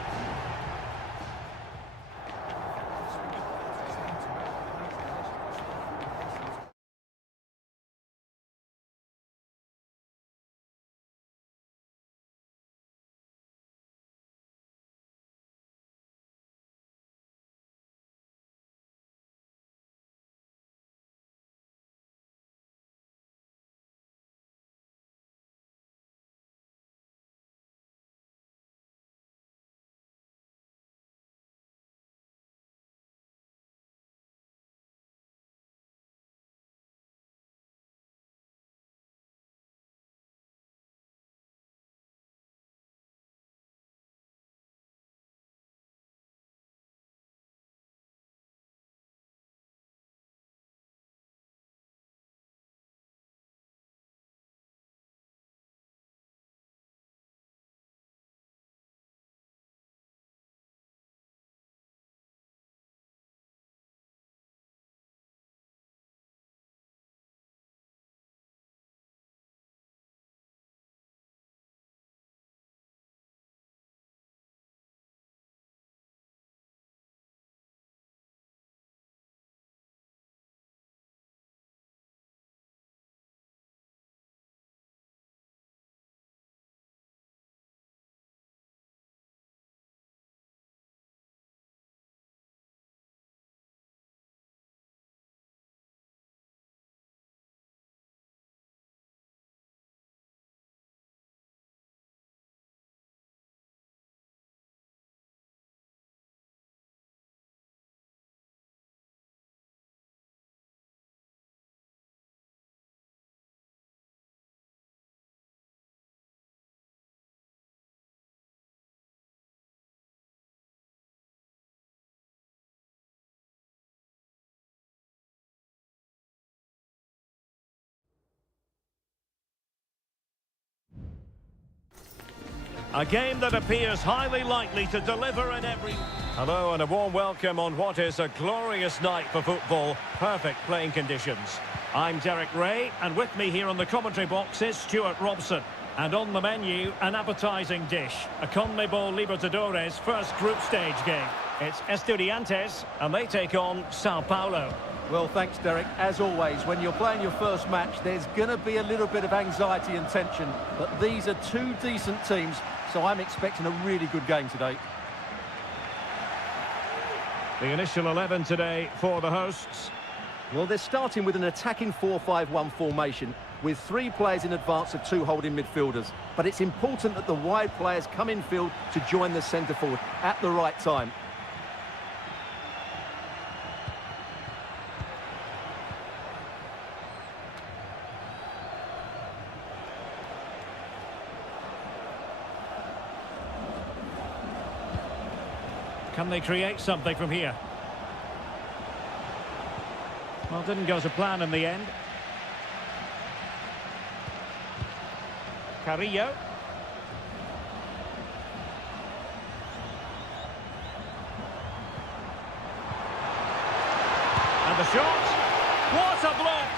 A game that appears highly likely to deliver in every... Hello and a warm welcome on what is a glorious night for football. Perfect playing conditions. I'm Derek Ray, and with me here on the commentary box is Stuart Robson. And on the menu, an appetising dish. A CONMEBOL Libertadores first group stage game. It's Estudiantes, and they take on Sao Paulo. Well, thanks, Derek. As always, when you're playing your first match, there's going to be a little bit of anxiety and tension. But these are two decent teams, so I'm expecting a really good game today. The initial 11 today for the hosts. Well, they're starting with an attacking 4-5-1 formation with 3 players in advance of 2 holding midfielders. But it's important that the wide players come in field to join the centre forward at the right time. Can they create something from here? Well, didn't go to plan in the end. Carrillo. And the shot. What a block!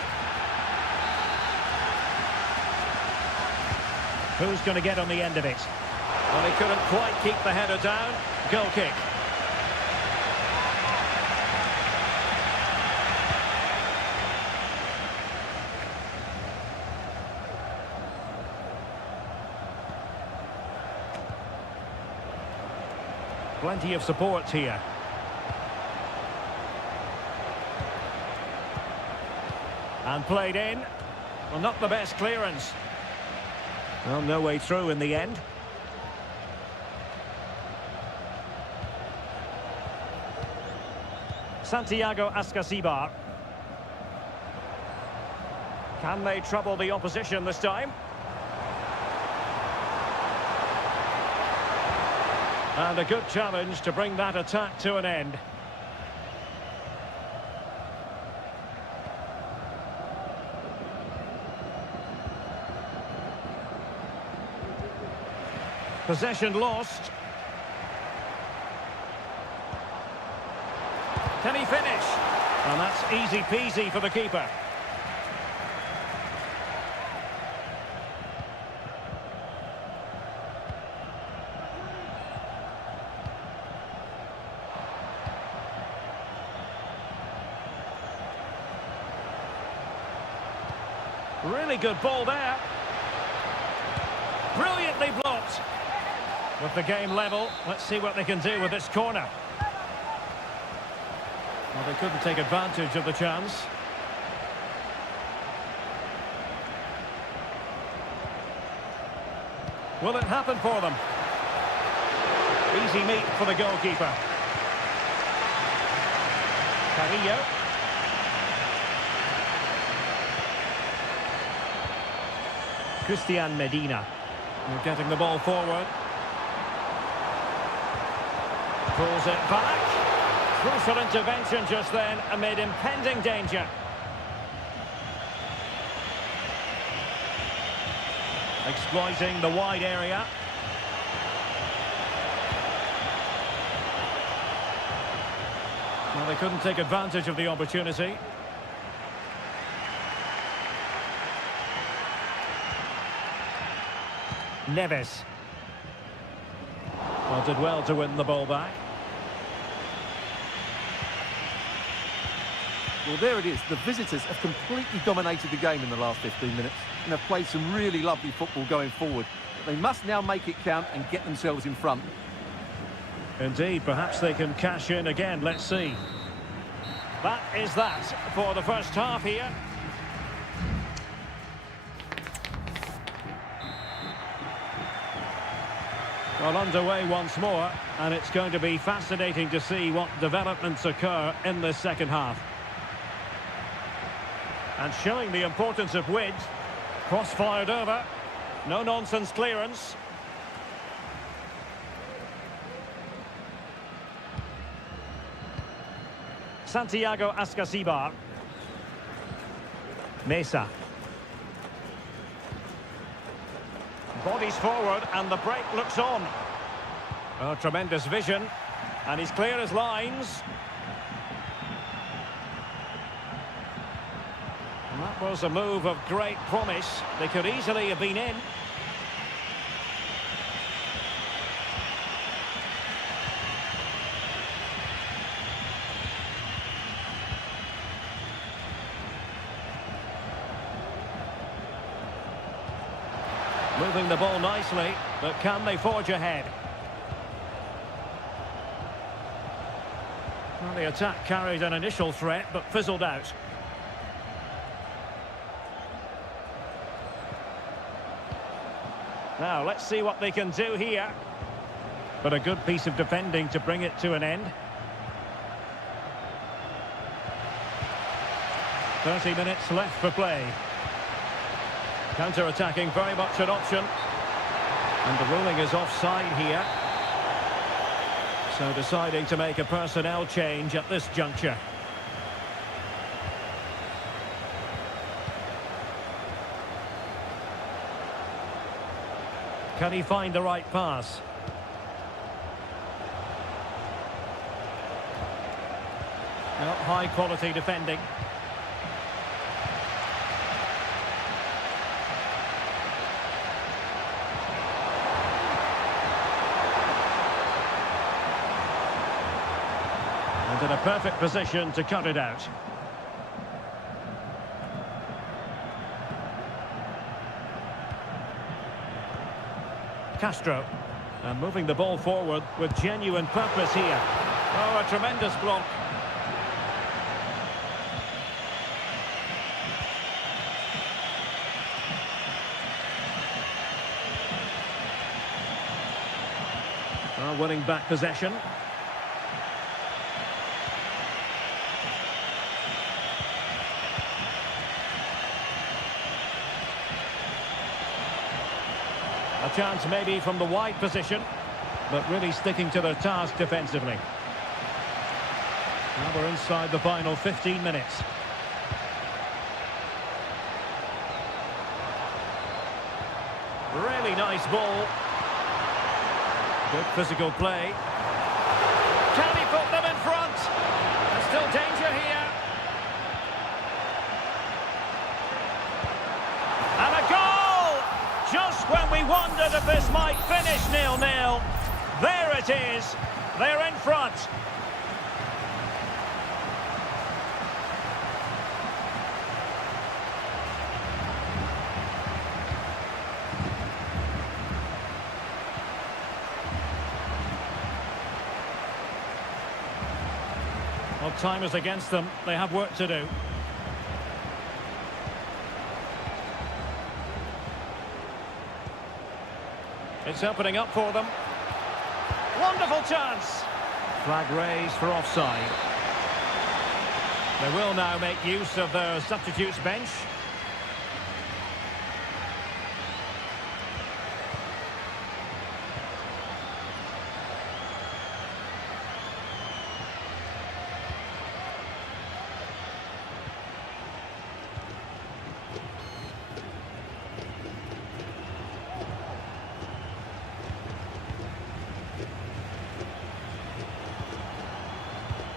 Who's going to get on the end of it? Well, he couldn't quite keep the header down. Goal kick. Plenty of support here. And played in. Well, not the best clearance. Well, no way through in the end. Santiago Ascasibar. Can they trouble the opposition this time? And a good challenge to bring that attack to an end. Possession lost. Can he finish? And that's easy peasy for the keeper. Really good ball there. Brilliantly blocked. With the game level, let's see what they can do with this corner. Well, they couldn't take advantage of the chance. Will it happen for them? Easy meat for the goalkeeper. Carrillo. Christian Medina. They're getting the ball forward. Pulls it back. Crucial intervention just then amid impending danger. Exploiting the wide area. Well, they couldn't take advantage of the opportunity. Neves. Well, did well to win the ball back. Well, there it is. The visitors have completely dominated the game in the last 15 minutes and have played some really lovely football going forward. They must now make it count and get themselves in front. Indeed, perhaps they can cash in again. Let's see. That is that for the first half here. Well, underway once more, and it's going to be fascinating to see what developments occur in this second half. And showing the importance of width. Cross-fired over. No-nonsense clearance. Santiago Ascasibar. Mesa. Bodies forward and the break looks on. Oh, tremendous vision. And he's clear as lines. And that was a move of great promise. They could easily have been in. Moving the ball nicely, but can they forge ahead? Well, the attack carried an initial threat, but fizzled out. Now, let's see what they can do here. But a good piece of defending to bring it to an end. 30 minutes left for play. Counter-attacking, very much an option. And the ruling is offside here. So deciding to make a personnel change at this juncture. Can he find the right pass? Well, high quality defending. And in a perfect position to cut it out. Castro, and moving the ball forward with genuine purpose here. Oh, a tremendous block. Well, winning back possession. A chance maybe from the wide position, but really sticking to their task defensively. Now we're inside the final 15 minutes. Really nice ball. Good physical play. Can he put them in front? There's still danger here. And a goal! Just when we wondered if this might finish 0-0. There it is. They're in front. Well, time is against them. They have work to do. It's opening up for them. Wonderful chance. Flag raised for offside. They will now make use of their substitutes bench.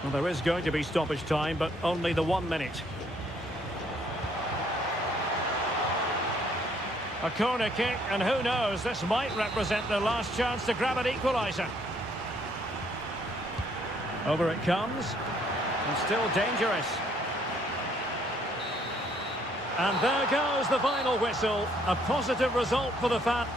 Well, there is going to be stoppage time, but only the 1 minute. A corner kick, and who knows, this might represent their last chance to grab an equaliser. Over it comes, and still dangerous. And there goes the final whistle. A positive result for the fans.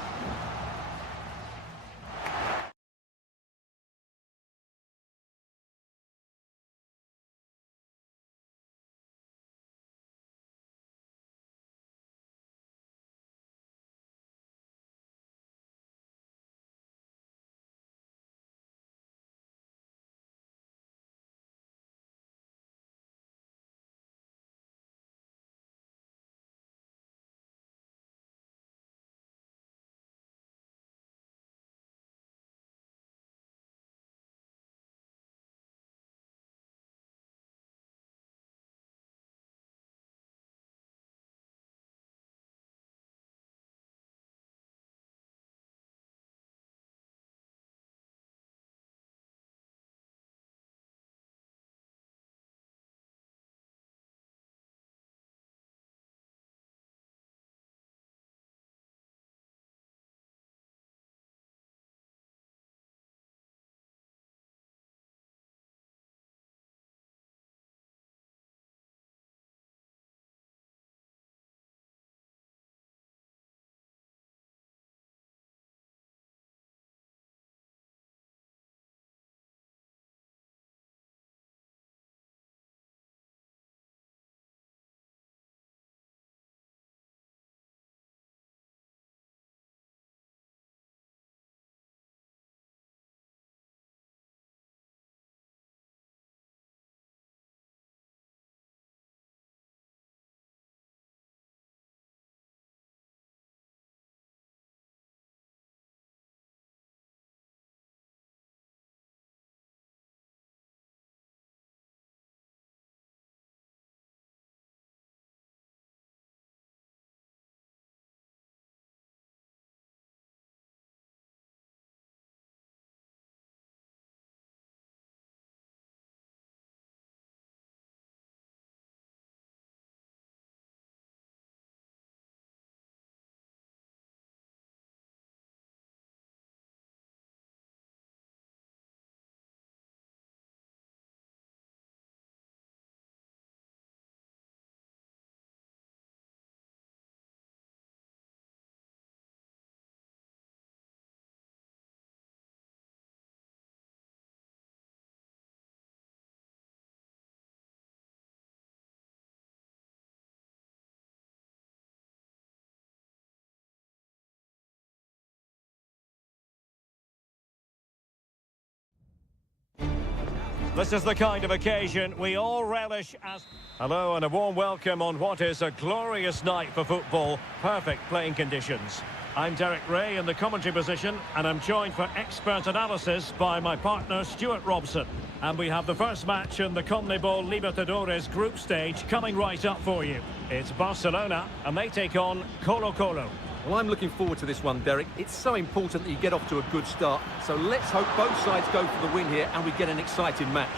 This is the kind of occasion we all relish as... Hello and a warm welcome on what is a glorious night for football. Perfect playing conditions. I'm Derek Ray in the commentary position, and I'm joined for expert analysis by my partner Stuart Robson. And we have the first match in the CONMEBOL Libertadores group stage coming right up for you. It's Barcelona, and they take on Colo-Colo. Well, I'm looking forward to this one, Derek. It's so important that you get off to a good start. So let's hope both sides go for the win here and we get an exciting match.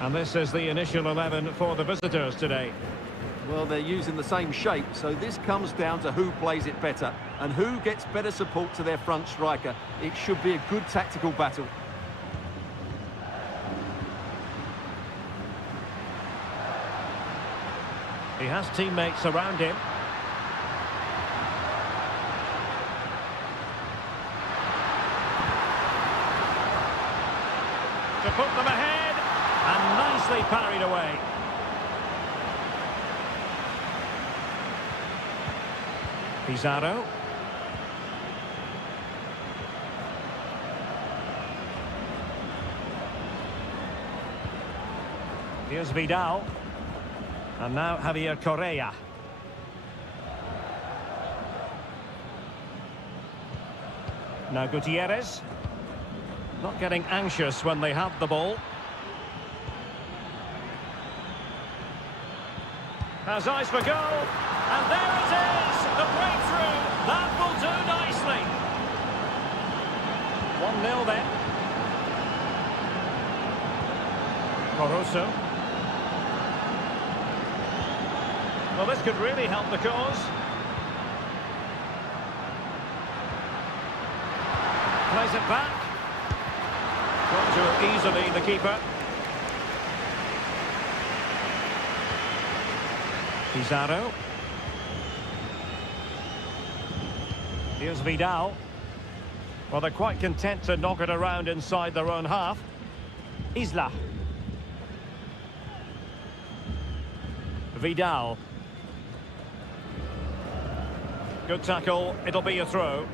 And this is the initial 11 for the visitors today. Well, they're using the same shape, so this comes down to who plays it better and who gets better support to their front striker. It should be a good tactical battle. He has teammates around him. To put them ahead, and nicely parried away. Pizarro. Here's Vidal. And now Javier Correa. Now Gutierrez. Not getting anxious when they have the ball. Has eyes for goal. And there it is! The breakthrough! That will do nicely. 1-0 then. Corozo. Well, this could really help the cause. Plays it back. Got to easily, the keeper. Pizarro. Here's Vidal. Well, they're quite content to knock it around inside their own half. Isla. Vidal. Good tackle, it'll be a throw.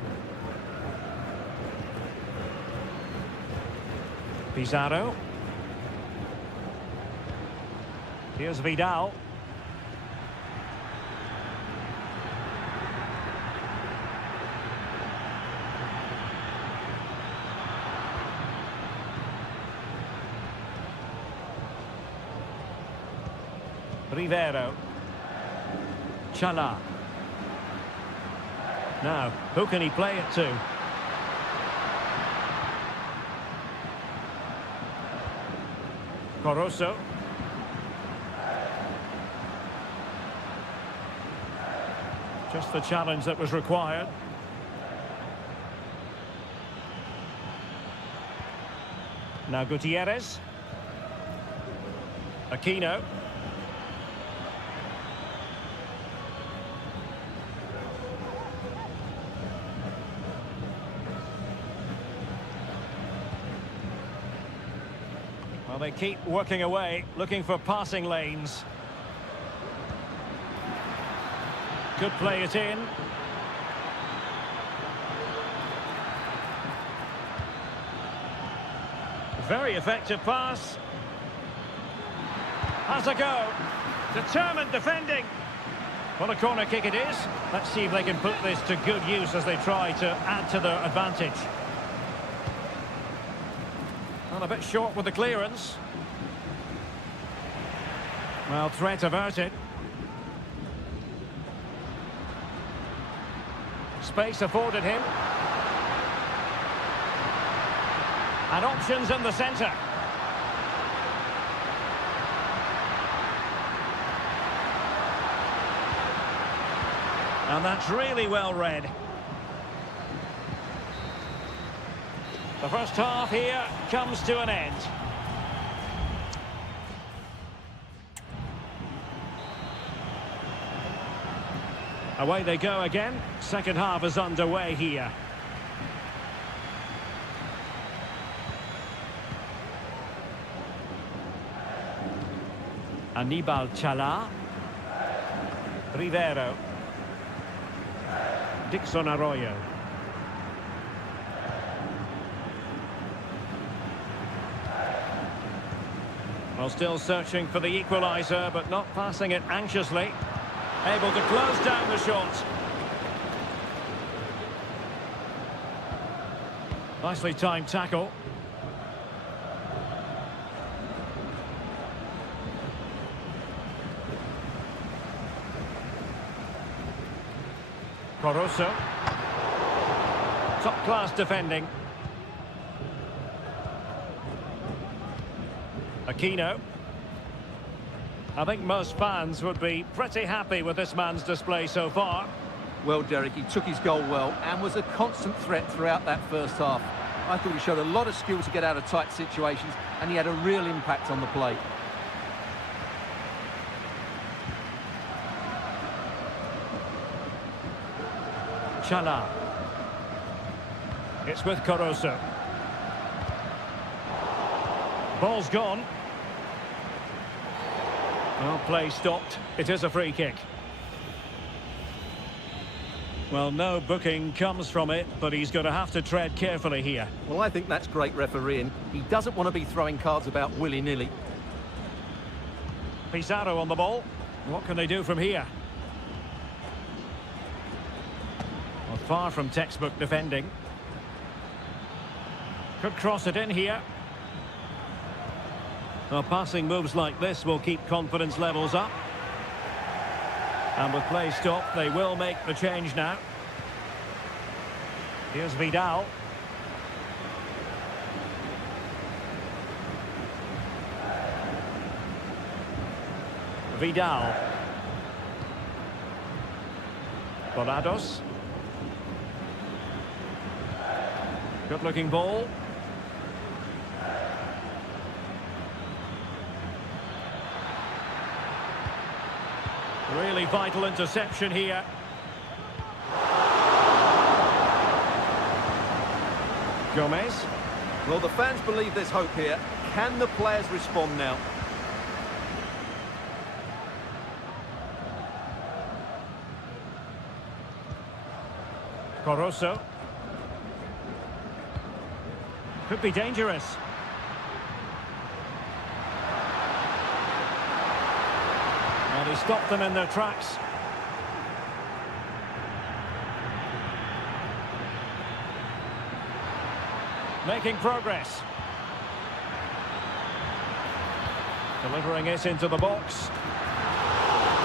Pizarro. Here's Vidal. Rivero. Chala. Now, who can he play it to? Corozo. Just the challenge that was required. Now Gutierrez. Aquino. Well, they keep working away, looking for passing lanes. Could play it in. Very effective pass. Has a go. Determined defending. Well, a corner kick it is. Let's see if they can put this to good use as they try to add to their advantage. Well, a bit short with the clearance. Well, threat averted. Space afforded him. And options in the centre. And that's really well read. The first half here comes to an end. Away they go again. Second half is underway here. Aníbal Chala. Rivero. Dixon Arroyo. Well, still searching for the equaliser, but not passing it anxiously. Able to close down the shot. Nicely timed tackle. Caruso. Top-class defending. Aquino. I think most fans would be pretty happy with this man's display so far. Well, Derek, he took his goal well and was a constant threat throughout that first half. I thought he showed a lot of skill to get out of tight situations, and he had a real impact on the play. Chala. It's with Caruso. Ball's gone. Well, play stopped. It is a free kick. Well, no booking comes from it, but he's going to have to tread carefully here. Well, I think that's great refereeing. He doesn't want to be throwing cards about willy-nilly. Pizarro on the ball. What can they do from here? Well, far from textbook defending. Could cross it in here. Well, passing moves like this will keep confidence levels up. And with play stopped, they will make the change now. Here's Vidal. Vidal. Dorados. Good-looking ball. Really vital interception here. Gomez. Well, the fans believe there's hope here. Can the players respond now? Caruso. Could be dangerous. And he stopped them in their tracks. Making progress. Delivering it into the box.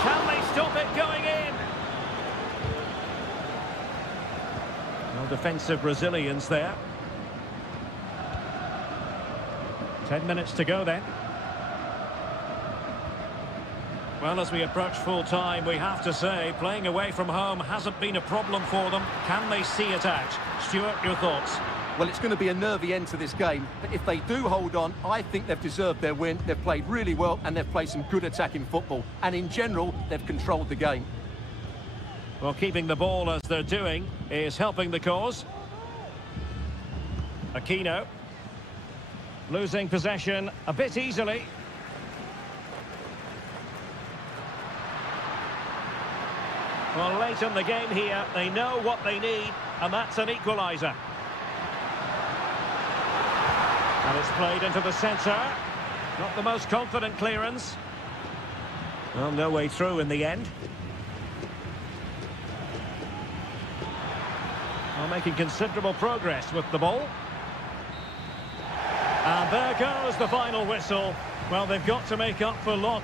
Can they stop it going in? No defensive resilience there. 10 minutes to go then. Well, as we approach full time, we have to say, playing away from home hasn't been a problem for them. Can they see it out? Stuart, your thoughts? Well, it's going to be a nervy end to this game, but if they do hold on, I think they've deserved their win. They've played really well, and they've played some good attacking football. And in general, they've controlled the game. Well, keeping the ball as they're doing is helping the cause. Aquino. Losing possession a bit easily. Well, late in the game here, they know what they need, and that's an equaliser. And it's played into the centre. Not the most confident clearance. Well, no way through in the end. Well, making considerable progress with the ball. And there goes the final whistle. Well, they've got to make up for loss.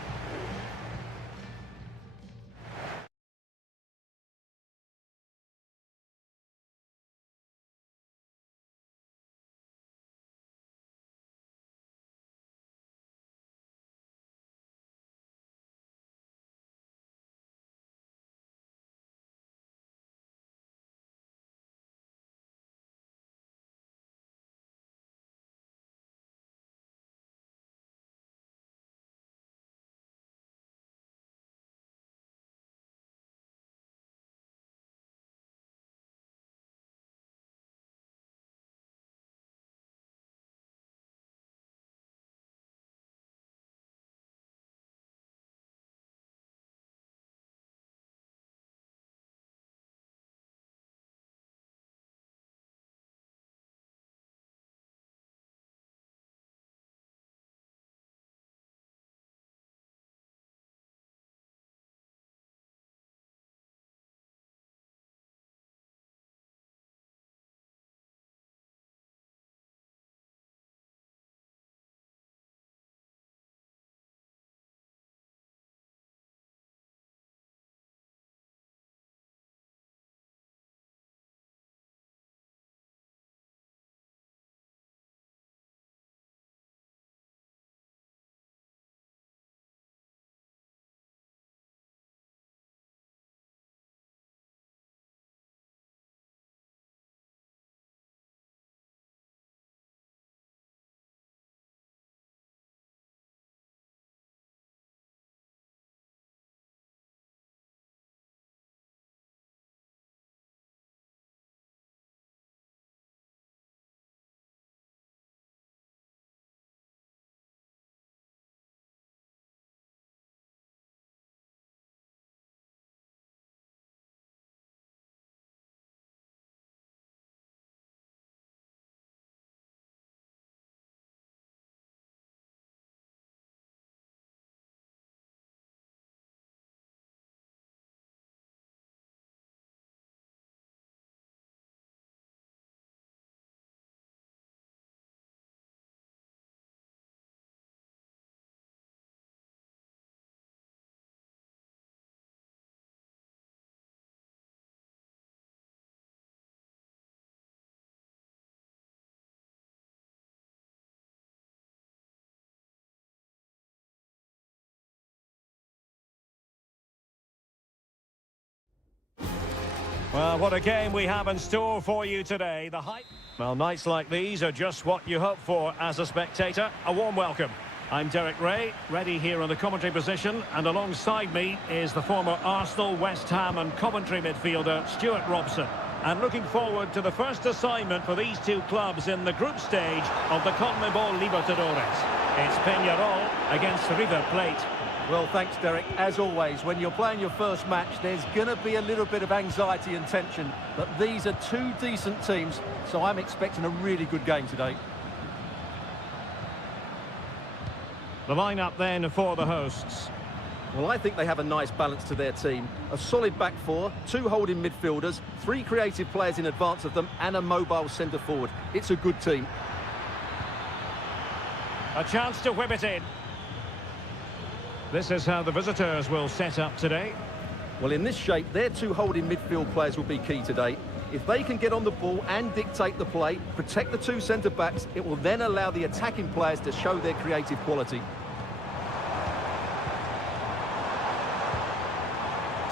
Well, what a game we have in store for you today. The hype. Well, nights like these are just what you hope for as a spectator. A warm welcome. I'm Derek Ray, ready here on the commentary position, and alongside me is the former Arsenal, West Ham and Coventry midfielder, Stuart Robson. And looking forward to the first assignment for these two clubs in the group stage of the CONMEBOL Libertadores. It's Peñarol against River Plate. Well, thanks, Derek. As always, when you're playing your first match, there's going to be a little bit of anxiety and tension. But these are two decent teams, so I'm expecting a really good game today. The lineup then for the hosts. Well, I think they have a nice balance to their team. A solid back four, two holding midfielders, three creative players in advance of them, and a mobile centre forward. It's a good team. A chance to whip it in. This is how the visitors will set up today. Well, in this shape, their two holding midfield players will be key today. If they can get on the ball and dictate the play, protect the two centre-backs, it will then allow the attacking players to show their creative quality.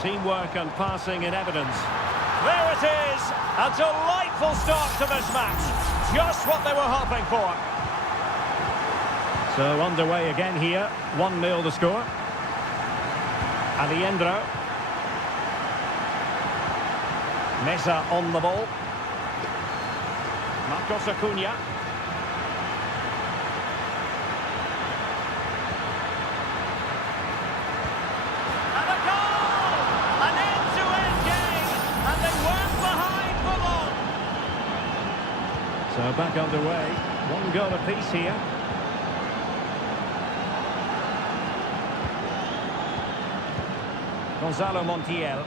Teamwork and passing in evidence. There it is! A delightful start to this match. Just what they were hoping for. So underway again here. 1-0 the score. Aliendro. Mesa on the ball. Marcos Acuna. And a goal! An end-to-end game, and they weren't behind for long. So back underway. 1 goal apiece here. Gonzalo Montiel.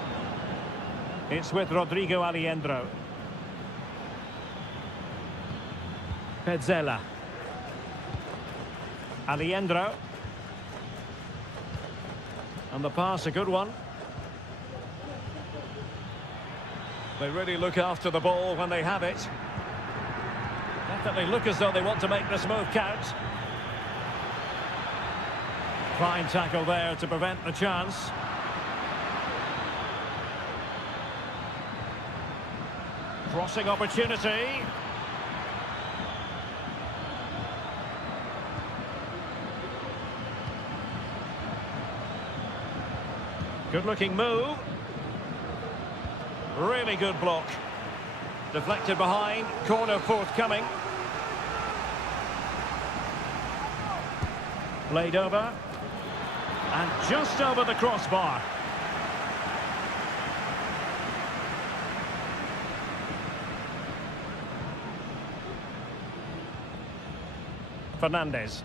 It's with Rodrigo Aliendro. Pezzella. Aliendro. And the pass, a good one. They really look after the ball when they have it. Definitely look as though they want to make this move count. Fine tackle there to prevent the chance. Crossing opportunity. Good-looking move. Really good block. Deflected behind. Corner forthcoming. Played over. And just over the crossbar. Fernandez.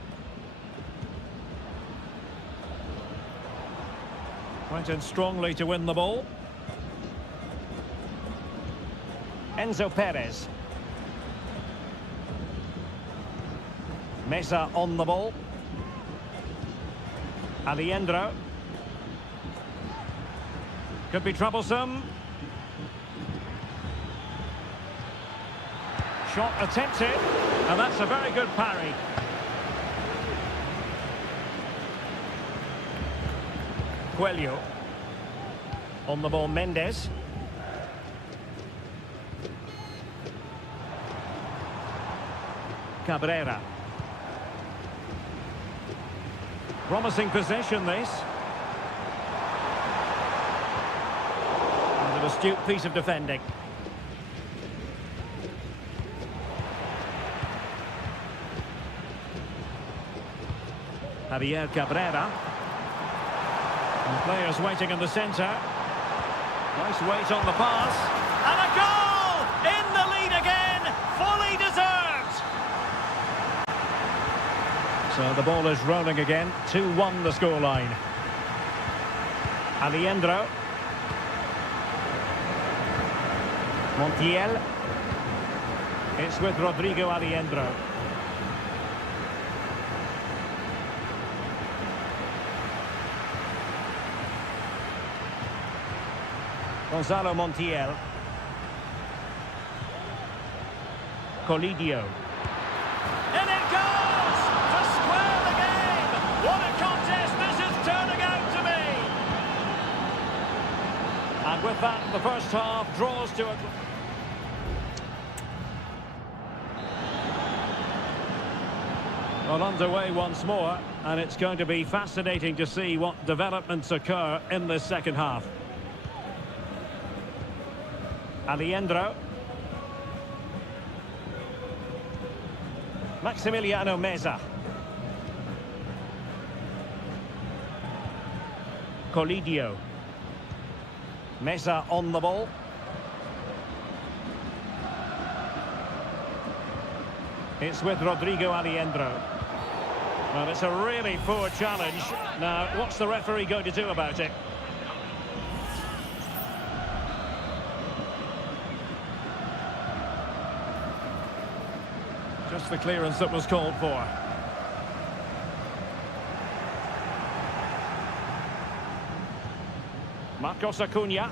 Went in strongly to win the ball. Enzo Perez. Mesa on the ball. Aliendro. Could be troublesome. Shot attempted, and that's a very good parry. Coelho. On the ball, Mendes. Cabrera. Promising possession, this. And an astute piece of defending. Javier Cabrera. And players waiting in the centre. Nice weight on the pass. And a goal! In the lead again! Fully deserved! So the ball is rolling again. 2-1 the scoreline. Aliendro. Montiel. It's with Rodrigo Aliendro. Gonzalo Montiel. Colidio. And it goes! To square the game! What a contest this is turning out to be! And with that, the first half draws to a... Well, underway once more, and it's going to be fascinating to see what developments occur in this second half. Aliendro. Maximiliano Meza. Colidio. Meza on the ball. It's with Rodrigo Aliendro. Well, it's a really poor challenge. Now, what's the referee going to do about it? Just the clearance that was called for. Marcos Acuna.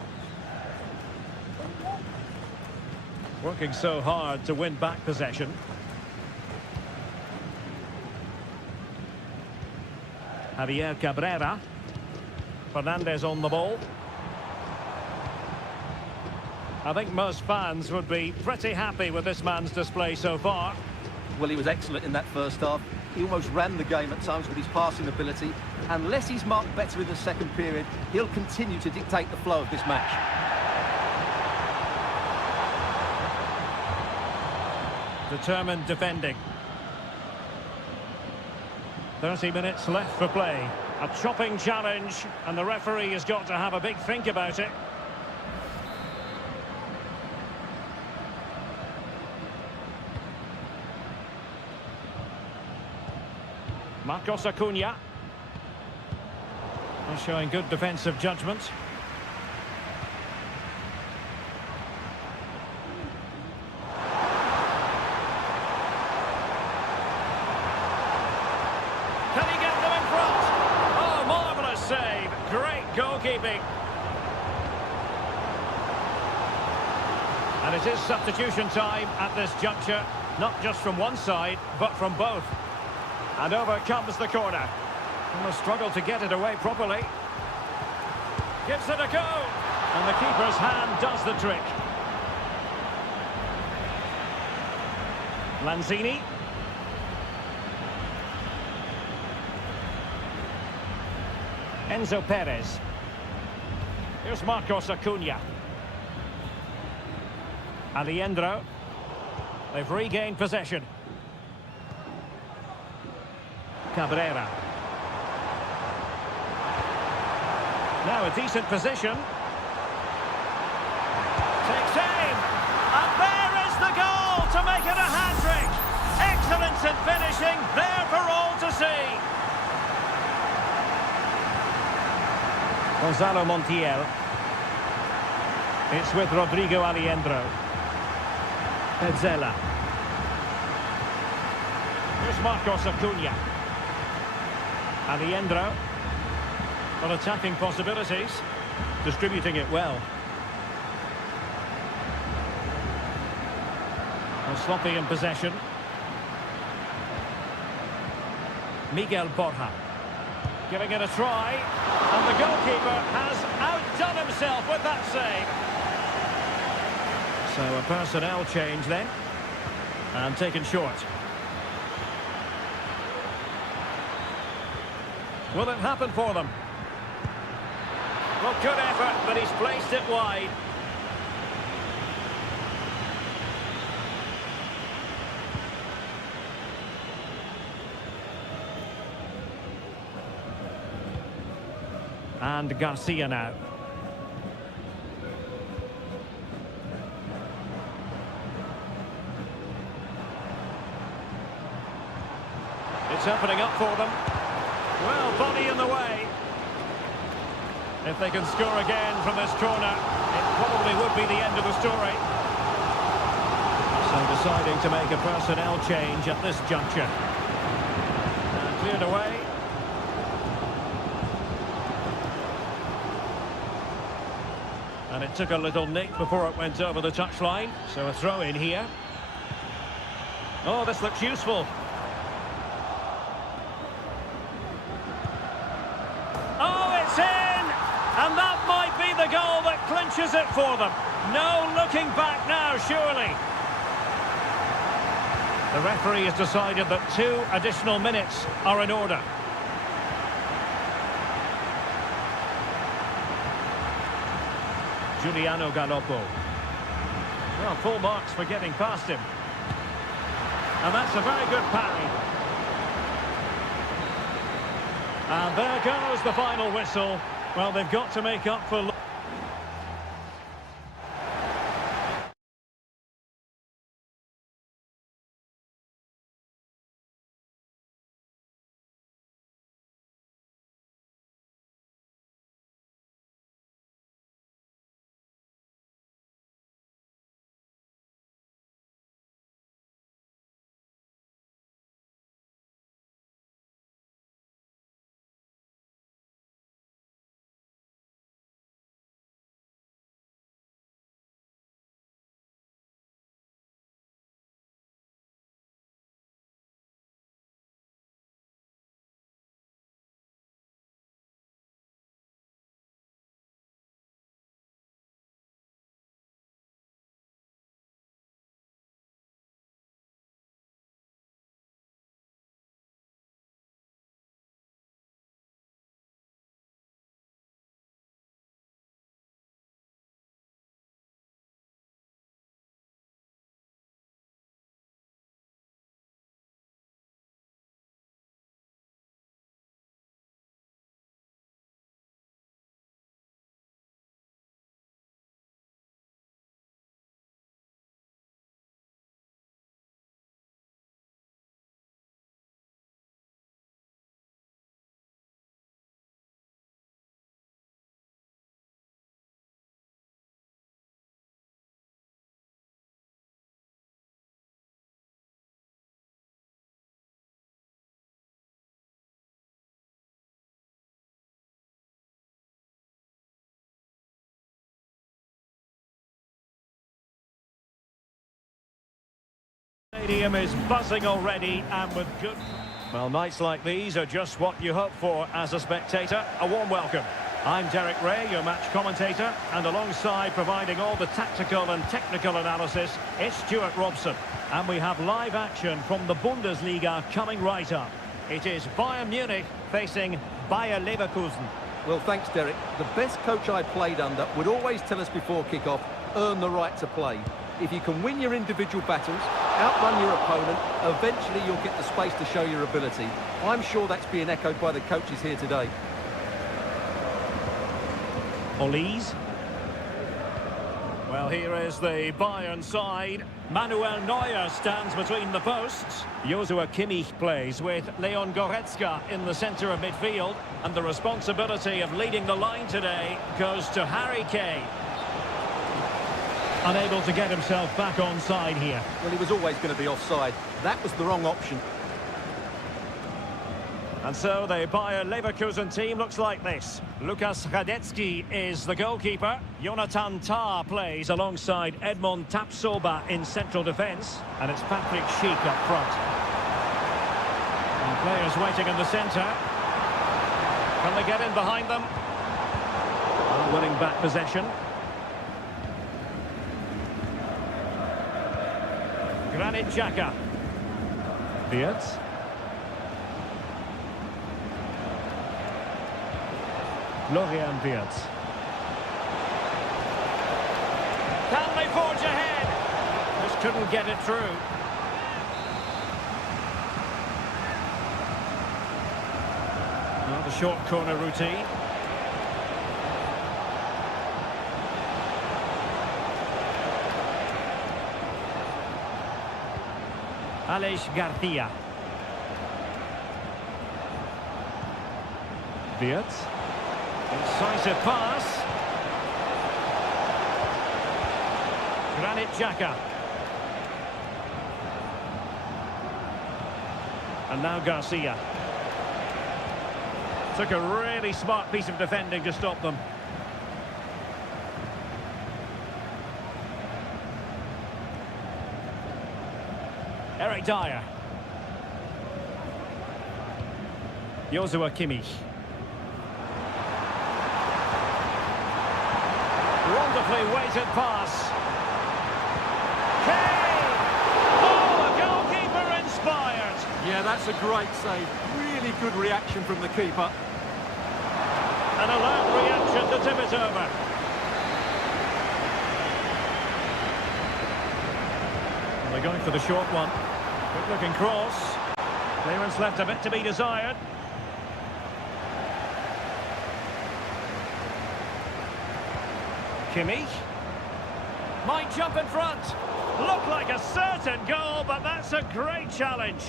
Working so hard to win back possession. Javier Cabrera. Fernandez on the ball. I think most fans would be pretty happy with this man's display so far. Well, he was excellent in that first half. He almost ran the game at times with his passing ability. Unless he's marked better in the second period, he'll continue to dictate the flow of this match. Determined defending. 30 minutes left for play. A chopping challenge, and the referee has got to have a big think about it. Marcos Acuna. Showing good defensive judgment. Can he get them in front? Oh, marvellous save. Great goalkeeping. And it is substitution time at this juncture, not just from one side, but from both. And over comes the corner. And the struggle to get it away properly. Gives it a go. And the keeper's hand does the trick. Lanzini. Enzo Perez. Here's Marcos Acuna. Aliendro. They've regained possession. Cabrera. Now a decent position. Takes aim. And there is the goal to make it a hat-trick. Excellence in finishing, there for all to see. Gonzalo Montiel. It's with Rodrigo Aliendro. Petzela. Here's Marcos Acuna. Aliendro. On attacking possibilities. Distributing it well. And sloppy in possession. Miguel Borja. Giving it a try. And the goalkeeper has outdone himself with that save. So a personnel change then. And taken short. Will it happen for them? Well, good effort, but he's placed it wide. And Garcia now. It's opening up for them. Well, body in the way. If they can score again from this corner, it probably would be the end of the story. So deciding to make a personnel change at this juncture. And cleared away. And it took a little nick before it went over the touchline. So a throw in here. Oh, this looks useful. Oh, it's in! And that might be the goal that clinches finishes it for them. No looking back now, surely. The referee has decided that 2 additional minutes are in order. Giuliano Galoppo. Well, full marks for getting past him. And that's a very good parry. And there goes the final whistle. Well, they've got to make up for... Stadium is buzzing already, and with good... Well, nights like these are just what you hope for as a spectator. A warm welcome. I'm Derek Ray, your match commentator, and alongside providing all the tactical and technical analysis, it's Stuart Robson. And we have live action from the Bundesliga coming right up. It is Bayern Munich facing Bayer Leverkusen. Well, thanks, Derek. The best coach I played under would always tell us before kick-off, earn the right to play. If you can win your individual battles, outrun your opponent, eventually you'll get the space to show your ability. I'm sure that's being echoed by the coaches here today. Olise. Well, here is the Bayern side. Manuel Neuer stands between the posts. Joshua Kimmich plays with Leon Goretzka in the centre of midfield. And the responsibility of leading the line today goes to Harry Kane. Unable to get himself back onside here. Well, he was always going to be offside. That was the wrong option. And so the Bayer Leverkusen team looks like this. Lukas Radetzky is the goalkeeper. Jonathan Tah plays alongside Edmond Tapsoba in central defence. And it's Patrick Schick up front. And players waiting in the centre. Can they get in behind them? Well, winning back possession. Granit Xhaka. Wirtz. Florian Wirtz. Can they forge ahead? Just couldn't get it through. Now the short corner routine. Aleix Garcia. Wirtz. Incisive pass. Granit Xhaka. And now Garcia. Took a really smart piece of defending to stop them. Eric Dyer. Joshua Kimmich. Wonderfully weighted pass. Kane! Oh, the goalkeeper inspired. Yeah, that's a great save. Really good reaction from the keeper. An alert reaction to tip it over. And they're going for the short one. Good looking cross. Clearance left a bit to be desired. Kimmich. Might jump in front. Looked like a certain goal, but that's a great challenge.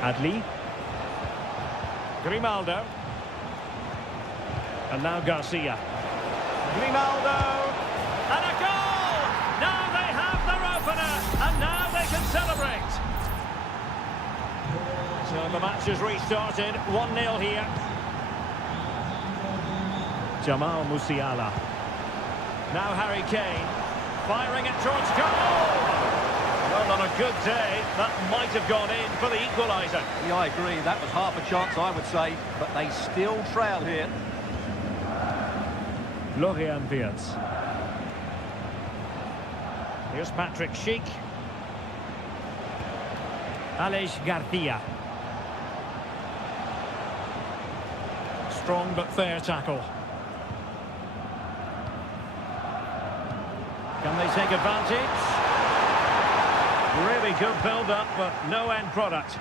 Adli. Grimaldo. And now Garcia. Grimaldo. And a goal! Now they have their opener, and now they can celebrate. So the match has restarted, 1-0 here. Jamal Musiala. Now Harry Kane. Firing it towards goal! Well, on a good day, that might have gone in for the equaliser. Yeah, I agree. That was half a chance, I would say. But they still trail here. Florian Wirtz. Here's Patrick Schick. Alex Garcia. Strong but fair tackle. Can they take advantage? Really good build-up, but no end product.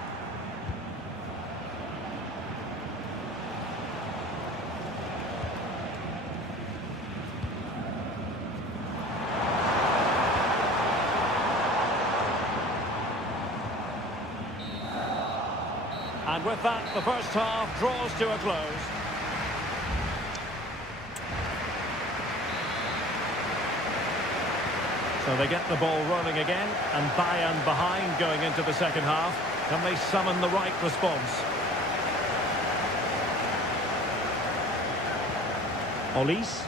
And with that, the first half draws to a close. So they get the ball rolling again, and Bayern behind going into the second half. Can they summon the right response? Olise.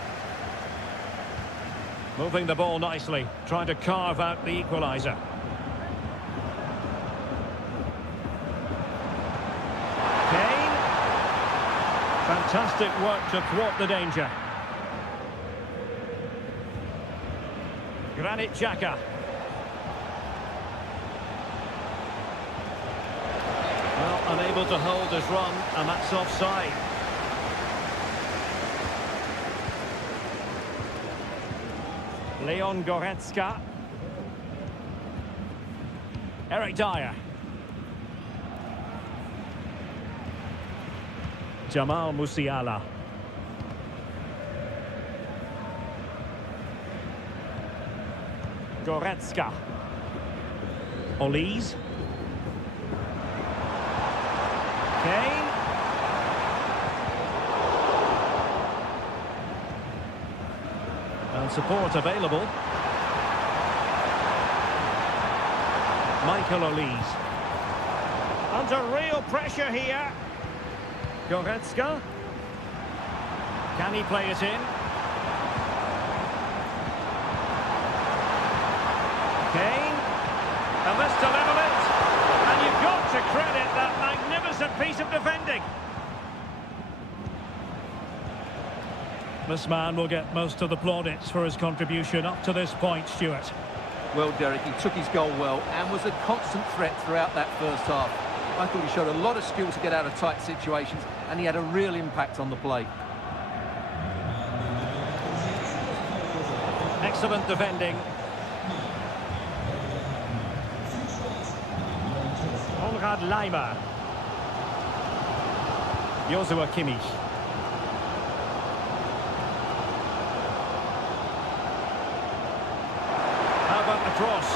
Moving the ball nicely, trying to carve out the equaliser. Kane. Fantastic work to thwart the danger. Granit Xhaka. Well, unable to hold his run, and that's offside. Leon Goretzka. Eric Dyer. Jamal Musiala. Goretzka. Olise. Kane. And support available. Michael Olise. Under real pressure here. Goretzka. Can he play it in? Kane, and this to level it, and you've got to credit that magnificent piece of defending. This man will get most of the plaudits for his contribution up to this point, Stuart. Well, Derek, he took his goal well and was a constant threat throughout that first half. I thought he showed a lot of skill to get out of tight situations, and he had a real impact on the play. Excellent defending. Konrad Laimer. Joshua Kimmich. How about the cross?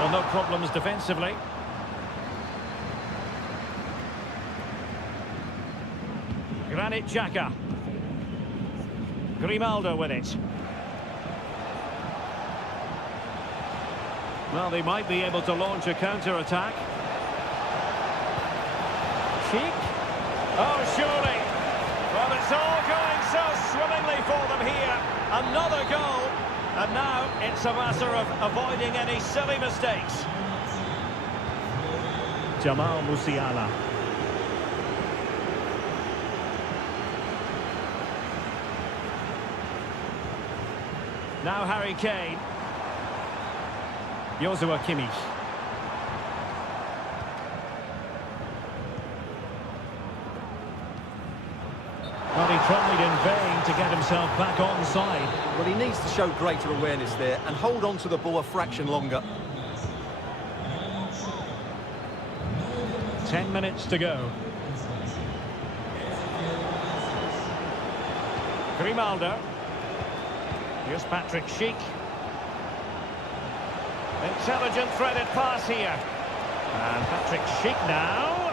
Well, no problems defensively. Granit Xhaka. Grimaldo with it. Well, they might be able to launch a counter-attack. Cheek. Oh, surely. Well, it's all going so swimmingly for them here. Another goal. And now it's a matter of avoiding any silly mistakes. Jamal Musiala. Now Harry Kane. Joshua Kimmich. But he tried in vain to get himself back on side. Well, he needs to show greater awareness there and hold on to the ball a fraction longer. 10 minutes to go. Grimaldo. Here's Patrick Schick. Intelligent threaded pass here. And Patrick Schick now.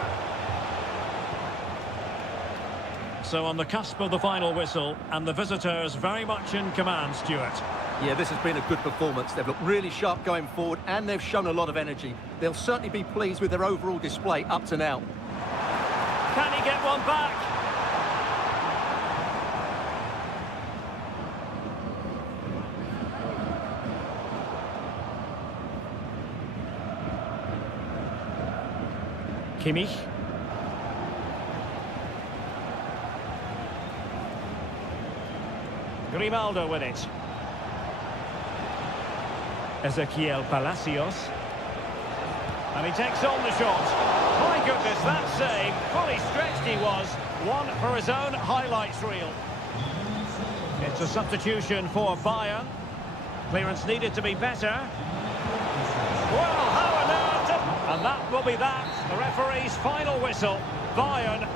So on the cusp of the final whistle, and the visitors very much in command, Stuart. Yeah, this has been a good performance. They've looked really sharp going forward, and they've shown a lot of energy. They'll certainly be pleased with their overall display up to now. Can he get one back? Kimmich. Grimaldo with it. Ezequiel Palacios. And he takes on the shot. My goodness, that save. Fully stretched he was. One for his own highlights reel. It's a substitution for Bayern. Clearance needed to be better. Well, how on earth? And that will be that. The referee's final whistle. Bayern.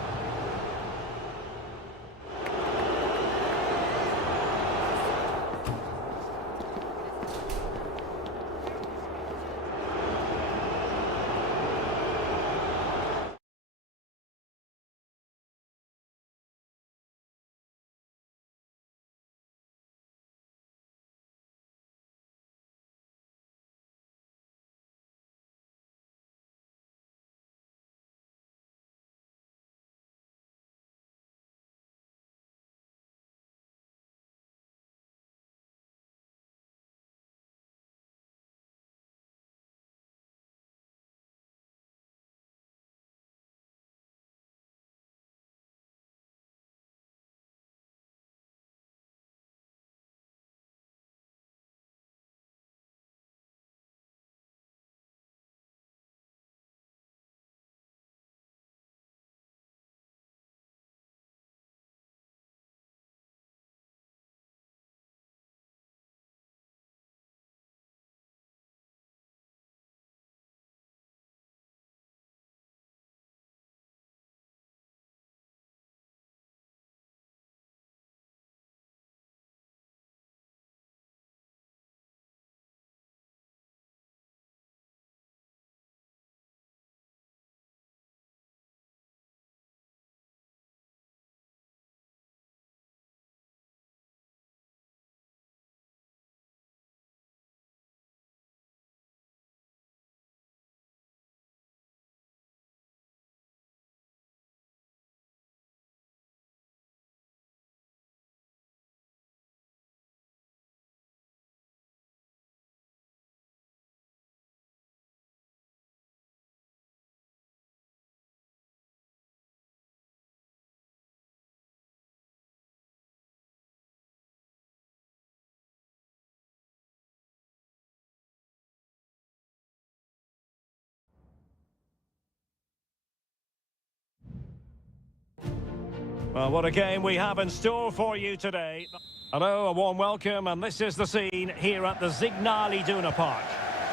Well, what a game we have in store for you today. Hello, a warm welcome, and this is the scene here at the Signal Iduna Park.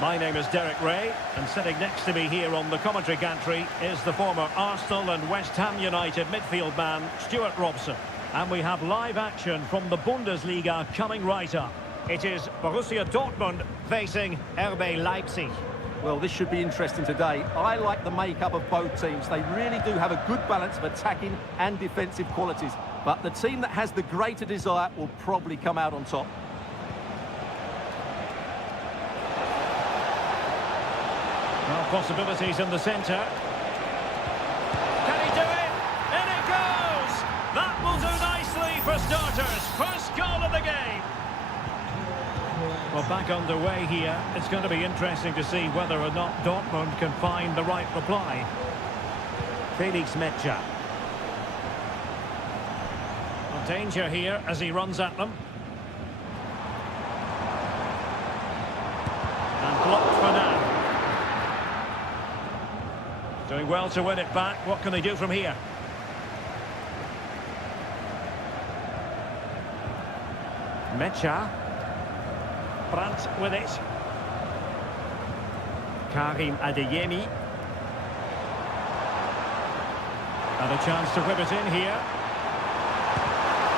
My name is Derek Ray, and sitting next to me here on the commentary gantry is the former Arsenal and West Ham United midfield man, Stuart Robson. And we have live action from the Bundesliga coming right up. It is Borussia Dortmund facing RB Leipzig. Well, this should be interesting today. I like the makeup of both teams. They really do have a good balance of attacking and defensive qualities. But the team that has the greater desire will probably come out on top. Well, possibilities in the centre. Can he do it? In it goes! That will do nicely for starters. First goal of the game. Well, Back underway here. It's going to be interesting to see whether or not Dortmund can find the right reply. Felix Mecha. Danger here as he runs at them. And blocked for now. Doing well to win it back. What can they do from here? Mecha. Brandt with it. Karim Adeyemi. And a chance to whip it in here.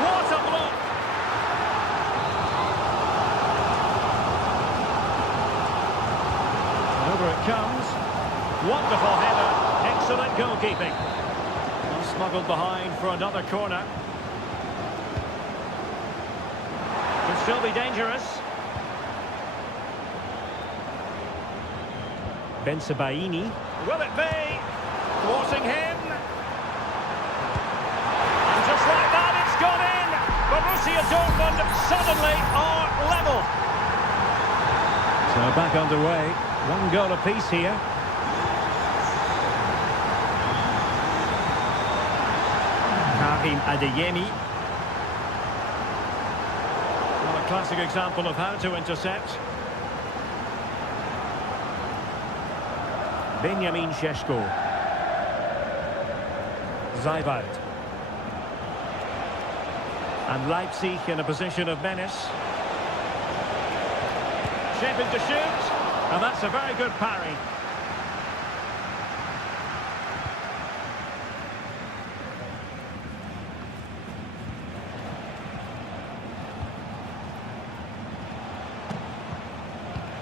What a block! And over it comes. Wonderful header. Excellent goalkeeping. Well, smuggled behind for another corner. Could still be dangerous. Bensebaini. Will it be? Thwarting him. And just like that, it's gone in. Borussia Dortmund suddenly are level. So back underway. One goal apiece here. Karim Adeyemi. Well, a classic example of how to intercept. Benjamin Šeško. Zajvald. And Leipzig in a position of menace. Shaping to shoot. And that's a very good parry.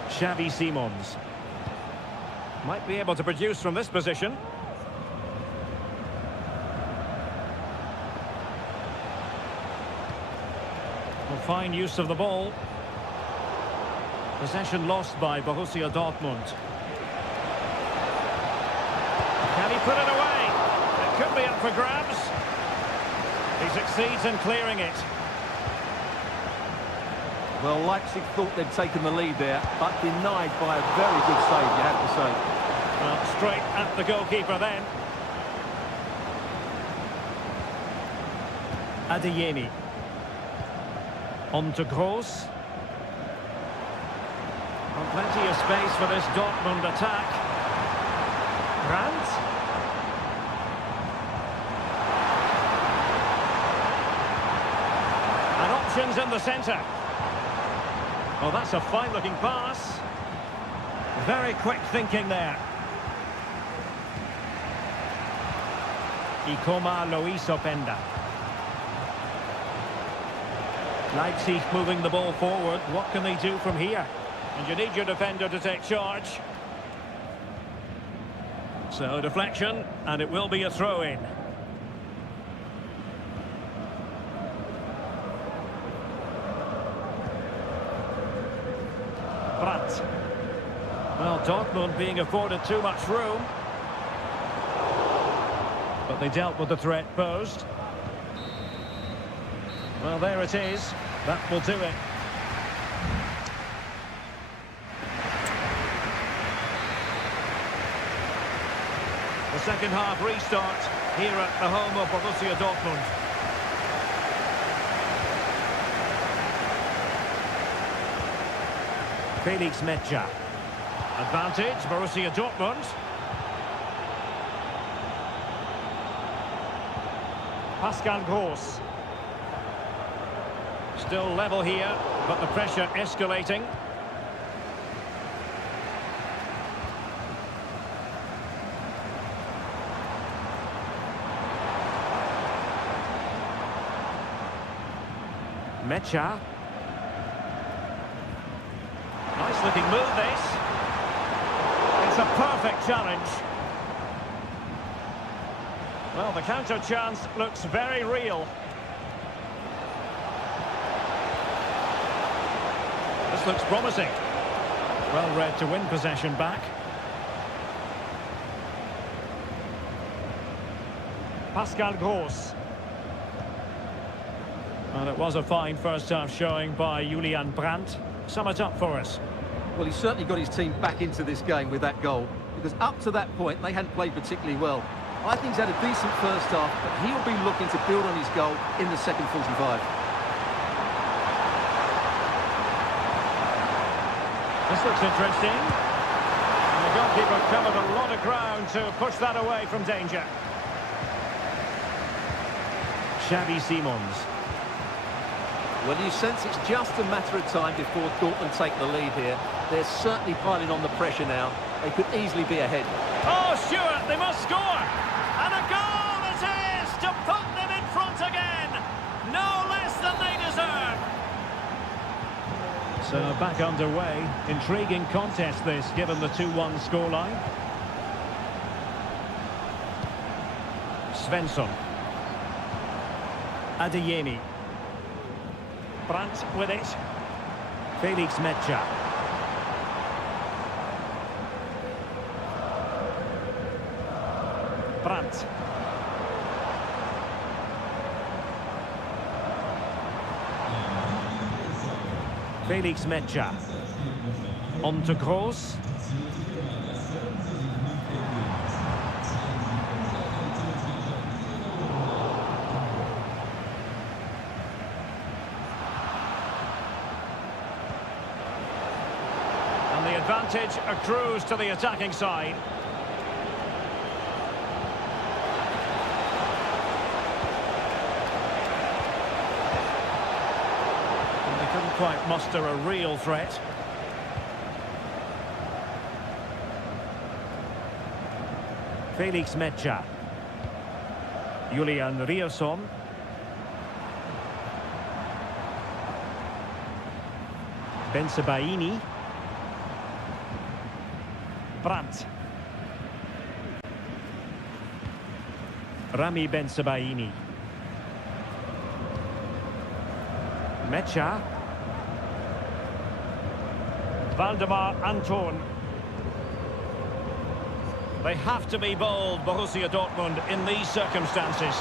Xavi Simons. Might be able to produce from this position. Well, fine use of the ball. Possession lost by Borussia Dortmund. Can he put it away? It could be up for grabs. He succeeds in clearing it. Well, Leipzig thought they'd taken the lead there, but denied by a very good save, you have to say. Well, straight at the goalkeeper then. Adeyemi. On to Gross. Well, plenty of space for this Dortmund attack. Brandt. And options in the centre. Well, that's a fine-looking pass. Very quick thinking there. Ikoma Lois Openda. Leipzig moving the ball forward. What can they do from here? And you need your defender to take charge. So, deflection, and it will be a throw-in. Brandt. Well, Dortmund being afforded too much room. But they dealt with the threat posed. Well, there it is. That will do it. The second half restart here at the home of Borussia Dortmund. Felix Mecha. Advantage, Borussia Dortmund. Pascal Gross. Still level here, but the pressure escalating. Mecha. Nice looking move this. It's a perfect challenge. Well, the counter chance looks very real. This looks promising. Well read to win possession back. Pascal Gross. Well, it was a fine first half showing by Julian Brandt. sum it up for us. Well, he certainly got his team back into this game with that goal, because up to that point, they hadn't played particularly well. I think he's had a decent first half, but he'll be looking to build on his goal in the second 45. This looks interesting. And the goalkeeper covered a lot of ground to push that away from danger. Xavi Simons. Well, you sense it's just a matter of time before Dortmund take the lead here. They're certainly piling on the pressure now. They could easily be ahead. Oh, Stuart, they must score! And a goal it is to put them in front again! No less than they deserve! So back underway. Intriguing contest this, given the 2-1 scoreline. Svensson. Adeyemi. Brandt with it. Felix Mecha. Brandt. Felix Mecha. On to Kroos. And the advantage accrues to the attacking side. Couldn't quite muster a real threat. Felix Mecha. Julian Rierson. Bensebaini. Brandt. Rami Bensebaini. Mecha. Valdemar Anton. They have to be bold, Borussia Dortmund, in these circumstances.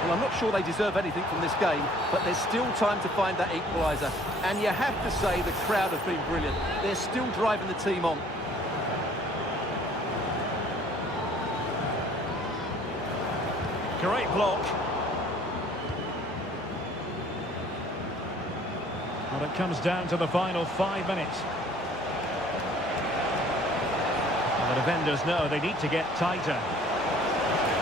Well, I'm not sure they deserve anything from this game, but there's still time to find that equaliser. And you have to say the crowd have been brilliant. They're still driving the team on. Great block. Well, it comes down to the final 5 minutes. And the defenders know they need to get tighter.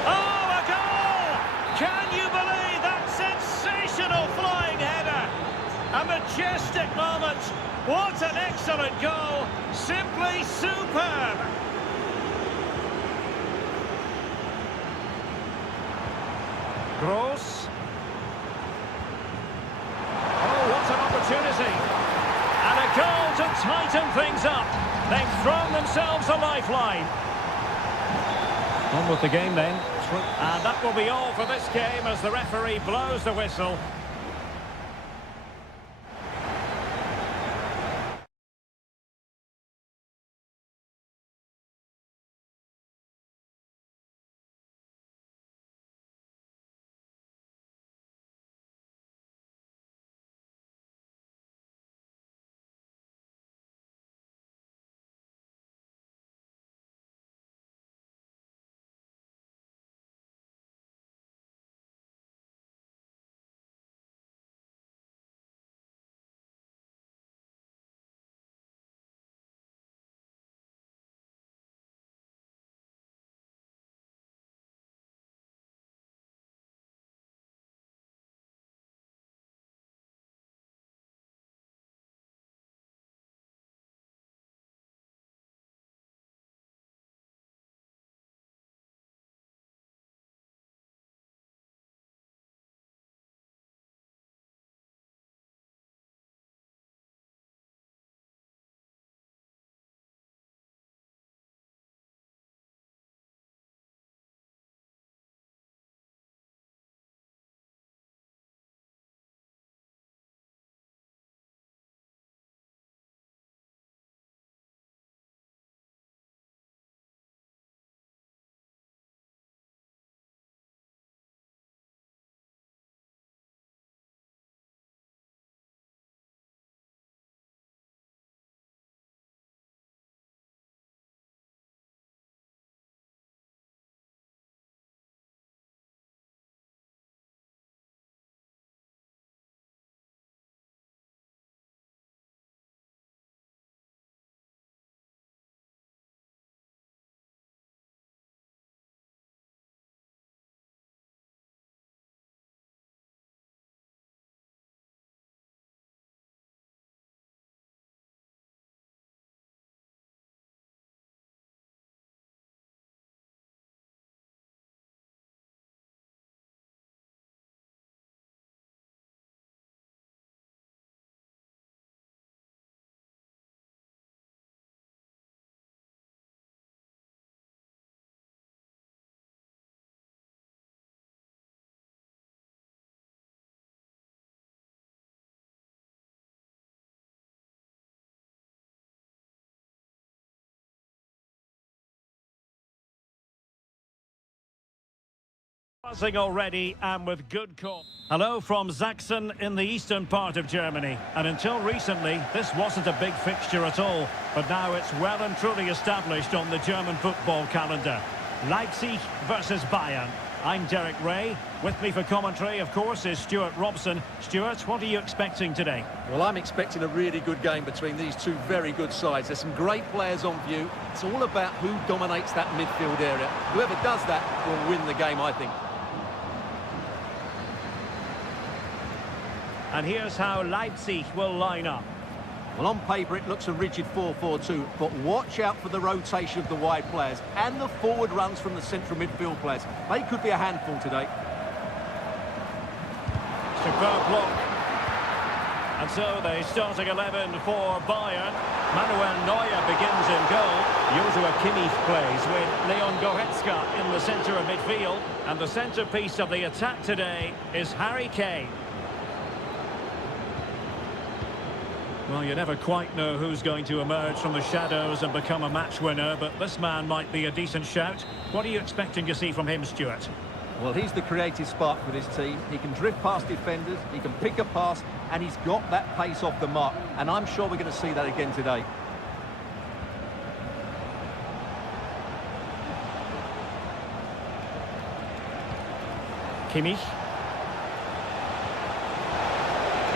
Oh, a goal! Can you believe that sensational flying header? A majestic moment. What an excellent goal. Simply superb. Gross. Opportunity. And a goal to tighten things up. They've thrown themselves a lifeline. On with the game then. And that will be all for this game as the referee blows the whistle. buzzing already and with good call. Hello from Sachsen in the eastern part of Germany. And until recently, this wasn't a big fixture at all. But now it's well and truly established on the German football calendar. Leipzig versus Bayern. I'm Derek Ray. With me for commentary, of course, is Stuart Robson. Stuart, what are you expecting today? Well, I'm expecting a really good game between these two very good sides. There's some great players on view. It's all about who dominates that midfield area. Whoever does that will win the game, I think. And here's how Leipzig will line up. Well, on paper, it looks a rigid 4-4-2, but watch out for the rotation of the wide players and the forward runs from the central midfield players. They could be a handful today. Superb block. And so the starting 11 for Bayern. Manuel Neuer begins in goal. Joshua Kimmich plays with Leon Goretzka in the centre of midfield. And the centrepiece of the attack today is Harry Kane. Well, you never quite know who's going to emerge from the shadows and become a match winner, but this man might be a decent shout. What are you expecting to see from him, Stuart? Well, he's the creative spark for this team. He can drift past defenders, he can pick a pass, and he's got that pace off the mark. And I'm sure we're going to see that again today. Kimmich.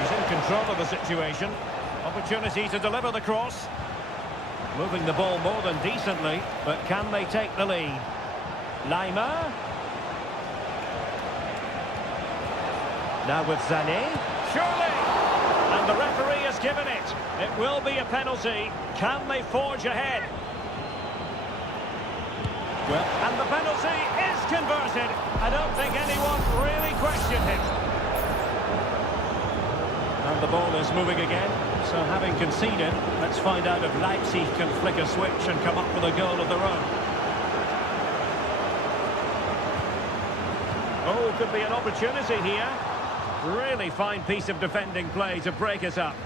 He's in control of the situation. Opportunity to deliver the cross. Moving the ball more than decently, but can they take the lead? Lima. Now with Sané. Surely! And the referee has given it. It will be a penalty. Can they forge ahead? Well, and the penalty is converted. I don't think anyone really questioned him. And the ball is moving again. So having conceded, let's find out if Leipzig can flick a switch and come up with a goal of their own. Oh, could be an opportunity here. Really fine piece of defending play to break it up.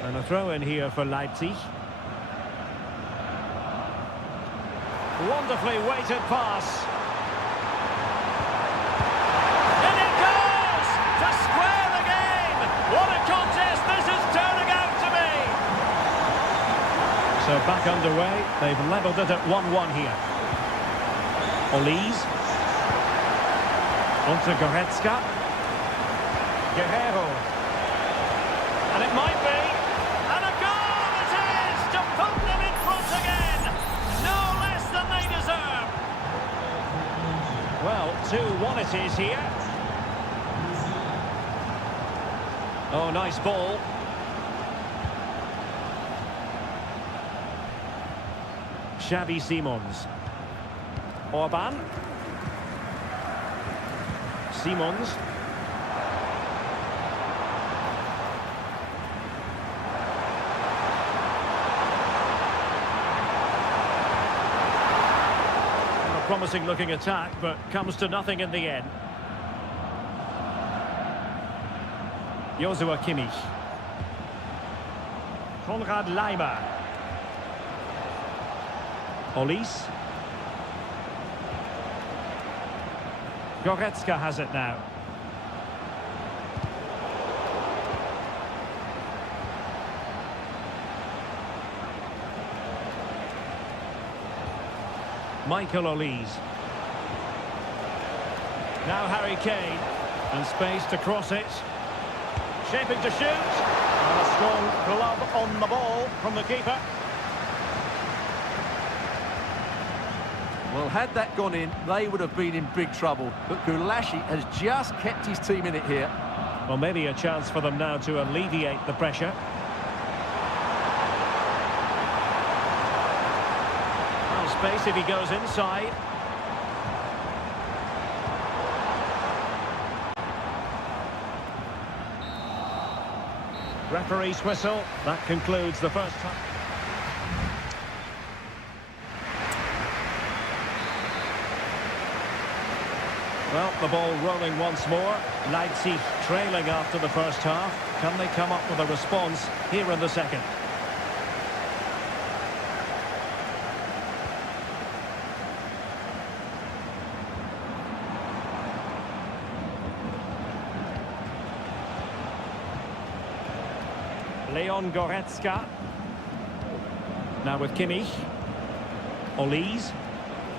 And a throw in here for Leipzig. Wonderfully weighted pass. And it goes to square the game. What a contest this is turning out to be. So back underway. They've levelled it at 1-1 here. Olise. Onto Goretzka. Guerrero. And it might be. Well, 2-1 it is here. Oh, nice ball. Xavi Simons. Orban. Simons. Promising looking attack, but comes to nothing in the end. Joshua Kimmich. Konrad Laimer. Olise. Goretzka has it now. Michael Olise. Now Harry Kane. And space to cross it. Shaping to shoot. And a strong glove on the ball from the keeper. Well, had that gone in, they would have been in big trouble. But Gulashi has just kept his team in it here. Well, maybe a chance for them now to alleviate the pressure. Space if he goes inside. Referee's whistle. That concludes the first time. Well, the ball rolling once more. Leipzig trailing after the first half. Can they come up with a response here in the second? Leon Goretzka. Now with Kimmich. Olise.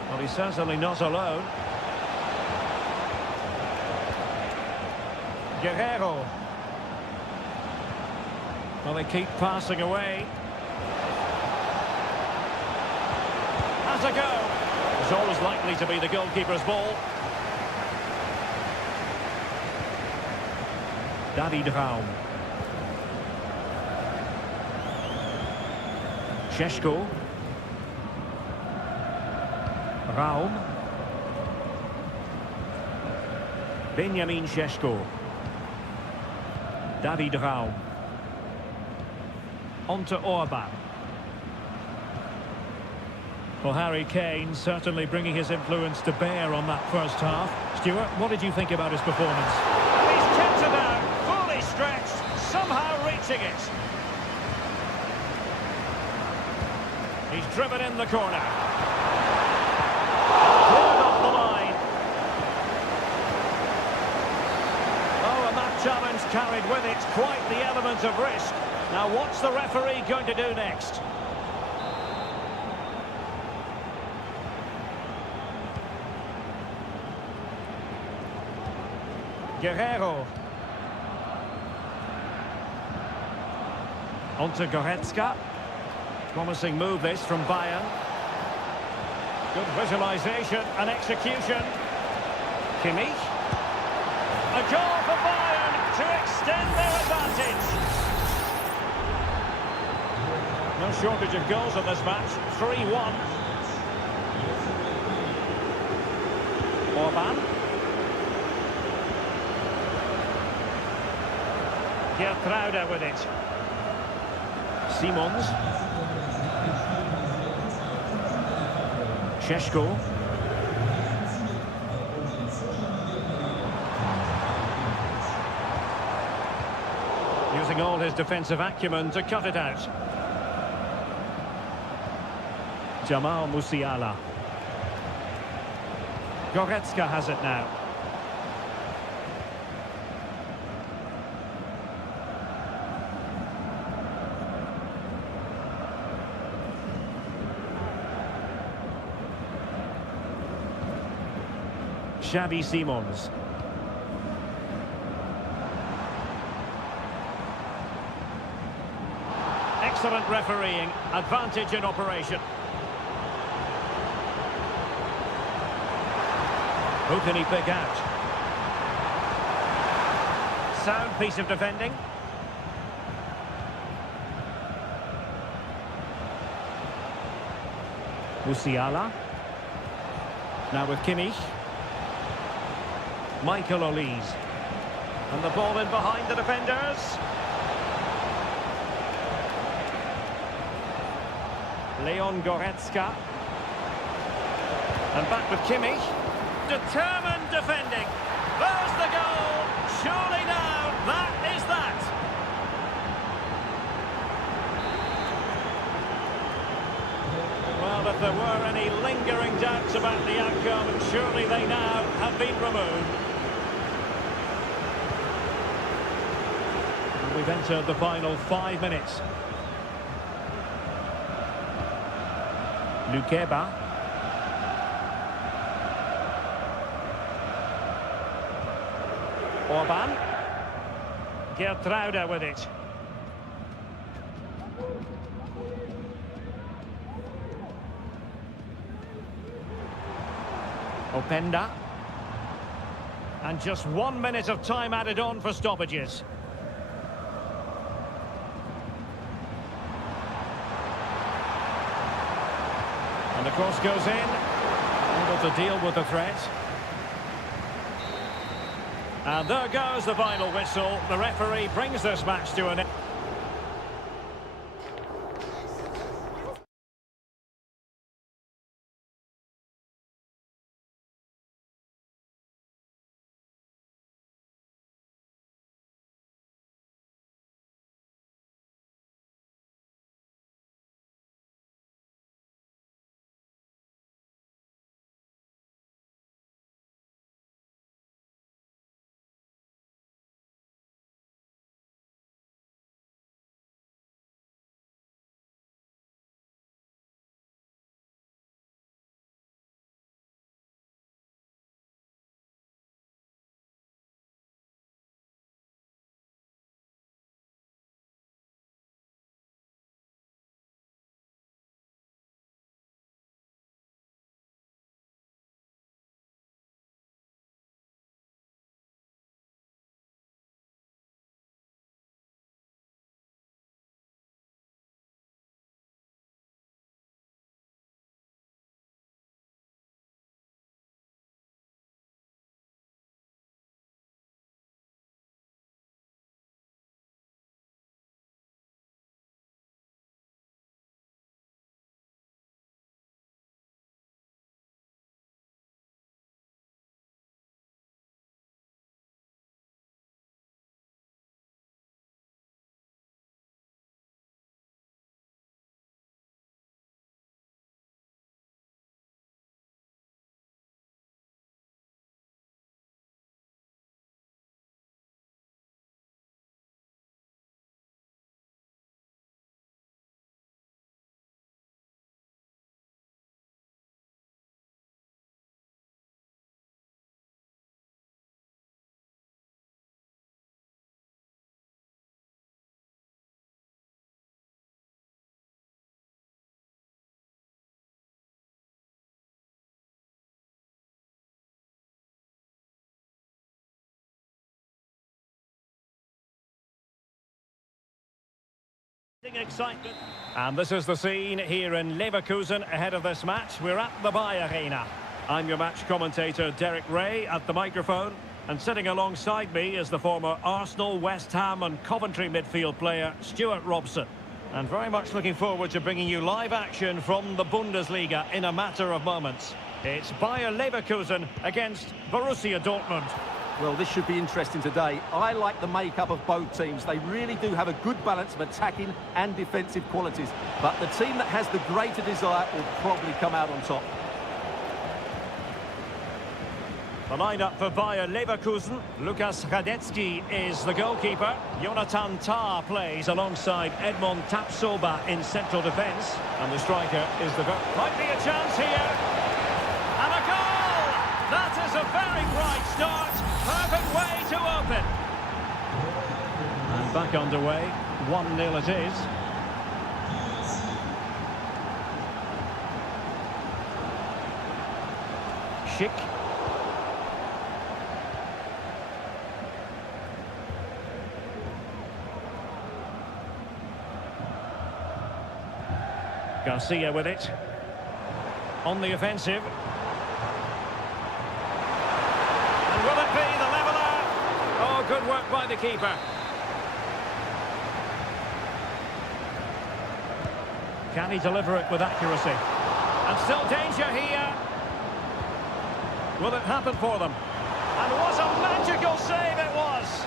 Well, he's certainly not alone. Guerrero. Well, they keep passing away. Has a go. It's always likely to be the goalkeeper's ball. David Raum. Šeško. Raum. Benjamin Šeško. David Raum. On to Orban. Well, Harry Kane certainly bringing his influence to bear on that first half. Stuart, what did you think about his performance? He's kept it out, fully stretched, somehow reaching it. He's driven in the corner. Cleared off the line. Oh, and that challenge carried with it quite the element of risk. Now, what's the referee going to do next? Guerrero. On to Goretzka. Promising move this from Bayern. Good visualisation and execution. Kimmich. A goal for Bayern to extend their advantage. No shortage of goals in this match. 3-1. Orban. Gertruida with it. Simons. Šeško. Using all his defensive acumen to cut it out. Jamal Musiala. Goretzka has it now. Xavi Simons. Excellent refereeing, advantage in operation. Who can he pick out? Sound piece of defending. Musiala. Now with Kimmich. Michael Olise. And the ball in behind the defenders. Leon Goretzka. And back with Kimmich. Determined defending. There's the goal. Surely now, that is that. Well, if there were any lingering doubts about the outcome, surely they now have been removed. We've entered the final 5 minutes. Lukeba. Orban. Gertruida with it. Openda. And just 1 minute of time added on for stoppages. And the cross goes in, able to deal with the threat. And there goes the final whistle. The referee brings this match to an end. Excitement. And this is the scene here in Leverkusen ahead of this match. We're at the Bayer Arena. I'm your match commentator Derek Ray at the microphone, and sitting alongside me is the former Arsenal, West Ham and Coventry midfield player Stuart Robson. And very much looking forward to bringing you live action from the Bundesliga in a matter of moments. It's Bayer Leverkusen against Borussia Dortmund. Well, this should be interesting today. I like the makeup of both teams. They really do have a good balance of attacking and defensive qualities. But the team that has the greater desire will probably come out on top. The lineup for Bayer Leverkusen. Lukas Radetzky is the goalkeeper. Jonathan Tah plays alongside Edmond Tapsoba in central defence. And the striker is the goal. Might be a chance here. And a goal! That is a very bright start. Perfect way to open. And back underway. 1-0 it is. Schick. Garcia with it. On the offensive. And will it be the leveller? Oh, good work by the keeper. Can he deliver it with accuracy? And still danger here. Will it happen for them? And what a magical save it was!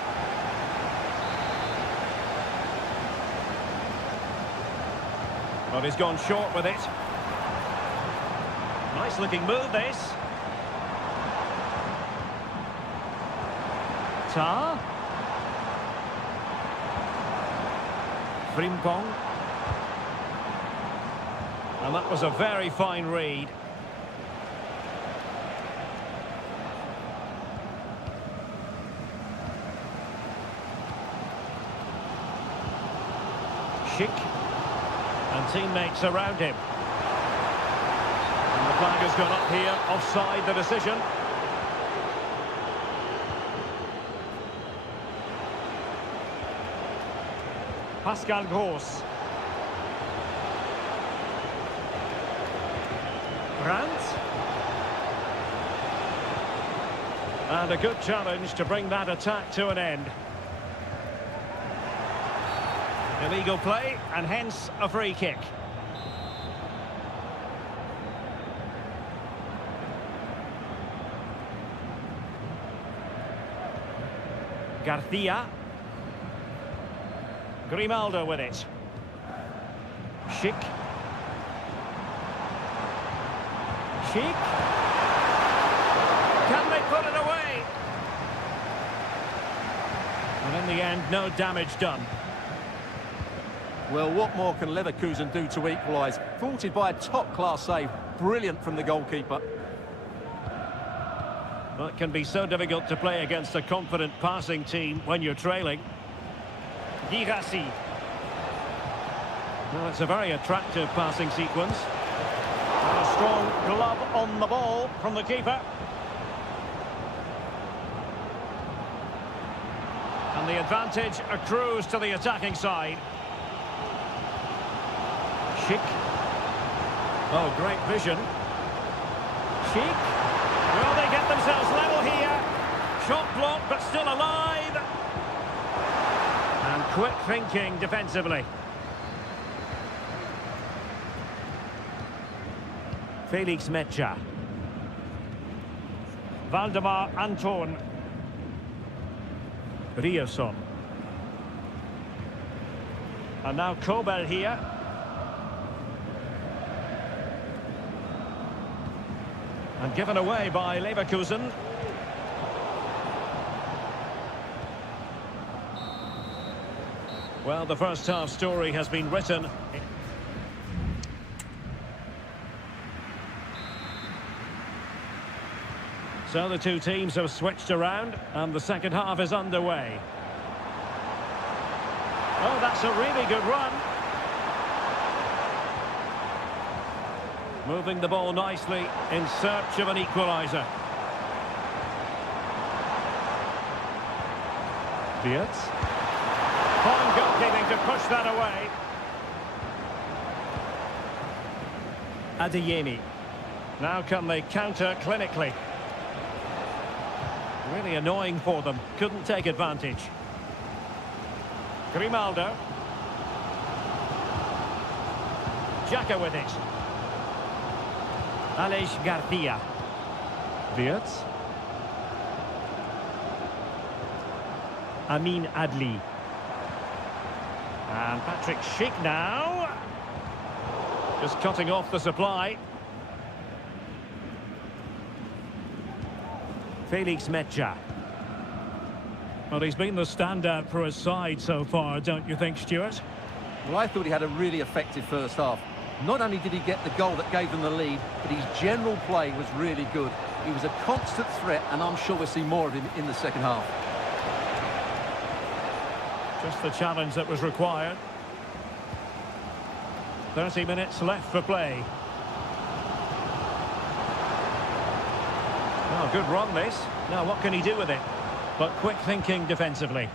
Well, he's gone short with it. Nice looking move, this. Tah. Frimpong. And that was a very fine read. Schick. And teammates around him. And the flag has gone up here, offside the decision. Pascal Gross. Brandt. And a good challenge to bring that attack to an end. Illegal play, and hence a free kick. Garcia. Grimaldo with it. Schick. Schick. Can they put it away? And in the end, no damage done. Well, what more can Leverkusen do to equalise? Thwarted by a top-class save. Brilliant from the goalkeeper. Well, it can be so difficult to play against a confident passing team when you're trailing. Girassi. Well, it's a very attractive passing sequence. And a strong glove on the ball from the keeper. And the advantage accrues to the attacking side. Schick. Oh, great vision. Schick. Will they get themselves level here? Shot blocked, but still alive. And quick thinking defensively. Felix Mecha. Valdemar Anton. Rierson. And now Kobel here. And given away by Leverkusen. Well, the first half story has been written. So the two teams have switched around, and the second half is underway. Oh, that's a really good run. Moving the ball nicely in search of an equaliser. Wirtz. Fine goalkeeping to push that away. Adeyemi. Now can they counter clinically? Really annoying for them. Couldn't take advantage. Grimaldo. Xhaka with it. Aleix Garcia. Wirtz. Amin Adli. And Patrick Schick now. Just cutting off the supply. Felix Mecha. Well, he's been the standout for his side so far, don't you think, Stuart? Well, I thought he had a really effective first half. Not only did he get the goal that gave them the lead, but his general play was really good. He was a constant threat, and I'm sure we'll see more of him in the second half. Just the challenge that was required. 30 minutes left for play. Oh, good run this. Now what can he do with it? But quick thinking defensively.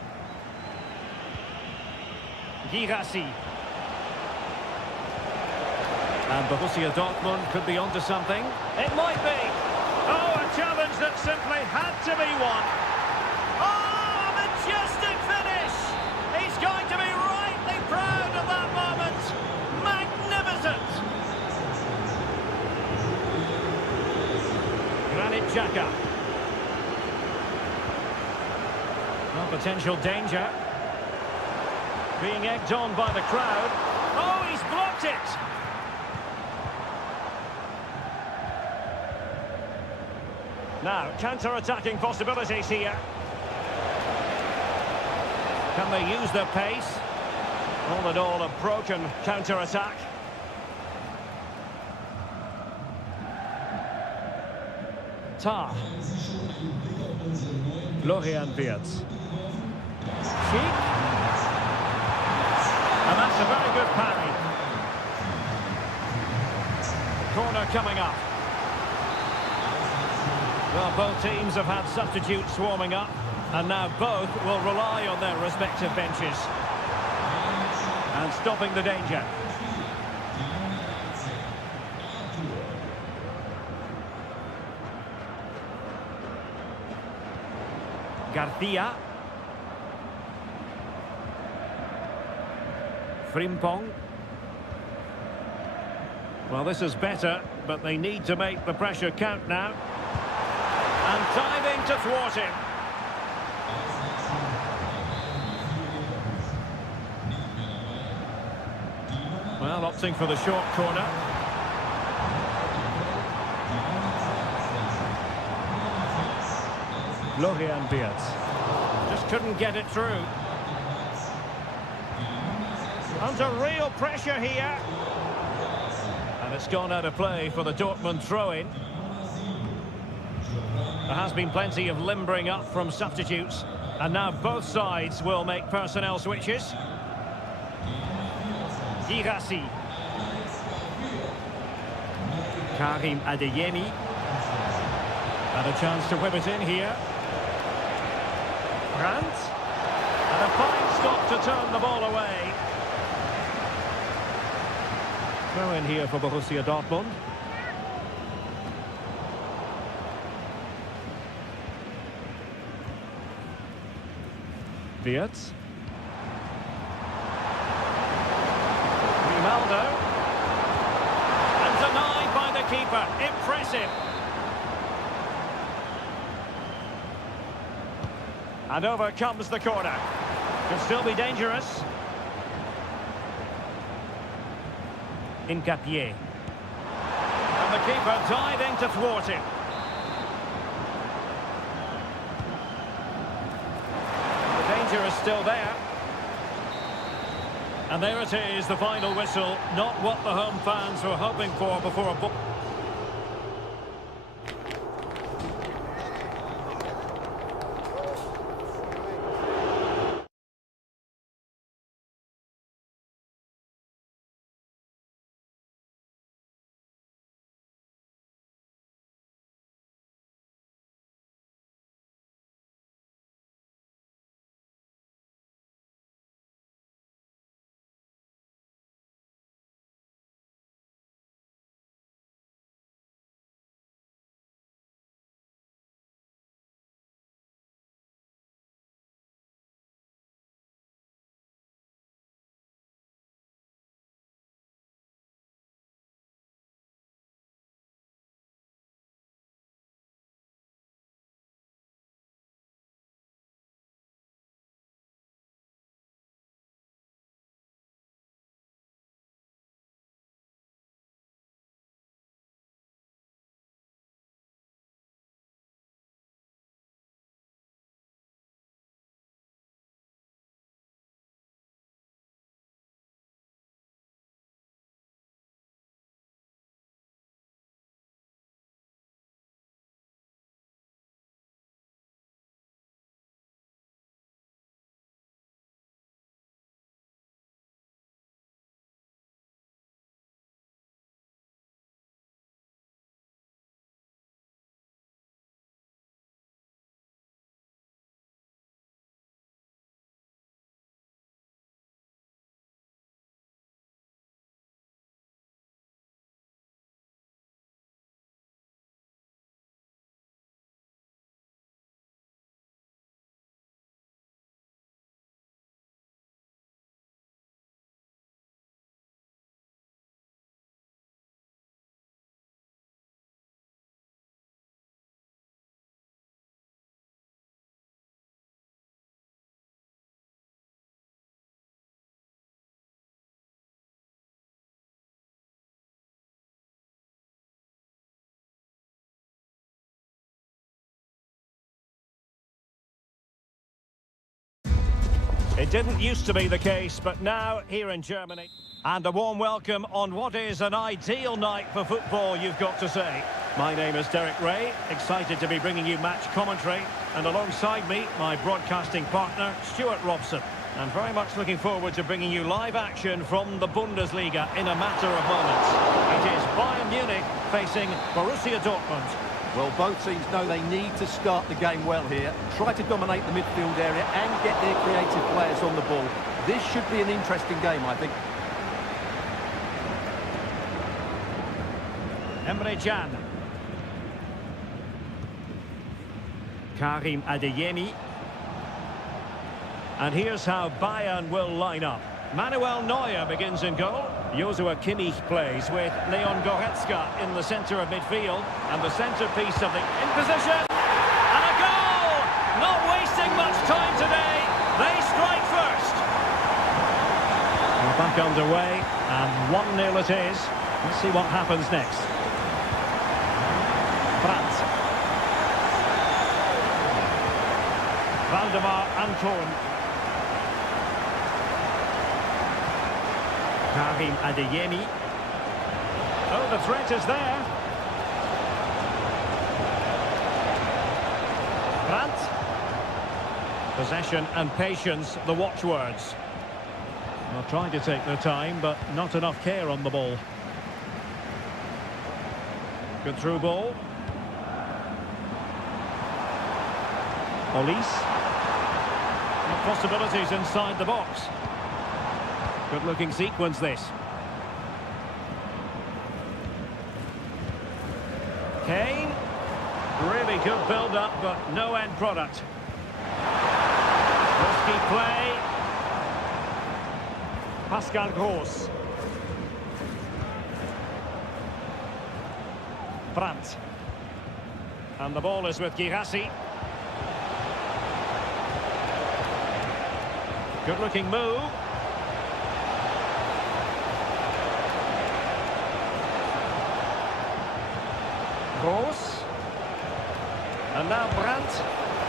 Girassi. And Borussia Dortmund could be onto something. It might be. Oh, a challenge that simply had to be won. Oh, a majestic finish. He's going to be rightly proud of that moment. Magnificent. Granit Xhaka. Well, potential danger. Being egged on by the crowd. Oh, he's blocked it. Now, counter-attacking possibilities here. Can they use their pace? All in all, a broken counter-attack. Tar. Florian Wirtz. Schick. And that's a very good parry. Corner coming up. Well, both teams have had substitutes warming up, and now both will rely on their respective benches. And stopping the danger. Garcia. Frimpong. Well, this is better, but they need to make the pressure count now. And diving to thwart him. Well, opting for the short corner. Florian Wirtz. Just couldn't get it through. Under real pressure here. And it's gone out of play for the Dortmund throw-in. There has been plenty of limbering up from substitutes, and now both sides will make personnel switches. Girassi. Karim Adeyemi. And a chance to whip it in here. Brandt. And a fine stop to turn the ball away. Throw in here for Borussia Dortmund. Wirtz. Grimaldo. And denied by the keeper. Impressive. And over comes the corner. Could still be dangerous. Incapié. And the keeper diving to thwart him. Danger is still there. And there it is, the final whistle. Not what the home fans were hoping for before a ball. It didn't used to be the case, but now here in Germany. And a warm welcome on what is an ideal night for football, you've got to say. My name is Derek Ray, excited to be bringing you match commentary. And alongside me, my broadcasting partner, Stuart Robson. And very much looking forward to bringing you live action from the Bundesliga in a matter of moments. It is Bayern Munich facing Borussia Dortmund. Well, both teams know they need to start the game well here, try to dominate the midfield area and get their creative players on the ball. This should be an interesting game, I think. Emre Can. Karim Adeyemi. And here's how Bayern will line up. Manuel Neuer begins in goal. Joshua Kimmich plays with Leon Goretzka in the centre of midfield. And the centrepiece of the in position. And a goal! Not wasting much time today. They strike first. We're back underway. And 1-0 it is. Let's see what happens next. Brandt. Valdemar Anton. Karim Adeyemi. Oh, the threat is there. Brandt. Possession and patience, the watchwords. Well, trying to take their time, but not enough care on the ball. Good through ball. Olise. Possibilities inside the box. Good-looking sequence, this. Kane. Really good build-up, but no end product. Risky play. Pascal Gross. Brandt. And the ball is with Girassi. Good-looking move. Gross. And now Brandt,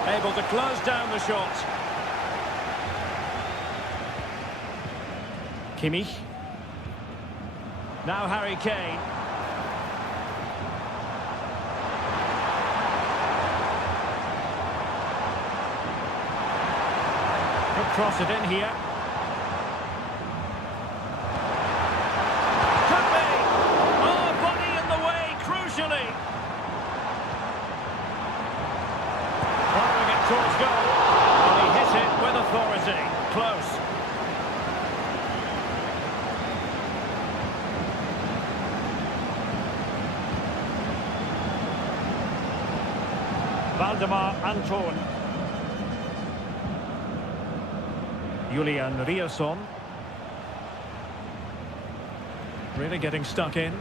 able to close down the shot. Kimmich. Now Harry Kane. Could cross it in here. Could be! Oh, body in the way, crucially. Firing it towards goal. And he hit it with authority. Close. Valdemar Anton. Julian Rierson. Really getting stuck in.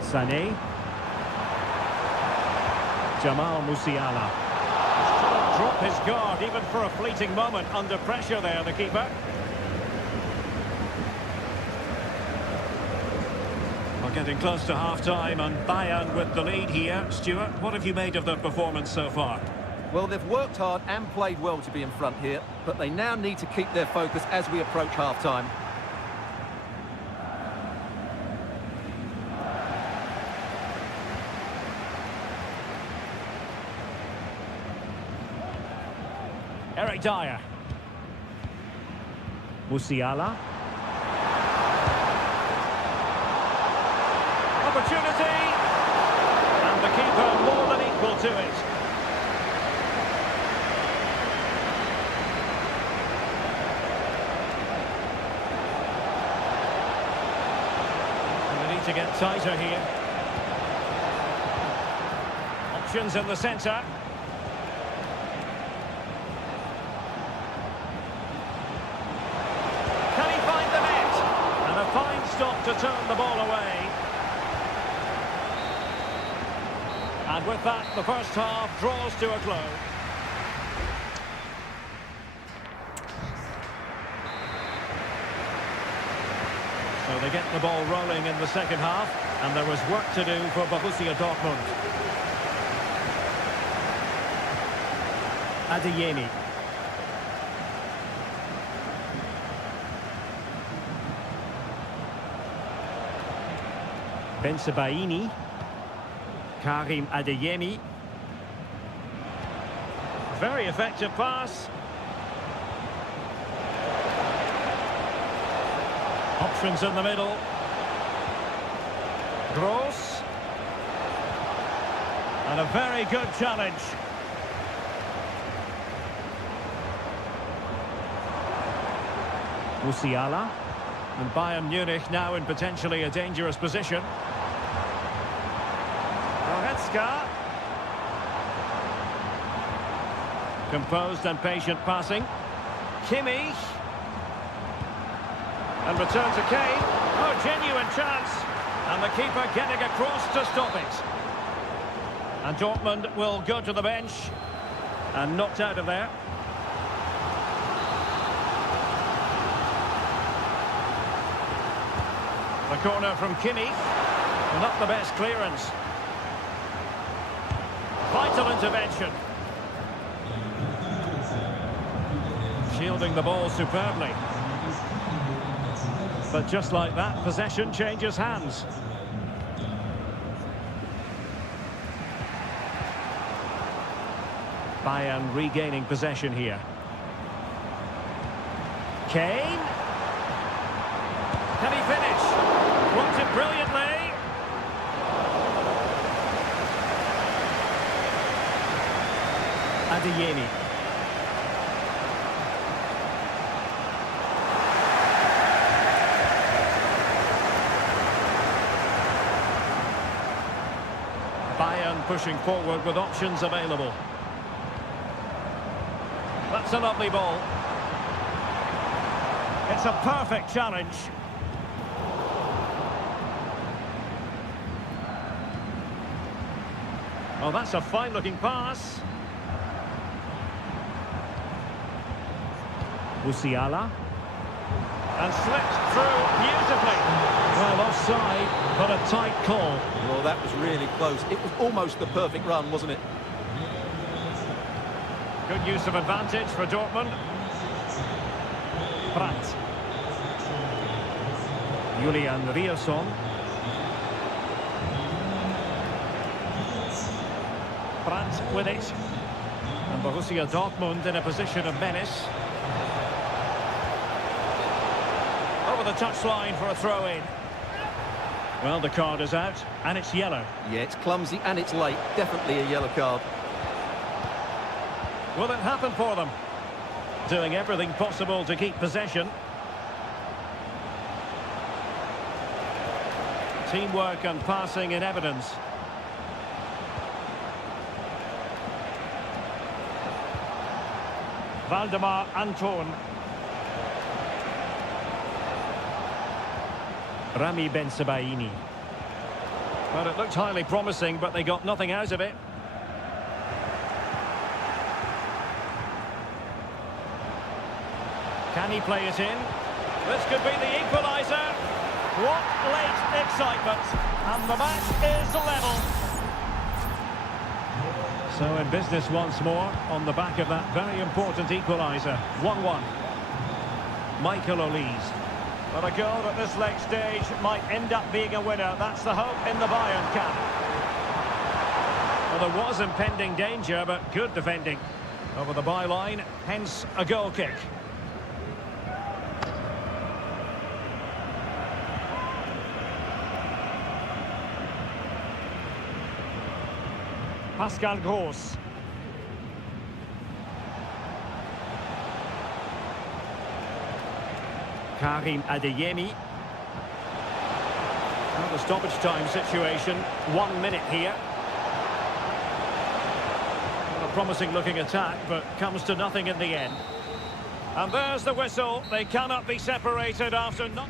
Sané. Jamal Musiala. Shouldn't drop his guard even for a fleeting moment under pressure there, the keeper. We're getting close to half-time and Bayern with the lead here. Stuart, what have you made of their performance so far? Well, they've worked hard and played well to be in front here, but they now need to keep their focus as we approach half-time. Eric Dyer. Musiala. Opportunity. And the keeper more than equal to it. To get tighter here. Options in the centre. Can he find the net? And a fine stop to turn the ball away. And with that, the first half draws to a close. So they get the ball rolling in the second half, and there was work to do for Borussia Dortmund. Adeyemi. Bensebaini. Karim Adeyemi. Very effective pass. Options in the middle. Gross. And a very good challenge. Musiala. And Bayern Munich now in potentially a dangerous position. Goretzka. Composed and patient passing. Kimmich. And return to Kane. Oh, genuine chance. And the keeper getting across to stop it. And Dortmund will go to the bench. And knocked out of there. The corner from Kimmich. Not the best clearance. Vital intervention. Shielding the ball superbly. But just like that, possession changes hands. Bayern regaining possession here. Kane. Can he finish? Blocked it brilliantly. Adeyemi. Bayern pushing forward with options available. That's a lovely ball. It's a perfect challenge. Oh, that's a fine-looking pass. Musiala. And slipped through beautifully. Well, offside, but a tight call. Well, that was really close. It was almost the perfect run, wasn't it? Good use of advantage for Dortmund. Brandt. Julian Riasson. Brandt with it. And Borussia Dortmund in a position of menace. Over the touchline for a throw-in. Well, the card is out, and it's yellow. Yeah, it's clumsy and it's late. Definitely a yellow card. Will it happen for them? Doing everything possible to keep possession. Teamwork and passing in evidence. Valdemar Anton. Rami Bensebaini. Well, it looked highly promising, but they got nothing out of it. Can he play it in? This could be the equaliser. What late excitement. And the match is level. So in business once more on the back of that very important equaliser. 1-1. Michael Olise. But a goal at this late stage might end up being a winner. That's the hope in the Bayern camp. Well, there was impending danger, but good defending. Over the byline, hence a goal kick. Pascal Gross. Karim Adeyemi. Well, the stoppage time situation, 1 minute here. Well, a promising looking attack, but comes to nothing in the end. And there's the whistle. They cannot be separated after not...